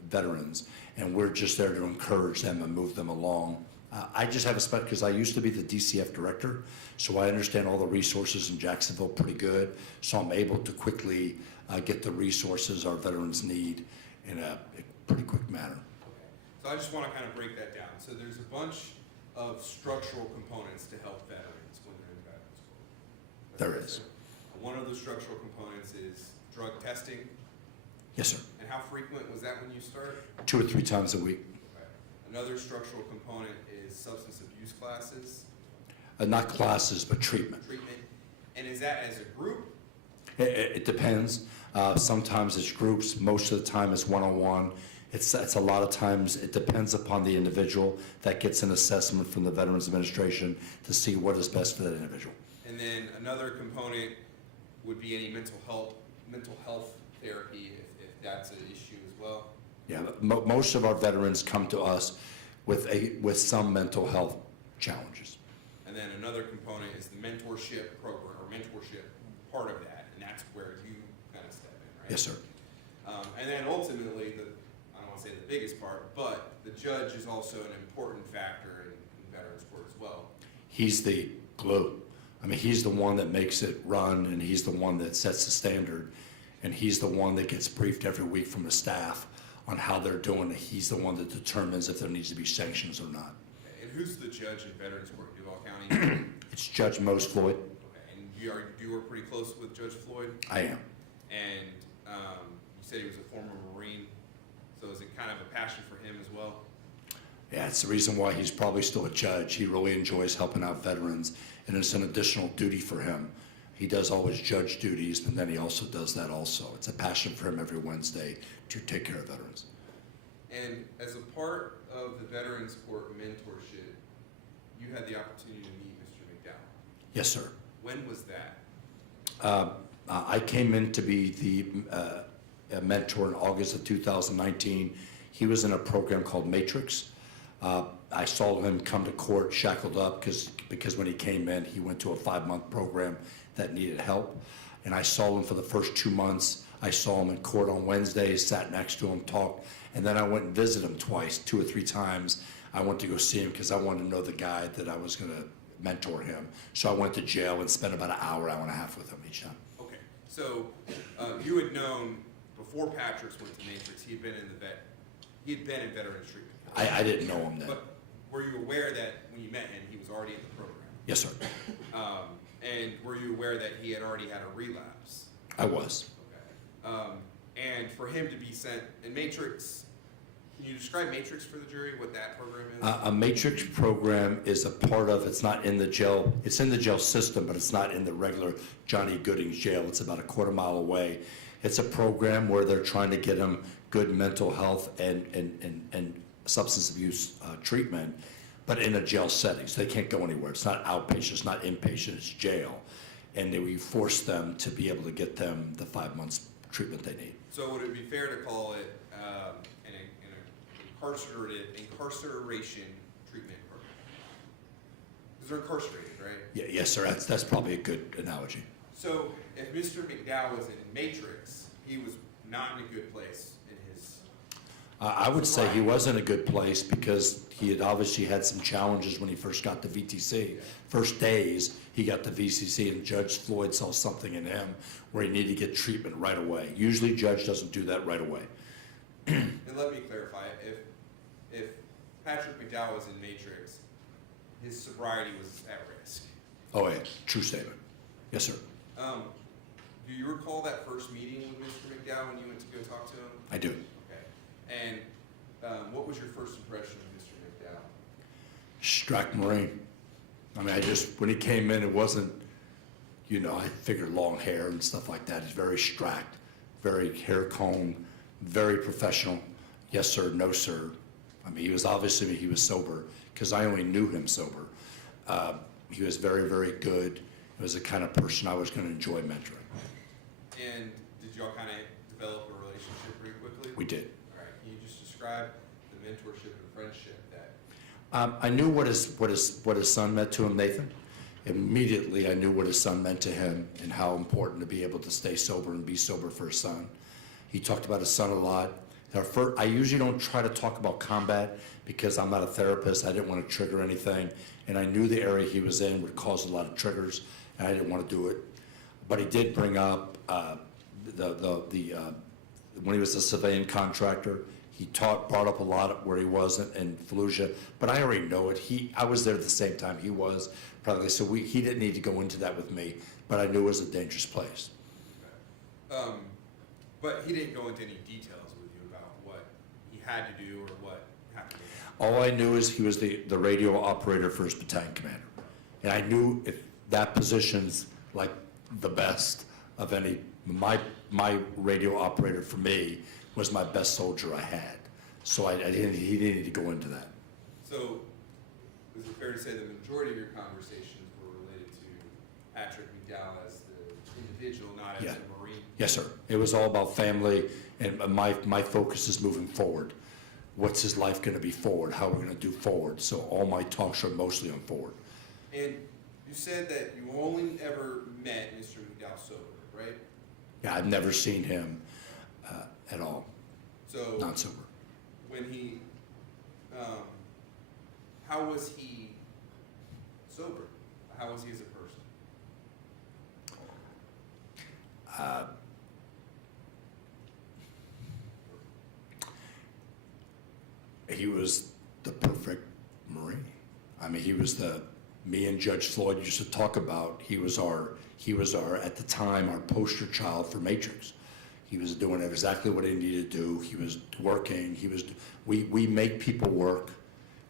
veterans. And we're just there to encourage them and move them along. I just have a spec because I used to be the DCF director, so I understand all the resources in Jacksonville pretty good. So I'm able to quickly get the resources our veterans need in a pretty quick manner. Okay. So I just want to kind of break that down. So there's a bunch of structural components to help veterans when they're in veterans court. There is. One of those structural components is drug testing. Yes, sir. And how frequent was that when you started? 2 or 3 times a week. Okay. Another structural component is substance abuse classes. Not classes, but treatment. Treatment. And is that as a group? It depends. Sometimes it's groups. Most of the time it's one-on-one. It's a lot of times, it depends upon the individual that gets an assessment from the Veterans Administration to see what is best for that individual. And then another component would be any mental health therapy if that's an issue as well. Yeah, most of our veterans come to us with some mental health challenges. And then another component is the mentorship program, or mentorship part of that, and that's where you kind of step in, right? Yes, sir. And then ultimately, I don't want to say the biggest part, but the judge is also an important factor in veterans court as well. He's the glue. I mean, he's the one that makes it run, and he's the one that sets the standard. And he's the one that gets briefed every week from the staff on how they're doing it. He's the one that determines if there needs to be sanctions or not. And who's the judge in Veterans Court in Duval County? It's Judge Mose Floyd. Okay, and you work pretty close with Judge Floyd? I am. And you said he was a former Marine, so is it kind of a passion for him as well? Yeah, it's the reason why he's probably still a judge. He really enjoys helping out veterans, and it's an additional duty for him. He does all his judge duties, and then he also does that also. It's a passion for him every Wednesday to take care of veterans. And as a part of the Veterans Court mentorship, you had the opportunity to meet Mr. McDowell. Yes, sir. When was that? I came in to be the mentor in August of 2019. He was in a program called Matrix. I saw him come to court shackled up because when he came in, he went to a 5-month program that needed help. And I saw him for the first 2 months. I saw him in court on Wednesdays, sat next to him, talked, and then I went and visited him twice, 2 or 3 times. I went to go see him because I wanted to know the guy that I was going to mentor him. So I went to jail and spent about an hour and a half with him each time. Okay, so you had known before Patrick's went to Matrix, he had been in veterans treatment. I didn't know him then. But were you aware that when you met him, he was already in the program? Yes, sir. And were you aware that he had already had a relapse? I was. Okay. And for him to be sent in Matrix, can you describe Matrix for the jury, what that program is? A Matrix program is a part of, it's not in the jail, it's in the jail system, but it's not in the regular Johnny Gooding's jail. It's about a quarter mile away. It's a program where they're trying to get them good mental health and substance abuse treatment, but in a jail setting. So they can't go anywhere. It's not outpatient, it's not inpatient, it's jail. And we force them to be able to get them the 5 months treatment they need. So would it be fair to call it an incarceration treatment program? Because they're incarcerated, right? Yeah, yes, sir. That's probably a good analogy. So if Mr. McDowell was in Matrix, he was not in a good place in his... I would say he was in a good place because he had obviously had some challenges when he first got to VTC. First days, he got to VCC and Judge Floyd saw something in him where he needed to get treatment right away. Usually, Judge doesn't do that right away. And let me clarify, if Patrick McDowell was in Matrix, his sobriety was at risk. Oh, yeah, true statement. Yes, sir. Do you recall that first meeting with Mr. McDowell when you went to go talk to him? I do. Okay. And what was your first impression of Mr. McDowell? Strack Marine. I mean, when he came in, it wasn't, I figured long hair and stuff like that. He's very stracked, very hair comb, very professional. Yes, sir, no, sir. I mean, he was sober because I only knew him sober. He was very, very good. He was the kind of person I was going to enjoy mentoring. And did y'all kind of develop a relationship pretty quickly? We did. All right. Can you just describe the mentorship and friendship that... I knew what his son meant to him, Nathan. Immediately, I knew what his son meant to him and how important to be able to stay sober and be sober for his son. He talked about his son a lot. I usually don't try to talk about combat because I'm not a therapist. I didn't want to trigger anything, and I knew the area he was in would cause a lot of triggers, and I didn't want to do it. But he did bring up when he was a civilian contractor. He brought up a lot where he was in Fallujah, but I already know it. I was there at the same time he was, probably, so he didn't need to go into that with me, but I knew it was a dangerous place. But he didn't go into any details with you about what he had to do or what happened. All I knew is he was the radio operator for his battalion commander. And I knew if that position's like the best of any, my radio operator for me was my best soldier I had. So he didn't need to go into that. So is it fair to say the majority of your conversations were related to Patrick McDowell as the individual, not as a Marine? Yes, sir. It was all about family, and my focus is moving forward. What's his life going to be forward? How we're going to do forward? So all my talks are mostly on forward. And you said that you only ever met Mr. McDowell sober, right? Yeah, I've never seen him at all. So not sober. When he, how was he sober? How was he as a person? He was the perfect Marine. I mean, me and Judge Floyd used to talk about, he was our, at the time, our poster child for Matrix. He was doing exactly what he needed to do. He was working. We make people work.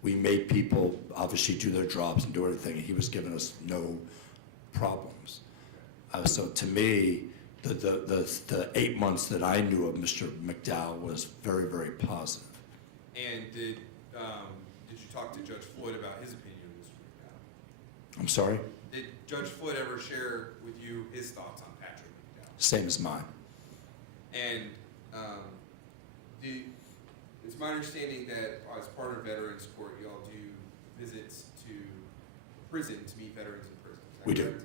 We made people obviously do their jobs and do everything. And he was giving us no problems. So to me, the 8 months that I knew of Mr. McDowell was very, very positive. And did you talk to Judge Floyd about his opinion of Mr. McDowell? I'm sorry? Did Judge Floyd ever share with you his thoughts on Patrick McDowell? Same as mine. And it's my understanding that as part of Veterans Court, you all do visits to prison to meet veterans in prison. Is that We do. correct?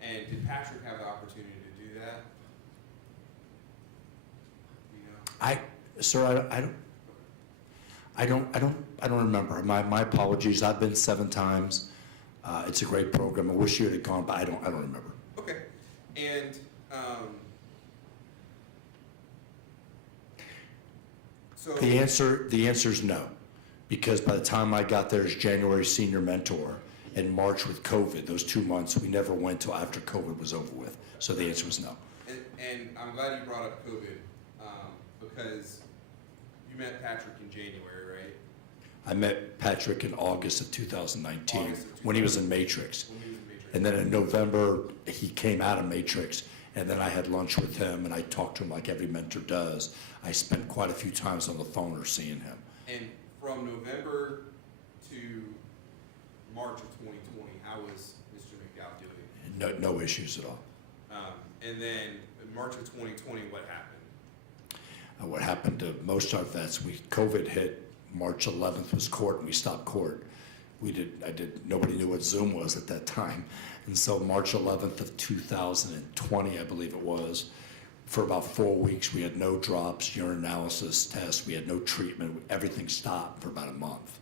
And did Patrick have the opportunity to do that? You know? Sir, I don't remember. My apologies. I've been 7 times. It's a great program. I wish you had gone, but I don't remember. Okay. And so The answer is no, because by the time I got there as January senior mentor and March with COVID, those 2 months, we never went till after COVID was over with. So the answer was no. and I'm glad you brought up COVID because you met Patrick in January, right? I met Patrick in August of 2019 when he was in Matrix. When he was in Matrix. And then in November, he came out of Matrix, and then I had lunch with him, and I talked to him like every mentor does. I spent quite a few times on the phone or seeing him. And from November to March of 2020, how was Mr. McDowell doing? No issues at all. And then in March of 2020, what happened? What happened to most of our vets, COVID hit, March 11th was court, and we stopped court. Nobody knew what Zoom was at that time. And so March 11th of 2020, I believe it was, for about 4 weeks, we had no drops, urine analysis tests, we had no treatment, everything stopped for about a month.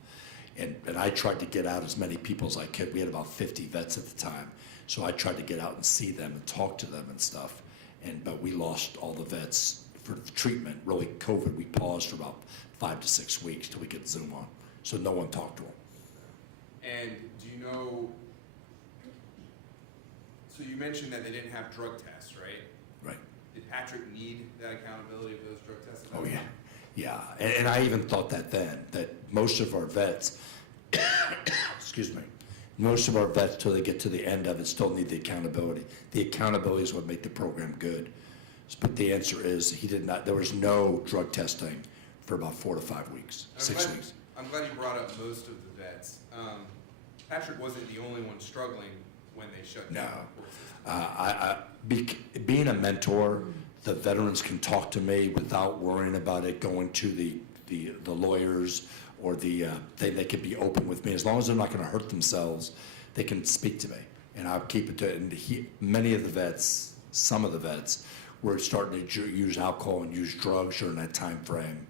And I tried to get out as many people as I could. We had about 50 vets at the time. So I tried to get out and see them and talk to them and stuff. But we lost all the vets for the treatment. Really, COVID, we paused for about 5 to 6 weeks till we could Zoom on. So no one talked to them. And do you know, so you mentioned that they didn't have drug tests, right? Right. Did Patrick need that accountability of those drug tests? Oh, yeah. Yeah. And I even thought that then, that most of our vets, excuse me, most of our vets, till they get to the end of it, still need the accountability. The accountability is what make the program good. But the answer is he did not, there was no drug testing for about 4 to 5 weeks, 6 weeks. I'm glad you brought up most of the vets. Patrick wasn't the only one struggling when they shut down the court system. Being a mentor, the veterans can talk to me without worrying about it going to the lawyers or they can be open with me. As long as they're not going to hurt themselves, they can speak to me. And I'll keep it to, and many of the vets, some of the vets, were starting to use alcohol and use drugs during that time frame.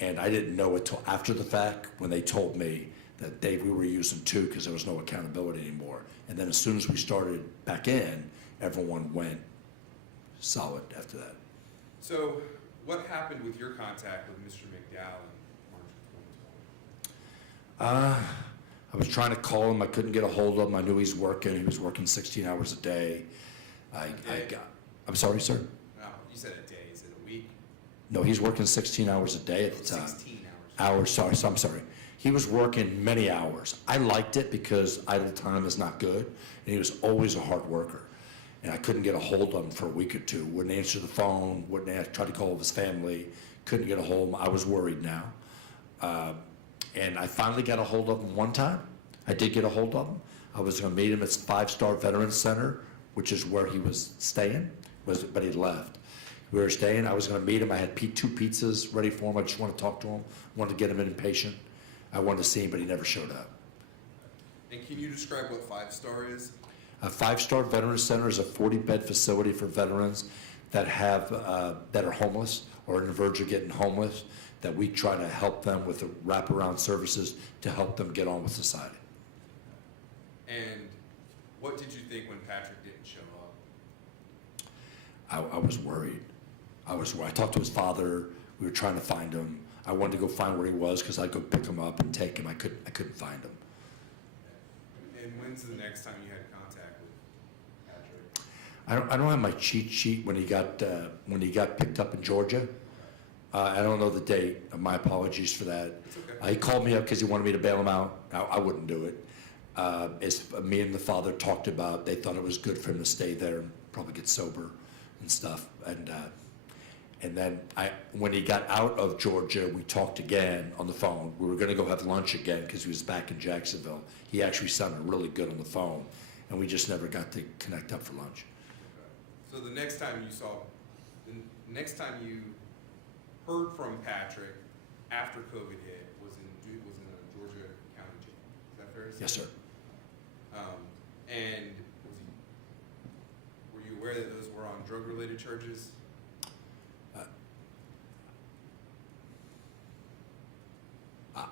And I didn't know it till after the fact when they told me that we were using 2 because there was no accountability anymore. And then as soon as we started back in, everyone went solid after that. So what happened with your contact with Mr. McDowell in March of 2020? I was trying to call him. I couldn't get a hold of him. I knew he's working. He was working 16 hours a day. I'm sorry, sir? No, you said a day. Is it a week? No, he's working 16 hours a day at the time. 16 Hours, sorry, so I'm sorry. He was working many hours. I liked it because idle time is not good, and he was always a hard worker. And I couldn't get a hold of him for a week or 2. Wouldn't answer the phone, try to call his family, couldn't get a hold of him. I was worried now. And I finally got a hold of him one time. I did get a hold of him. I was gonna meet him at 5-Star Veterans Center, which is where he was staying, but he left. We were staying, I was gonna meet him. I had 2 pizzas ready for him. I just wanted to talk to him, wanted to get him inpatient. I wanted to see him, but he never showed up. And can you describe what 5-Star is? A 5-Star Veterans Center is a 40-bed facility for veterans that are homeless or on the verge of getting homeless, that we try to help them with the wraparound services to help them get on with society. And what did you think when Patrick didn't show up? I was worried. I talked to his father. We were trying to find him. I wanted to go find where he was because I'd go pick him up and take him. I couldn't find him. And when's the next time you had contact with Patrick? I don't have my cheat sheet when he got picked up in Georgia. I don't know the date. My apologies for that. It's okay. He called me up because he wanted me to bail him out. I wouldn't do it. As me and the father talked about, they thought it was good for him to stay there and probably get sober and stuff. And then when he got out of Georgia, we talked again on the phone. We were going to go have lunch again because he was back in Jacksonville. He actually sounded really good on the phone, and we just never got to connect up for lunch. So the next time you heard from Patrick after COVID hit was in a Georgia County jail. Is that fair to say? Yes, sir. And were you aware that those were on drug-related charges?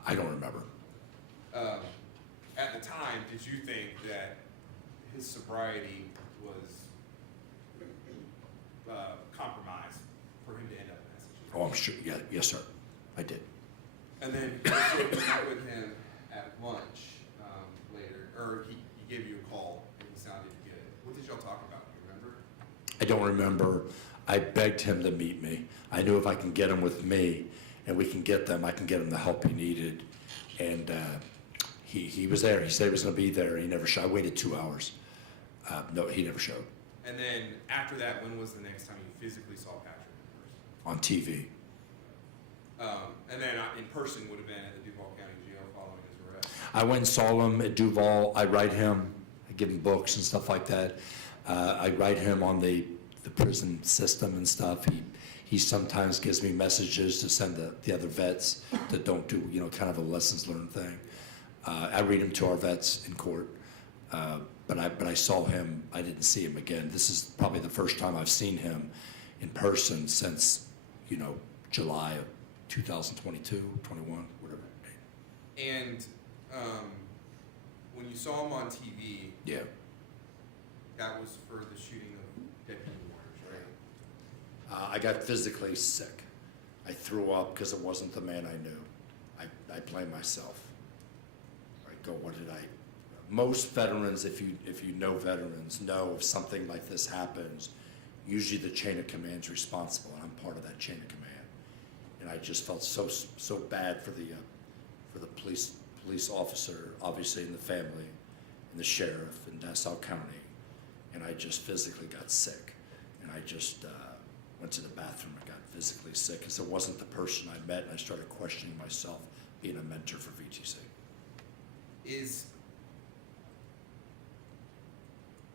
I don't remember. At the time, did you think that his sobriety was compromised for him to end up in that situation? Oh, I'm sure. Yeah, yes, sir. I did. And then you met with him at lunch later, or he gave you a call and he sounded good. What did y'all talk about? Do you remember? I don't remember. I begged him to meet me. I knew if I can get him with me and we can get them, I can get him the help he needed. And he was there. He said he was going to be there. He never showed. I waited 2 hours. No, he never showed. And then after that, when was the next time you physically saw Patrick in person? On TV. And then in person would have been at the Duval County Jail following his arrest. I went and saw him at Duval. I write him. I give him books and stuff like that. I write him on the prison system and stuff. He sometimes gives me messages to send the other vets that don't do, kind of a lessons learned thing. I read him to our vets in court. But I saw him. I didn't see him again. This is probably the first time I've seen him in person since, July of 2022, 21, whatever. And when you saw him on TV, Yeah. that was for the shooting of Deputy Waters, right? I got physically sick. I threw up because it wasn't the man I knew. I blame myself. What did I? Most veterans, if you know veterans, know if something like this happens, usually the chain of command is responsible, and I'm part of that chain of command. And I just felt so bad for the police officer, obviously, and the family, and the sheriff in Nassau County, and I just physically got sick, and I just went to the bathroom and got physically sick because it wasn't the person I met, and I started questioning myself being a mentor for VTC.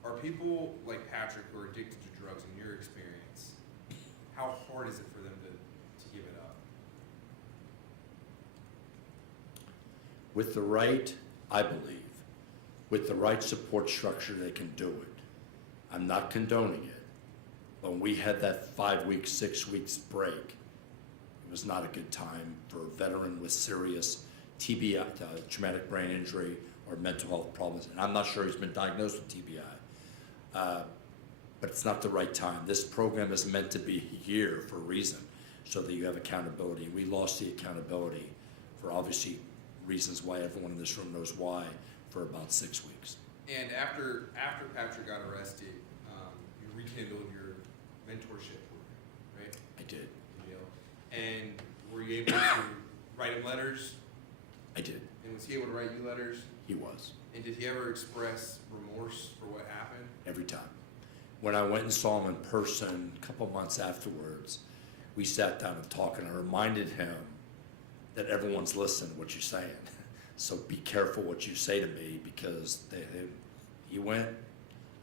Are people like Patrick who are addicted to drugs, in your experience, how hard is it for them to give it up? With the right, I believe, with the right support structure, they can do it. I'm not condoning it. When we had that 5 weeks, 6 weeks break, it was not a good time for a veteran with serious TBI, traumatic brain injury, or mental health problems. And I'm not sure he's been diagnosed with TBI. But it's not the right time. This program is meant to be here for a reason, so that you have accountability. We lost the accountability for obviously reasons why everyone in this room knows why for about 6 weeks. And after Patrick got arrested, you rekindled your mentorship program, right? I did. And were you able to write him letters? I did. And was he able to write you letters? He was. And did he ever express remorse for what happened? Every time. When I went and saw him in person a couple months afterwards, we sat down and talked, and I reminded him that everyone's listening to what you're saying. So be careful what you say to me, because he went,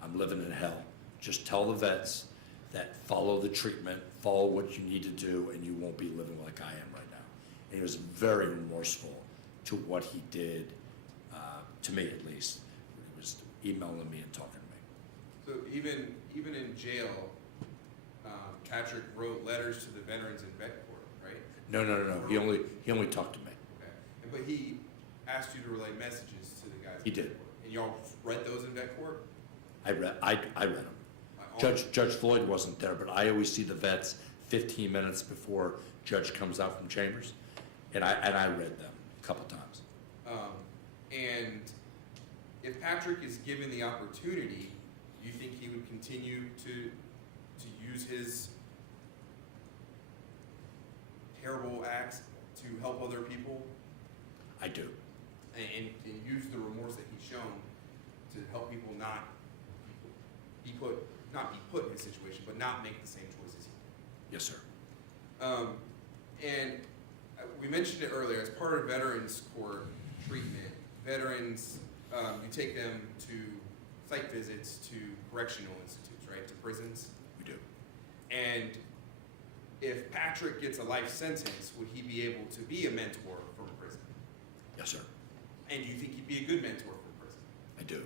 I'm living in hell. Just tell the vets that follow the treatment, follow what you need to do, and you won't be living like I am right now. And he was very remorseful to what he did, to me at least. He was emailing me and talking to me. So even in jail, Patrick wrote letters to the veterans in vet court, right? No. He only talked to me. Okay. But he asked you to relay messages to the guys. He in did. vet court. And y'all read those in vet court? I read them. Judge Floyd wasn't there, but I always see the vets 15 minutes before judge comes out from chambers, and I read them a couple times. And if Patrick is given the opportunity, do you think he would continue to use his terrible acts to help other people I do. and use the remorse that he's shown to help people not be put in his situation, but not make the same choices he did? Yes, sir. And we mentioned it earlier, as part of Veterans Court treatment, veterans, you take them to site visits to correctional institutes, right, to prisons? We do. And if Patrick gets a life sentence, would he be able to be a mentor from prison? Yes, sir. And do you think he'd be a good mentor from prison? I do.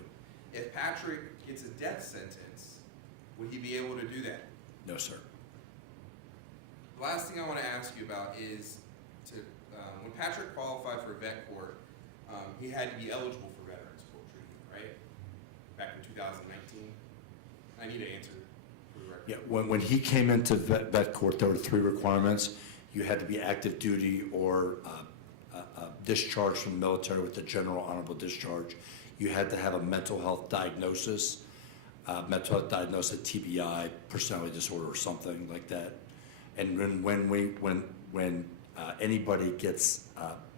If Patrick gets a death sentence, would he be able to do that? No, sir. The last thing I want to ask you about is when Patrick qualified for vet court, he had to be eligible for Veterans Court treatment, right? Back in 2019. I need an answer for the record. Yeah, when he came into vet court, there were 3 requirements. You had to be active duty or discharged from the military with a general honorable discharge. You had to have a mental health diagnosis, TBI, personality disorder or something like that. And when anybody gets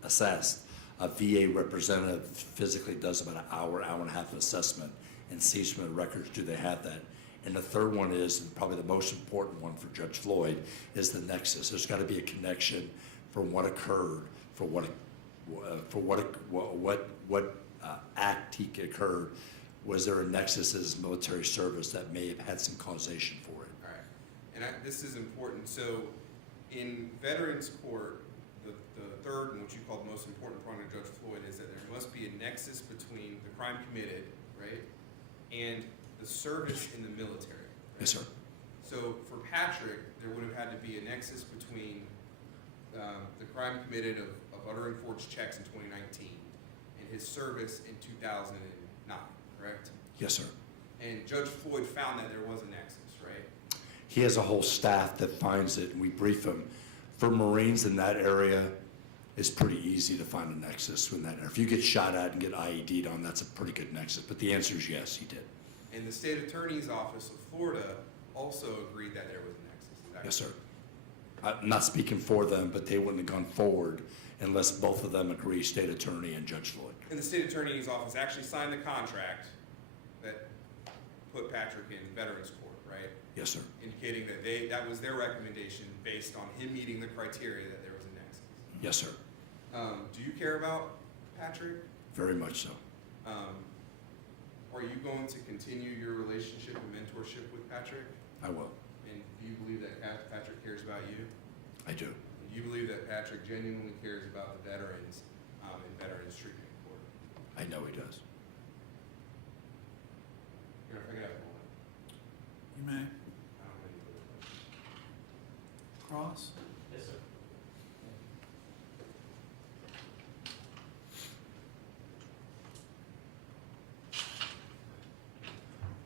assessed, a VA representative physically does about an hour and a half of assessment and sees from the records, do they have that? And the third one is, and probably the most important one for Judge Floyd, is the nexus. There's got to be a connection from what occurred, for what act he occurred. Was there a nexus in his military service that may have had some causation for it? All right. And this is important. So in Veterans Court, the third and what you call the most important part of Judge Floyd is that there must be a nexus between the crime committed, right, and the service in the military. Right? Yes, sir. So for Patrick, there would have had to be a nexus between the crime committed of uttering forged checks in 2019 and his service in 2009, correct? Yes, sir. And Judge Floyd found that there was a nexus, right? He has a whole staff that finds it, and we brief him. For Marines in that area, it's pretty easy to find a nexus in that area. If you get shot at and get IED'd on, that's a pretty good nexus. But the answer is yes, he did. And the state attorney's office of Florida also agreed that there was a nexus. Is that Yes, sir. I'm not speaking for them, but they wouldn't have gone forward unless both of them agree, state attorney and Judge Floyd. And the state attorney's office actually signed the contract that put Patrick in Veterans Court, right? Yes, sir. Indicating that that was their recommendation based on him meeting the criteria that there was a nexus. Yes, sir. Do you care about Patrick? Very much so. Are you going to continue your relationship and mentorship with Patrick? I will. And do you believe that Patrick cares about you? I do. Do you believe that Patrick genuinely cares about the veterans and veterans treatment court? I know he does. You're not gonna have a moment. You may. I don't know any further questions. Cross? Yes, sir.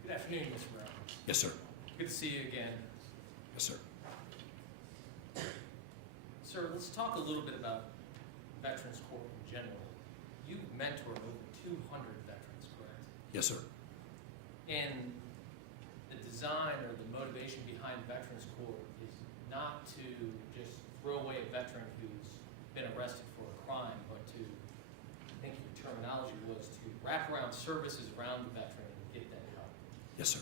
Good afternoon, Mr. Brown. Yes, sir. Good to see you again. Yes, sir. Sir, let's talk a little bit about Veterans Court in general. You've mentored over 200 veterans, correct? Yes, sir. And the design or the motivation behind Veterans Court is not to just throw away a veteran who's been arrested for a crime, but to, I think your terminology was to wrap around services around the veteran and get them help. Yes, sir.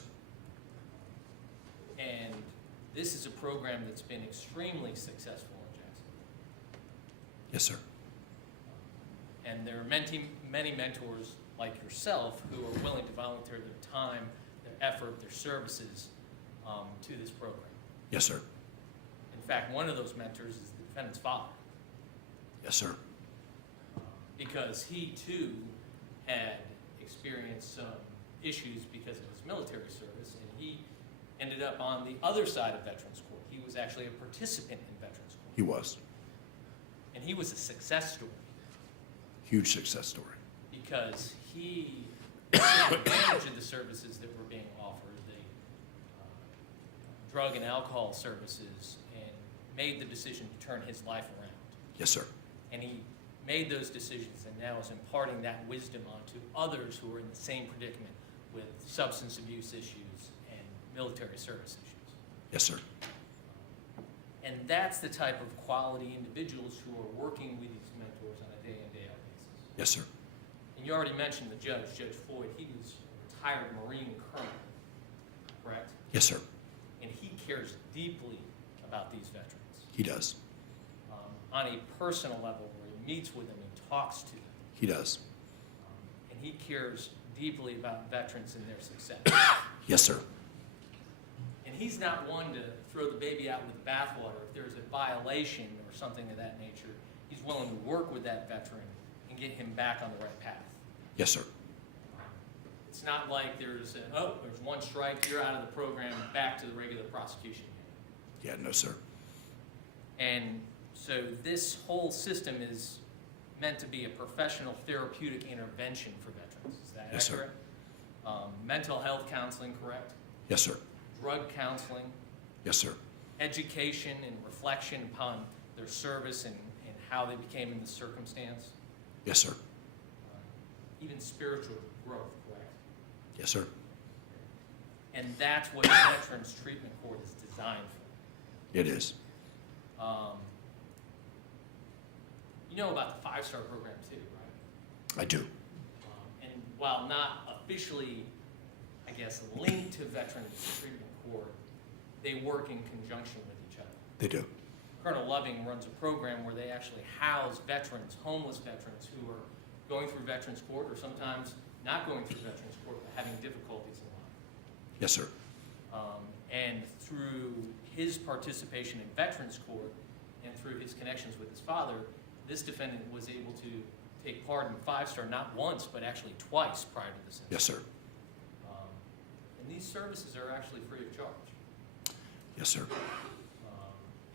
And this is a program that's been extremely successful in Jacksonville. Yes, sir. And there are many mentors like yourself who are willing to volunteer their time, their effort, their services to this program. Yes, sir. In fact, one of those mentors is the defendant's father, Yes, sir. because he too had experienced some issues because of his military service, and he ended up on the other side of Veterans Court. He was actually a participant in Veterans Court. He was. And he was a success story Huge success story. because he took advantage of the services that were being offered, the drug and alcohol services, and made the decision to turn his life around. Yes, sir. And he made those decisions and now is imparting that wisdom onto others who are in the same predicament with substance abuse issues and military service issues. Yes, sir. And that's the type of quality individuals who are working with these mentors on a day-in, day-out basis. Yes, sir. And you already mentioned the judge, Judge Floyd. He was a retired Marine colonel, correct? Yes, sir. And he cares deeply about these veterans. He does. On a personal level, where he meets with them and talks to them. He does. And he cares deeply about veterans and their success. Yes, sir. And he's not one to throw the baby out with the bathwater. If there's a violation or something of that nature, he's willing to work with that veteran and get him back on the right path. Yes, sir. It's not like there's one strike, you're out of the program, back to the regular prosecution. Yeah, no, sir. And so this whole system is meant to be a professional therapeutic intervention for veterans. Is that Yes, sir. accurate? Mental health counseling, correct? Yes, sir. Drug counseling, Yes, sir. education and reflection upon their service and how they became in this circumstance, Yes, sir. even spiritual growth, correct? Yes, sir. And that's what the Veterans Treatment Court is designed for. It is. You know about the 5-star program too, right? I do. And while not officially, I guess, linked to Veterans Treatment Court, they work in conjunction with each other. They do. Colonel Loving runs a program where they actually house veterans, homeless veterans who are going through Veterans Court or sometimes not going through Veterans Court but having difficulties in life. Yes, sir. And through his participation in Veterans Court and through his connections with his father, this defendant was able to take part in 5-star not once but actually twice prior to this incident. Yes, sir. And these services are actually free of charge. Yes, sir.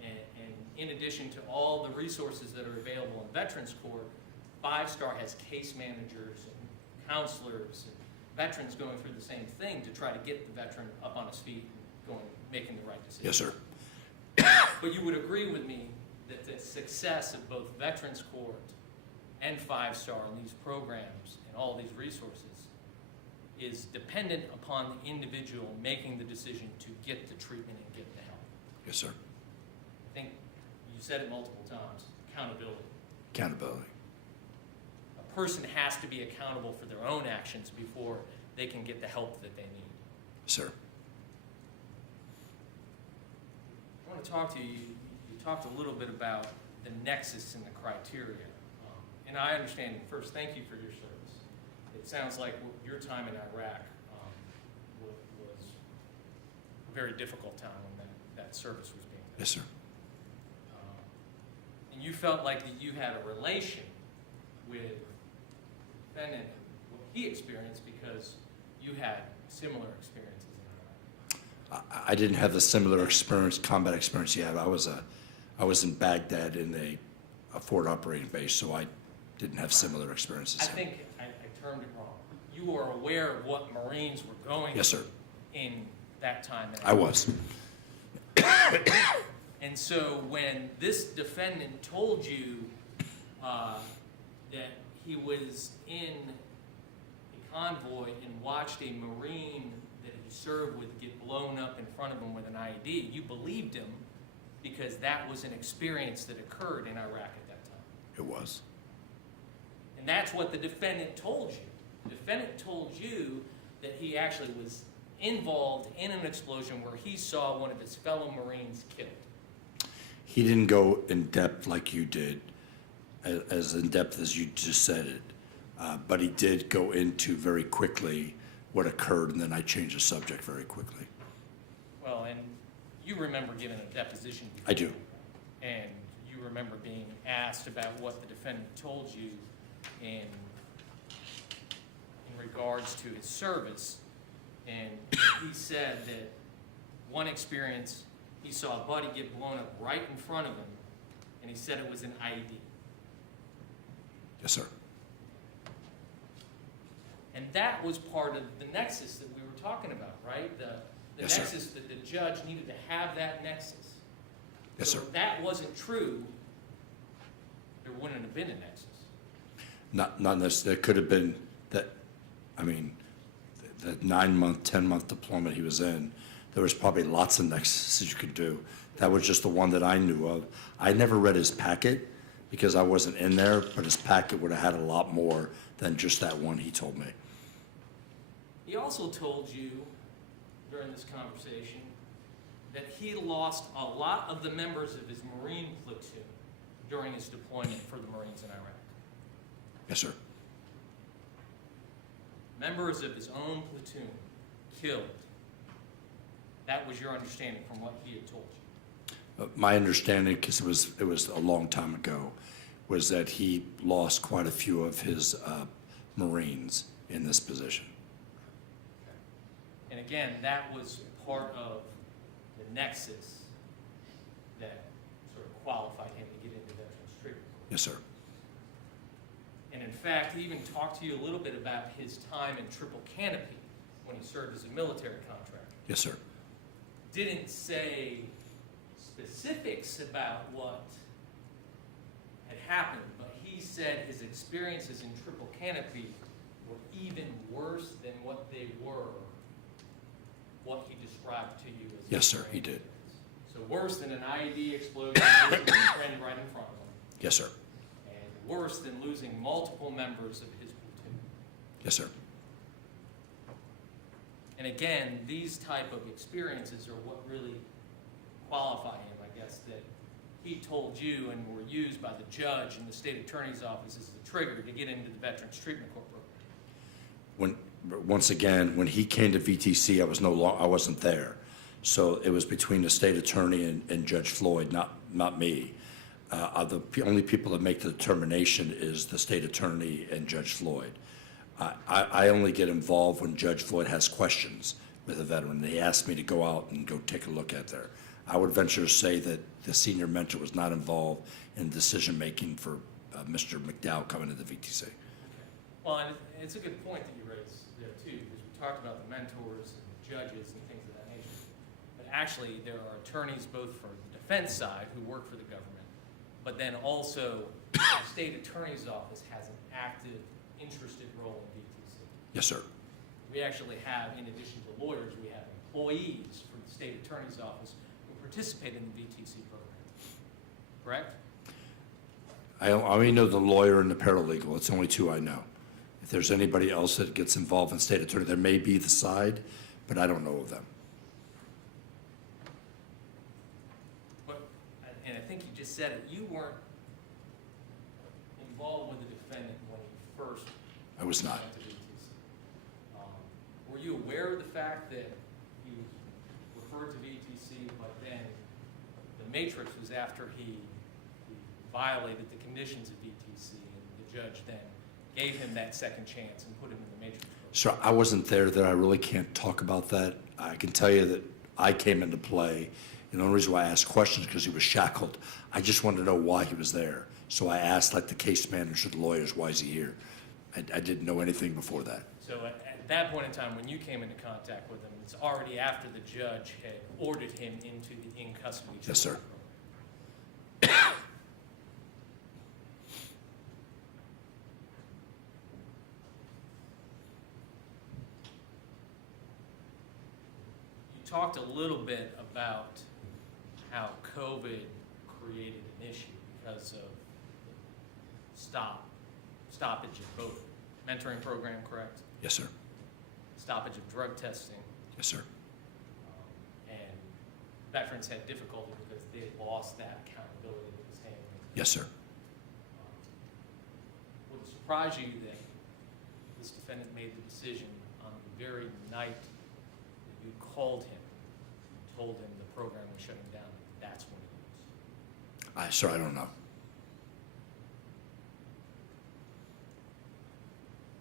And in addition to all the resources that are available in Veterans Court, 5-star has case managers and counselors and veterans going through the same thing to try to get the veteran up on his feet and making the right decision. Yes, sir. But you would agree with me that the success of both Veterans Court and 5-star in these programs and all these resources is dependent upon the individual making the decision to get the treatment and get the help. Yes, sir. I think you said it multiple times, accountability. Accountability. A person has to be accountable for their own actions before they can get the help that they need. Sir. I want to talk to you, you talked a little bit about the nexus and the criteria. And I understand, first, thank you for your service. It sounds like your time in Iraq was a very difficult time when that service was being done. Yes, sir. And you felt like that you had a relation with the defendant and what he experienced because you had similar experiences in Iraq. I didn't have the similar experience, combat experience he had. I was in Baghdad in a forward operating base, so I didn't have similar experiences. I think I termed it wrong. You were aware of what Marines were going Yes, sir. through in that time. I was. And so when this defendant told you that he was in a convoy and watched a Marine that he served with get blown up in front of him with an IED, you believed him because that was an experience that occurred in Iraq at that time. It was. And that's what the defendant told you. The defendant told you that he actually was involved in an explosion where he saw one of his fellow Marines killed. He didn't go in depth like you did, as in depth as you just said it. But he did go into very quickly what occurred, and then I changed the subject very quickly. Well, and you remember giving a deposition. I do. And you remember being asked about what the defendant told you in regards to his service. And he said that one experience, he saw a buddy get blown up right in front of him, and he said it was an IED. Yes, sir. And that was part of the nexus that we were talking about, right? The Yes, sir. nexus that the judge needed to have that nexus. Yes, So sir. if that wasn't true, there wouldn't have been a nexus. Not necessarily, there could have been that, I mean, that 9-month, 10-month deployment he was in, there was probably lots of nexuses you could do. That was just the one that I knew of. I never read his packet because I wasn't in there, but his packet would have had a lot more than just that one he told me. He also told you during this conversation that he lost a lot of the members of his Marine platoon during his deployment for the Marines in Iraq. Yes, sir. Members of his own platoon killed. That was your understanding from what he had told you. My understanding, because it was a long time ago, was that he lost quite a few of his Marines in this position. And again, that was part of the nexus that sort of qualified him to get into Veterans Treatment. Yes, sir. And in fact, he even talked to you a little bit about his time in Triple Canopy when he served as a military contractor. Yes, sir. Didn't say specifics about what had happened, but he said his experiences in Triple Canopy were even worse than what they were, what he described to you as. Yes, sir, he did. So worse than an IED explosion, losing a friend right in front of him, Yes, sir. and worse than losing multiple members of his platoon. Yes, sir. And again, these type of experiences are what really qualify him, I guess, that he told you and were used by the judge and the state attorney's office as the trigger to get into the Veterans Treatment Corps program. Once again, when he came to VTC, I wasn't there. So it was between the state attorney and Judge Floyd, not me. The only people that make the determination is the state attorney and Judge Floyd. I only get involved when Judge Floyd has questions with a veteran. They asked me to go out and go take a look at there. I would venture to say that the senior mentor was not involved in decision-making for Mr. McDowell coming to the VTC. Well, and it's a good point that you raised there too, because we talked about the mentors and the judges and things of that nature. But actually, there are attorneys both for the defense side who work for the government, but then also the state attorney's office has an active, interested role in VTC. Yes, sir. We actually have, in addition to lawyers, we have employees from the state attorney's office who participate in the VTC program. Correct? I only know the lawyer and the paralegal. It's the only two I know. If there's anybody else that gets involved in state attorney, there may be the side, but I don't know of them. But, and I think you just said it, you weren't involved with the defendant when he first I was not. went to VTC. Were you aware of the fact that he was referred to VTC, but then the matrix was after he violated the conditions of VTC, and the judge then gave him that second chance and put him in the matrix program? So I wasn't there, that I really can't talk about that. I can tell you that I came into play, and the only reason why I asked questions because he was shackled. I just wanted to know why he was there. So I asked, like the case manager, the lawyers, why is he here? I didn't know anything before that. So at that point in time, when you came into contact with him, it's already after the judge had ordered him into the in-custody. Yes, sir. You talked a little bit about how COVID created an issue because of stoppage of both mentoring program, correct? Yes, sir. Stoppage of drug testing, Yes, sir. and veterans had difficulty because they had lost that accountability that was handling. Yes, sir. Would it surprise you that this defendant made the decision on the very night that you called him and told him the program was shutting down? That's when he was. Sir, I don't know.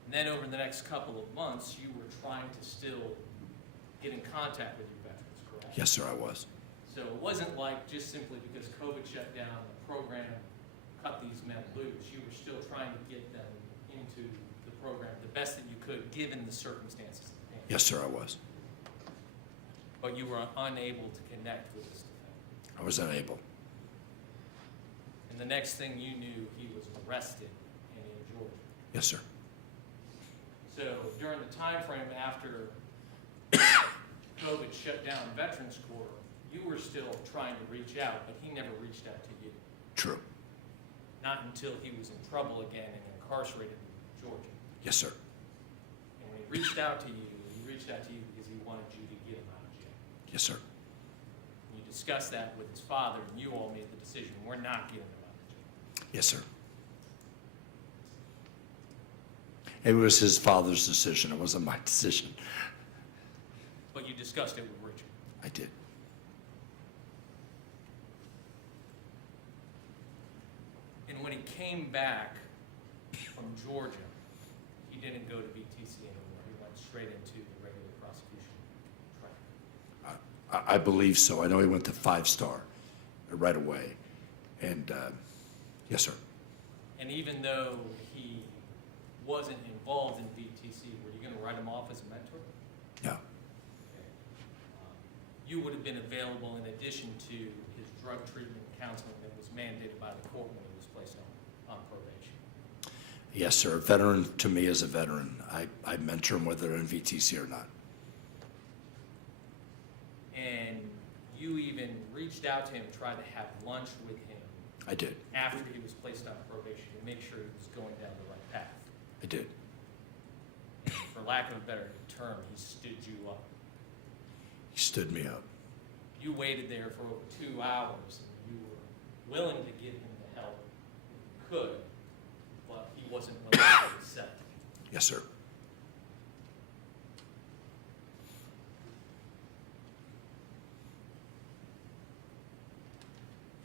And then over the next couple of months, you were trying to still get in contact with your veterans, correct? Yes, sir, I was. So it wasn't like just simply because COVID shut down, the program cut these men loose. You were still trying to get them into the program the best that you could, given the circumstances at hand. Yes, sir, I was. But you were unable to connect with this defendant. I was unable. And the next thing you knew, he was arrested and in Georgia. Yes, sir. So during the time frame after COVID shut down Veterans Court, you were still trying to reach out, but he never reached out to you. True. Not until he was in trouble again and incarcerated in Georgia. Yes, sir. And when he reached out to you because he wanted you to get him out of jail. Yes, sir. You discussed that with his father, and you all made the decision, we're not getting him out of jail. Yes, sir. It was his father's decision. It wasn't my decision. But you discussed it with Richard. I did. And when he came back from Georgia, he didn't go to VTC anymore. He went straight into the regular prosecution track. I believe so. I know he went to 5-star right away. And, yes, sir. And even though he wasn't involved in VTC, were you going to write him off as a mentor? Yeah. You would have been available in addition to his drug treatment and counseling that was mandated by the court when he was placed on probation. Yes, sir. A veteran to me is a veteran. I mentor him whether they're in VTC or not. And you even reached out to him, tried to have lunch with him I did. after he was placed on probation to make sure he was going down the right path. I did. For lack of a better term, he stood you up. He stood me up. You waited there for over 2 hours, and you were willing to give him the help you could, but he wasn't willing to accept it. Yes, sir.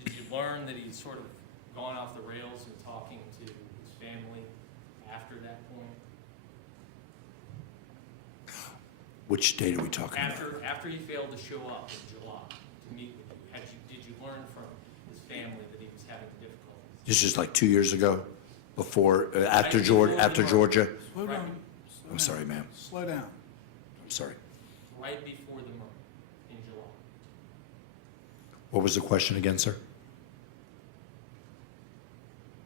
Did you learn that he's sort of gone off the rails in talking to his family after that point? Which date are we talking about? After he failed to show up in July to meet with you, did you learn from his family that he was having difficulties? This is like 2 years ago, after Right Georgia. before After the Georgia. Slow Right. down. I'm sorry, ma'am. Slow down. I'm sorry. Right before the murder in July. What was the question again, sir?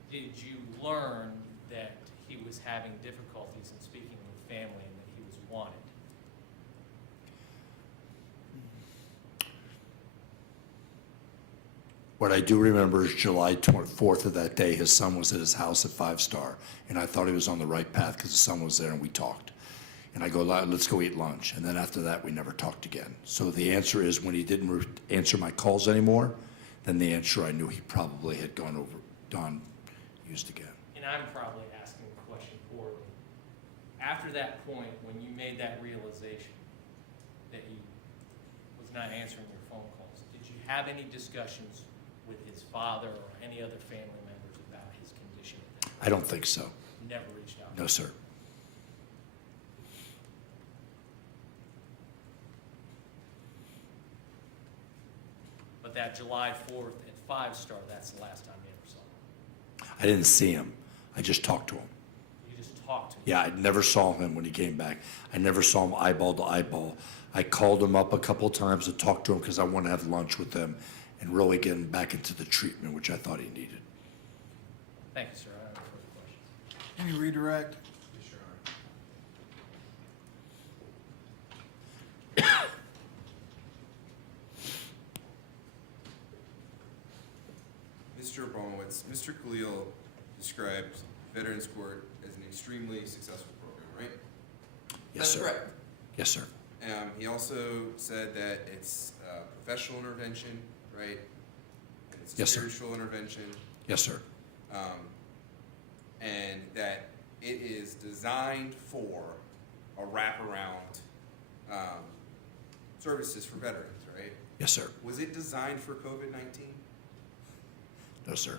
Did you learn that he was having difficulties in speaking with family and that he was wanted? What I do remember is July 4th of that day, his son was at his house at 5-star, and I thought he was on the right path because his son was there and we talked. And I go, let's go eat lunch. And then after that, we never talked again. So the answer is when he didn't answer my calls anymore, then the answer I knew he probably had used again. And I'm probably asking the question poorly. After that point, when you made that realization that he was not answering your phone calls, did you have any discussions with his father or any other family members about his condition at that point? I don't think so. Never reached out? No, sir. But that July 4th at 5-star, that's the last time you ever saw him? I didn't see him. I just talked to him. You just talked to him? Yeah, I never saw him when he came back. I never saw him eyeball to eyeball. I called him up a couple of times to talk to him because I wanted to have lunch with him and really get him back into the treatment, which I thought he needed. Thank you, sir. I have no further questions. Any redirect? Mr. Abramowitz, Mr. Khalil described Veterans Court as an extremely successful program, right? Yes, sir. That's correct. Yes, sir. He also said that it's professional intervention, right? And it's Yes, sir. spiritual intervention, Yes, sir. and that it is designed for a wraparound services for veterans, right? Yes, sir. Was it designed for COVID-19? No, sir.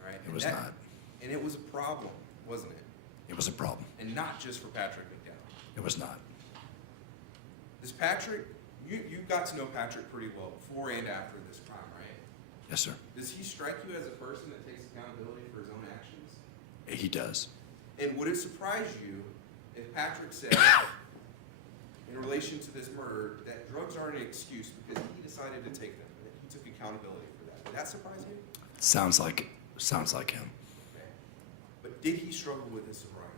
All right. It was not. And it was a problem, wasn't it? It was a problem. And not just for Patrick McDowell. It was not. Does Patrick, you got to know Patrick pretty well before and after this crime, right? Yes, sir. Does he strike you as a person that takes accountability for his own actions? He does. And would it surprise you if Patrick said, in relation to this murder, that drugs aren't an excuse because he decided to take them, and that he took accountability for that? Would that surprise you? Sounds like Sounds like him. Okay. But did he struggle with his sobriety?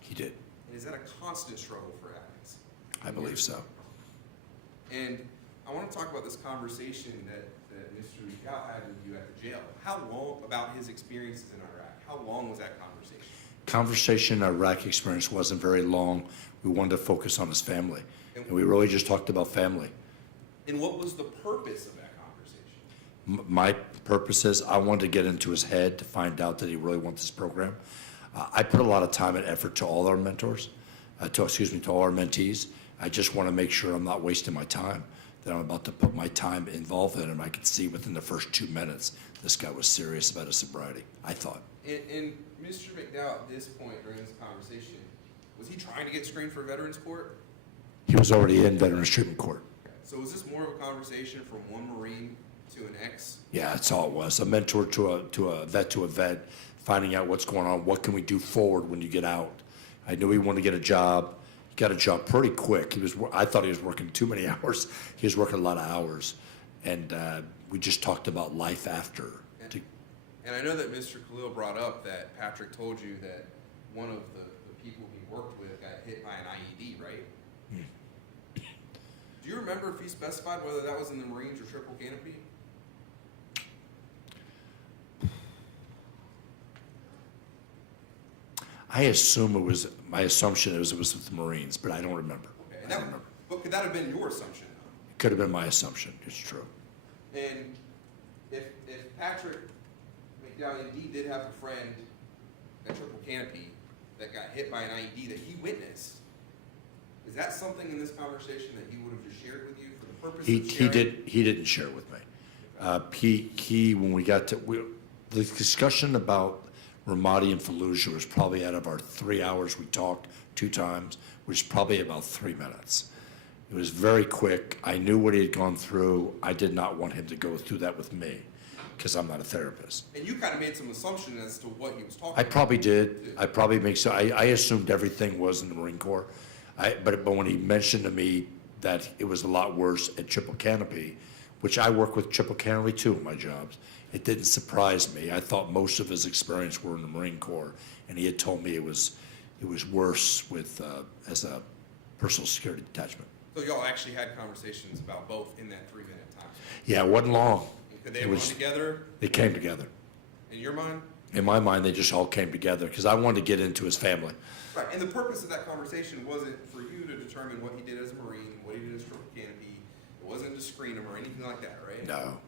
He did. And is that a constant struggle for addicts? I believe so. And I want to talk about this conversation that Mr. McDowell had with you at the jail. How long, about his experiences in Iraq, how long was that conversation? Conversation, Iraq experience wasn't very long. We wanted to focus on his family. And we really just talked about family. And what was the purpose of that conversation? My purpose is I wanted to get into his head to find out that he really wants this program. I put a lot of time and effort to all our mentors, to all our mentees. I just want to make sure I'm not wasting my time, that I'm about to put my time involved in him. I could see within the first 2 minutes, this guy was serious about his sobriety, I thought. And Mr. McDowell, at this point during this conversation, was he trying to get screened for Veterans Court? He was already in Veterans Treatment Court. So was this more of a conversation from one Marine to an ex? Yeah, that's all it was. A mentor to a vet, finding out what's going on, what can we do forward when you get out. I knew he wanted to get a job. He got a job pretty quick. I thought he was working too many hours. He was working a lot of hours. And we just talked about life after. And I know that Mr. Khalil brought up that Patrick told you that one of the people he worked with got hit by an IED, right? Do you remember if he specified whether that was in the Marines or Triple Canopy? I assume it was, my assumption is it was with the Marines, but I don't remember. Okay, and but could that have been your assumption? It could have been my assumption, it's true. And if Patrick McDowell indeed did have a friend at Triple Canopy that got hit by an IED that he witnessed, is that something in this conversation that he would have just shared with you for the purpose of sharing? He didn't share it with me. When we got to, the discussion about Ramadi and Fallujah was probably out of our 3 hours we talked 2 times, which is probably about 3 minutes. It was very quick. I knew what he had gone through. I did not want him to go through that with me because I'm not a therapist. And you kind of made some assumption as to what he was talking I about. probably did. I probably make so. I assumed everything was in the Marine Corps. But when he mentioned to me that it was a lot worse at Triple Canopy, which I work with Triple Canopy too in my jobs, it didn't surprise me. I thought most of his experience were in the Marine Corps, and he had told me it was worse with as a personal security detachment. So y'all actually had conversations about both in that 3-minute time. Yeah, it wasn't long. Could they have run together? They came together. In your mind? In my mind, they just all came together because I wanted to get into his family. Right, and the purpose of that conversation wasn't for you to determine what he did as a Marine, what he did as Triple Canopy. It wasn't to screen him or anything like that, right? No.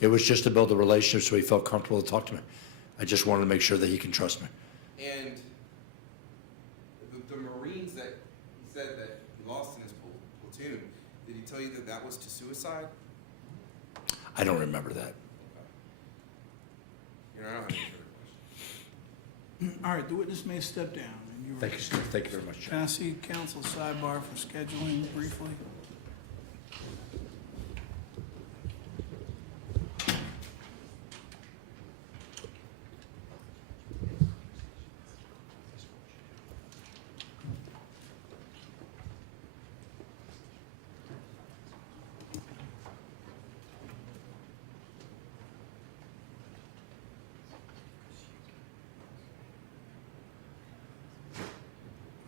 It was just to build a relationship so he felt comfortable to talk to me. I just wanted to make sure that he can trust me. And the Marines that he said that he lost in his platoon, did he tell you that that was to suicide? I don't remember that. You know, I don't have any further questions. All right, the witness may step down. And you were- Thank you, sir. Thank you very much, Can I see council sidebar for scheduling briefly?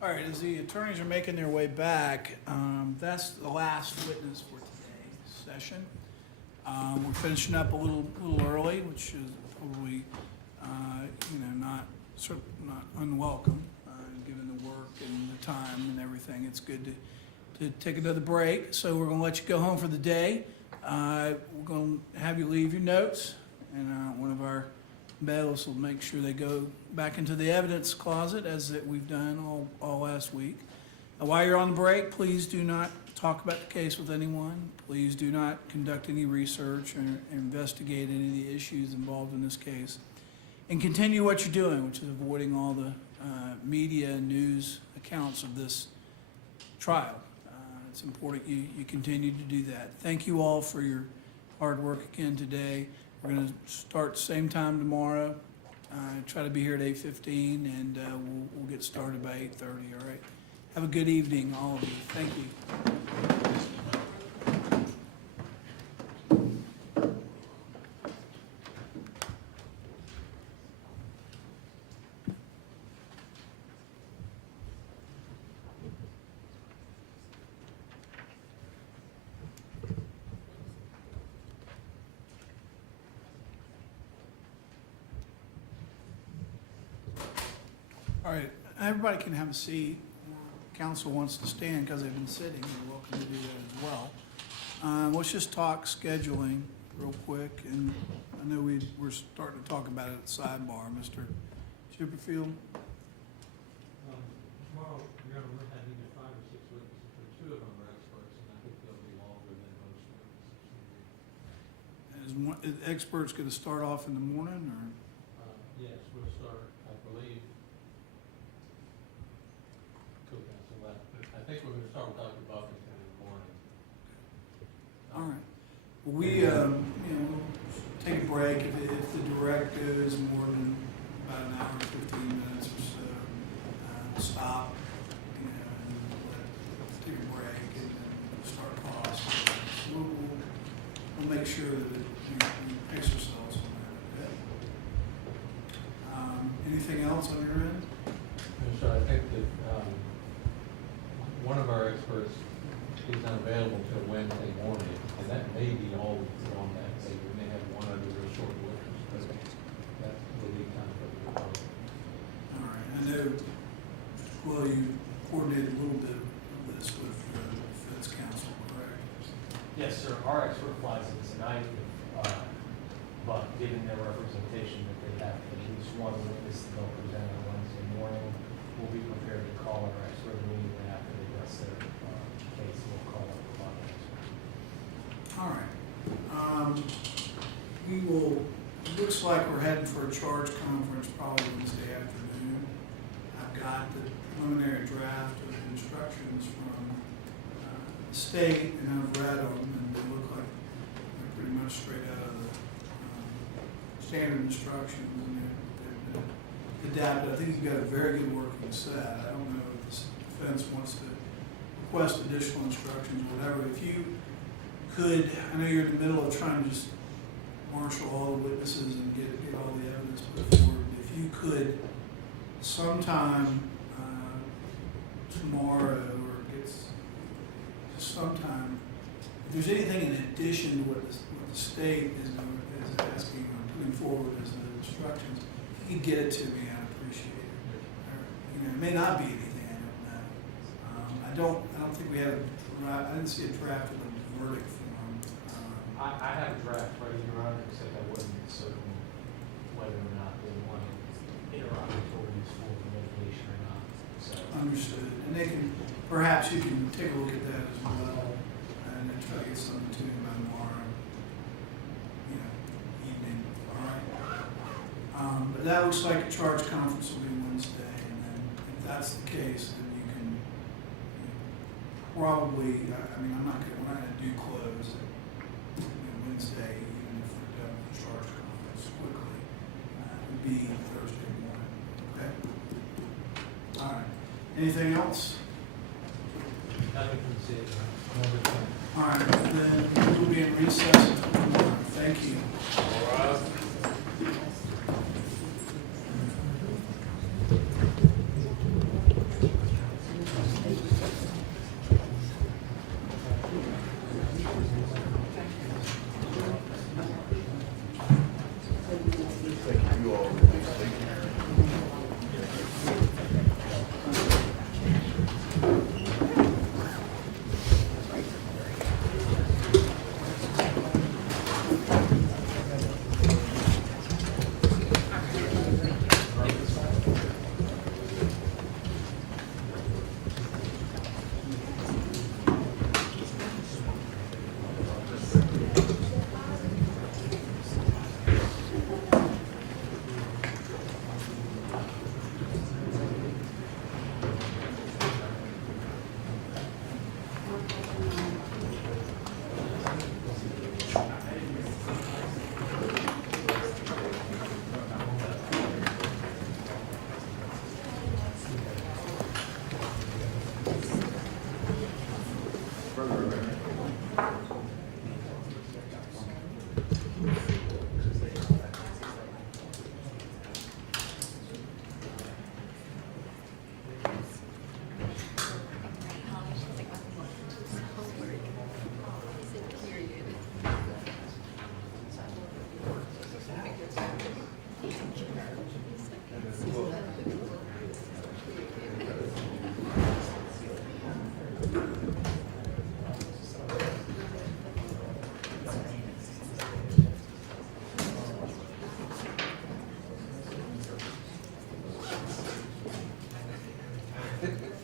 All right, as the attorneys are making their way back, that's the last witness for today's session. We're finishing up a little early, which is probably, not unwelcome, given the work and the time and everything. It's good to take another break, so we're gonna let you go home for the day. We're gonna have you leave your notes, and one of our bailiffs will make sure they go back into the evidence closet as that we've done all last week. And while you're on the break, please do not talk about the case with anyone. Please do not conduct any research or investigate any of the issues involved in this case. And continue what you're doing, which is avoiding all the media and news accounts of this trial. It's important you continue to do that. Thank you all for your hard work again today. We're going to start same time tomorrow. Try to be here at 8:15, and we'll get started by 8:30, all right? Have a good evening, all of you. Thank you. All right, everybody can have a seat. Council wants to stand because they've been sitting. You're welcome to do that as well. Let's just talk scheduling real quick, and I know we're starting to talk about it at sidebar. Mr. Chipperfield? Tomorrow, you're going to have either 5 or 6 witnesses, but 2 of them are experts, and I think they'll be longer than most witnesses. Is experts going to start off in the morning, or? Yes, we'll start, I believe, co-counsel left, but I think we're going to start with Dr. Buffington in the morning. All right. Well, we, we'll take a break. If the direct goes more than about an hour, 15 minutes or so, stop, and take a break, and then start cross. We'll make sure that we pace ourselves on that, okay? Anything else on your end? So I think that one of our experts is unavailable till Wednesday morning, and that may be all on that day. We may have one other real short witness, but that's the lead time for the report. All right, I know, well, you coordinated a little bit of this with the defense counsel, correct? Yes, sir. Our expert flies in tonight, but given their representation that they have at least one witness that they'll present on Wednesday morning, we'll be prepared to call our expert immediately after they address their case. We'll call up the expert. All right. We will, it looks like we're heading for a charge conference probably Wednesday afternoon. I've got the preliminary draft of instructions from the state, and I've read them, and they look like they're pretty much straight out of the standard instructions, and they're adapted. I think you've got a very good working set. I don't know if the defense wants to request additional instructions or whatever. If you could, I know you're in the middle of trying to just marshal all the witnesses and get all the evidence put forward. If you could sometime tomorrow, or just sometime, if there's anything in addition to what the state is asking or putting forward as the instructions, if you could get it to me, I'd appreciate it. Or, it may not be anything, I don't know. I don't think we had I didn't see a draft of the verdict form. I have a draft ready, Your Honor, except I wasn't certain whether or not they wanted interrogatories for the litigation or not. So Understood. And they can, perhaps you can take a look at that as well, and then try to get something to me by tomorrow, evening, all right? But that looks like a charge conference will be Wednesday, and then if that's the case, then you can probably, we're not gonna do close Wednesday, even if we're done with the charge conference quickly. It would be Thursday morning, okay? All right. Anything else? nothing from the city. All right, then we'll be in recess until tomorrow. Thank you. Perfect.